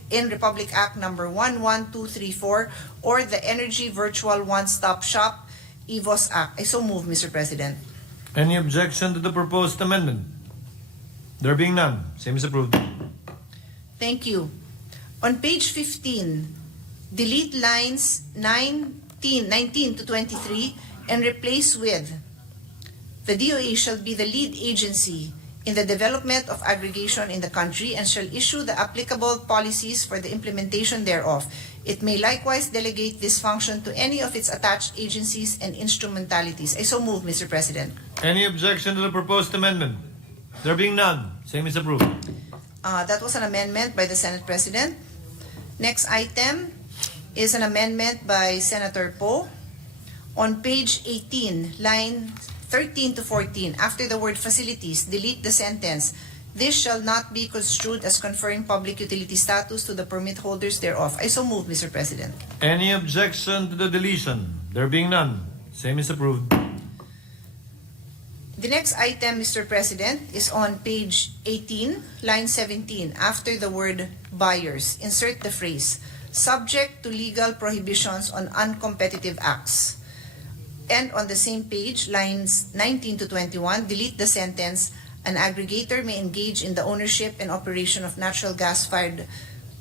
Act number 11234 or the Energy Virtual One-Stop Shop EVOS Act. I so move, Mr. President. Any objection to the proposed amendment? There being none, same is approved. Thank you. On page 15, delete lines 19 to 23 and replace with the DOE shall be the lead agency in the development of aggregation in the country and shall issue the applicable policies for the implementation thereof. It may likewise delegate this function to any of its attached agencies and instrumentalities. I so move, Mr. President. Any objection to the proposed amendment? There being none, same is approved. That was an amendment by the Senate President. Next item is an amendment by Senator Poe. On page 18, line 13 to 14, after the word facilities, delete the sentence, "This shall not be construed as conferring public utility status to the permit holders thereof." I so move, Mr. President. Any objection to the deletion? There being none, same is approved. The next item, Mr. President, is on page 18, line 17. After the word buyers, insert the phrase, "subject to legal prohibitions on uncompetitive acts." And on the same page, lines 19 to 21, delete the sentence, "An aggregator may engage in the ownership and operation of natural gas-fired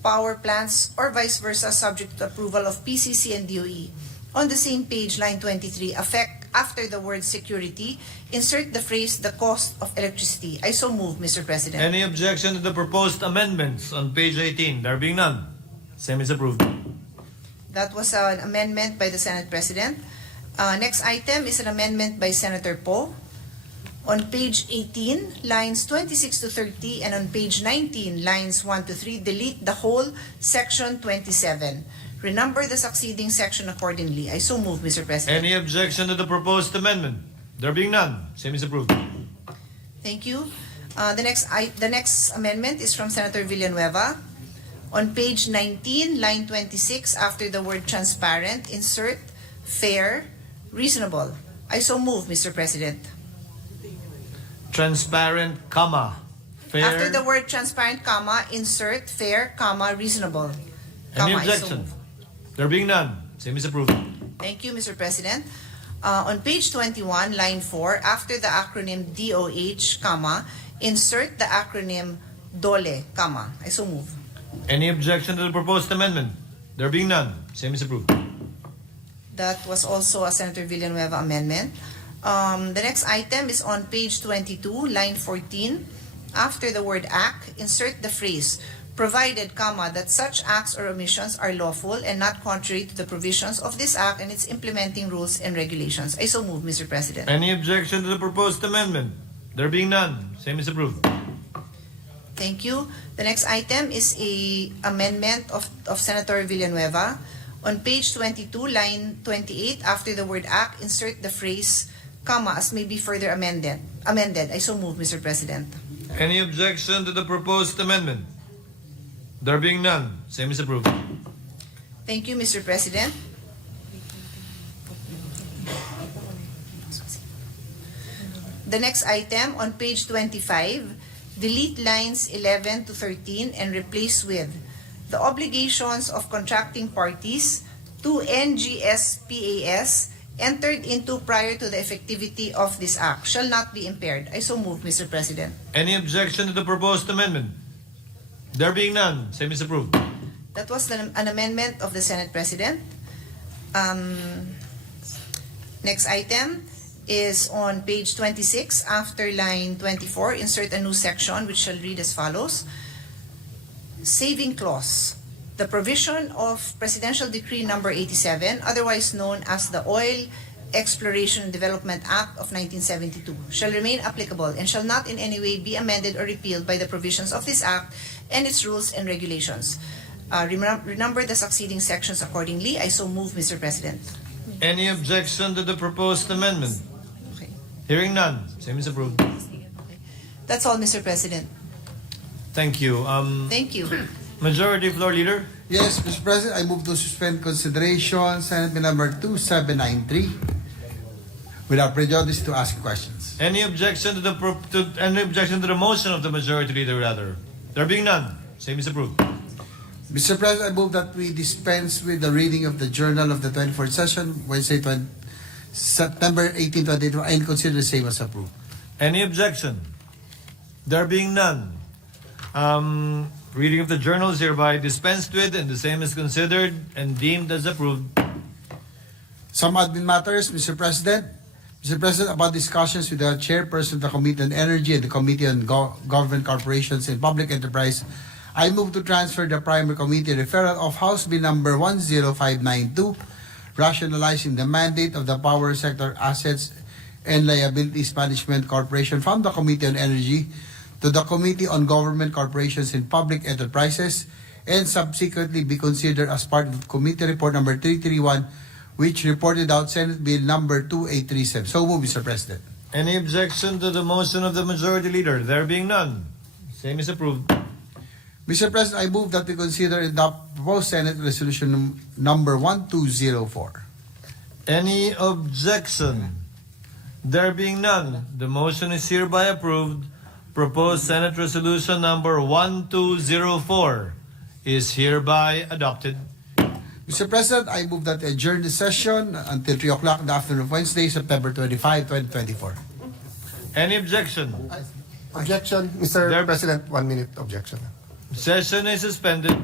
power plants or vice versa, subject to approval of PCC and DOE." On the same page, line 23, after the word security, insert the phrase, "the cost of electricity." I so move, Mr. President. Any objection to the proposed amendments on page 18? There being none, same is approved. That was an amendment by the Senate President. Next item is an amendment by Senator Poe. On page 18, lines 26 to 30, and on page 19, lines 1 to 3, delete the whole section 27. Renumber the succeeding section accordingly. I so move, Mr. President. Any objection to the proposed amendment? There being none, same is approved. Thank you. The next amendment is from Senator Villanueva. On page 19, line 26, after the word transparent, insert fair, reasonable. I so move, Mr. President. Transparent, comma, fair. After the word transparent, comma, insert fair, comma, reasonable. Any Comma, I so objection? move. There being none, same is approved. Thank you, Mr. President. On page 21, line 4, after the acronym DOH, comma, insert the acronym DOLE, comma. I so move. Any objection to the proposed amendment? There being none, same is approved. That was also a Senator Villanueva amendment. The next item is on page 22, line 14. After the word act, insert the phrase, "provided, comma, that such acts or omissions are lawful and not contrary to the provisions of this act and its implementing rules and regulations." I so move, Mr. President. Any objection to the proposed amendment? There being none, same is approved. Thank you. The next item is a amendment of Senator Villanueva. On page 22, line 28, after the word act, insert the phrase, comma, "as may be further amended." I so move, Mr. President. Any objection to the proposed amendment? There being none, same is approved. Thank you, Mr. President. The next item on page 25, delete lines 11 to 13 and replace with the obligations of contracting parties to NGSPAS entered into prior to the effectivity of this act shall not be impaired. I so move, Mr. President. Any objection to the proposed amendment? There being none, same is approved. That was an amendment of the Senate President. Next item is on page 26, after line 24, insert a new section which shall read as follows. Saving clause. The provision of Presidential Decree number 87, otherwise known as the Oil Exploration and Development Act of 1972, shall remain applicable and shall not in any way be amended or repealed by the provisions of this act and its rules and regulations. Renumber the succeeding sections accordingly. I so move, Mr. President. Any objection to the proposed amendment? Okay. Hearing none, same is approved. That's all, Mr. President. Thank you. Thank you. Majority Floor Leader? Yes, Mr. President, I move to suspend consideration Senate Bill number 2793 without prejudice to ask questions. Any objection to the motion of the Majority Leader, rather? There being none, same is approved. Mr. President, I move that we dispense with the reading of the Journal of the 24th Session, Wednesday, September 18, 2022, and consider the same as approved. Any objection? There being none, reading of the journal is hereby dispensed with, and the same is considered and deemed as approved. Some admin matters, Mr. President. Mr. President, about discussions with the chairperson of the Committee on Energy and the Committee on Government Corporations and Public Enterprise, I move to transfer the primary committee referral of House Bill number 10592, rationalizing the mandate of the Power Sector Assets and Liabilities Management Corporation from the Committee on Energy to the Committee on Government Corporations and Public Enterprises, and subsequently be considered as part of Committee Report number 331, which reported out Senate Bill number 2837. So move, Mr. President. Any objection to the motion of the Majority Leader? There being none, same is approved. Mr. President, I move that we consider and adopt proposed Senate Resolution number 1204. Any objection? There being none, the motion is hereby approved. Proposed Senate Resolution number 1204 is hereby adopted. Mr. President, I move that we adjourn the session until 3 o'clock in the afternoon of Wednesday, September 25, 2024. Any objection? Objection, Mr. There- President, 1 minute objection. Session is suspended.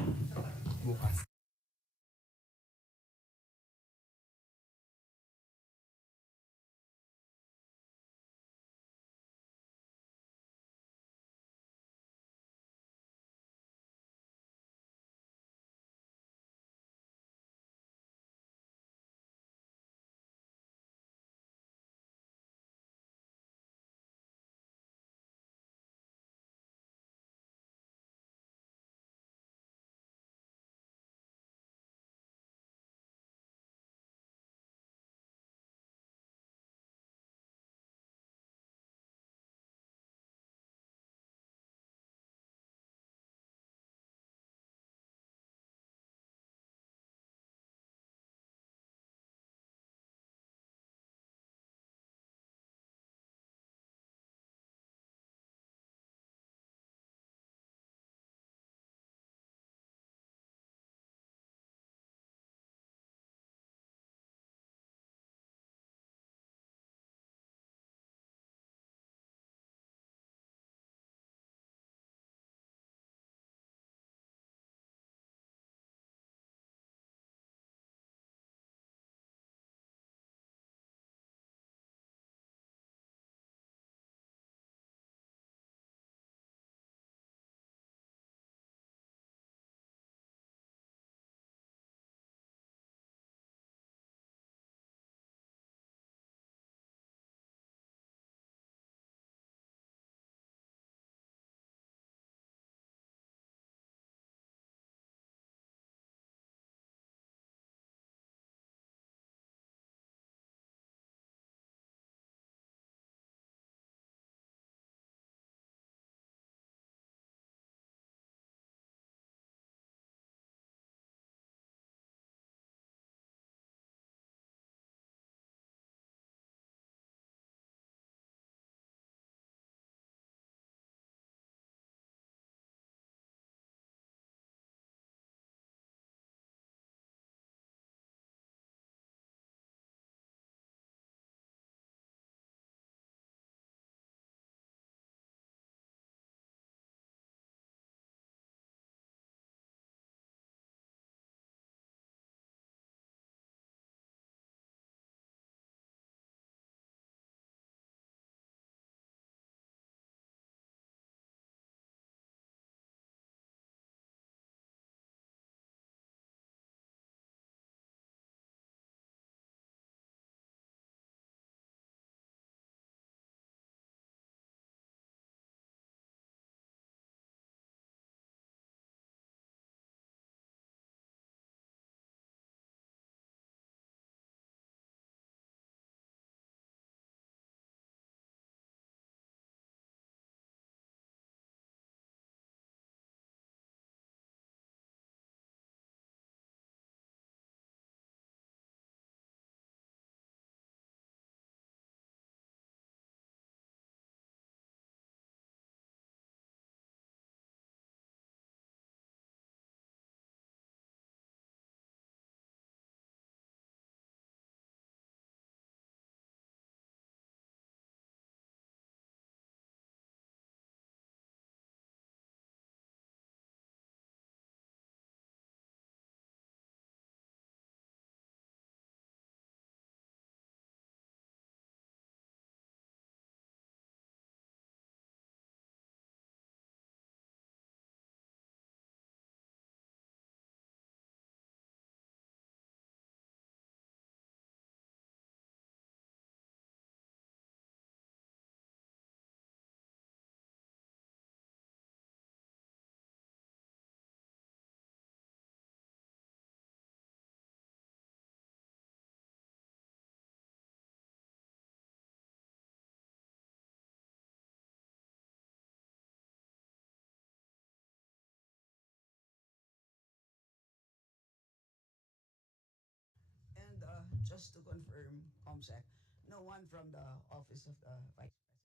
just to confirm, COMSEC, no one from the Office of the Vice President.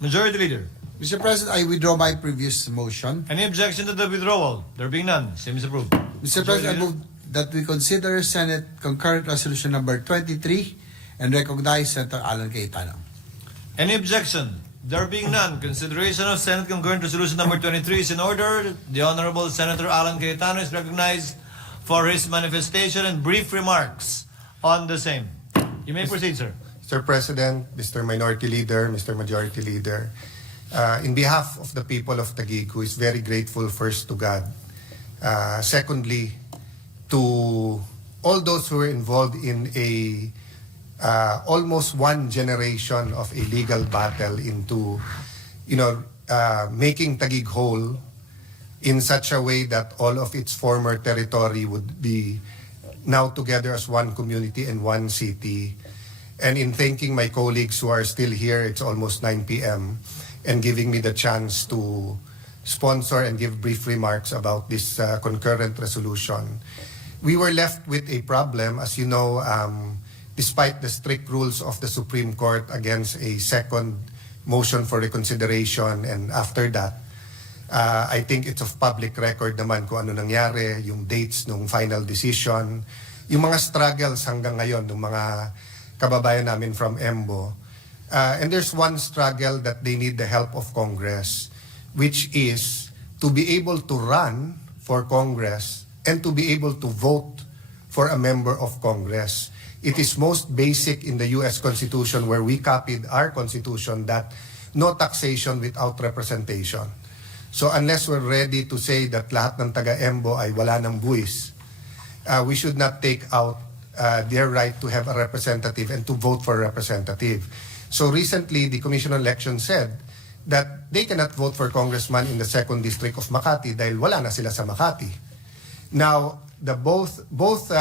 Majority Leader. Mr. President, I withdraw my previous motion. Any objection to the withdrawal? There being none, same is approved. Mr. President, I move that we consider Senate Concurrent Resolution number 23 and recognize Senator Alan Cayetano. Any objection? There being none, consideration of Senate Concurrent Resolution number 23 is in order. The Honorable Senator Alan Cayetano is recognized for his manifestation and brief remarks on the same. You may proceed, sir. Mr. President, Mr. Minority Leader, Mr. Majority Leader, in behalf of the people of Taguig, who is very grateful first to God, secondly, to all those who were involved in a almost one generation of a legal battle into, making Taguig whole in such a way that all of its former territory would be now together as one community and one city. And in thanking my colleagues who are still here, it's almost 9 p.m., and giving me the chance to sponsor and give brief remarks about this concurrent resolution. We were left with a problem, as you know, despite the strict rules of the Supreme Court against a second motion for reconsideration, and after that, I think it's of public record naman kung ano nangyari, yung dates ng final decision, yung mga struggles hanggang ngayon ng mga kababayan namin from EMBO. And there's one struggle that they need the help of Congress, which is to be able to run for Congress and to be able to vote for a member of Congress. It is most basic in the U.S. Constitution, where we copied our Constitution, that no taxation without representation. So unless we're ready to say that lahat ng taga-EMBO ay wala ng buwis, we should not take out their right to have a representative and to vote for a representative. So recently, the Commission on Elections said that they cannot vote for congressman in the 2nd District of Makati dahil wala na sila sa Makati. Now, both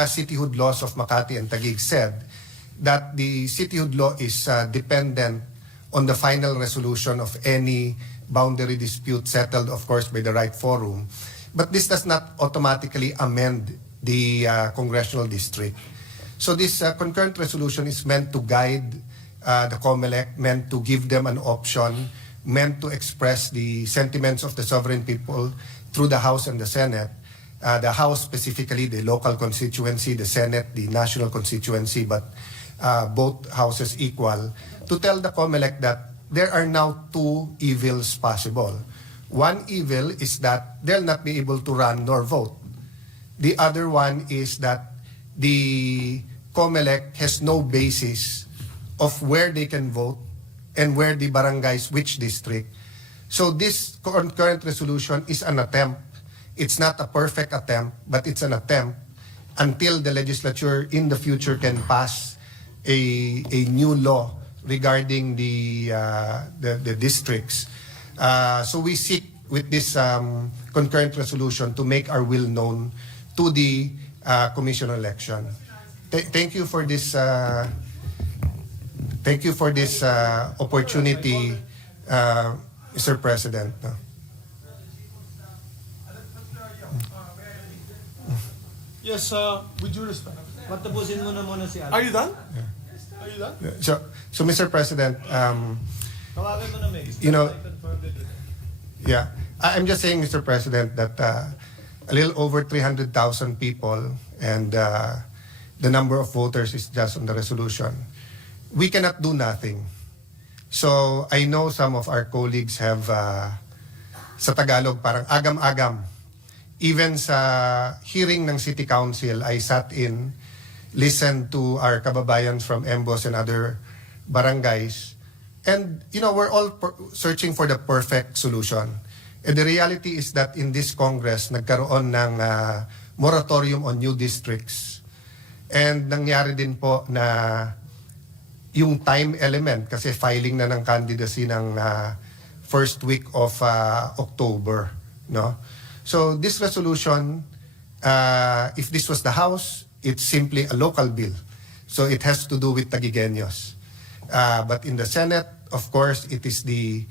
cityhood laws of Makati and Taguig said that the cityhood law is dependent on the final resolution of any boundary dispute settled, of course, by the right forum. But this does not automatically amend the congressional district. So this concurrent resolution is meant to guide the COMELEC, meant to give them an option, meant to express the sentiments of the sovereign people through the House and the Senate. The House specifically, the local constituency, the Senate, the national constituency, but both houses equal, to tell the COMELEC that there are now two evils possible. One evil is that they'll not be able to run nor vote. The other one is that the COMELEC has no basis of where they can vote and where the barangays, which district. So this current resolution is an attempt. It's not a perfect attempt, but it's an attempt until the legislature in the future can pass a new law regarding the districts. So we seek with this concurrent resolution to make our will known to the commission on election. Thank you for this. Thank you for this opportunity, Mr. President. Yes, with due respect. Patapusin mo na muna si Alex. Are you done? Are you done? So Mr. President, Tawagan mo na, May. you know, I confirmed it. yeah, I'm just saying, Mr. President, that a little over 300,000 people and the number of voters is just on the resolution. We cannot do nothing. So I know some of our colleagues have, sa Tagalog, parang agam-agam. Even sa hearing ng City Council, I sat in, listened to our kababayans from Embos and other barangays. And, you know, we're all searching for the perfect solution. And the reality is that in this Congress, nagkaroon ng moratorium on new districts. And nangyari din po na yung time element, kasi filing na ng candidacy ng first week of October, no? So this resolution, if this was the House, it's simply a local bill. So it has to do with Taguigueños. But in the Senate, of course, it is the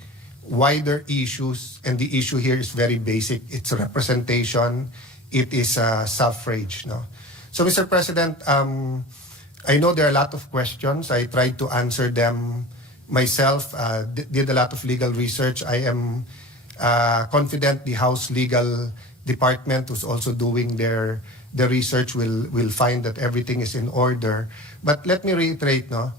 wider issues, and the issue here is very basic. It's representation. It is suffrage. No? So, Mr. President, I know there are a lot of questions. I tried to answer them myself, did a lot of legal research. I am confident the House Legal Department, who's also doing their research, will find that everything is in order. But let me reiterate, no,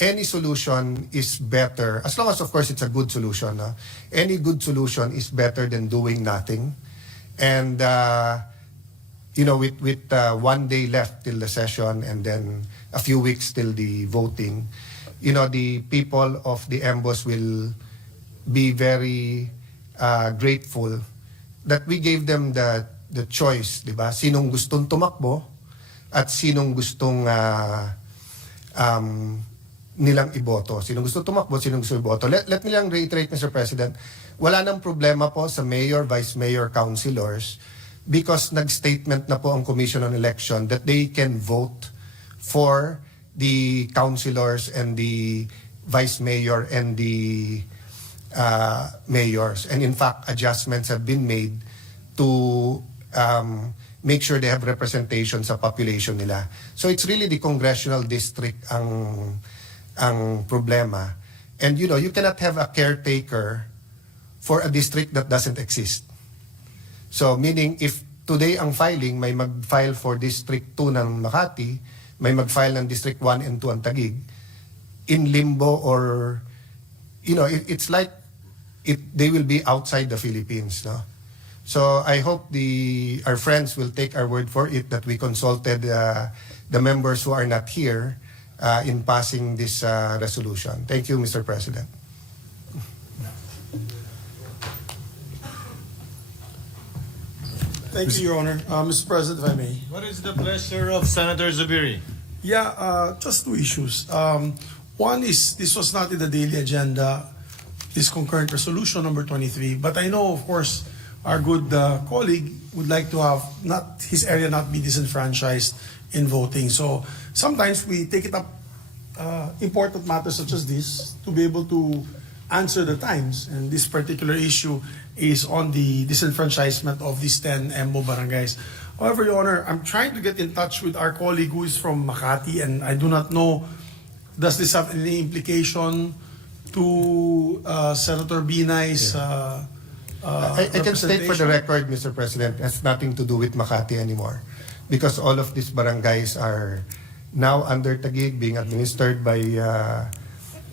any solution is better, as long as, of course, it's a good solution. No? Any good solution is better than doing nothing. And, you know, with 1 day left till the session and then a few weeks till the voting, you know, the people of the Embos will be very grateful that we gave them the choice, di ba? Sinong gustong tumakbo at sinong gustong nilang iboto. Sinong gusto tumakbo, sinong gusto iboto. Let me lang reiterate, Mr. President, wala nang problema po sa mayor, vice mayor, councilors because nag-statement na po ang Commission on Election that they can vote for the councilors and the vice mayor and the mayors. And in fact, adjustments have been made to make sure they have representation sa population nila. So it's really the congressional district ang problema. And you know, you cannot have a caretaker for a district that doesn't exist. So meaning if today ang filing, may mag-file for District 2 ng Makati, may mag-file ng District 1 and 2 ang Taguig, in limbo or, you know, it's like they will be outside the Philippines, no? So I hope our friends will take our word for it that we consulted the members who are not here in passing this resolution. Thank you, Mr. President. Thank you, Your Honor. Mr. President, if I may. What is the pleasure of Senator Zubiri? Yeah, just two issues. One is, this was not in the daily agenda, this concurrent resolution number 23, but I know, of course, our good colleague would like to have his area not be disenfranchised in voting. So sometimes we take it up, important matters such as this, to be able to answer the times. And this particular issue is on the disenfranchisement of these 10 EMBO barangays. However, Your Honor, I'm trying to get in touch with our colleague who is from Makati, and I do not know does this have any implication to Senator Binay's I can state for the record, Mr. President, it has nothing to do with Makati anymore. Because all of these barangays are now under Taguig, being administered by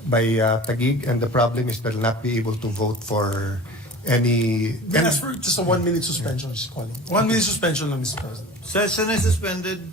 Taguig, and the problem is they'll not be able to vote for any... May I ask for just a 1 minute suspension, Mr. Calling. 1 minute suspension lang, Mr. President. Session is suspended.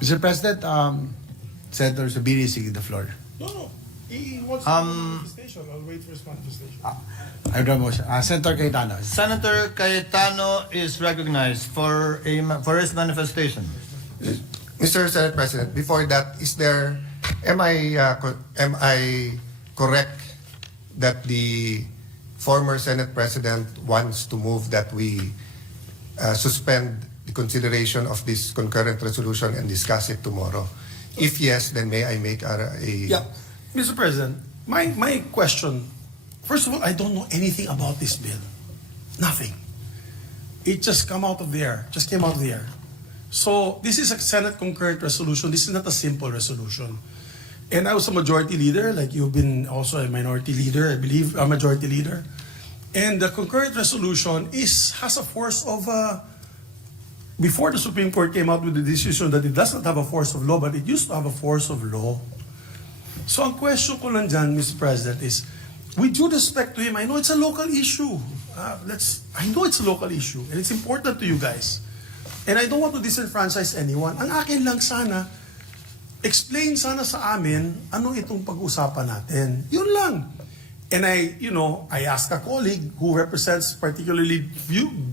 Mr. President, Senator Sabiri is taking the floor. No. He wants manifestation. I'll wait for his manifestation. I have a motion. Senator Cayetano. Senator Cayetano is recognized for his manifestation. Mr. Senate President, before that, am I correct that the former Senate President wants to move that we suspend the consideration of this concurrent resolution and discuss it tomorrow? If yes, then may I make a Yeah. Mr. President, my question, first of all, I don't know anything about this bill. Nothing. It just came out of the air. So this is a Senate concurrent resolution. This is not a simple resolution. And I was a majority leader, like you've been also a minority leader, I believe, a majority leader. And the concurrent resolution has a force of, before the Supreme Court came out with the decision that it does not have a force of law, but it used to have a force of law. So ang question ko lang dyan, Mr. President, is, with due respect to him, I know it's a local issue. I know it's a local issue, and it's important to you guys. And I don't want to disenfranchise anyone. Ang akin lang sana, explain sana sa amin ano itong pag-usapan natin. Yun lang. And I asked a colleague who represents particularly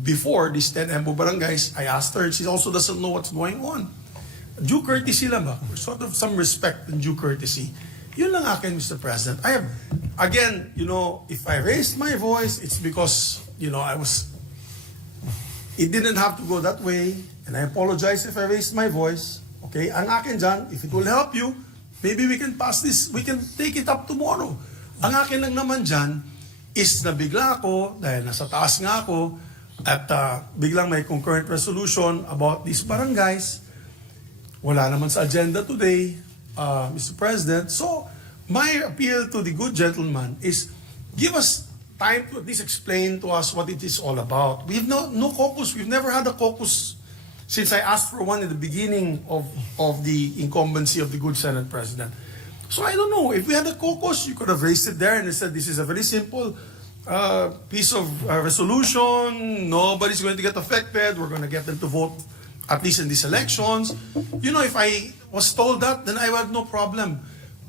before these 10 EMBO barangays, I asked her, she also doesn't know what's going on. Due courtesy lang ba? Sort of some respect and due courtesy. Yun lang akin, Mr. President. Again, if I raised my voice, it's because, it didn't have to go that way, and I apologize if I raised my voice. Okay? Ang akin dyan, if it will help you, maybe we can pass this, we can take it up tomorrow. Ang akin lang naman dyan is nabigla ako, dahil nasa taas nga ako, at biglang may concurrent resolution about these barangays. Wala naman sa agenda today, Mr. President. So, my appeal to the good gentleman is give us time to at least explain to us what it is all about. We have no caucus. We've never had a caucus since I asked for one in the beginning of the incumbency of the good Senate President. So I don't know. If we had a caucus, you could have raised it there and said, this is a very simple piece of resolution. Nobody's going to get affected. We're going to get them to vote at least in these elections. If I was told that, then I would have no problem.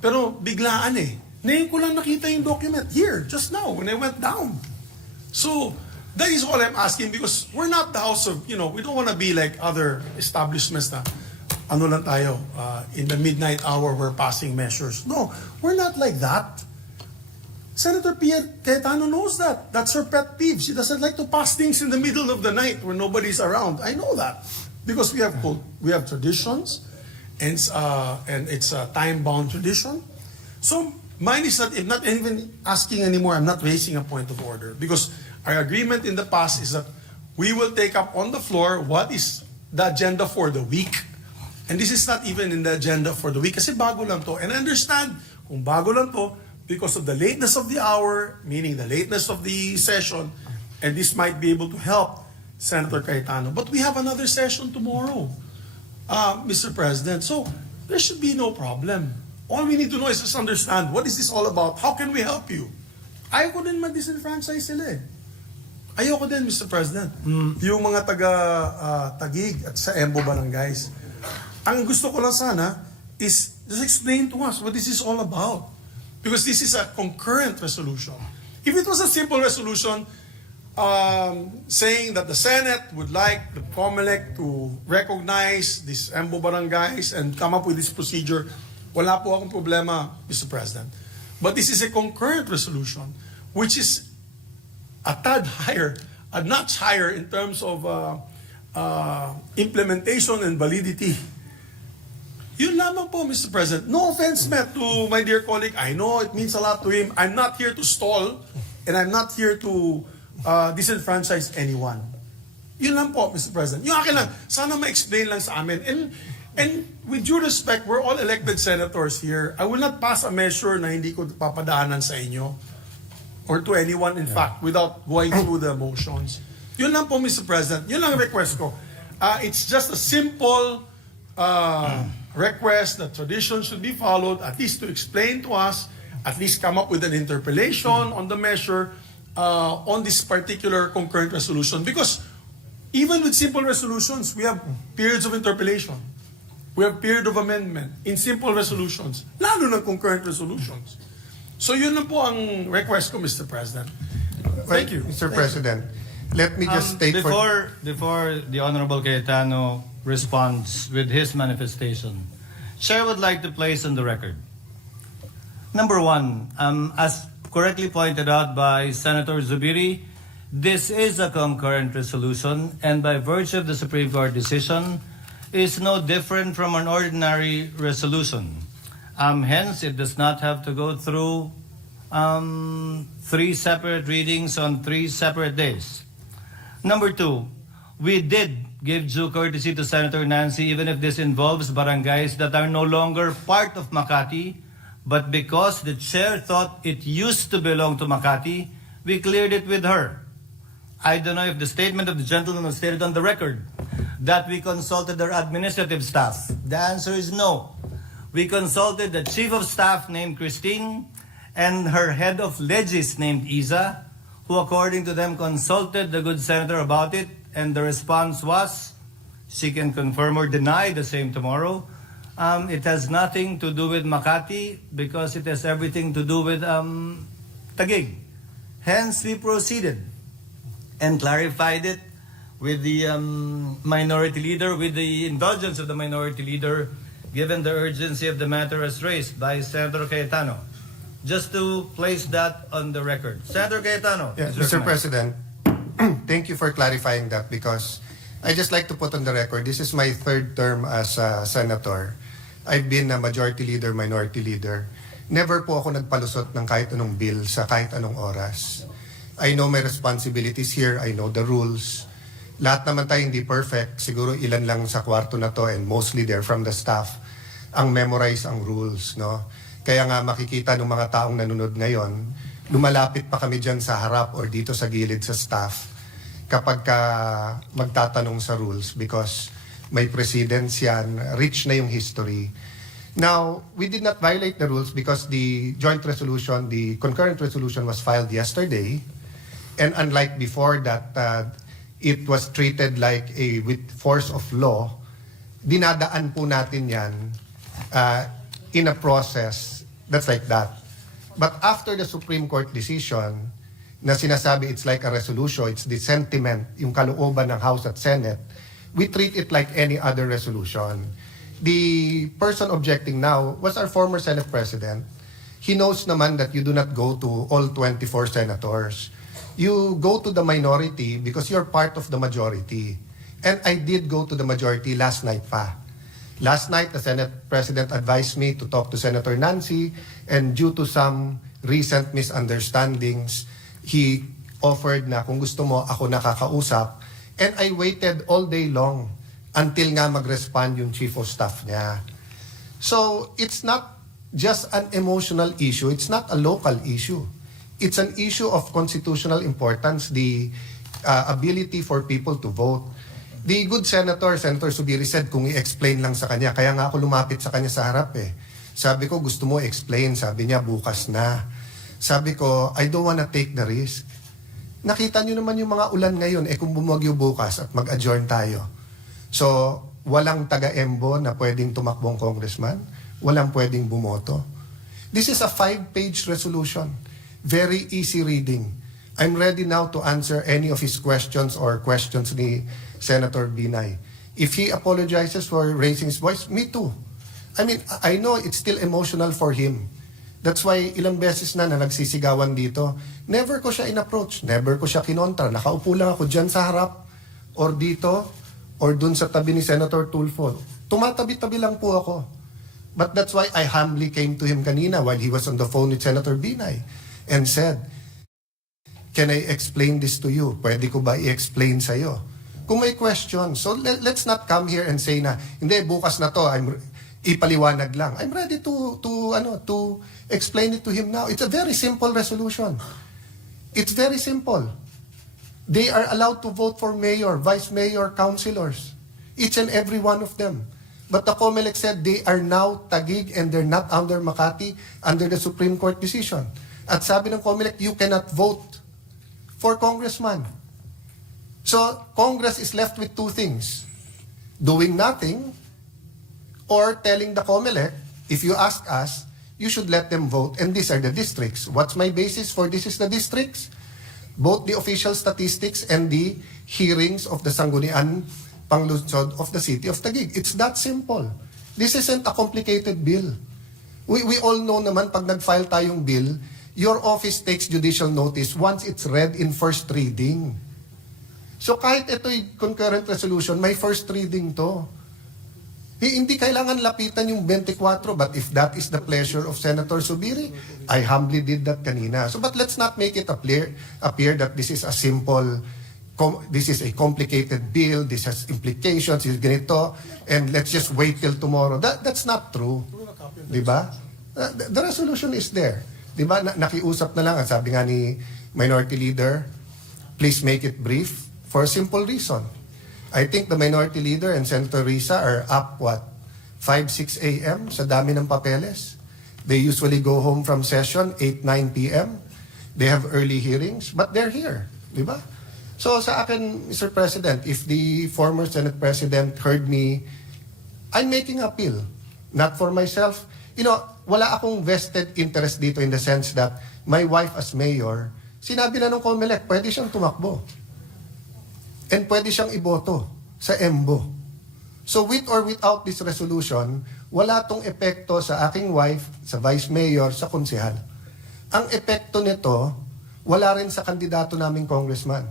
Pero biglaan eh. Ngayon ko lang nakita yung document here, just now, when I went down. So, that is all I'm asking because we're not the house of, we don't want to be like other establishments na, lang tayo, in the midnight hour we're passing measures. No, we're not like that. Senator Cayetano knows that. That's her pet peeve. She doesn't like to pass things in the middle of the night when nobody's around. I know that. Because we have traditions, and it's a time-bound tradition. So, mine is not, I'm not even asking anymore, I'm not raising a point of order. Because our agreement in the past is that we will take up on the floor what is the agenda for the week. And this is not even in the agenda for the week kasi bago lang to. And I understand kung bago lang to because of the lateness of the hour, meaning the lateness of the session, and this might be able to help Senator Cayetano. But we have another session tomorrow, Mr. President. So there should be no problem. All we need to know is just understand what is this all about? How can we help you? Ayoko din ma-disenfranchise sila eh. Ayoko din, Mr. President. Yung mga taga-Tagig at sa Embo Barangays. Ang gusto ko lang sana is just explain to us what this is all about. Because this is a concurrent resolution. If it was a simple resolution saying that the Senate would like the COMELEC to recognize these Embo Barangays and come up with this procedure, wala po akong problema, Mr. President. But this is a concurrent resolution which is a tad higher, a notch higher in terms of implementation and validity. Yun lamang po, Mr. President. No offense meant to my dear colleague. I know it means a lot to him. I'm not here to stall and I'm not here to disenfranchise anyone. Yun lang po, Mr. President. Yung akin lang, sana ma-explain lang sa amin. And with due respect, we're all elected senators here. I will not pass a measure na hindi ko papadaanan sa inyo or to anyone, in fact, without going through the motions. Yun lang po, Mr. President. Yun lang request ko. It's just a simple request that tradition should be followed, at least to explain to us, at least come up with an interpellation on the measure on this particular concurrent resolution. Because Even with simple resolutions, we have periods of interpellation. We have period of amendment in simple resolutions, lalo ng concurrent resolutions. So yun na po ang request ko, Mr. President. Thank you. Mr. President, let me just state Before the Honorable Cayetano responds with his manifestation, Chair would like to place on the record. Number one, as correctly pointed out by Senator Zubiri, this is a concurrent resolution, and by virtue of the Supreme Court decision, is no different from an ordinary resolution. Hence, it does not have to go through 3 separate readings on 3 separate days. Number two, we did give due courtesy to Senator Nancy, even if this involves barangays that are no longer part of Makati, but because the chair thought it used to belong to Makati, we cleared it with her. I don't know if the statement of the gentleman was stated on the record that we consulted their administrative staff. The answer is no. We consulted the chief of staff named Christine and her head of legis named Isa, who according to them consulted the good senator about it, and the response was, she can confirm or deny the same tomorrow, it has nothing to do with Makati because it has everything to do with Taguig. Hence, we proceeded and clarified it with the minority leader, with the indulgence of the minority leader, given the urgency of the matter as raised by Senator Cayetano. Just to place that on the record. Senator Cayetano. Yeah, Mr. President, thank you for clarifying that because I just like to put on the record, this is my 3rd term as a senator. I've been a majority leader, minority leader. Never po ako nagpalusot ng kahit anong bill sa kahit anong oras. I know my responsibilities here. I know the rules. Lahat naman tayo hindi perfect. Siguro ilan lang sa kwarto na to and mostly they're from the staff ang memorize ang rules, no? Kaya nga makikita ng mga taong nanonood ngayon, lumalapit pa kami dyan sa harap or dito sa gilid sa staff kapag ka magtatanong sa rules because may precedence yan, rich na yung history. Now, we did not violate the rules because the joint resolution, the concurrent resolution was filed yesterday, and unlike before that it was treated like a with force of law, dinadaan po natin yan in a process that's like that. But after the Supreme Court decision na sinasabi it's like a resolution, it's the sentiment, yung kalooban ng House at Senate, we treat it like any other resolution. The person objecting now was our former Senate President. He knows naman that you do not go to all 24 senators. You go to the minority because you're part of the majority. And I did go to the majority last night pa. Last night, the Senate President advised me to talk to Senator Nancy, and due to some recent misunderstandings, he offered na kung gusto mo, ako nakakausap. And I waited all day long until nga mag-respond yung Chief of Staff niya. So, it's not just an emotional issue. It's not a local issue. It's an issue of constitutional importance, the ability for people to vote. The good senator, Senator Zubiri said kung i-explain lang sa kanya. Kaya nga ako lumapit sa kanya sa harap eh. Sabi ko, gusto mo explain. Sabi niya, bukas na. Sabi ko, I don't wanna take the risk. Nakita niyo naman yung mga ulan ngayon, kung bumagyo bukas at mag-adjourn tayo. So, walang taga-embo na pwedeng tumakbong congressman. Walang pwedeng bumoto. This is a 5-page resolution. Very easy reading. I'm ready now to answer any of his questions or questions ni Senator Binay. If he apologizes for raising his voice, me too. I mean, I know it's still emotional for him. That's why ilang beses na nagsisigawan dito, never ko siya in-approach, never ko siya kinontra. Nakaupo lang ako dyan sa harap, or dito, or dun sa tabi ni Senator Tulfo. Tumatabi-tabi lang po ako. But that's why I humbly came to him kanina while he was on the phone with Senator Binay and said, can I explain this to you? Pwede ko ba i-explain sa'yo? Kung may question, so let's not come here and say na, hindi, bukas na to, ipaliwanag lang. I'm ready to explain it to him now. It's a very simple resolution. It's very simple. They are allowed to vote for mayor, vice mayor, councilors. Each and every one of them. But the COMELEC said they are now Taguig and they're not under Makati under the Supreme Court decision. At sabi ng COMELEC, you cannot vote for congressman. So Congress is left with two things: doing nothing or telling the COMELEC, if you ask us, you should let them vote, and these are the districts. What's my basis for this is the districts? Both the official statistics and the hearings of the Sangguniang Panglungsod of the City of Taguig. It's that simple. This isn't a complicated bill. We all know naman pag nag-file tayong bill, your office takes judicial notice once it's read in first reading. So kahit ito'y concurrent resolution, may first reading to. Hindi kailangan lapitan yung 24, but if that is the pleasure of Senator Subiri, I humbly did that kanina. So but let's not make it appear that this is a simple, this is a complicated bill, this has implications, is ganito, and let's just wait till tomorrow. That's not true. Diba? The resolution is there. Diba? Nakiusap na lang, sabi nga ni Minority Leader, please make it brief for a simple reason. I think the Minority Leader and Senator Risa are up, 5, 6 a.m. sa dami ng papeles. They usually go home from session 8, 9 p.m. They have early hearings, but they're here. Diba? So sa akin, Mr. President, if the former Senate President heard me, I'm making appeal. Not for myself. Wala akong vested interest dito in the sense that my wife as mayor, sinabi na ng COMELEC, pwede siyang tumakbo. And pwede siyang iboto sa EMBO. So with or without this resolution, wala tong epekto sa aking wife, sa vice mayor, sa konsehal. Ang epekto nito, wala rin sa kandidato naming congressman.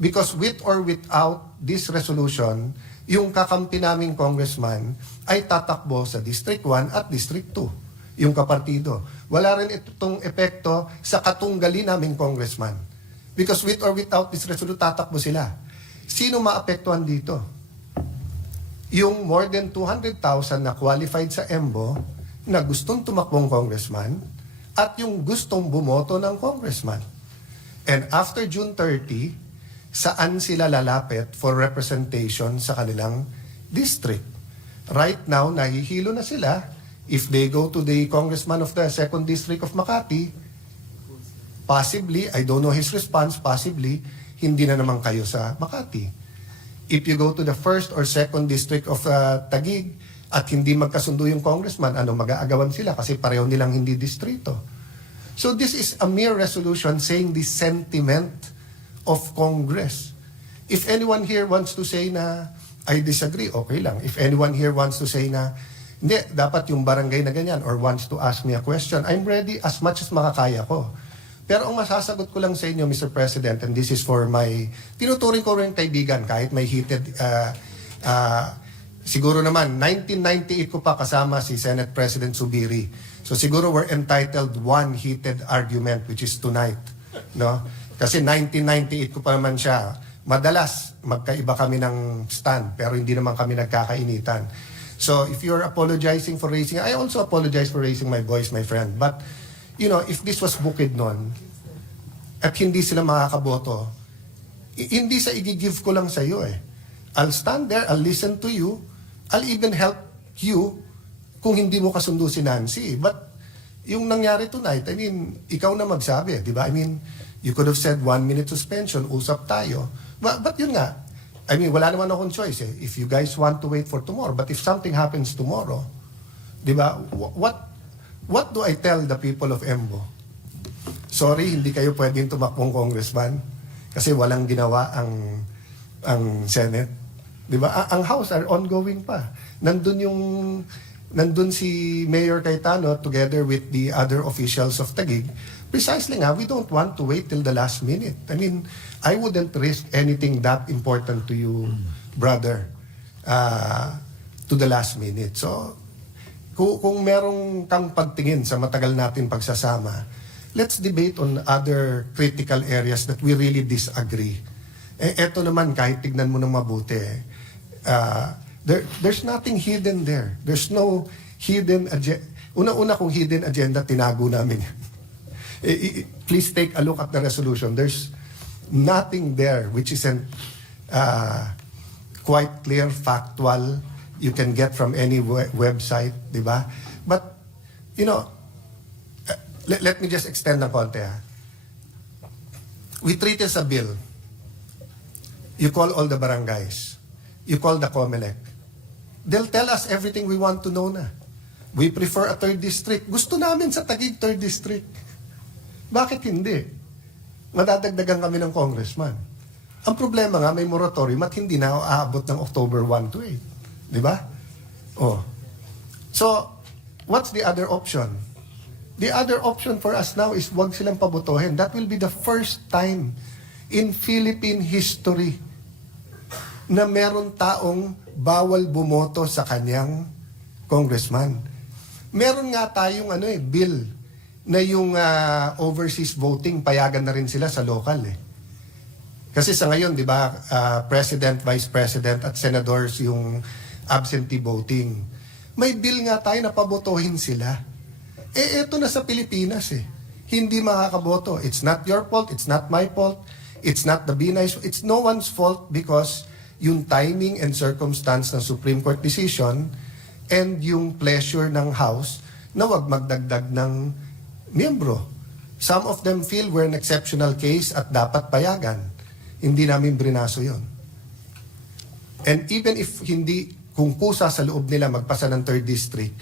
Because with or without this resolution, yung kakampi naming congressman ay tatakbo sa District 1 at District 2, yung kapartido. Wala rin itong epekto sa katunggali naming congressman. Because with or without this resolution, tatakbo sila. Sino maapektuhan dito? Yung more than 200,000 na qualified sa EMBO na gustong tumakbong congressman at yung gustong bumoto ng congressman. And after June 30, saan sila lalapit for representation sa kanilang district? Right now, nahihilo na sila. If they go to the congressman of the 2nd District of Makati, possibly, I don't know his response, possibly, hindi na naman kayo sa Makati. If you go to the 1st or 2nd District of Taguig at hindi magkasundo yung congressman, mag-aagawan sila kasi pareho nilang hindi distrito. So this is a mere resolution saying the sentiment of Congress. If anyone here wants to say na I disagree, okay lang. If anyone here wants to say na hindi, dapat yung barangay na ganyan or wants to ask me a question, I'm ready as much as makakaya ko. Pero ang masasagot ko lang sa inyo, Mr. President, and this is for my, tinuturing ko rin kaibigan kahit may heated, siguro naman, 1998 ko pa kasama si Senate President Subiri. So siguro we're entitled one heated argument, which is tonight. No? Kasi 1998 ko pa naman siya. Madalas, magkaiba kami ng stand, pero hindi naman kami nagkakainitan. So if you're apologizing for raising, I also apologize for raising my voice, my friend. But if this was bukid nun, at hindi sila makakaboto, hindi sa i-give ko lang sa iyo eh. I'll stand there, I'll listen to you, I'll even help you kung hindi mo kasundo si Nancy. But yung nangyari tonight, ikaw na magsabi, di ba? You could have said 1 minute suspension, usap tayo. But yun nga, wala naman akong choice eh. If you guys want to wait for tomorrow, but if something happens tomorrow, di ba, what do I tell the people of Embo? Sorry, hindi kayo pwedeng tumakbong congressman kasi walang ginawa ang Senate. Di ba? Ang House are ongoing pa. Nandun si Mayor Cayetano together with the other officials of Taguig. Precisely nga, we don't want to wait till the last minute. I wouldn't risk anything that important to you, brother, to the last minute. So, kung merong kang pagtingin sa matagal natin pagsasama, let's debate on other critical areas that we really disagree. Eto naman, kahit tignan mo ng mabuti, there's nothing hidden there. There's no hidden agenda. Una-una kung hidden agenda, tinago namin. Please take a look at the resolution. There's nothing there which isn't quite clear, factual, you can get from any website, di ba? But, let me just extend ng konti. We treat this a bill. You call all the barangays. You call the COMELEC. They'll tell us everything we want to know na. We prefer a 3rd district. Gusto namin sa Taguig 3rd district. Bakit hindi? Madadagdagan kami ng congressman. Ang problema nga, may moratorium at hindi na aabot ng October 1 to 8. Di ba? Oh. So, what's the other option? The other option for us now is wag silang pabotohin. That will be the first time in Philippine history na meron taong bawal bumoto sa kanyang congressman. Meron nga tayong bill na yung overseas voting, payagan na rin sila sa local eh. Kasi sa ngayon, di ba, President, Vice President at Senadors yung absentee voting. May bill nga tayo na pabotohin sila. Eto na sa Pilipinas eh. Hindi makakaboto. It's not your fault, it's not my fault, it's not the Binay's, it's no one's fault because yung timing and circumstance ng Supreme Court decision and yung pleasure ng House na wag magdagdag ng miyembro. Some of them feel we're an exceptional case at dapat payagan. Hindi namin brinaso yon. And even if hindi, kung kusa sa loob nila magpasa ng 3rd district,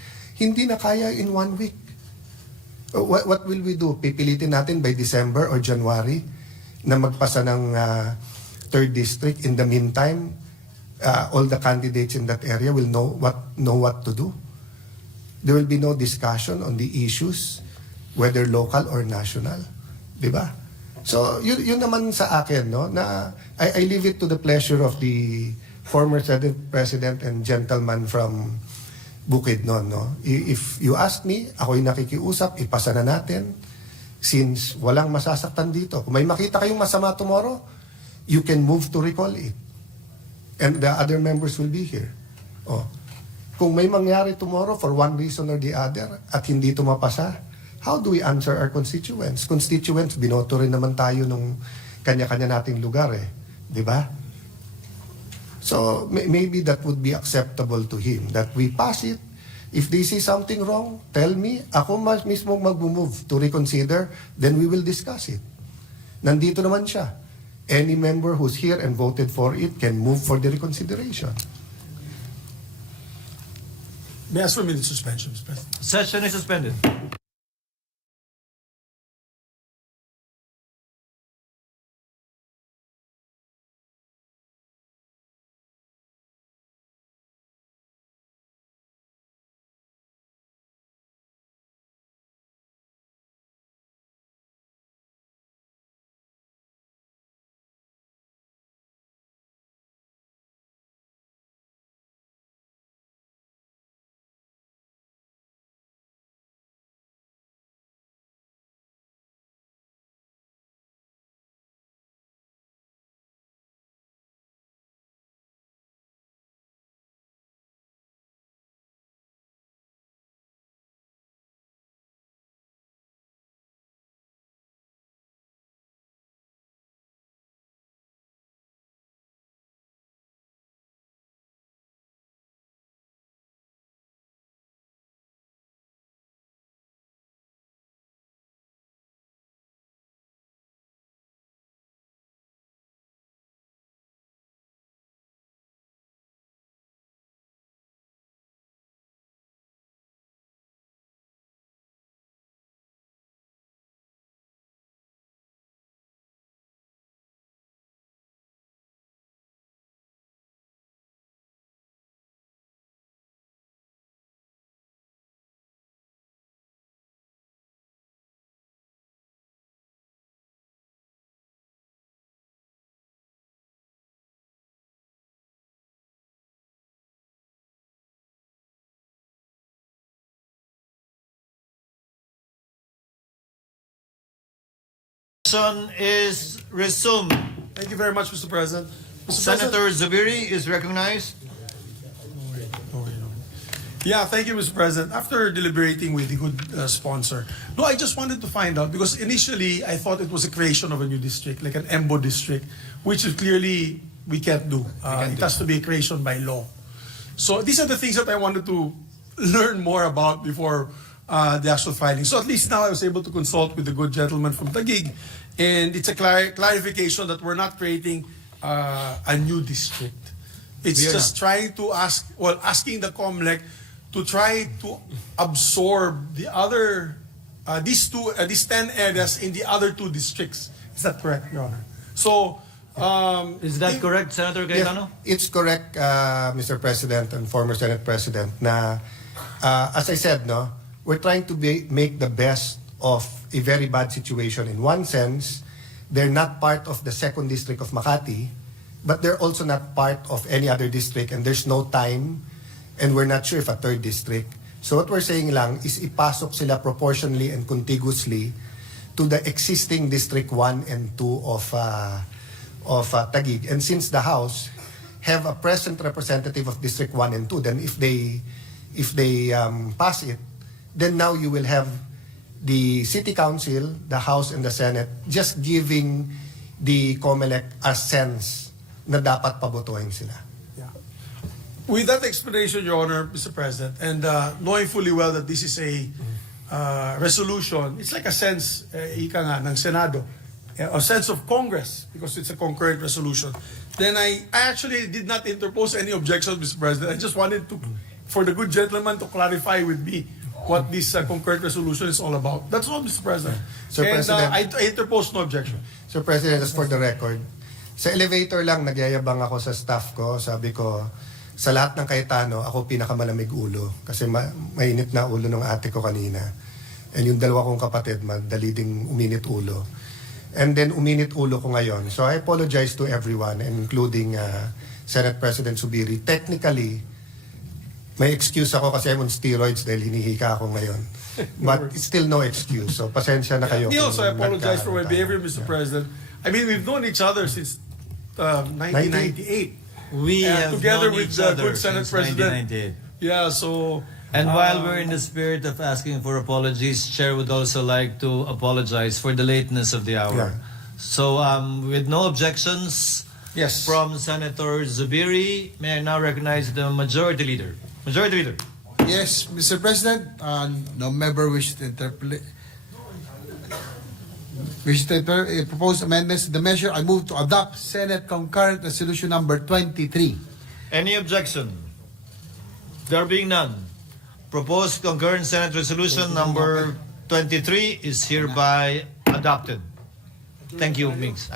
hindi na kaya in 1 week. What will we do? Pipilitin natin by December or January na magpasa ng 3rd district. In the meantime, all the candidates in that area will know what to do. There will be no discussion on the issues, whether local or national. Diba? So, yun naman sa akin, no? Na I leave it to the pleasure of the former Senate President and gentleman from Bukidnon, no? If you ask me, ako'y nakikiusap, ipasa na natin. Since walang masasaktan dito. Kung may makita kayong masama tomorrow, you can move to recall it. And the other members will be here. Oh. Kung may mangyari tomorrow for one reason or the other at hindi ito mapasa, how do we answer our constituents? Constituents, binoto rin naman tayo nung kanya-kanya nating lugar eh. Di ba? So, maybe that would be acceptable to him. That we pass it. If they see something wrong, tell me. Ako mismo mag-move to reconsider, then we will discuss it. Nandito naman siya. Any member who's here and voted for it can move for the reconsideration. May I ask for a minute suspension, Mr. President? Session is suspended. Session is resumed. Thank you very much, Mr. President. Senator Zubiri is recognized. Yeah, thank you, Mr. President. After deliberating with the good sponsor, no, I just wanted to find out because initially I thought it was a creation of a new district, like an EMBO district, which is clearly we can't do. It has to be a creation by law. So these are the things that I wanted to learn more about before the actual filing. So at least now I was able to consult with the good gentleman from Taguig, and it's a clarification that we're not creating a new district. It's just trying to asking the COMELEC to try to absorb the other, these 10 areas in the other 2 districts. Is that correct, Your Honor? So, Is that correct, Senator Cayetano? It's correct, Mr. President and former Senate President, na as I said, no, we're trying to make the best of a very bad situation. In one sense, they're not part of the 2nd District of Makati, but they're also not part of any other district, and there's no time, and we're not sure if a 3rd district. So what we're saying lang is ipasok sila proportionally and contiguously to the existing District 1 and 2 of Taguig. And since the House have a present representative of District 1 and 2, then if they pass it, then now you will have the City Council, the House, and the Senate just giving the COMELEC a sense na dapat pabotohin sila. with that explanation, Your Honor, Mr. President, and knowing fully well that this is a resolution, it's like a sense, ika nga, ng Senado, a sense of Congress, because it's a concurrent resolution. Then I actually did not interpose any objections, Mr. President. I just wanted to, for the good gentleman to clarify with me what this concurrent resolution is all about. That's all, Mr. President. Sir And President, I interpose no objection. Sir President, just for the record, sa elevator lang nagyayabang ako sa staff ko. Sabi ko, sa lahat ng Cayetano, ako pinakamalamig ulo. Kasi mainit na ulo ng ate ko kanina. And yung dalawa kong kapatid, madali ding uminit ulo. And then uminit ulo ko ngayon. So I apologize to everyone, including Senate President Zubiri. Technically, may excuse ako kasi I'm on steroids dahil hinihika ako ngayon. But it's still no excuse. So pasensya na kayo. Me also, I kung apologize for my nagkaroon behavior, tayo. Mr. President. I mean, we've known each other since 1998. We have together known with each other good Senate since President. 1998. Yeah, so... And while we're in the spirit of asking for apologies, Chair would also like to apologize for the lateness of the hour. Yeah. So, with no objections Yes. from Senator Zubiri, may I now recognize the Majority Leader. Majority Leader. Yes, Mr. President, no member wishes to propose amendments to the measure. I move to adopt Senate Concurrent Resolution number 23. Any objection? There being none, proposed concurrent Senate Resolution number 23 is hereby adopted. Thank you, Mings.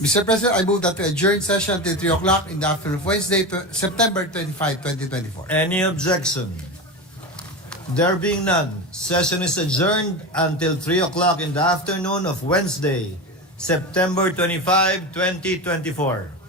Mr. President, I move that we adjourn session until 3 o'clock in the afternoon of Wednesday, September 25, 2024. Any objection? There being none, session is adjourned until 3 o'clock in the afternoon of Wednesday, September 25, 2024.